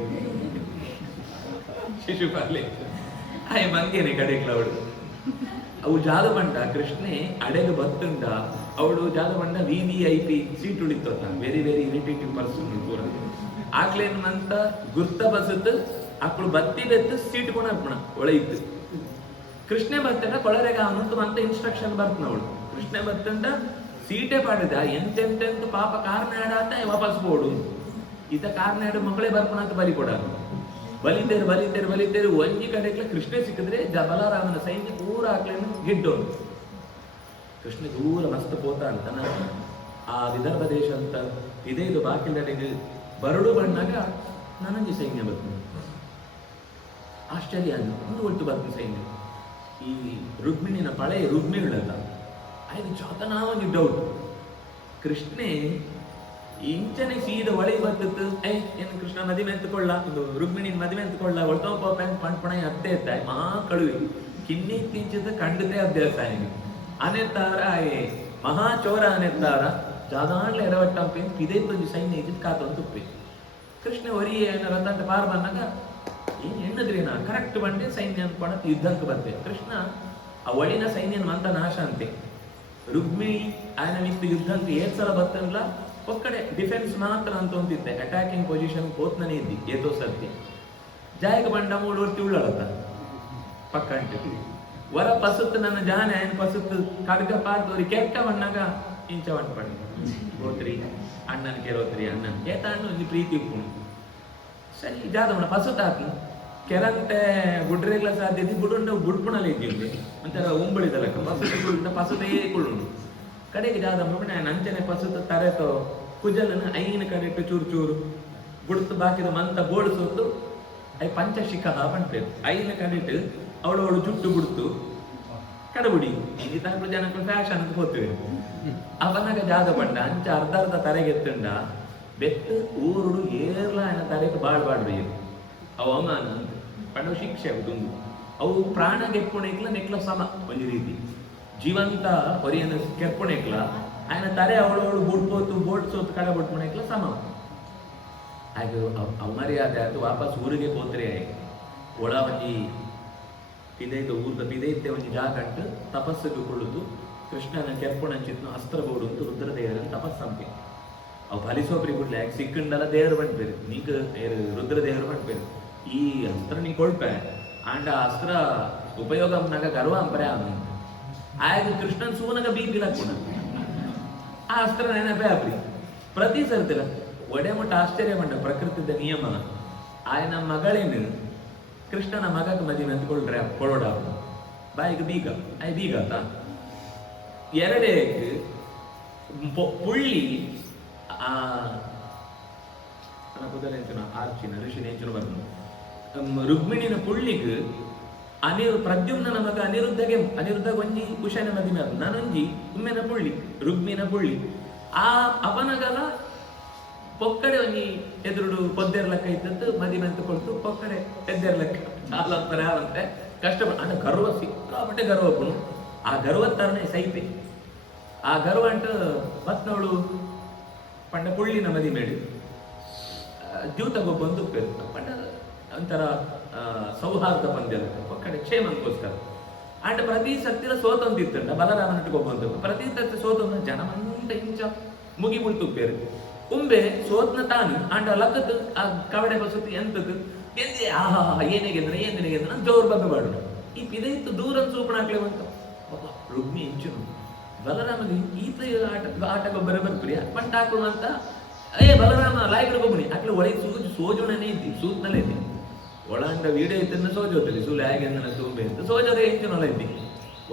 ಶಿಶುಪಾಲೆ ಆಯ್ ಮಂಗೇನೆ ಕಡೆಗ್ಲ ಅವಳು ಅವು ಜಾದ ಬಂಡ ಕೃಷ್ಣೆ ಅಡೆಗೆ ಬತ್ತುಂಡ ಅವಳು ಜಾದ ಬಂಡ VVIP ಸೀಟ್ ಉಳಿತ ವೆರಿ ವೆರಿ ಇರಿಟೇಟಿವ್ ಪರ್ಸನ್ ಪೂರ ಆಗ್ಲೇನ್ ಅಂತ ಗುರ್ತ ಬಸತ್ ಅಕ್ಕಳು ಬತ್ತಿ ಬೆತ್ತು ಸೀಟ್ ಕೊಣ ಒಳೆ ಇತ್ತು ಕೃಷ್ಣೆ ಬತ್ತಂಡ ಕೊಳರೆಗ ಅವನಂತ ಅಂತ ಇನ್ಸ್ಟ್ರಕ್ಷನ್ ಬರ್ತನ ಅವಳು ಕೃಷ್ಣೆ ಬತ್ತಂಡ ಸೀಟೆ ಪಾಡಿದ ಎಂತೆಂತೆಂತ ಪಾಪ ಕಾರ್ನಾಡ ವಾಪಸ್ ಬೋಡು ಈತ ಕಾರ್ನಾಡು ಮಕ್ಕಳೇ ಬರ್ಪಣ ಅಂತ ಬಲಿ ಕೊಡ ಬಲಿತೇರು ಒಂಜಿ ಕಡೆಗೆ ಕೃಷ್ಣ ಸಿಕ್ಕಿದ್ರೆ ಬಲರಾಮನ ಸೈನ್ಯ ಪೂರ ಹಾಕ್ಲೇನು ಗಿಡ್ಡೋನು ಕೃಷ್ಣ ದೂರ ಮಸ್ತ್ ಪೋತ ಅಂತ ಆ ವಿದರ್ಭ ದೇಶ ಅಂತ ಇದು ಬಾಕಿಲಡೆಗೆ ಬರಡು ಬಣ್ಣಾಗ ನನಂಜಿ ಸೈನ್ಯ ಬರ್ತದೆ ಆಶ್ಚರ್ಯ ಒಂದು ಒಟ್ಟು ಬರ್ತದೆ ಸೈನ್ಯ ಈ ರುಕ್ಮಿಣಿನ ಪಳೆಯ ರುಕ್ಮಿಣಿಗಳಲ್ಲ ಆಯ್ತು ಚೋತನಾ ಒಂದು ಡೌಟ್ ಕೃಷ್ಣೆ ಇಂಚನೆ ಸೀದ ಒಳಗೆ ಬರ್ತದ್ದು ಏನು ಕೃಷ್ಣ ಮದುವೆ ಅಂತಕೊಳ್ಳ ಒಂದು ರುಕ್ಮಿಣಿನ ಮದುವೆ ಅಂತಕೊಳ್ಳ ಒಳ್ತವ ಪಣ್ಪಣ ಅತ್ತೆ ಇರ್ತಾಯಿ ಕಳುವಿ ಕಿನ್ನಿ ತಿಂಚಿದ ಖಂಡಿತ ಅಭ್ಯಾಸ ಅನೆತ್ತಾರ ಮಹಾಚೋರ ಅನೆತ್ತಾರ ಜಾದಾಡ್ಲೆ ಎಡವಟ್ಟಂಪೆ ಇದೈತೊಂದು ಸೈನ್ಯ ಇದ್ದ ಕಾತೊಂದು ತುಪ್ಪೆ ಕೃಷ್ಣ ಒರಿ ರಥ ಪಾರ ಬಂದಾಗ ಏನ್ ಎಣ್ಣದ್ರಿ ನಾ ಕರೆಕ್ಟ್ ಬಂಡೆ ಸೈನ್ಯ ಅನ್ಕೊಂಡ ಯುದ್ಧಕ್ಕೆ ಬರ್ತೇವೆ ಕೃಷ್ಣ ಆ ಒಳಿನ ಸೈನ್ಯನ ಮಂತ ನಾಶ ಅಂತೆ ರುಕ್ಮಿಣಿ ಆಯನ ನಿಂತು ಯುದ್ಧ ಅಂತ ಏನ್ ಸಲ ಬರ್ತಲ್ಲ ಒಕ್ಕಡೆ ಡಿಫೆನ್ಸ್ ಮಾತ್ರ ಅಂತ ಅಂತಿದ್ದೆ ಅಟ್ಯಾಕಿಂಗ್ ಪೊಸಿಷನ್ ಹೋತ್ನೇ ಇದ್ದಿ ಏತೋ ಸರ್ತಿ ಜಾಯಕ ಬಂಡ ಮೂಡೂರ್ತಿ ಉಳ್ಳಳತ್ತ ಪಕ್ಕ ಅಂಟಿ ವರ ಪಸುತ್ತು ನನ್ನ ಜಾನ ಏನು ಪಸುತ್ತು ಕಡ್ಗ ಪಾರ್ದವ್ರಿ ಕೆಟ್ಟ ಬಣ್ಣಾಗ ಇಂಚ ಪಡಿ ಗೋತ್ರಿ ಅಣ್ಣನ ಕೆರೋತ್ರಿ ಅಣ್ಣನ್ ಏತ ಅಣ್ಣ ಒಂದು ಪ್ರೀತಿ ಉಪ್ಪುಣು ಸರಿ ಜಾದವಣ ಪಸುತ್ತ ಹಾಕಿ ಕೆರಂತೆ ಗುಡ್ರೆಗ್ಲ ಸಾಧ್ಯತೆ ಬುಡುಂಡ ಬುಡ್ಪುಣಲ್ಲಿ ಇದ್ದೀವಿ ಒಂಥರ ಉಂಬಳಿದಲ್ಲ ಪಸುತ್ತ ಗುಡ್ಡ ಪಸುತೇ ಕುಳ್ಳುಂಡು ಕಡೆಗೆ ಜಾದ ಮಗನ ನಂಚನೆ ಪಸುತ್ತ ತರೆತೋ ಕುಜಲನ ಐನ ಕಡೆಟ್ಟು ಚೂರು ಚೂರು ಬುಡ್ತು ಬಾಕಿದ ಮಂತ ಬೋಳಿಸೋದು ಐ ಪಂಚಶಿಖ ಬಂಟೇರು ಐನ ಕಡೆಟ್ಟು ಅವಳು ಜುಟ್ಟು ಬಿಡ್ತು ಕಡಬುಡಿ ಇಂಗಿತಾಕ್ಳು ಜನಕ್ಕಳು ಫ್ಯಾಷನ್ ಅಂತ ಹೋಗ್ತೇವೆ ಅವನಾಗ ಜಾಗ ಬಂಡ ಅಂಚ ಅರ್ಧ ತರೆಗೆತ್ತಂಡ ಬೆತ್ತು ಊರುಡು ಏರ್ಲ ಆಯ್ನ ತರೆಗೆ ಬಾಡ್ಬಾಡ್ರಿ ಅವು ಅವಮಾನ ಅಂತ ಪಂಡ ಶಿಕ್ಷೆ ಆಗುದು ಅವು ಪ್ರಾಣ ಗೆಪ್ಪುಣೆಕ್ಲ ನೆಕ್ಲ ಸಮ ಒಂದು ರೀತಿ ಜೀವಂತ ಹೊರಿಯನ್ನು ಕೆರ್ಪುಣೆಕ್ಲ ఆయన తరే ಅವಳವಳು ಬುಡ್ಬೋತು ಬೋಡ್ಸೋತು ಕಡೆ ಬಿಟ್ಬಿಡಕ್ಲ ಸಮ ಹಾಗೆ ಅವಮರ್ಯಾದೆ ಅದು ವಾಪಸ್ ಊರಿಗೆ ಹೋದ್ರೆ ಒಳ ಒಂಜಿ ಪಿದೈದು ಊರ್ದ ಪಿದೈತೆ ಒಂಜಿ ಜಾಗ ಅಂಟು ತಪಸ್ಸಿಗೆ ಕೊಳ್ಳುದು ಕೃಷ್ಣನ ಕೆರ್ಪುಣಂಚಿತ್ನು ಅಸ್ತ್ರ ಬೋಡು ಅಂತ ರುದ್ರದೇವರನ್ನು ತಪಸ್ಸಂಪಿ ಅವು ಫಲಿಸೋಪ್ರಿ ಬಿಡ್ಲೆ ಯಾಕೆ ಸಿಕ್ಕಂಡಲ್ಲ ದೇವರು ಬಂದ್ಬೇರು ನೀಗ ರುದ್ರದೇವರು ಬಂದ್ಬೇರು ಈ ಅಸ್ತ್ರ ನೀ ಕೊಳ್ಪೆ ಆಂಡ ಅಸ್ತ್ರ ಉಪಯೋಗಂನಾಗ ಗರ್ವ ಅಂಪರೆ ಆಗ ಕೃಷ್ಣನ್ ಸೂನಗ ಬೀಪಿಲ ಕೂಡ ಆ ಅಸ್ತ್ರ ನೆನಪೇ ಆಪ್ರಿ ಪ್ರತಿ ಸರ್ತಿಲ್ಲ ಒಡೆ ಮುಟ್ಟ ಆಶ್ಚರ್ಯ ಮಂಡ ಪ್ರಕೃತಿದ ನಿಯಮ ಆಯ್ನ ಮಗಳೇನು ಕೃಷ್ಣನ ಮಗಕ್ಕೆ ಮದುವೆ ಅಂದ್ಕೊಳ್ರೆ ಕೊಳೋಡ ಬಾಯಿಗೆ ಬೀಗ ಆಯ್ ಬೀಗ ಆತ ಎರಡೇ ಪುಳ್ಳಿ ಆರ್ಚಿನ ಋಷಿನ ಹೆಂಚಿನ ಬರ್ನು ರುಕ್ಮಿಣಿನ ಪುಳ್ಳಿಗೆ ಪ್ರದ್ಯುಮ್ನ ಮಗ ಅನಿರುದ್ಧ ಒಂಜಿ ಕುಶನ ಮದಿಮೆ ಅದು ನಾನೊಂಜಿ ಉಮ್ಮೆನ ಪುಳ್ಳಿ ರುಗ್ಮಿನ ಪುಳ್ಳಿ ಆ ಅಪನಗಲ ಪೊಕ್ಕಡೆ ಒಂಜಿ ಎದುರುಡು ಪೊದ್ದೆರ್ಲಕ್ಕ ಇದ್ದದ್ದು ಮದಿಮೆ ಅಂತ ಕೊಟ್ಟು ಪೊಕ್ಕಡೆ ಎದ್ದೆರ್ಲಕ್ಕ ಅಂತೆ ಕಷ್ಟಪಟ್ಟು ಅಂದ್ರೆ ಗರ್ವ ಸಿಕ್ಕಾಪಟ್ಟೆ ಗರ್ವ ಪುಣು ಆ ಗರ್ವ ತರನೇ ಸೈತೆ ಆ ಗರ್ವ ಅಂಟ ಮತ್ನವಳು ಪಂಡ ಪುಳ್ಳಿನ ಮದಿಮೇಡಿ ದ್ಯೂತಗೊಬ್ಬ ಒಂದು ಪಂಡ ಒಂಥರ ಸೌಹಾರ್ದ ಪಂದ್ಯದ ಒಕ್ಕಡೆ ಕ್ಷೇಮಕ್ಕೋಸ್ಕರ ಅಂಡ್ ಪ್ರತಿ ಸತ್ತಿರ ಸೋತೊಂದಿತ್ತಂಡ ಬಲರಾಮನ ಇಟ್ಕೊಬ್ಬಂದು ಪ್ರತಿ ಸತ್ಯ ಸೋತೊಂದು ಜನಮಂತ ಇಂಚ ಮುಗಿ ಮುಳ್ತುಪ್ಪೇರು ಉಂಬೆ ಸೋತ್ನ ತಾನು ಅಂಡ ಲಕ್ಕತ್ತು ಆ ಕವಡೆ ಬಸುತ್ತು ಎಂತದ್ದು ಎಂದೇ ಆಹಾ ಏನೇ ಗೆದ್ರೆ ಜೋರ್ ಬಂದು ಬಾಡು ಈ ಪಿದೈತ್ತು ದೂರ ಸೂಪಣ ಹಾಕ್ಲಿ ಅಂತ ರುಗ್ಮಿ ಇಂಚು ಬಲರಾಮನಿ ಈತ ಆಟಗೊಬ್ಬರ ಬರ್ತೀರಿ ಪಂಟ ಹಾಕೋಣ ಅಂತ ಬಲರಾಮ ಲಾಯ್ಗಿಡ್ಕೊಬ್ಬನಿ ಹಾಕ್ಲಿ ಒಳಗೆ ಸೋಜುಣನೇ ಇದ್ದಿ ಸೂತ್ನಲ್ಲೇ ಇದ್ದಿ ಒಳಂಡ ವೀಡಿಯೋ ಇತ್ತಂದ್ರೆ ಸೋಜೋತಲ್ಲಿ ಸುಳ್ಳು ಹೇಗೆ ಅಂದ್ರೆ ತುಂಬೆ ಅಂತ ಸೋಜೋದೇ ಇಂಚಿನೊಳ ಇದ್ದಿ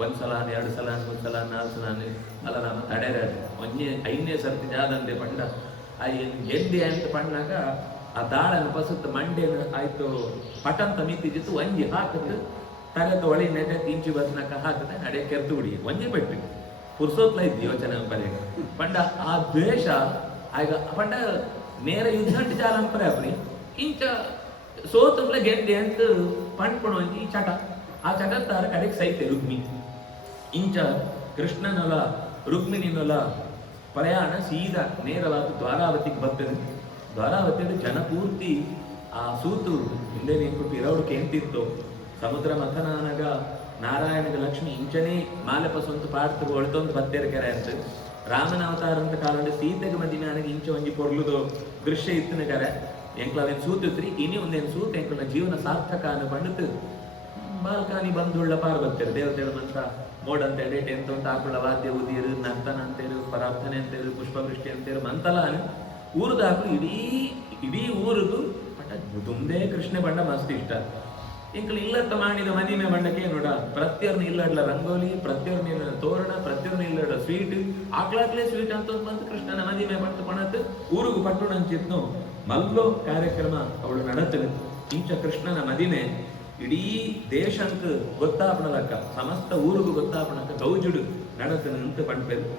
ಒಂದ್ಸಲ 2 ಸಲ 3 ಸಲ 4 ಸಲ ಬಲರಾಮ ತಡೆರ ಒಂದೇ 5ನೇ ಸರ್ತಿ ಜಾದಂದೆ ಪಂಡ ಗೆದ್ದೆ ಅಂತ ಪಂಡಾಗ ಆ ದಾಳನ ಪಸುತ್ತ ಮಂಡೇನ ಆಯ್ತು ಪಟಂತ ಮಿತ್ತಿದ್ದು ಒಂಜಿ ಹಾಕತ್ತು ತಗತ್ತ ಒಳಿ ನೆನೆ ಇಂಚು ಬಸ್ನಕ ಹಾಕತ್ತೆ ನಡೆ ಕೆರ್ತು ಬಿಡಿ ಒಂಜಿ ಬೆಟ್ಟು ಪುರ್ಸೋತ್ಲ ಇದ್ದಿ ಯೋಚನೆ ಪರ್ಯ ಪಂಡ ಆ ದ್ವೇಷ ಆಗ ಪಂಡ ನೇರ ಯುದ್ಧ ಜಾಲಂಪರೆ ಅಪ್ರಿ ಇಂಚ ಸೋತುಂಗ್ಲ ಗೆದ್ದೆ ಅಂತ ಪಂಡ್ಕೊಂಡು ಒಂಜಿ ಚಟ ಆ ಚಟ ತಾರ ಕಡೆಗೆ ಸೈತೆ ರುಗ್ಮಿ ಇಂಚ ಕೃಷ್ಣನೊಲ ರುಕ್ಮಿಣಿನೊಲ ಪ್ರಯಾಣ ಸೀದಾ ನೇರವಾದ ದ್ವಾರಾವತಿಗೆ ಬರ್ತದೆ ದ್ವಾರಾವತಿಯಲ್ಲಿ ಜನಪೂರ್ತಿ ಆ ಸೂತು ಹಿಂದೆ ನಿಂತು ಇರವಡಿಕೆ ಎಂತಿತ್ತು ಸಮುದ್ರ ಮಥನಾನಗ ನಾರಾಯಣಗ ಲಕ್ಷ್ಮಿ ಇಂಚನೇ ಮಾಲಪ ಸ್ವಂತ ಪಾಡ್ತು ಒಳ್ತೊಂದು ಬತ್ತೇರ ಕೆರೆ ಅಂತ ರಾಮನ ಅವತಾರ ಅಂತ ಕಾಲಂಡ ಸೀತೆಗೆ ಮದಿಮೆ ನನಗೆ ಇಂಚ ಒಂಜಿ ಪೊರ್ಲುದು ದೃಶ್ಯ ಇತ್ತಿನ ಕೆರೆ ಎಂಕ್ಲವೇನು ಸೂತಿತ್ರಿ ಇನಿ ಒಂದೇನು ಸೂತ್ ಎಂಕ್ಲ ಜೀವನ ಸಾರ್ಥಕ ಅನ್ನು ಪಂಡಿತು ಬಾಲ್ಕಾನಿ ಬಂದುಳ್ಳ ಪಾರ್ ಬರ್ತೇರು ದೇವತೆಗಳು ಮಂತ್ರ ಮೋಡ್ ಅಂತೇಳಿ ಟೆಂತ್ ಅಂತ ಹಾಕೊಳ್ಳ ವಾದ್ಯ ಉದಿರು ನರ್ತನ ಅಂತೇರು ಪ್ರಾರ್ಥನೆ ಅಂತೇರು ಪುಷ್ಪವೃಷ್ಟಿ ಅಂತೇರು ಮಂತಲ ಊರುದ ಹಾಕು ಇಡೀ ಊರುದು ಪಟ ತುಂಬೇ ಕೃಷ್ಣ ಬಂಡ ಮಸ್ತ್ ಇಷ್ಟ ಎಂಕ್ಲ ಇಲ್ಲತ್ತ ಮಾಡಿದ ಮದಿಮೆ ಬಂಡಕ್ಕೆ ನೋಡ ಪ್ರತಿಯೊರ್ನ ಇಲ್ಲಡ್ಲ ರಂಗೋಲಿ ಪ್ರತಿಯೊರ್ನ ಇಲ್ಲ ತೋರಣ ಪ್ರತಿಯೊರ್ನ ಇಲ್ಲಡ ಸ್ವೀಟ್ ಆಕ್ಲಾಕ್ಲೇ ಸ್ವೀಟ್ ಅಂತ ಬಂದು ಕೃಷ್ಣನ ಮದಿಮೆ ಬಂತು ಪಣತ್ ಊರುಗು ಪಟ್ಟು ನಂಚಿತ್ನು ಮಲ್ಲೋ ಕಾರ್ಯಕ್ರಮ ಅವಳು ನಡತನೆ ಇಂಚ ಕೃಷ್ಣನ ಮದಿಮೆ ಇಡೀ ದೇಶಂಕ ಗೊತ್ತಾಪಣಲಕ್ಕ ಸಮಸ್ತ ಊರಿಗೂ ಗೊತ್ತಾಪಣಕ್ಕ ಗೌಜುಡು ನಡತನೆ ಅಂತ ಪಂಡ್ಪೇರು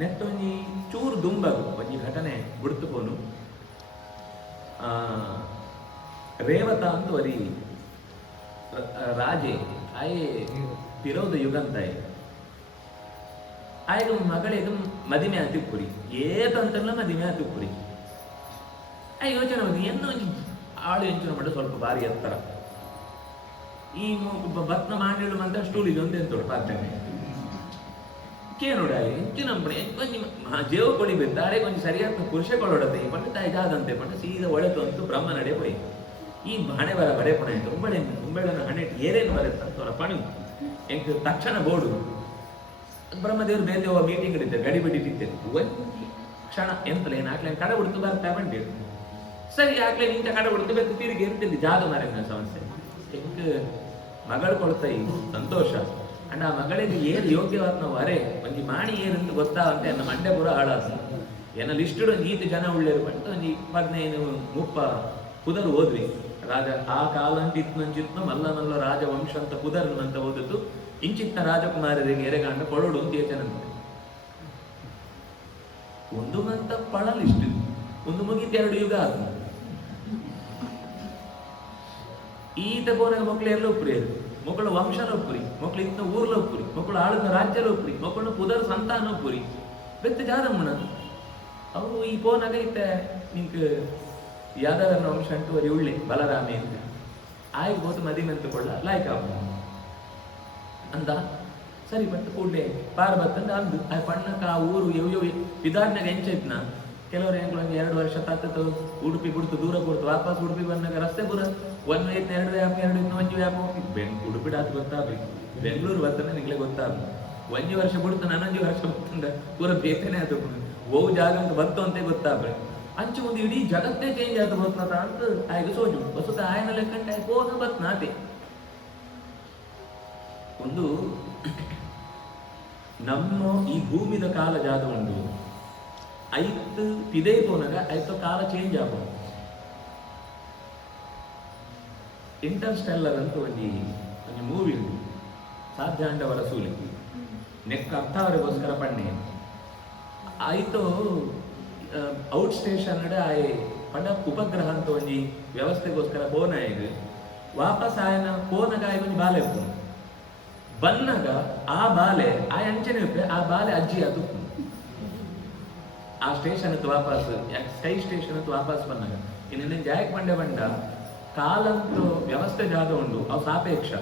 ನೆತ್ತೊಂಜಿ ಚೂರು ದುಂಬಗು ಒಂಜಿ ಘಟನೆ ಗುಡ್ತುಕೋನು ರೇವತ ಅಂತ ವರಿ ರಾಜೆ ಆಯೆ ಪಿರೋದ ಯುಗಂತಾಯಿ ಆಯ್ದು ಮಗಳಿಗೆ ಮದಿಮೆ ಆತಿಪ್ಪುರಿ ಏತಂತಲ್ಲ ಮದಿಮೆ ಆತಿಪ್ಪುರಿ ಆಯ್ ಯೋಚನೆ ಮಾಡಿ ಎನ್ನೋ ಆಳು ಎಂಚಿನ ಮಟ್ಟ ಸ್ವಲ್ಪ ಬಾರಿ ಎತ್ತರ ಈ ಭತ್ನ ಮಾಡಿಡು ಅಂತ ಸ್ಟೂಲ್ ಇದು ಅಂತ ಎಂತೋಡು ಪಾತ್ರೆ ಕೇಳೋಡ ಎಂಚಿನ ಜೇವ ಕೊಳಿಬೇಕು ದಾರೆ ಕೊಂಚ ಸರಿಯಾದ ಪುರುಷ ಕೊಳೋಡತ್ತೆ ಪಂಡ ತಾಯಿ ಜಾದಂತೆ ಪಂಡ ಸೀದಾ ಒಳೆತು ಅಂತೂ ಬ್ರಹ್ಮ ನಡೆ ಹೋಯ್ ಈ ಹಣೆ ಬರ ಬಡೆ ಪಣ ಆಯ್ತು ಉಂಬೆಳನ ಹಣೆ ಏನೇನು ಬರುತ್ತೆ ಅಂತ ಪಣಿ ಎಂಕ್ ತಕ್ಷಣ ಬೋಡು ಬ್ರಹ್ಮದೇವರು ಬೇರೆ ಹೋಗ ಮೀಟಿಂಗ್ ಇಡಿದ್ದೆ ಗಡಿ ಬಿಟ್ಟಿದ್ದೆ ಕ್ಷಣ ಎಂತಲ್ಲ ಏನು ಹಾಕ್ಲೇನು ಕಡೆ ಬಿಡ್ತು ಬರ್ತಾ ಬಂಡಿ ಸರಿ ಹಾಕ್ಲೇ ನಿಂತ ಕಡೆ ಬಿಡ್ತು ಬೇಕು ತಿರುಗಿ ಇರ್ತಿದ್ದೆ ಜಾದು ಮಾರಿನ ಸಮಸ್ಯೆ ಎಂಕ್ ಮಗಳು ಕೊಳ್ತಾಯಿ ಸಂತೋಷ ಅಂಡ್ ಆ ಮಗಳಿಗೆ ಏರು ಯೋಗ್ಯವಾದ ನಾವು ಅರೆ ಒಂಜಿ ಮಾಣಿ ಏರಂತ ಗೊತ್ತಾವಂತೆ ಅನ್ನ ಮಂಡೆ ಪುರ ಹಾಳಾಸ ಏನ ಲಿಸ್ಟಡ್ ಒಂದು 2 ಜನ ಉಳ್ಳೇರು ಬಂತು ಒಂಜಿ 15-30 ಕುದರು ಓದ್ವಿ ರಾಜ ಆ ಕಾಲಂಟಿತ್ನಂಚಿತ್ನ ಮಲ್ಲ ರಾಜವಂಶ ಅಂತ ಕುದರ್ನ ಅಂತ ಓದಿದ್ದು ಇಂಚಿತ್ನ ರಾಜಕುಮಾರರಿಗೆ ಎರೆಗಾಂಡ ಕೊಳೋಡು ಅಂತ ಯೋಚನೆ ಒಂದು ಮಂತ ಪಳಲಿಷ್ಟು ಒಂದು ಮುಗಿತ 2 ಯುಗ ಆದ ಈತ ಬೋನಾಗ ಮಕ್ಕಳು ಎಲ್ಲ ಒಪ್ಪುರಿಯರು ಮಕ್ಕಳು ವಂಶನ ಒಪ್ಪುರಿ ಮಕ್ಕಳು ಇತ್ತ ಊರ್ಲ ಒಪ್ಪುರಿ ಮಕ್ಕಳು ಆಳುದ ರಾಜ್ಯಲ ಒಪ್ಪುರಿ ಮಕ್ಕಳು ಪುದರ್ ಸಂತಾನ ಒಪ್ಪುರಿ ಬೆತ್ತ ಜಾದಮ್ಮನ ಅವು ಈ ಪೋನಾಗ ಇತ್ತ ನಿಂಗೆ ಯಾದವನ ವಂಶ ಅಂಟು ವರಿ ಉಳ್ಳಿ ಬಲರಾಮಿ ಅಂತ ಆಯ್ತು ಹೋತು ಮದಿಮೆ ಅಂತಕೊಳ್ಳ ಲಾಯ್ಕ ಅಂದ ಸರಿ ಬಟ್ ಕೂಡಲೇ ಪಾರ ಬತ್ತಂದ ಅಂದು ಆ ಪಣ್ಣಕ್ಕ ಆ ಊರು ಯವ್ ವಿಧಾರ್ನಾಗ ಎಂಚೈತ್ನ ಕೆಲವರು ಹೆಂಗ್ಳಂಗೆ 2 ವರ್ಷ ತಾತತ್ತು ಉಡುಪಿ ಬಿಡ್ತು ದೂರ ಕೊಡ್ತು ವಾಪಸ್ ಉಡುಪಿ ಬಂದಾಗ ರಸ್ತೆ ಪೂರ 1 ಐತ್ನ 2 ವ್ಯಾಪ 2 ಇನ್ನು 1 ವ್ಯಾಪ ಉಡುಪಿ ಆತ ಗೊತ್ತಾಗ್ಬೇಕು ಬೆಂಗಳೂರು ಬರ್ತನೆ ನಿಂಗೆ ಗೊತ್ತಾಗ 1 ವರ್ಷ ಬಿಡ್ತು 11 ವರ್ಷ ಬರ್ತಂದ ಪೂರ ಬೇಕನೆ ಅದು ಓವು ಜಾಗ ಅಂತ ಬಂತು ಅಂತ ಗೊತ್ತಾಗ್ಬೇಕು ಅಂಚೆ ಒಂದು ಇಡೀ ಜಗತ್ತೇ ಚೇಂಜ್ ಆಯ್ತು ಬರ್ತದ ಅಂತ ಆಯ್ತು ಸೋಜು ಹೊಸತ ಆಯನ ಲೆಕ್ಕಂಡೆ ಹೋದ ಬತ್ನಾತೆ ಒಂದು ನಮ್ಮ ಈ ಭೂಮಿದ ಕಾಲ ಜಾಗ ಉಂಟು ಐತ್ ತಿದೇ ಪೋನಾಗ ಐತ ಕಾಲ ಚೇಂಜ್ ಆಗ ಇಂಟರ್ಸ್ಟೆಲ್ಲರ್ ಅಂತ ಒಂದು ಮೂವಿ ಉಂಟು ಸಾಧ್ಯ ಅಂಡವರ ಸೂಲಿ ನೆಕ್ ಅರ್ಥವರಿಗೋಸ್ಕರ ಪಣ್ಣೆ ಆಯ್ತು ಔಟ್ ಸ್ಟೇಷನ್ ಆಯ್ ಪಂಡ ಉಪಗ್ರಹ ಅಂತ ಒಂದು ವ್ಯವಸ್ಥೆಗೋಸ್ಕರ ಪೋನ ಇದು ವಾಪಸ್ ಆಯನ ಪೋನಾಗ ಆಯ್ ಒಂದು ಬಾಲೆ ಇರ್ತದೆ ಬನ್ನಾಗ ಆ ಬಾಲೆ ಆ ಅಂಚನೆ ಆ ಬಾಲೆ ಅಜ್ಜಿ ಅದು ಆ ಸ್ಟೇಷನ್ ವಾಪಸ್ ಸ್ಕೈ ಸ್ಟೇಷನ್ ವಾಪಸ್ ಬಂದಾಗ ಇನ್ನೇನು ಜಾಯಕ್ ಬಂಡೆ ಬಂಡ ಕಾಲಂತೂ ವ್ಯವಸ್ಥೆ ಜಾಗ ಉಂಡು ಅವು ಸಾಪೇಕ್ಷ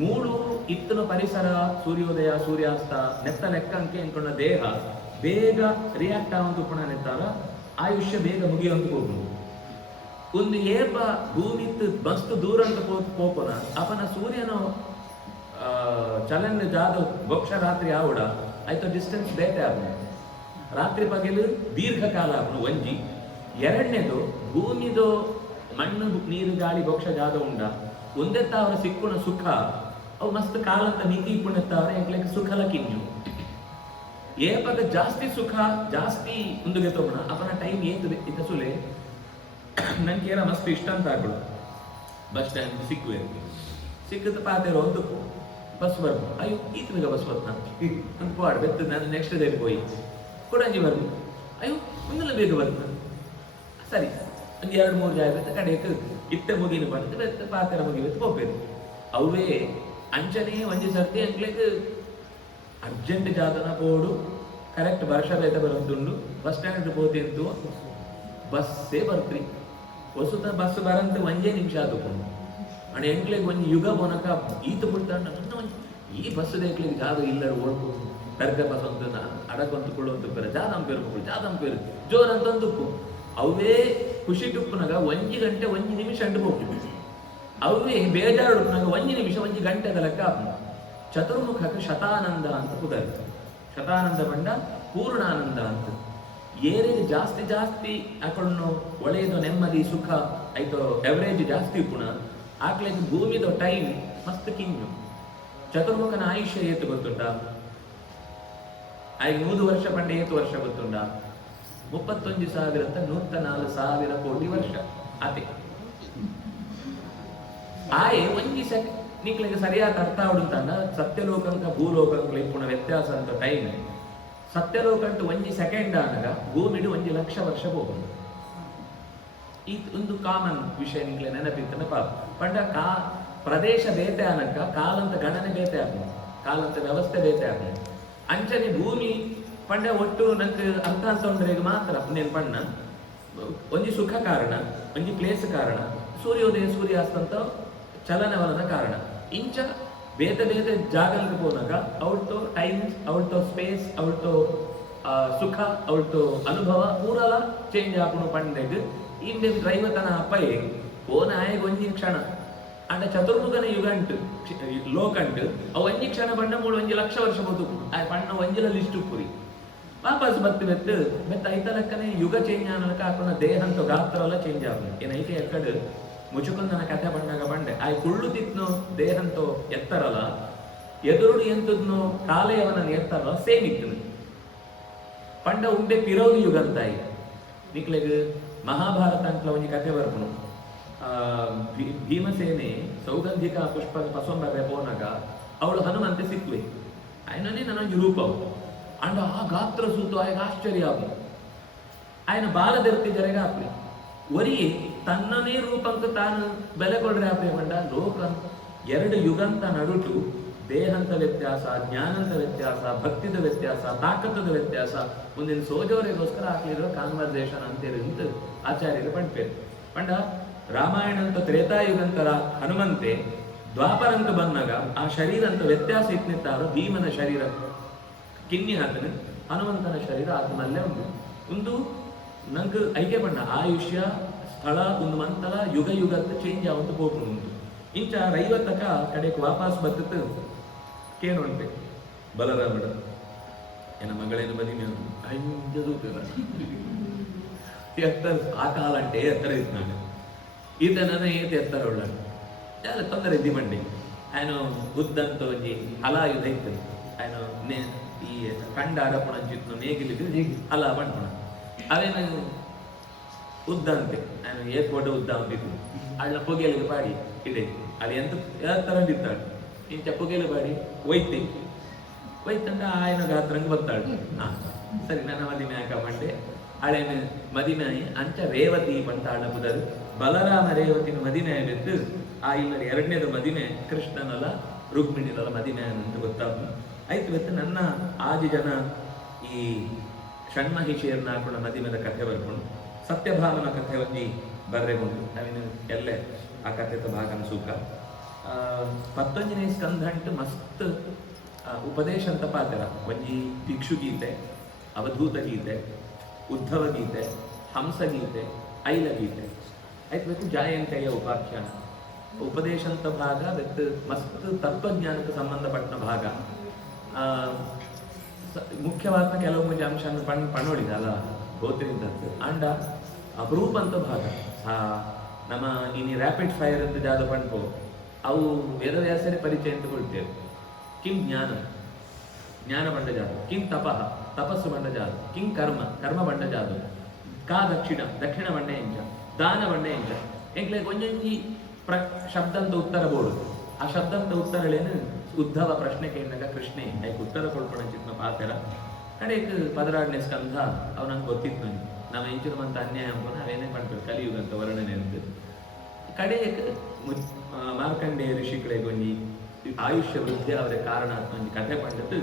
ಮೂಡು ಇತ್ತನ ಪರಿಸರ ಸೂರ್ಯೋದಯ ಸೂರ್ಯಾಸ್ತ ನೆತ್ತ ಲೆಕ್ಕಂಕೆ ಅನ್ಕೊಂಡ ದೇಹ ಬೇಗ ರಿಯಾಕ್ಟ್ ಆಗುವಂತ ಪುಣ ನೆತ್ತಾರ ಆಯುಷ್ಯ ಬೇಗ ಮುಗಿಯುವಂತ ಹೋಗುದು ಒಂದು ಏಪ ಭೂಮಿತ್ತು ಮಸ್ತ್ ದೂರ ಅಂತ ಪೋಪನ ಅಪನ ಸೂರ್ಯನ ಚಲನ ಜಾದ ಬೋಕ್ಷ ರಾತ್ರಿ ಆವಡ ಆಯ್ತು ಡಿಸ್ಟೆನ್ಸ್ ಬೇಟೆ ಆಗ ರಾತ್ರಿ ಪಗಲು ದೀರ್ಘಕಾಲ ಅವನು ಒಂಜಿ ಎರಡನೇದು ಭೂಮಿದು ಮಣ್ಣು ನೀರು ಗಾಳಿ ಬೋಕ್ಷ ಜಾಗ ಉಂಡ ಒಂದೆತ್ತ ಅವರ ಸಿಕ್ಕುಣ ಸುಖ ಅವು ಮಸ್ತ್ ಕಾಲಂತ ನೀತಿ ಪುಣೆತ್ತವ್ರ ಎಂಕ್ಲೆಕ್ ಸುಖಲ ಕಿಂಜು ಏಪದ ಜಾಸ್ತಿ ಸುಖ ಜಾಸ್ತಿ ಮುಂದುಗೆ ತಗೋಣ ಅವನ ಟೈಮ್ ಏತು ಇತಸುಲೆ ನಂಗೆ ಏನ ಮಸ್ತ್ ಇಷ್ಟ ಅಂತ ಆಗ್ಬಿಡು ಬಸ್ ಸ್ಟ್ಯಾಂಡ್ ಸಿಕ್ಕುವೆ ಸಿಕ್ಕದ ಪಾತೆರೋ ಒಂದು ಬಸ್ ಬರ್ಬು ಅಯ್ಯೋ ಈತನಿಗೆ ಬಸ್ ಬರ್ತ ಅಂತ ಪಾಡ್ ಬೆತ್ತ ನಾನು ನೆಕ್ಸ್ಟ್ ಡೇ ಹೋಗಿ ಕೊಡಂಜಿ ಬರ್ಬು ಅಯ್ಯೋ ಮುಂದೆಲ್ಲ ಬೇಗ ಬರ್ತ ಸರಿ ಒಂದು 2-3 ಜಾಗ ಬೆತ್ತ ಕಡೆಗೆ ಇತ್ತ ಮುಗಿನ ಬಂದು ಬೆತ್ತ ಪಾತೆರ ಮುಗಿ ಬೆತ್ತ ಹೋಗ್ಬೇಕು ಅವೇ ಅಂಚನೆ ಒಂಜಿ ಸರ್ತಿ ಅಂಕ್ಲೆಗ್ ಅರ್ಜೆಂಟ್ ಜಾತನ ಪೋಡು ಕರೆಕ್ಟ್ ವರ್ಷ ಬೇತ ಬರೋದುಂಡು ಬಸ್ ಸ್ಟ್ಯಾಂಡ್ ಪೋತಿ ಅಂತು ಬಸ್ಸೇ ಬರ್ತ್ರಿ ಹೊಸತ ಬಸ್ ಬರಂತ 1 ನಿಮಿಷ ಆದುಕೊಂಡು ಅಣ್ಣ ಎಂಕ್ಲೆಗ್ ಒಂದು ಯುಗ ಬೋನಕ ಈತ ಬಿಡ್ತಾಂಡ ಈ ಬಸ್ ದೇಕ್ಲಿಗೆ ಜಾಗ ಇಲ್ಲರು ಓಡ್ಕು ಕರ್ಕ ಬಸ್ ಅಂತ ಅಡಕೊಂತುಕೊಳ್ಳುವಂತ ಪೇರು ಜಾದಂಪೇರು ಜೋರ್ ಅಂತಂದುಪ್ಪು ಅವೇ ಖುಷಿ ಟುಪ್ಪುನಾಗ 1 ಗಂಟೆ 1 ನಿಮಿಷ ಅಂಟು ಹೋಗ್ತಿದ್ವಿ ಅವೇ ಬೇಜಾರು ಉಡುಪನಾಗ 1 ನಿಮಿಷ 1 ಗಂಟೆದ ಲೆಕ್ಕ ಚತುರ್ಮುಖಕ್ಕೆ ಶತಾನಂದ ಅಂತ ಕುದರ್ತ ಶತಾನಂದ ಬಂಡ ಪೂರ್ಣಾನಂದ ಅಂತ ಏನೇನು ಜಾಸ್ತಿ ಹಾಕೊಂಡು ಒಳ್ಳೆಯದು ನೆಮ್ಮದಿ ಸುಖ ಆಯ್ತು ಎವರೇಜ್ ಜಾಸ್ತಿ ಪುಣ ಆಕ್ಲೇದು ಭೂಮಿದು ಟೈಮ್ ಮಸ್ತ್ ಕಿಂಜು ಚತುರ್ಮುಖನ ಆಯುಷ್ಯ ಏತು ಗೊತ್ತುಂಟ ಆಯ್ತು 100 ವರ್ಷ ಪಂಡ ಏತು ವರ್ಷ ಗೊತ್ತುಂಟ 31,104 ಕೋಟಿ ವರ್ಷ ಅದೇ ಆಯೆ ಒಂಜಿ ನಿಕ್ಲಿಗೆ ಸರಿಯಾದ ಅರ್ಥ ಆಡುಂತಾಂಡ ಸತ್ಯಲೋಕಂಕ ಭೂಲೋಕಂಕ ಇಪ್ಪುಣ ವ್ಯತ್ಯಾಸ ಅಂತ ಟೈಮ್ ಸತ್ಯಲೋಕಂಟು 1 ಸೆಕೆಂಡ್ ಆನಾಗ ಭೂಮಿಡು 1 ಲಕ್ಷ ವರ್ಷ ಹೋಗುದು ಈ ಒಂದು ಕಾಮನ್ ವಿಷಯ ನಿಕ್ಲೆ ನೆನಪಿತ್ತನ ಪಾಪ ಪಂಡ ಪ್ರದೇಶ ಬೇತೆ ಆನಕ ಕಾಲಂತ ಗಣನೆ ಬೇತೆ ಆಗ್ಬೋದು ಕಾಲಂತ ವ್ಯವಸ್ಥೆ ಬೇತೆ ಆಗ್ಬೋದು ಅಂಚನೆ ಭೂಮಿ ಪಂಡ ಒಟ್ಟು ನಂಗೆ ಅರ್ಥ ಅಂತ ಉಂಡ್ರೆ ಮಾತ್ರ ನೇನು ಪಣ್ಣ ಒಂಜಿ ಸುಖ ಕಾರಣ ಒಂಜಿ ಪ್ಲೇಸ್ ಕಾರಣ ಸೂರ್ಯೋದಯ ಸೂರ್ಯಾಸ್ತ ಅಂತ ಚಲನವಲನ ಕಾರಣ ಇಂಚ ಬೇತೆ ಜಾಗಕ್ಕೆ ಹೋದಾಗ ಅವಳ್ತು ಟೈಮ್ ಅವಳ್ತು ಸ್ಪೇಸ್ ಅವಳ್ತು ಸುಖ ಅವಳ್ತು ಅನುಭವ ಪೂರಲ ಚೇಂಜ್ ಆಪುನು ಪಂಡೆಗ್ ಇಂದೆ ಡ್ರೈವತನ ಅಪ್ಪಯೇ ಓನ ಆಯಗ 1 ಕ್ಷಣ ಅಂಡ ಚತುರ್ಮುಖನ ಯುಗಂಟು ಲೋಕಂಟು ಅವು 1 ಕ್ಷಣ ಬಂಡ 1 ಲಕ್ಷ ವರ್ಷ ಬದುಕು ಆ ಪಣ್ಣ 1 ಲಿಸ್ಟ್ ಪುರಿ ವಾಪಸ್ ಬತ್ತು ಬೆತ್ತ ಐತ ಲೆಕ್ಕನೆ ಯುಗ ಚೇಂಜ್ ಆನಕ ಹಾಕೊಂಡ ದೇಹ ಅಂತ ಗಾತ್ರ ಎಲ್ಲ ಚೇಂಜ್ ಆಗ ಏನೈತೆ ಎಕ್ಕಡು ಮುಚುಕೊಂದನ ಕಥೆ ಬಂದಾಗ ಬಂಡೆ ಆ ಕುಳ್ಳು ತಿತ್ನು ದೇಹಂತೋ ಎತ್ತರಲ್ಲ ಎದುರುಡು ಎಂತದ್ನು ಕಾಲೆಯವನ ಎತ್ತರಲ್ಲ ಸೇಮ್ ಇತ್ತು ಪಂಡ ಉಂಡೆ ಪಿರೋಗಿ ಯುಗ ಅಂತಾಯಿ ನಿಕ್ಲೆಗ್ ಮಹಾಭಾರತ ಅಂತ ಒಂದು ಕಥೆ ಬರ್ಪುನು ಭೀಮಸೇನೆ ಸೌಗಂಧಿಕ ಪುಷ್ಪ ಪಸೊಂಬರ್ರೆ ಪೋನಾಗ ಅವಳು ಹನುಮಂತೆ ಸಿಕ್ವೆ ಆಯ್ನೇ ನನಗೆ ರೂಪವು ಅಂಡ ಆ ಗಾತ್ರ ಸೂತು ಆಯ್ಗ ಆಶ್ಚರ್ಯ ಆಗು ಆಯ್ನ ಬಾಲದರ್ತಿ ಜರೆಗ ಹಾಕ್ಲಿ ಒರಿ ತನ್ನನೇ ರೂಪಂಕ ತಾನು ಬೆಲೆ ಕೊಡ್ರೆ ಆಪೆ ಬಂಡ ಲೋಕ 2 ಯುಗಂತ ನಡುಟು ದೇಹಂತ ವ್ಯತ್ಯಾಸ, ಜ್ಞಾನಂತ ವ್ಯತ್ಯಾಸ, ಭಕ್ತಿದ ವ್ಯತ್ಯಾಸ, ತಾಕತ್ತದ ವ್ಯತ್ಯಾಸ ಮುಂದಿನ ಸೋಜವರಿಗೋಸ್ಕರ ಹಾಕಲಿರೋ ಕಾನ್ವರ್ಸೇಷನ್ ಅಂತೇಳಿ ಆಚಾರ್ಯರು ಪಂಡ್ಪೇರು ಪಂಡ ರಾಮಾಯಣ ಅಂತ ತ್ರೇತಾಯುಗಂತರ ಹನುಮಂತೆ ದ್ವಾಪರಂತ ಬಂದಾಗ ಆ ಶರೀರ ಅಂತ ವ್ಯತ್ಯಾಸ ಇತ್ತಿತ್ತಾರ ಭೀಮನ ಶರೀರ ಕಿನ್ನಿ ಆತನ ಹನುಮಂತನ ಶರೀರ ಆತನಲ್ಲೇ ಒಂದು ನಂಗೆ ಐಕೆ ಬಣ್ಣ ಆಯುಷ್ಯ ಸ್ಥಳ ಒಂದು ಮಂತಲ ಯುಗ ಯುಗತ್ತ ಚೇಂಜ್ ಆವಂತ ಹೋಗ್ರು ಉಂಟು ಇಂಚ ರೈವತ್ತಕ ಕಡೆಗೆ ವಾಪಸ್ ಬರ್ತತ್ತು ಕೇನುಂಟೆ ಬಲರಾಮಡ ಏನ ಮಗಳೇನು ಬದಿ ಮೇಲೆ ಹಂಜದು ಎತ್ತರ ಆ ಕಾಲ అంటే ಎತ್ತರ ಇದ್ದಾನೆ ಈತನ ಏತೆ ಎತ್ತರ ಉಳ್ಳ ಎಲ್ಲ ತೊಂದರೆ ಇದ್ದಿ ಮಂಡಿ ఆయన ಉದ್ದಂತ ಒಂಜಿ ಹಲಾಯುಧ ಇತ್ತು ఆయన ಈ ಕಂಡ ಅಡಪಣ ಅಂಚಿತ್ತು ನೇಗಿಲಿದ್ದು ಹಲ ಬಂಡ್ಪಣ ಅವೇನು ಉದ್ದ ಅಂತೆ ఆయన ಏರ್ಪೋರ್ಟ್ ಉದ್ದ ಅಂತಿತ್ತು ಅಳ್ಳ ಪೊಗೆಲಿಗೆ ಪಾಡಿ ಇಡೆ ಅಲ್ಲಿ ಎಂತ ತರಂದಿತ್ತಾಳು ಇಂಚ ಪೊಗೆಲು ಪಾಡಿ ಒಯ್ತಂಡ ఆయన ಗಾತ್ರಂಗೆ ಬರ್ತಾಳು ಸರಿ ನನ್ನ ಮದಿಮೆ ಹಾಕ ಮಂಡೆ ಹಳೆನ ಮದಿಮೆ ಅಂಚ ರೇವತಿ ಬಂತಾಳ ಬುಧರು ಬಲರಾಮ ರೇವತಿನ ಮದಿಮೆ ಬೆತ್ತು ಆ ಇಲ್ಲರಿ ಎರಡನೇದು ಮದಿಮೆ ಕೃಷ್ಣನಲ್ಲ ರುಕ್ಮಿಣಿನಲ್ಲ ಮದಿಮೆ ಅಂತ ಗೊತ್ತಾಗ್ತು ಆಯ್ತು ಇವತ್ತು ನನ್ನ ಆದಿ ಜನ ಈ ಷಣ್ಮಹಿಷಿಯರನ್ನ ಹಾಕೊಂಡು ಮದಿಮೆದ ಕಥೆ ಬರ್ಕೊಂಡು ಸತ್ಯಭಾಮನ ಕಥೆ ಒಂಜಿ ಬರ್ರೆಗೊಂಡು ನಾವಿನ ಎಲ್ಲೆ ಆ ಕಥೆತ ಭಾಗನ ಸೂಕ 11ನೇ ಸ್ಕಂಧ ಅಂಟು ಮಸ್ತ್ ಉಪದೇಶ ಅಂತ ಪಾತ್ರ ಒಂಜಿ ಭಿಕ್ಷು ಗೀತೆ, ಅವಧೂತ ಗೀತೆ, ಉದ್ಧವ ಗೀತೆ, ಹಂಸ ಗೀತೆ, ಐಲ ಗೀತೆ ಆಯ್ತು ಬೇಕು ಜಾಯಂತೆಯ ಉಪಾಖ್ಯಾನ ಉಪದೇಶ ಅಂತ ಭಾಗ ಬೆತ್ ಮಸ್ತ್ ತತ್ವಜ್ಞಾನಕ್ಕೆ ಸಂಬಂಧಪಟ್ಟ ಭಾಗ ಮುಖ್ಯವಾದ ಕೆಲವೊಂದು ಅಂಶ ಪಣೋಡಿದ ಅಲ್ಲ ಗೋತ್ರಿಂದದ್ದು ಅಂಡ ಅಪರೂಪ ಅಂತ ಭಾಗ ನಮ್ಮ ಇನ್ನು ರ್ಯಾಪಿಡ್ ಫೈರ್ ಅಂತ ಜಾದ ಪಣ್ಪು ಅವು ವೇದವ್ಯಾಸರೇ ಪರಿಚಯ ಅಂತ ಕೊಡ್ತೇವೆ ಕಿಂ ಜ್ಞಾನ ಬಂಡ ಜಾದು ಕಿಂ ತಪಸ್ಸು ಬಂಡ ಜಾದು ಕಿಂ ಕರ್ಮ ಬಂಡ ಜಾದು ಕಾ ದಕ್ಷಿಣ ಬಂಡ ಎಂಜ ದಾನ ಬಂಡ ಎಂಜ ಎಂಕ್ಲೆ ಕೊಂಚಿ ಶಬ್ದ ಅಂತ ಉತ್ತರ ಬೋಡು ಆ ಶಬ್ದ ಅಂತ ಉತ್ತರಳೇನು ಉದ್ಧವ ಪ್ರಶ್ನೆ ಕೇಳಿದಾಗ ಕೃಷ್ಣೆ ಐಕ್ ಉತ್ತರ ಕೊಡ್ಕೊಂಡು ಚಿತ್ನ ಪಾತ್ರ ಕಡೆಗೆ 16ನೇ ಸ್ಕಂಧ ಅವ್ ನಂಗೆ ಗೊತ್ತಿತ್ತು ನನಗೆ ನಾವು ಎಂಚಿನವಂತ ಅನ್ಯಾಯ ಅಂಬೋದು ಅವೇನೇ ಮಾಡ್ಬೇಕು ಕಲಿಯುಗ ಅಂತ ವರ್ಣನೆ ಅಂತ ಕಡೆಗೆ ಮಾರ್ಕಂಡೇಯ ಋಷಿಗಳಿಗೆ ಒಂಜಿ ಆಯುಷ್ಯ ವೃದ್ಧಿ ಅವರ ಕಾರಣ ಒಂದು ಕಥೆ ಪಂಡದ್ದು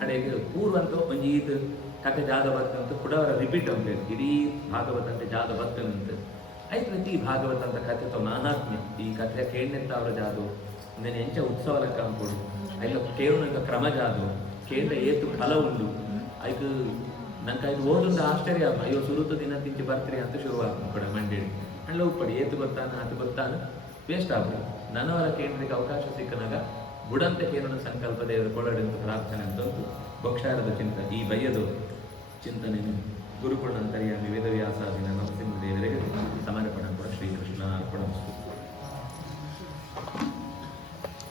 ಕಡೆಗೆ ಪೂರ್ವಂತ ಒಂಜಿ ಇದು ಕಥೆ ಜಾದ ಭಕ್ತಂತ ಕೂಡ ಅವರ ರಿಪೀಟ್ ಅಂತ ಇಡೀ ಭಾಗವತ ಅಂತ ಜಾದ ಭಕ್ತನಂತ ಆಯ್ತು ಈ ಭಾಗವತ ಅಂತ ಕಥೆ ಮಹಾತ್ಮ್ಯ ಈ ಕಥೆ ಕೇಳಿನಂತ ಅವರ ಜಾದು నేను ఎంచ ఉత్సవాలకు అనుకోడు అయితే కేవలం క్రమ జాదు కేంద్ర ఏతు కళ ఉండు అయితే నాకు అది ಓದುಂಡು ಆಶ್ಚರ್ಯ ಅಯ್ಯೋ ಸುರುತು ದಿನ ತಿಂಚಿ ಬರ್ತೀರಿ ಅಂತ ಶುರುವಾಗ್ತು ಕೂಡ ಮಂಡೇಳಿ ಅಲ್ಲ ಉಪ್ಪಡಿ ಏತು ಗೊತ್ತಾನ ಅದು ಗೊತ್ತಾನ ವೇಸ್ಟ್ ಆಗ್ಬೋದು ನನವರ ಕೇಂದ್ರಕ್ಕೆ ಅವಕಾಶ ಸಿಕ್ಕನಾಗ ಬುಡಂತೆ ಕೇರಳ ಸಂಕಲ್ಪ ದೇವರು ಕೊಡಡೆಂದು ಪ್ರಾರ್ಥನೆ ಅಂತಂದು ಭಕ್ಷಾರದ ಚಿಂತ ಈ ಬಯ್ಯದು ಚಿಂತನೆ ಗುರುಕುಳಂತರ್ಯಾಮಿ ವೇದವ್ಯಾಸಾದಿನ ನರಸಿಂಹ ದೇವರಿಗೆ ಸಮರ್ಪಣ ಕೂಡ ಶ್ರೀಕೃಷ್ಣ ಅರ್ಪಣ